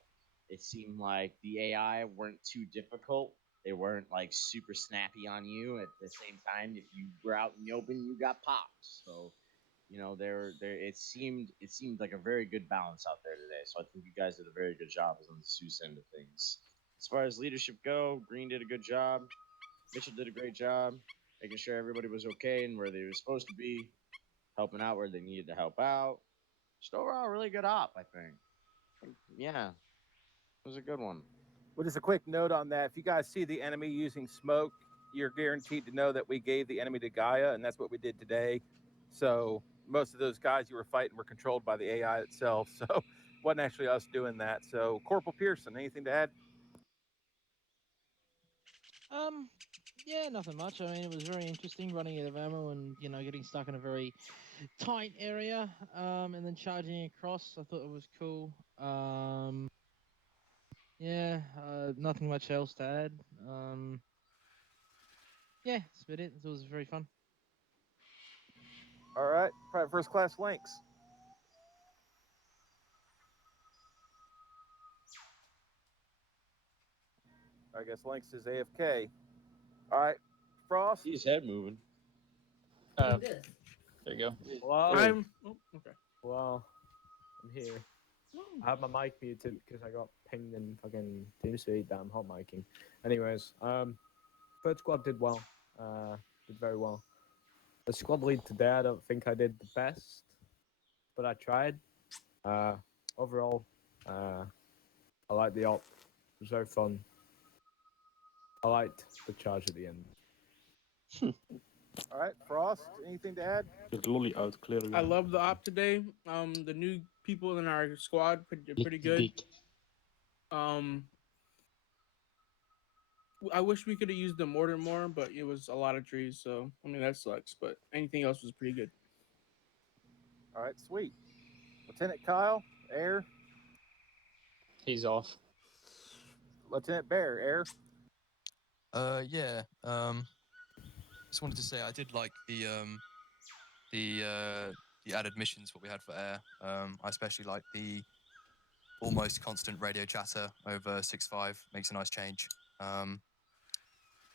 It seemed like the AI weren't too difficult. They weren't like super snappy on you. At the same time, if you were out in the open, you got popped. So there it seemed like a very good balance out there today. So I think you guys did a very good job on the Seuss end of things. As far as leadership go, Green did a good job. Mitchell did a great job, making sure everybody was okay and where they were supposed to be, helping out where they needed to help out. Just overall, a really good op, I think. Yeah, it was a good one. Well, just a quick note on that. If you guys see the enemy using smoke, you're guaranteed to know that we gave the enemy to Gaia, and that's what we did today. So most of those guys you were fighting were controlled by the AI itself. So it wasn't actually us doing that. So Corporal Pearson, anything to add? Yeah, nothing much. I mean, it was very interesting running out of ammo and getting stuck in a very tight area, and then charging across. I thought it was cool. Yeah, nothing much else to add. Yeah, that's about it. It was very fun. All right, Private First Class Lynx. I guess Lynx is AFK. All right, Frost. His head moving. There you go. Well, okay. Well, I'm here. I have my mic muted because I got pinged in fucking TeamSpeak that I'm hot micing. Anyways, third squad did well. Did very well. The squad lead today, I don't think I did the best, but I tried. Overall, I liked the op. It was very fun. I liked the charge at the end. All right, Frost, anything to add? Lolly out, clearly. I love the op today. The new people in our squad pretty good. I wish we could have used the mortar more, but it was a lot of trees, so I mean that sucks. But anything else was pretty good. All right, sweet. Lieutenant Kyle, air. He's off. Lieutenant Bear, air. Yeah. Just wanted to say I did like the added missions what we had for air. I especially like the almost constant radio chatter over 6.5. Makes a nice change.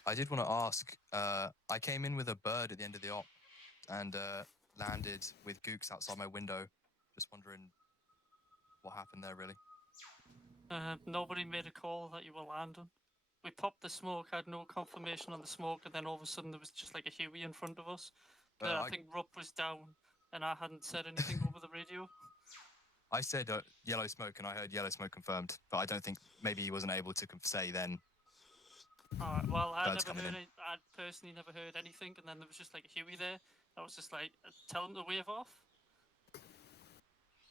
I did want to ask. I came in with a bird at the end of the op, and landed with gooks outside my window. Just wondering what happened there, really. Nobody made a call that you were landing. We popped the smoke, had no confirmation on the smoke, and then all of a sudden there was just like a Huey in front of us. I think Rupp was down, and I hadn't said anything over the radio. I said yellow smoke, and I heard yellow smoke confirmed, but I don't think maybe he wasn't able to say then. Alright, well, I Birds coming in. I personally never heard anything, and then there was just like a Huey there. I was just like, tell him to wave off.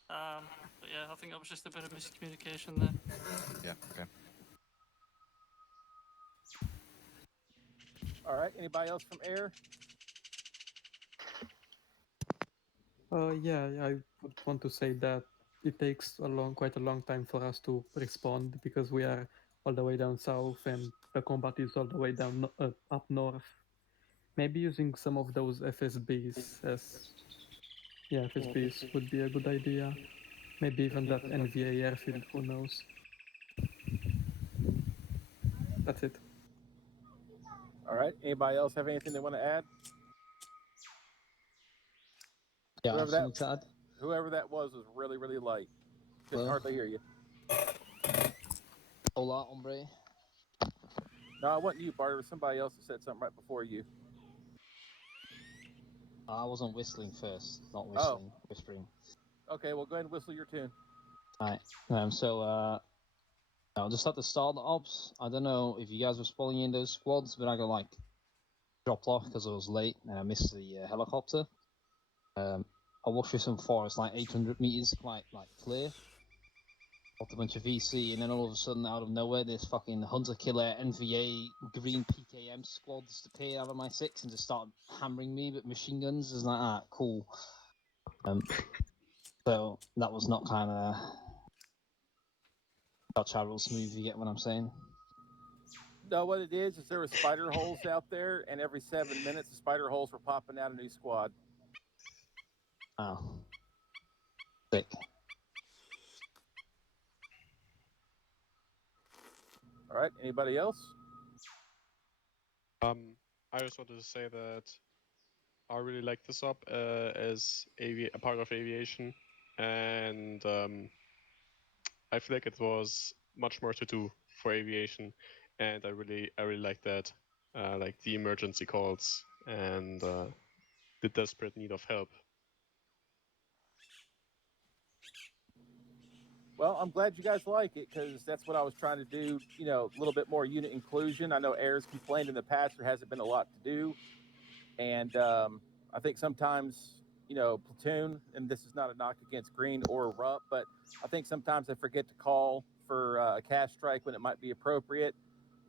But yeah, I think that was just a bit of miscommunication there. Yeah, okay. All right, anybody else from air? Yeah, I would want to say that it takes quite a long time for us to respond because we are all the way down south and the combat is all the way down up north. Maybe using some of those FSBs as FSBs would be a good idea. Maybe even that NVA airfield, who knows? That's it. All right. Anybody else have anything they want to add? Yeah, Whoever something to add. whoever that was really, really light. Couldn't Hello? hardly hear you. Hola, hombre. No, it wasn't you, Bart. It was somebody else that said something right before you. I wasn't whistling first, not Oh. whispering. Okay, well, go ahead and whistle your tune. Alright. Just at the start of the ops, I don't know if you guys were spawning in those squads, but I got like dropped off because I was late and I missed the helicopter. I walked through some forest, like 800 meters, quite like clear. Got a bunch of VC, and then all of a sudden, out of nowhere, this fucking hunter killer NVA green PKM squads appear out of my six and just start hammering me with machine guns. It's like, ah, cool. So that was not kind of real smooth. You get what I'm saying? No, what it is there were spider holes out there, and every 7 minutes, the spider holes were popping out a new squad. Oh, sick. All right. Anybody else? I just wanted to say that I really like this op as a part of aviation, and I feel like it was much more to do for aviation, and I really like that, like the emergency calls and the desperate need of help. Well, I'm glad you guys like it because that's what I was trying to do. You know, a little bit more unit inclusion. I know Air's complained in the past there hasn't been a lot to do, and I think sometimes, you know, platoon, and this is not a knock against Green or Rupp, but I think sometimes I forget to call for a cash strike when it might be appropriate,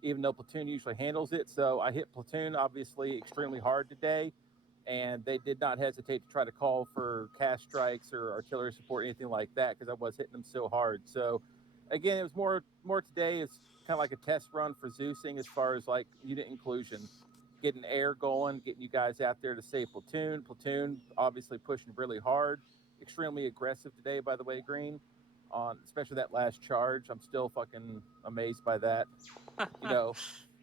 even though platoon usually handles it. So I hit platoon obviously extremely hard today, and they did not hesitate to try to call for cash strikes or artillery support, anything like that, because I was hitting them so hard. So again, it was more today. It's kind of like a test run for Zeusing as far as like unit inclusion, getting air going, getting you guys out there to save platoon. Platoon obviously pushing really hard, extremely aggressive today, by the way, Green, on especially that last charge. I'm still fucking amazed by that. You know,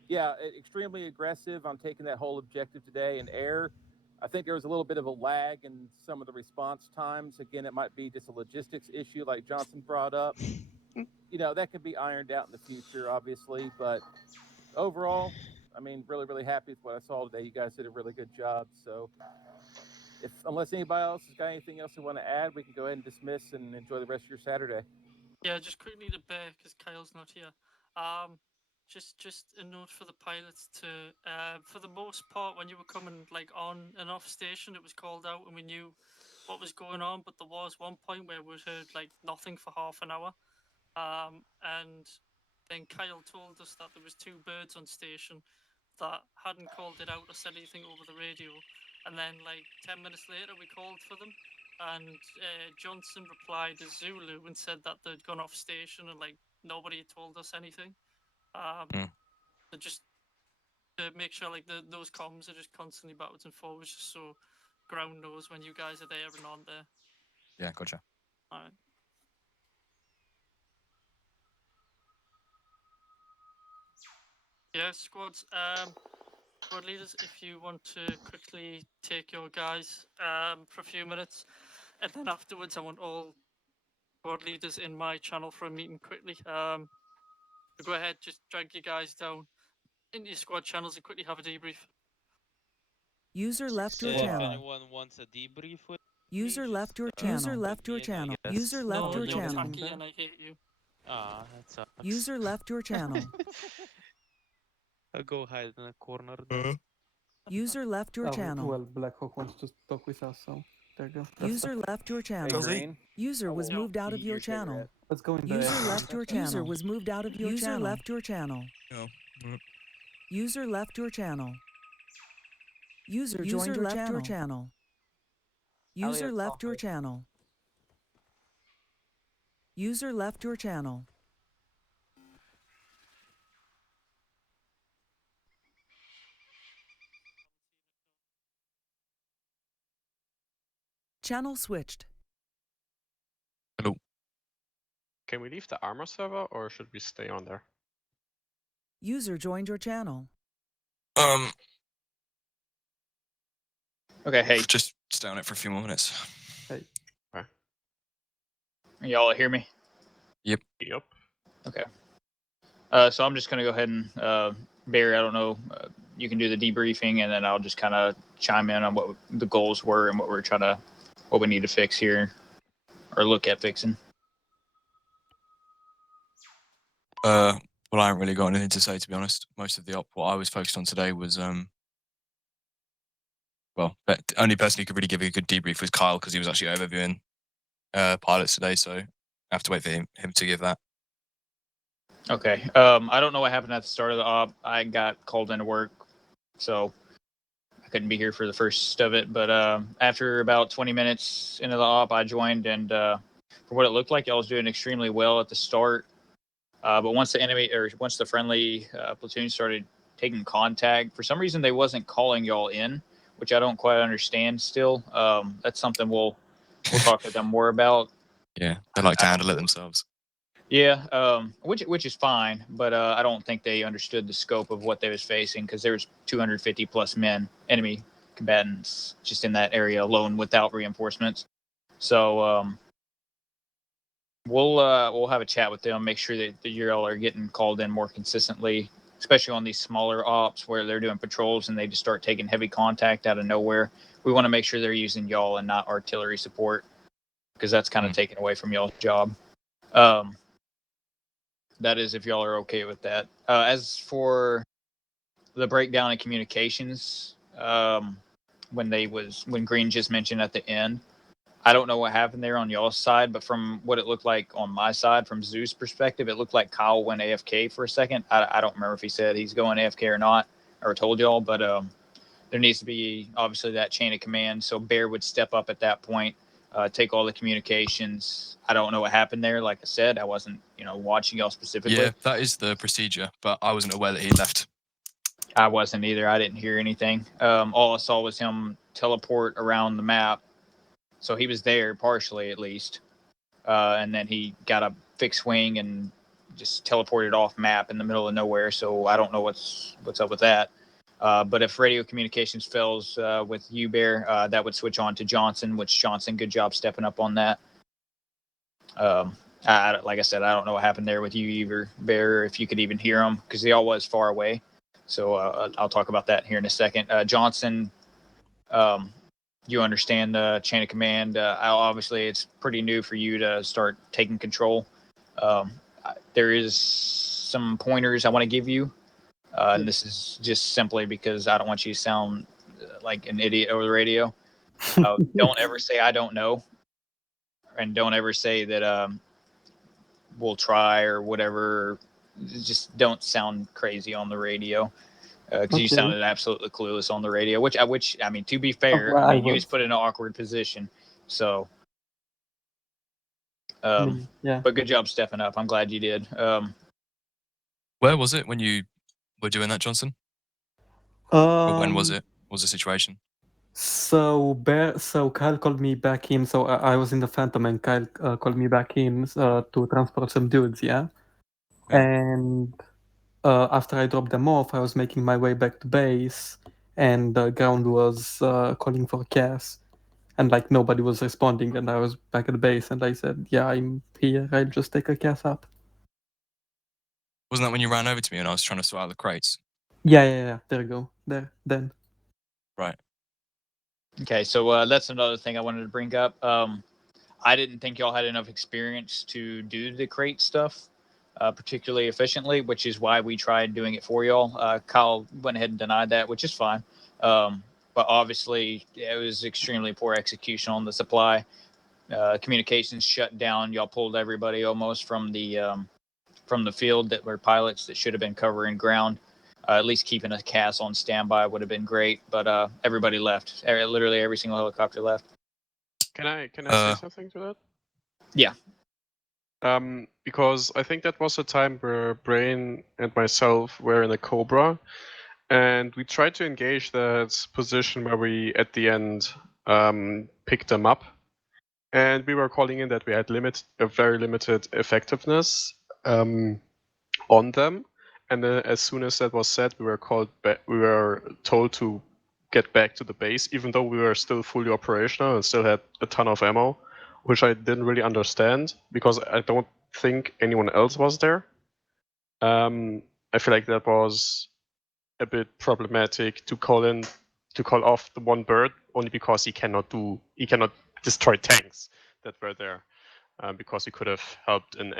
yeah, extremely aggressive on taking that whole objective today. And air, I think there was a little bit of a lag in some of the response times. Again, it might be just a logistics issue like Johnson brought up. You know, that could be ironed out in the future, obviously. But overall, I mean, really, really happy with what I saw today. You guys did a really good job. So unless anybody else has got anything else they want to add, we can go ahead and dismiss and enjoy the rest of your Saturday. Yeah, just quickly to bear because Kyle's not here. Just a note for the pilots to, for the most part, when you were coming like on and off station, it was called out and we knew what was going on. But there was one point where we heard like nothing for half an hour, and then Kyle told us that there was 2 birds on station that hadn't called it out or said anything over the radio. And then like 10 minutes later, we called for them. And Johnson replied as Zulu and said that they'd gone off station and like nobody had told us anything. So just to make sure like those comms are just constantly backwards and forwards, just so ground knows when you guys are there and aren't there. Yeah, gotcha. All right. Yeah, squads. Squad leaders, if you want to quickly take your guys for a few minutes, and then afterwards I want all squad leaders in my channel for a meeting quickly. So go ahead, just drag your guys down into your squad channels and quickly have a debrief. User left your If channel. anyone wants a debrief with User me, left your just, channel. User put left your me in, I channel. guess. User left your you're channel. tacky and I hate you. Ah, that sucks. User left your channel. I'll go hide in a corner then. User left your channel. Well, Blackhawk wants to talk with us, so there you go. User left your channel. Green. User was will moved out of eat your your channel. cigarette. Let's go in User there. left your channel. User was moved out of your channel. User left your channel. Oh. User left your channel. User joined your channel. User Elliot, left your sorry. channel. User left your channel. Channel switched. Can we leave the ArmA server or should we stay on there? User joined your channel. Okay, hey. Just stay on it for a few more minutes. Hey. Okay. Y'all hear me? Yep. Yep. Okay. So I'm just gonna go ahead and Barry, I don't know, you can do the debriefing, and then I'll just kind of chime in on what the goals were and what we need to fix here, or look at fixing. Well, I haven't really got anything to say, to be honest. Most of the what I was focused on today was well, the only person who could really give a good debrief was Kyle, because he was actually overviewing pilots today, so I have to wait for him to give that. Okay. I don't know what happened at the start of the op. I got called into work, so I couldn't be here for the first of it. But after about 20 minutes into the op, I joined, and for what it looked like, y'all was doing extremely well at the start. But once the friendly platoon started taking contact, for some reason they wasn't calling y'all in, which I don't quite understand still. That's something we'll talk to them more about. Yeah, they like to handle it themselves. Yeah, which is fine, but I don't think they understood the scope of what they was facing, because there was 250 plus enemy combatants just in that area alone without reinforcements. So we'll have a chat with them, make sure that you all are getting called in more consistently, especially on these smaller ops where they're doing patrols and they just start taking heavy contact out of nowhere. We want to make sure they're using y'all and not artillery support, because that's kind of taken away from y'all's job. That is, if y'all are okay with that. As for the breakdown in communications, when Green just mentioned at the end, I don't know what happened there on y'all's side, but from what it looked like on my side, from Zeus' perspective, it looked like Kyle went AFK for a second. I don't remember if he said he's going AFK or not, or told y'all, but there needs to be obviously that chain of command. So Bear would step up at that point, take all the communications. I don't know what happened there. Like I said, I wasn't, watching y'all specifically. Yeah, that is the procedure, but I wasn't aware that he left. I wasn't either. I didn't hear anything. All I saw was him teleport around the map. So he was there partially, at least. And then he got a fixed wing and just teleported off map in the middle of nowhere. So I don't know what's up with that. But if radio communications fails with you, Bear, that would switch on to Johnson, which Johnson, good job stepping up on that. Like I said, I don't know what happened there with you either, Bear, if you could even hear him, because they all was far away. So I'll talk about that here in a second. Johnson, you understand the chain of command. Obviously, it's pretty new for you to start taking control. There is some pointers I want to give you. And this is just simply because I don't want you to sound like an idiot over the radio. Don't ever say I don't know. And don't ever say that we'll try or whatever. Just don't sound crazy on the radio. Because you sounded absolutely clueless on the radio, which I mean, to be fair, you was put in an awkward position. So, yeah. But good job stepping up. I'm glad you did. Where was it when you were doing that, Johnson? Or when was it? What was the situation? So Kyle called me back in. So I was in the Phantom, and Kyle called me back in to transport some dudes. Yeah. And after I dropped them off, I was making my way back to base, and the ground was calling for CAS, and like nobody was responding. And I was back at the base, and I said, "Yeah, I'm here. I'll just take a CAS up." Wasn't that when you ran over to me and I was trying to sort out the crates? Yeah. There you go. There. Then. Right. Okay, so that's another thing I wanted to bring up. I didn't think y'all had enough experience to do the crate stuff particularly efficiently, which is why we tried doing it for y'all. Kyle went ahead and denied that, which is fine. But obviously, it was extremely poor execution on the supply. Communications shut down. Y'all pulled everybody almost from the field that were pilots that should have been covering ground. At least keeping a CAS on standby would have been great, but everybody left. Literally every single helicopter left. Can I say something to that? Yeah. Because I think that was a time where Brain and myself were in a Cobra, and we tried to engage that position where we at the end picked them up. and we were calling in that we had a very limited effectiveness on them. And then as soon as that was said, we were we were told to get back to the base, even though we were still fully operational and still had a ton of ammo, which I didn't really understand because I don't think anyone else was there. I feel like that was a bit problematic to call off the one bird only because he cannot destroy tanks that were there, because he could have helped in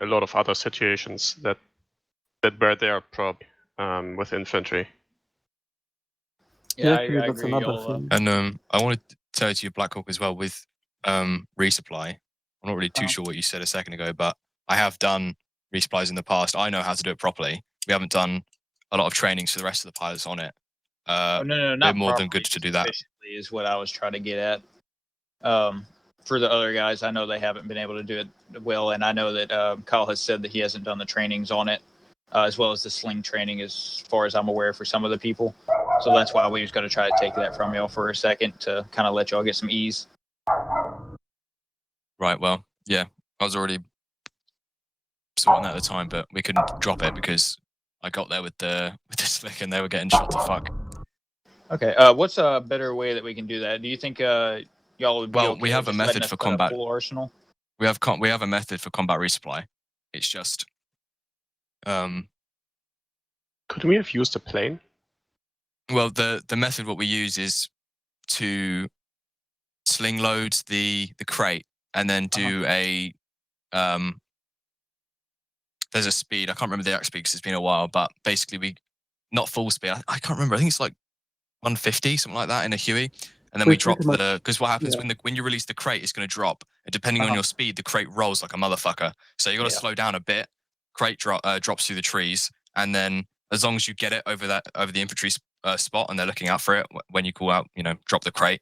a lot of other situations that were there probably with infantry. Yeah, I that's agree. another Y'all, thing. And I wanted to tell you, Blackhawk, as well with resupply. I'm not really too Uh-huh. sure what you said a second ago, but I have done resupplies in the past. I know how to do it properly. We haven't done a lot of trainings for the rest of the pilots on it. no, we're not more properly, than good to just do that. efficiently is what I was trying to get at. For the other guys, I know they haven't been able to do it well, and I know that Kyle has said that he hasn't done the trainings on it, as well as the sling training, as far as I'm aware, for some of the people. So that's why we was going to try to take that from y'all for a second to kind of let y'all get some ease. Right. Well, yeah, I was already sorting that at the time, but we couldn't drop it because I got there with the slick and they were getting shot to fuck. Okay. What's a better way that we can do that? Do you think y'all would be Well, okay we have with a just letting method us for put a combat. full arsenal? We have a method for combat resupply. It's just Could we have used a plane? well, the method what we use is to sling load the crate and then do a there's a speed. I can't remember the exact speed because it's been a while, but basically we not full speed. I can't remember. I think it's like 150, something like that in a Huey. And then So we it's drop pretty much- because what happens yeah. when you release the crate, it's going to drop. And depending on your speed, the crate rolls like a motherfucker. So you got to slow down a bit. Crate drops through the trees, and then as long as you get it over the infantry spot, and they're looking out for it when you call out, drop the crate,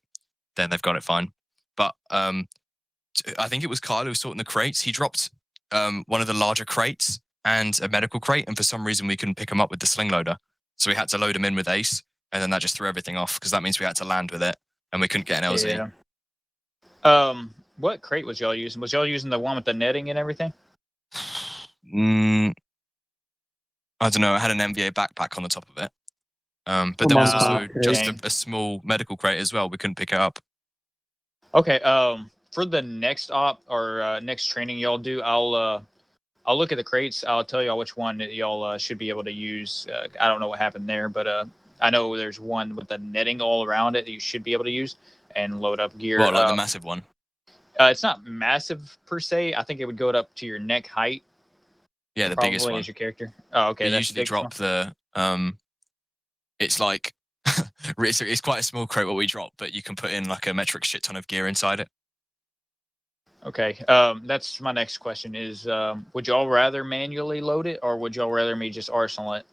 then they've got it fine. But I think it was Kyle who was sorting the crates. He dropped one of the larger crates and a medical crate, and for some reason we couldn't pick them up with the sling loader. So we had to load them in with Ace, and then that just threw everything off because that means we had to land with it, and we couldn't get an LZ. Yeah. What crate was y'all using? Was y'all using the one with the netting and everything? I don't know. I had an MVA backpack on the top of it, but there was also just a small medical crate as well. We couldn't pick it up. Okay. For the next op or next training y'all do, I'll look at the crates. I'll tell y'all which one that y'all should be able to use. I don't know what happened there, but I know there's one with the netting all around it that you should be able to use and load up gear. What, like the massive one? It's not massive per se. I think it would go up to your neck height. Yeah, the probably biggest one. as your character. Oh, okay. We That's usually the drop the it's like it's quite a small crate what we drop, but you can put in like a metric shit ton of gear inside it. Okay. That's my next question is, would y'all rather manually load it or would y'all rather me just arsenal it?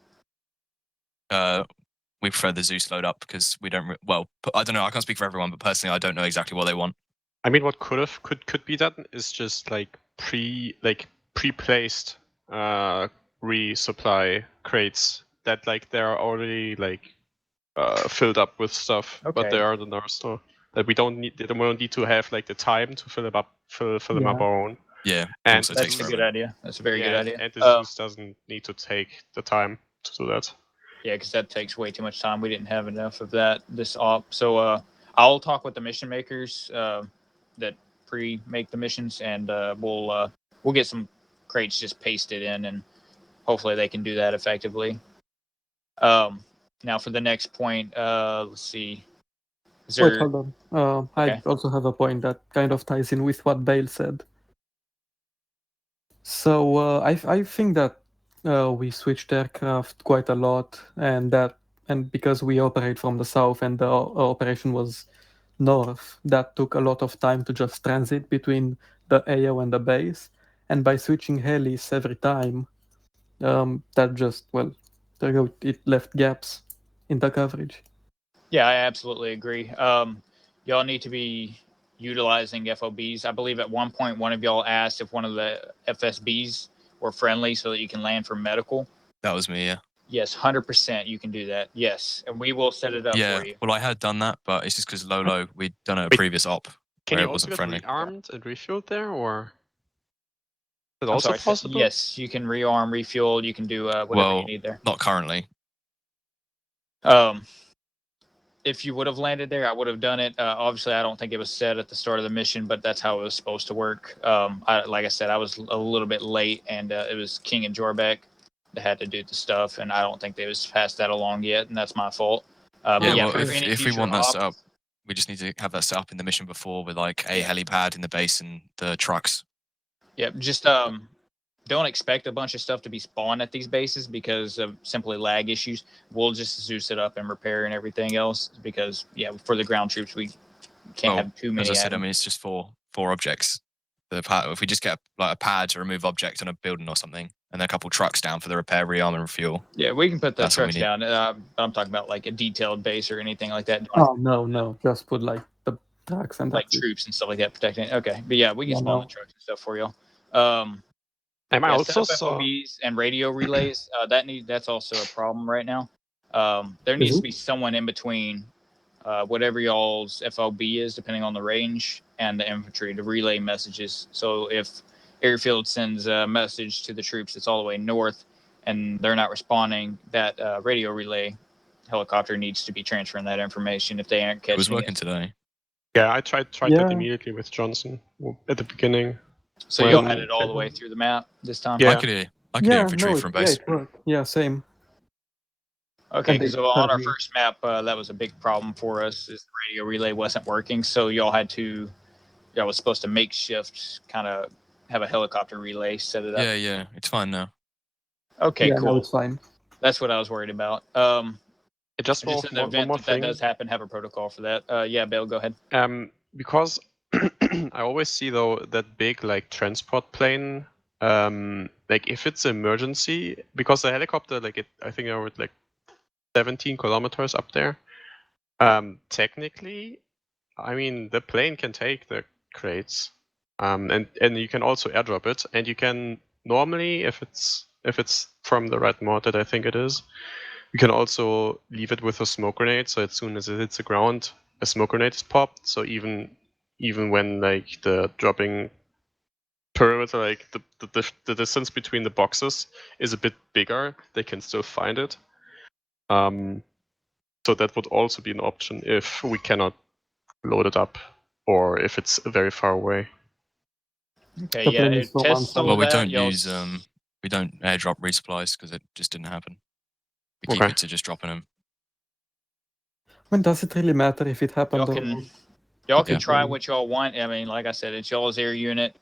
We prefer the Zeus load up because we don't. I don't know. I can't speak for everyone, but personally, I don't know exactly what they want. I mean, what could be done is just like pre-placed resupply crates that like they're already like filled up with stuff, but they are in the arsenal. That we don't need to have like the time to fill them up our own. Yeah, and that's a good idea. That's a very good idea. And the Zeus doesn't need to take the time to do that. Yeah, because that takes way too much time. We didn't have enough of that this op. So I'll talk with the mission makers that pre-make the missions, and we'll get some crates just pasted in, and hopefully they can do that effectively. Now for the next point, let's see. Wait, hold on. I also have a point that kind of ties in with what Bale said. So I think that we switched aircraft quite a lot, and because we operate from the south and the operation was north, that took a lot of time to just transit between the AO and the base. And by switching helis every time, that just it left gaps in the coverage. Yeah, I absolutely agree. Y'all need to be utilizing FOBs. I believe at one point one of y'all asked if one of the FSBs were friendly so that you can land for medical. That was me, yeah. Yes, 100% you can do that. Yes, and we will set it up Yeah, for you. well, I had done that, but it's just because Lolo, we'd done a previous op, Can where you it also wasn't get friendly. rearmed and refueled there, or is it I'm also sorry. possible? Yes, you can rearm, refuel. You can do whatever Well, you need there. not currently. If you would have landed there, I would have done it. Obviously, I don't think it was said at the start of the mission, but that's how it was supposed to work. Like I said, I was a little bit late, and it was King and Jorbeck that had to do the stuff, and I don't think they was passed that along yet, and that's my fault. Yeah, But yeah, well, for any if we future want that set ops, up, we just need to have that set up in the mission before with like a Yeah. helipad in the base and the trucks. yeah, just don't expect a bunch of stuff to be spawned at these bases because of simply lag issues. We'll just Zeus it up and repair and everything else because for the ground troops we can't Well, have too as many. I said, I mean, it's just four objects. The pad, if we just get like a pad to remove objects on a building or something, and then a couple trucks down for the repair, rearm, and refuel. Yeah, we can put the That's what we trucks need. down. I'm talking about like a detailed base or anything like that. Oh no, just put like the trucks and Like that's it. troops and stuff like that protecting it. Okay, but yeah, we can Yeah, spawn no. the trucks and stuff for y'all. I Set also up saw. FOBs and radio relays. That's also a problem right now. There needs Is to be someone in between whatever y'all's FOB is, depending on the range, and the infantry to relay messages. So if airfield sends a message to the troops that's all the way north and they're not responding, that radio relay helicopter needs to be transferring that information if they aren't catching It was working today. Yeah, I tried Yeah. that immediately with Johnson at the beginning. So y'all had it all the way through the map this time? Yeah. I could hear infantry from base. it worked. Yeah, same. Okay, And they because on heard our me. first map, that was a big problem for us. Is the radio relay wasn't working, so y'all was supposed to makeshift, kind of have a helicopter relay, set it up. Yeah, it's fine now. Okay, Yeah, cool. no, it's fine. That's what I was worried about. Just in the event more that thing. does happen, have a protocol for that. Yeah, Bill, go ahead. Because I always see though that big like transport plane. Like if it's emergency, because the helicopter, I think I would like 17 kilometers up there. Technically, I mean the plane can take the crates, and you can also airdrop it, and you can normally, if it's from the right mod that I think it is, you can also leave it with a smoke grenade. So as soon as it hits the ground, a smoke grenade is popped. So even when like the dropping perimeter, like the distance between the boxes is a bit bigger, they can still find it. So that would also be an option if we cannot load it up, or if it's very far away. Okay, yeah, it tests all Well, we that. don't y'all use we don't airdrop resupplies because it just didn't happen. We keep it to just dropping them. When does it really matter if it happened? Y'all can try what y'all want. I mean, like I said, it's y'all's air unit.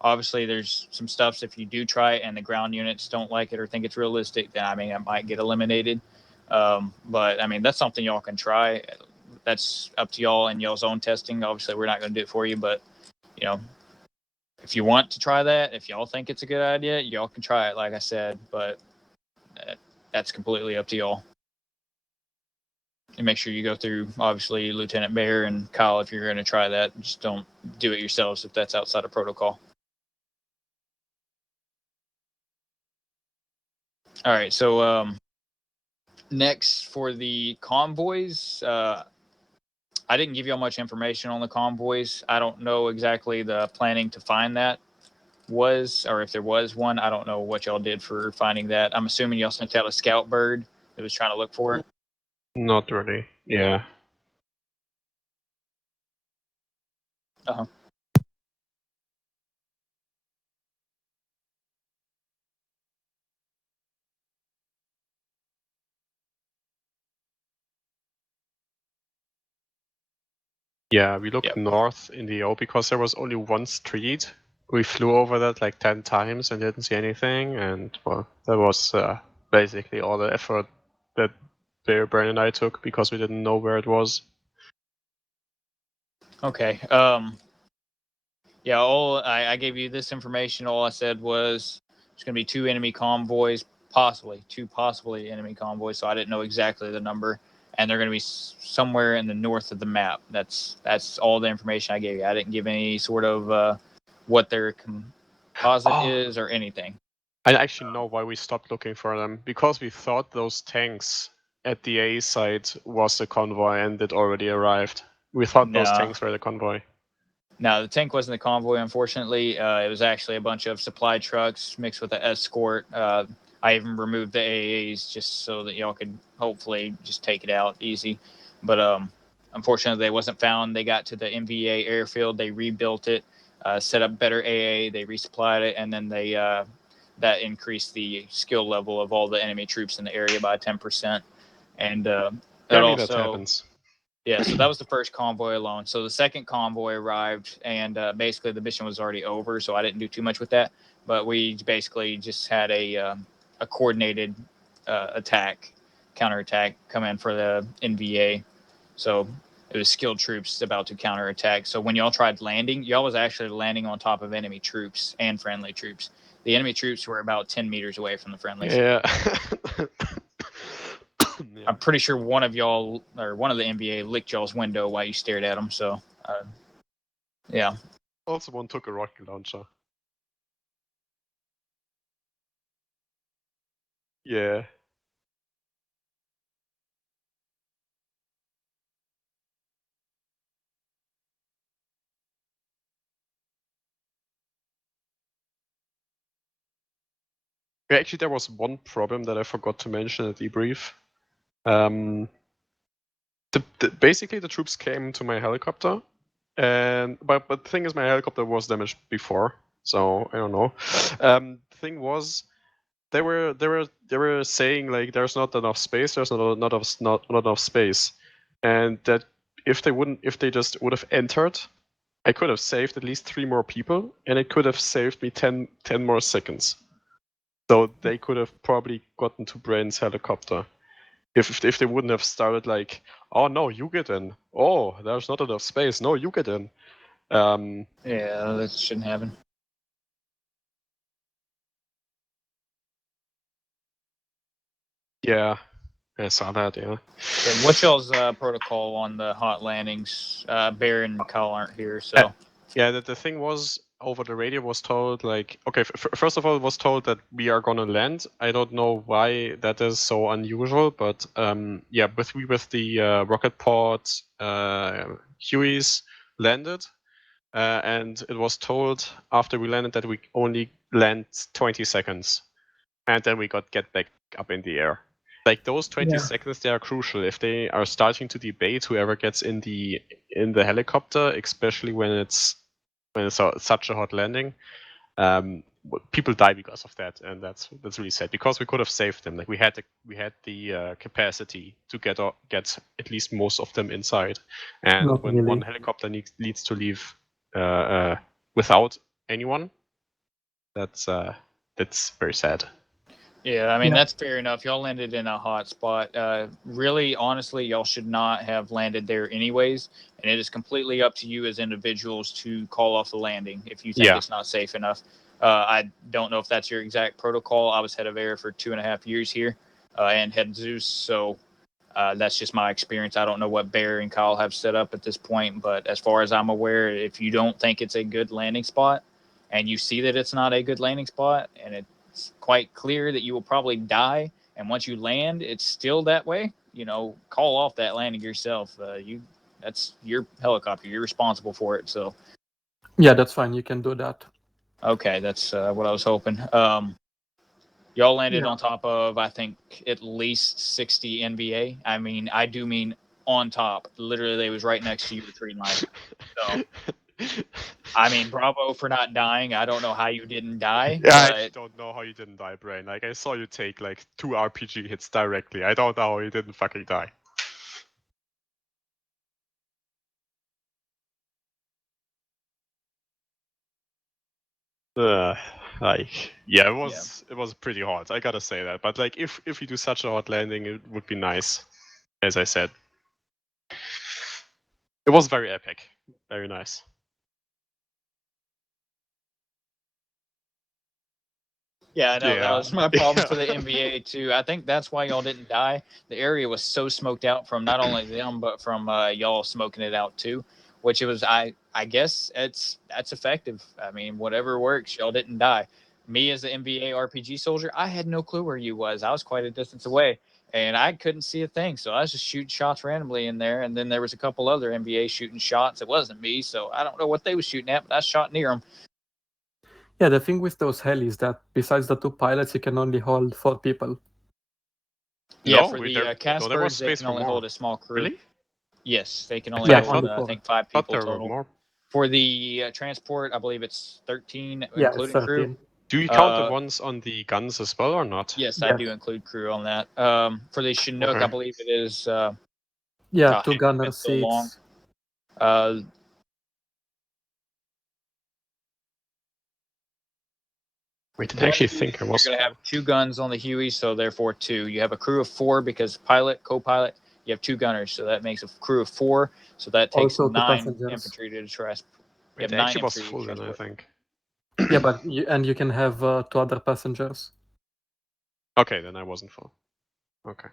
Obviously, there's some stuffs if you do try it and the ground units don't like it or think it's realistic, then I mean, it might get eliminated. But I mean, that's something y'all can try. That's up to y'all and y'all's own testing. Obviously, we're not going to do it for you, but you know, if you want to try that, if y'all think it's a good idea, y'all can try it. Like I said, but that's completely up to y'all. And make sure you go through, obviously, Lieutenant Bear and Kyle if you're going to try that. Just don't do it yourselves if that's outside of protocol. All right, so next for the convoys, I didn't give y'all much information on the convoys. I don't know exactly the planning to find that was, or if there was one. I don't know what y'all did for finding that. I'm assuming y'all sent out a scout bird that was trying to look for it. Not really. Yeah. Uh-huh. Yeah, we looked north in the O because there was only one street. We flew over that like 10 times and didn't see anything, and well, that was basically all the effort that Bear, Brian, and I took because we didn't know where it was. Okay. Yeah, I gave you this information. All I said was there's going to be two enemy convoys, two possibly enemy convoys. So I didn't know exactly the number, and they're going to be somewhere in the north of the map. That's all the information I gave you. I didn't give any sort of what their composite is or anything. I actually know why we stopped looking for them, because we thought those tanks at the A site was the convoy and it already arrived. We thought those tanks were the convoy. No, the tank wasn't the convoy, unfortunately. It was actually a bunch of supply trucks mixed with an escort. I even removed the AAs just so that y'all could hopefully just take it out easy. But unfortunately, they wasn't found. They got to the MVA airfield. They rebuilt it, set up better AA. They resupplied it, and then they that increased the skill level of all the enemy troops in the area by 10%. And Yeah, it that also happens. yeah, so that was the first convoy alone. So the second convoy arrived, and basically the mission was already over, so I didn't do too much with that. But we basically just had a coordinated attack, counterattack come in for the NVA. So it was skilled troops about to counterattack. So when y'all tried landing, y'all was actually landing on top of enemy troops and friendly troops. The enemy troops were about 10 meters away from the friendlies. Yeah. I'm pretty sure one of y'all or one of the NBA licked y'all's window while you stared at them. So, yeah. Also, one took a rocket launcher. Yeah. Yeah, actually, there was one problem that I forgot to mention at debrief. Basically, the troops came to my helicopter, and but the thing is, my helicopter was damaged before, so I don't know. The thing was, they were saying like there's not enough space, there's not enough space, and that if they just would have entered, I could have saved at least 3 more people, and it could have saved me 10 more seconds. So they could have probably gotten to Brain's helicopter. If they wouldn't have started like, oh no, you get in. Oh, there's not enough space. No, you get in. Yeah, that shouldn't happen. Yeah, I saw that. Yeah. And what's y'all's protocol on the hot landings? Bear and Kyle aren't here, so. Yeah, the thing was, over the radio was told like, okay, first of all, it was told that we are gonna land. I don't know why that is so unusual, but yeah, with the rocket pod Hueys landed, and it was told after we landed that we only land 20 seconds, and then we get back up in the air. Like those 20 seconds, they are crucial. If they are starting to debate whoever gets in the helicopter, especially when it's such a hot landing, people die because of that, and that's really sad. Because we could have saved them. Like we had the capacity to get at least most of them inside, and Not when really. one helicopter needs to leave without anyone, that's very sad. Yeah, I mean, that's fair enough. Y'all landed in a hot spot. Really, honestly, y'all should not have landed there anyways. And it is completely up to you as individuals to call off the landing if you think it's not safe enough. I don't know if that's your exact protocol. I was head of air for 2.5 years here and head Zeus. So that's just my experience. I don't know what Bear and Kyle have set up at this point. But as far as I'm aware, if you don't think it's a good landing spot and you see that it's not a good landing spot and it's quite clear that you will probably die, and once you land it's still that way, call off that landing yourself. That's your helicopter, you're responsible for it. So yeah, that's fine, you can do that. Okay, that's what I was hoping. Y'all landed on top of, I think, at least 60 NBA. I mean, I do mean on top. Literally, they was right next to you, the tree line. So I mean, bravo for not dying. I don't know how you didn't die. Yeah, I but just don't know how you didn't die, Brain. Like I saw you take like 2 RPG hits directly. I don't know how you didn't fucking die. Yeah, it was pretty hot. I gotta say that. But like, if you do such a hot landing, it would be nice. As I said, it was very epic, very nice. Yeah, I know. That Yeah. was my problem for the NBA too. I think that's why y'all didn't die. The area was so smoked out from not only them but from y'all smoking it out too, which it was. I guess that's effective. I mean, whatever works. Y'all didn't die. Me as the NBA RPG soldier, I had no clue where you was. I was quite a distance away, and I couldn't see a thing. So I was just shooting shots randomly in there, and then there was a couple other NBA shooting shots. It wasn't me, so I don't know what they was shooting at, but I shot near them. Yeah, the thing with those heli is that besides the 2 pilots, you can only hold 4 people. Yeah, No, for the there was Casper's, they space can for only more. hold a small crew. Really? Yes, they can I only thought- hold, only I 4. think, 5 thought people there were total. more. For the transport, I believe it's 13, Yeah, it's including crew. 13. Do you count the ones on the guns as well or not? Yes, I do include crew on that. For the Chinook, Okay. I believe it is. Yeah, God, 2 it's gunner been so long. seats. Wait, I actually think I was. You're gonna have 2 guns on the Huey, so therefore 2. You have a crew of 4 because pilot, co-pilot. You have 2 gunners, so that makes a crew of 4. So that takes Also 2 9 passengers. infantry to transport. You Wait, have I 9 actually was infantry full to then, I transport. think. Yeah, but you can have 2 other passengers. Okay, then I wasn't full. Okay.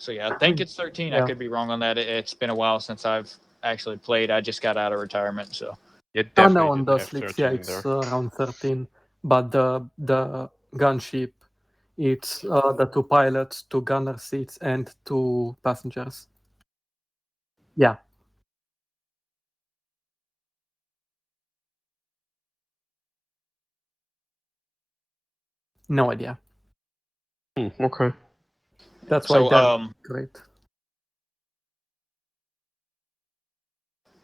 So yeah, I think it's 13. I Yeah. could be wrong on that. It's been a while since I've actually played. I just got out of retirement, so. It Oh definitely no, on didn't those have leaks, 13 yeah, in it's there. around 13. But the gunship, it's the 2 pilots, 2 gunner seats, and 2 passengers. Yeah. No idea. Okay. That's why So they're great.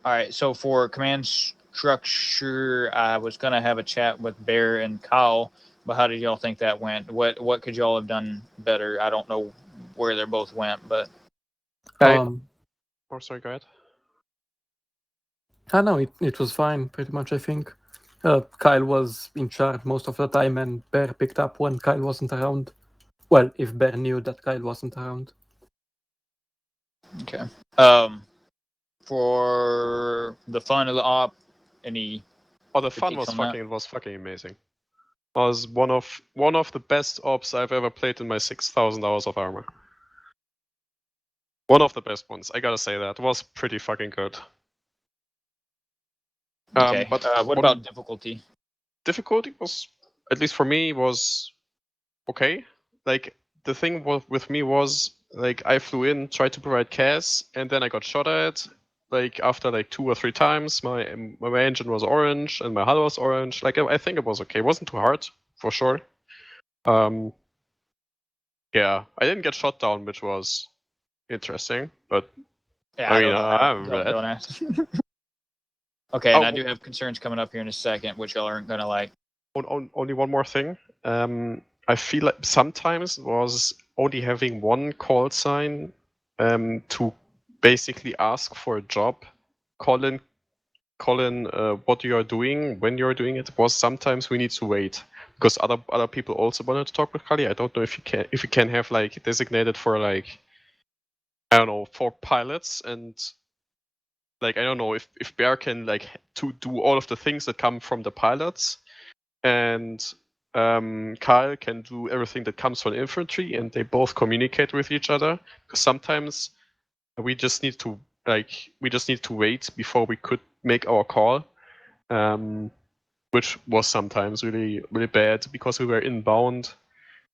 all right, so for command structure, I was gonna have a chat with Bear and Kyle, but how did y'all think that went? What could y'all have done better? I don't know where they both went, but Oh, sorry, go ahead. I know it was fine, pretty much. I think Kyle was in charge most of the time, and Bear picked up when Kyle wasn't around. Well, if Bear knew that Kyle wasn't around. okay. For the fun of the op, any? Oh, the fun critiques was on that? fucking amazing. It was one of the best ops I've ever played in my 6,000 hours of ArmA. One of the best ones, I gotta say that. It was pretty fucking good. Okay. But What about difficulty? Difficulty was, at least for me, was okay. Like, the thing with me was, like, I flew in, tried to provide CAS, and then I got shot at. Like, after like 2 or 3 times, my engine was orange and my hull was orange. Like, I think it was okay. It wasn't too hard, for sure. Yeah, I didn't get shot down, which was interesting, but Yeah, I mean, don't know how. I'm red. Don't ask. Okay, and I do have concerns coming up here in a second, which y'all aren't gonna like. Only one more thing. I feel like sometimes was only having one call sign to basically ask for a job. Call in what you are doing, when you are doing it. Was sometimes we need to wait because other people also wanted to talk with Kali. I don't know if you can have like designated for like, I don't know, 4 pilots, and like I don't know if Bear can like to do all of the things that come from the pilots, and Kyle can do everything that comes from infantry, and they both communicate with each other. Because sometimes we just need to wait before we could make our call, which was sometimes really really bad because we were inbound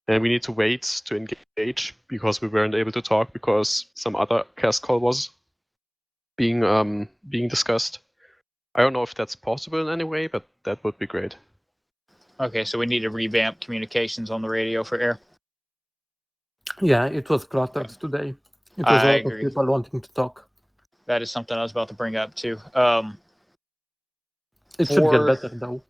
and we need to wait to engage because we weren't able to talk because some other cast call was being discussed. I don't know if that's possible in any way, but that would be great. Okay, so we need to revamp communications on the radio for air. Yeah, it was cluttered today. It was a I lot agree. of people wanting to talk. That is something I was about to bring up too. It should get better though.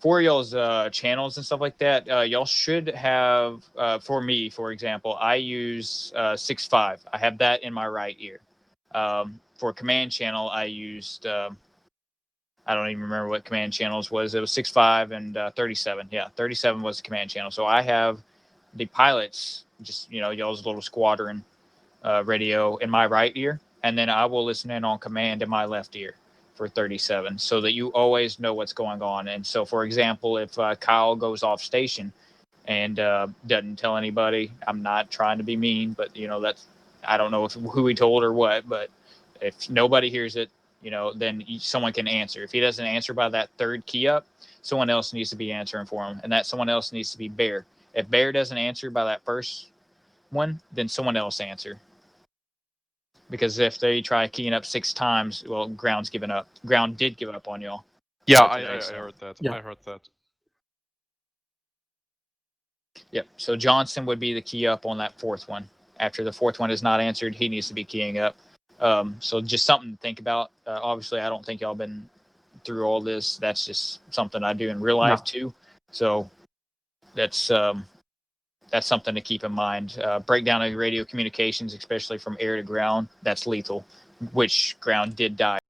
For y'all's channels and stuff like that, y'all should have. For me, for example, I use 6.5. I have that in my right ear. For command channel, I used. I don't even remember what command channels was. It was 6.5 and 37. Yeah, 37 was the command channel. So I have the pilots, just y'all's little squadron radio in my right ear, and then I will listen in on command in my left ear for 37, so that you always know what's going on. And so, for example, if Kyle goes off station and doesn't tell anybody, I'm not trying to be mean, but that's, I don't know who he told or what, but if nobody hears it, then someone can answer. If he doesn't answer by that 3rd key up, someone else needs to be answering for him, and that someone else needs to be Bear. If Bear doesn't answer by that first one, then someone else answer. Because if they try keying up 6 times, well, ground's given up. Ground did give up on y'all. Yeah, today, I so. heard that. Yeah. I heard that. Yep. So Johnson would be the key up on that 4th one. After the 4th one is not answered, he needs to be keying up. So just something to think about. Obviously, I don't think y'all been through all this. That's just something I do in real life too. So that's something to keep in mind. Breakdown of radio communications, especially from air to ground, that's lethal, which ground did die.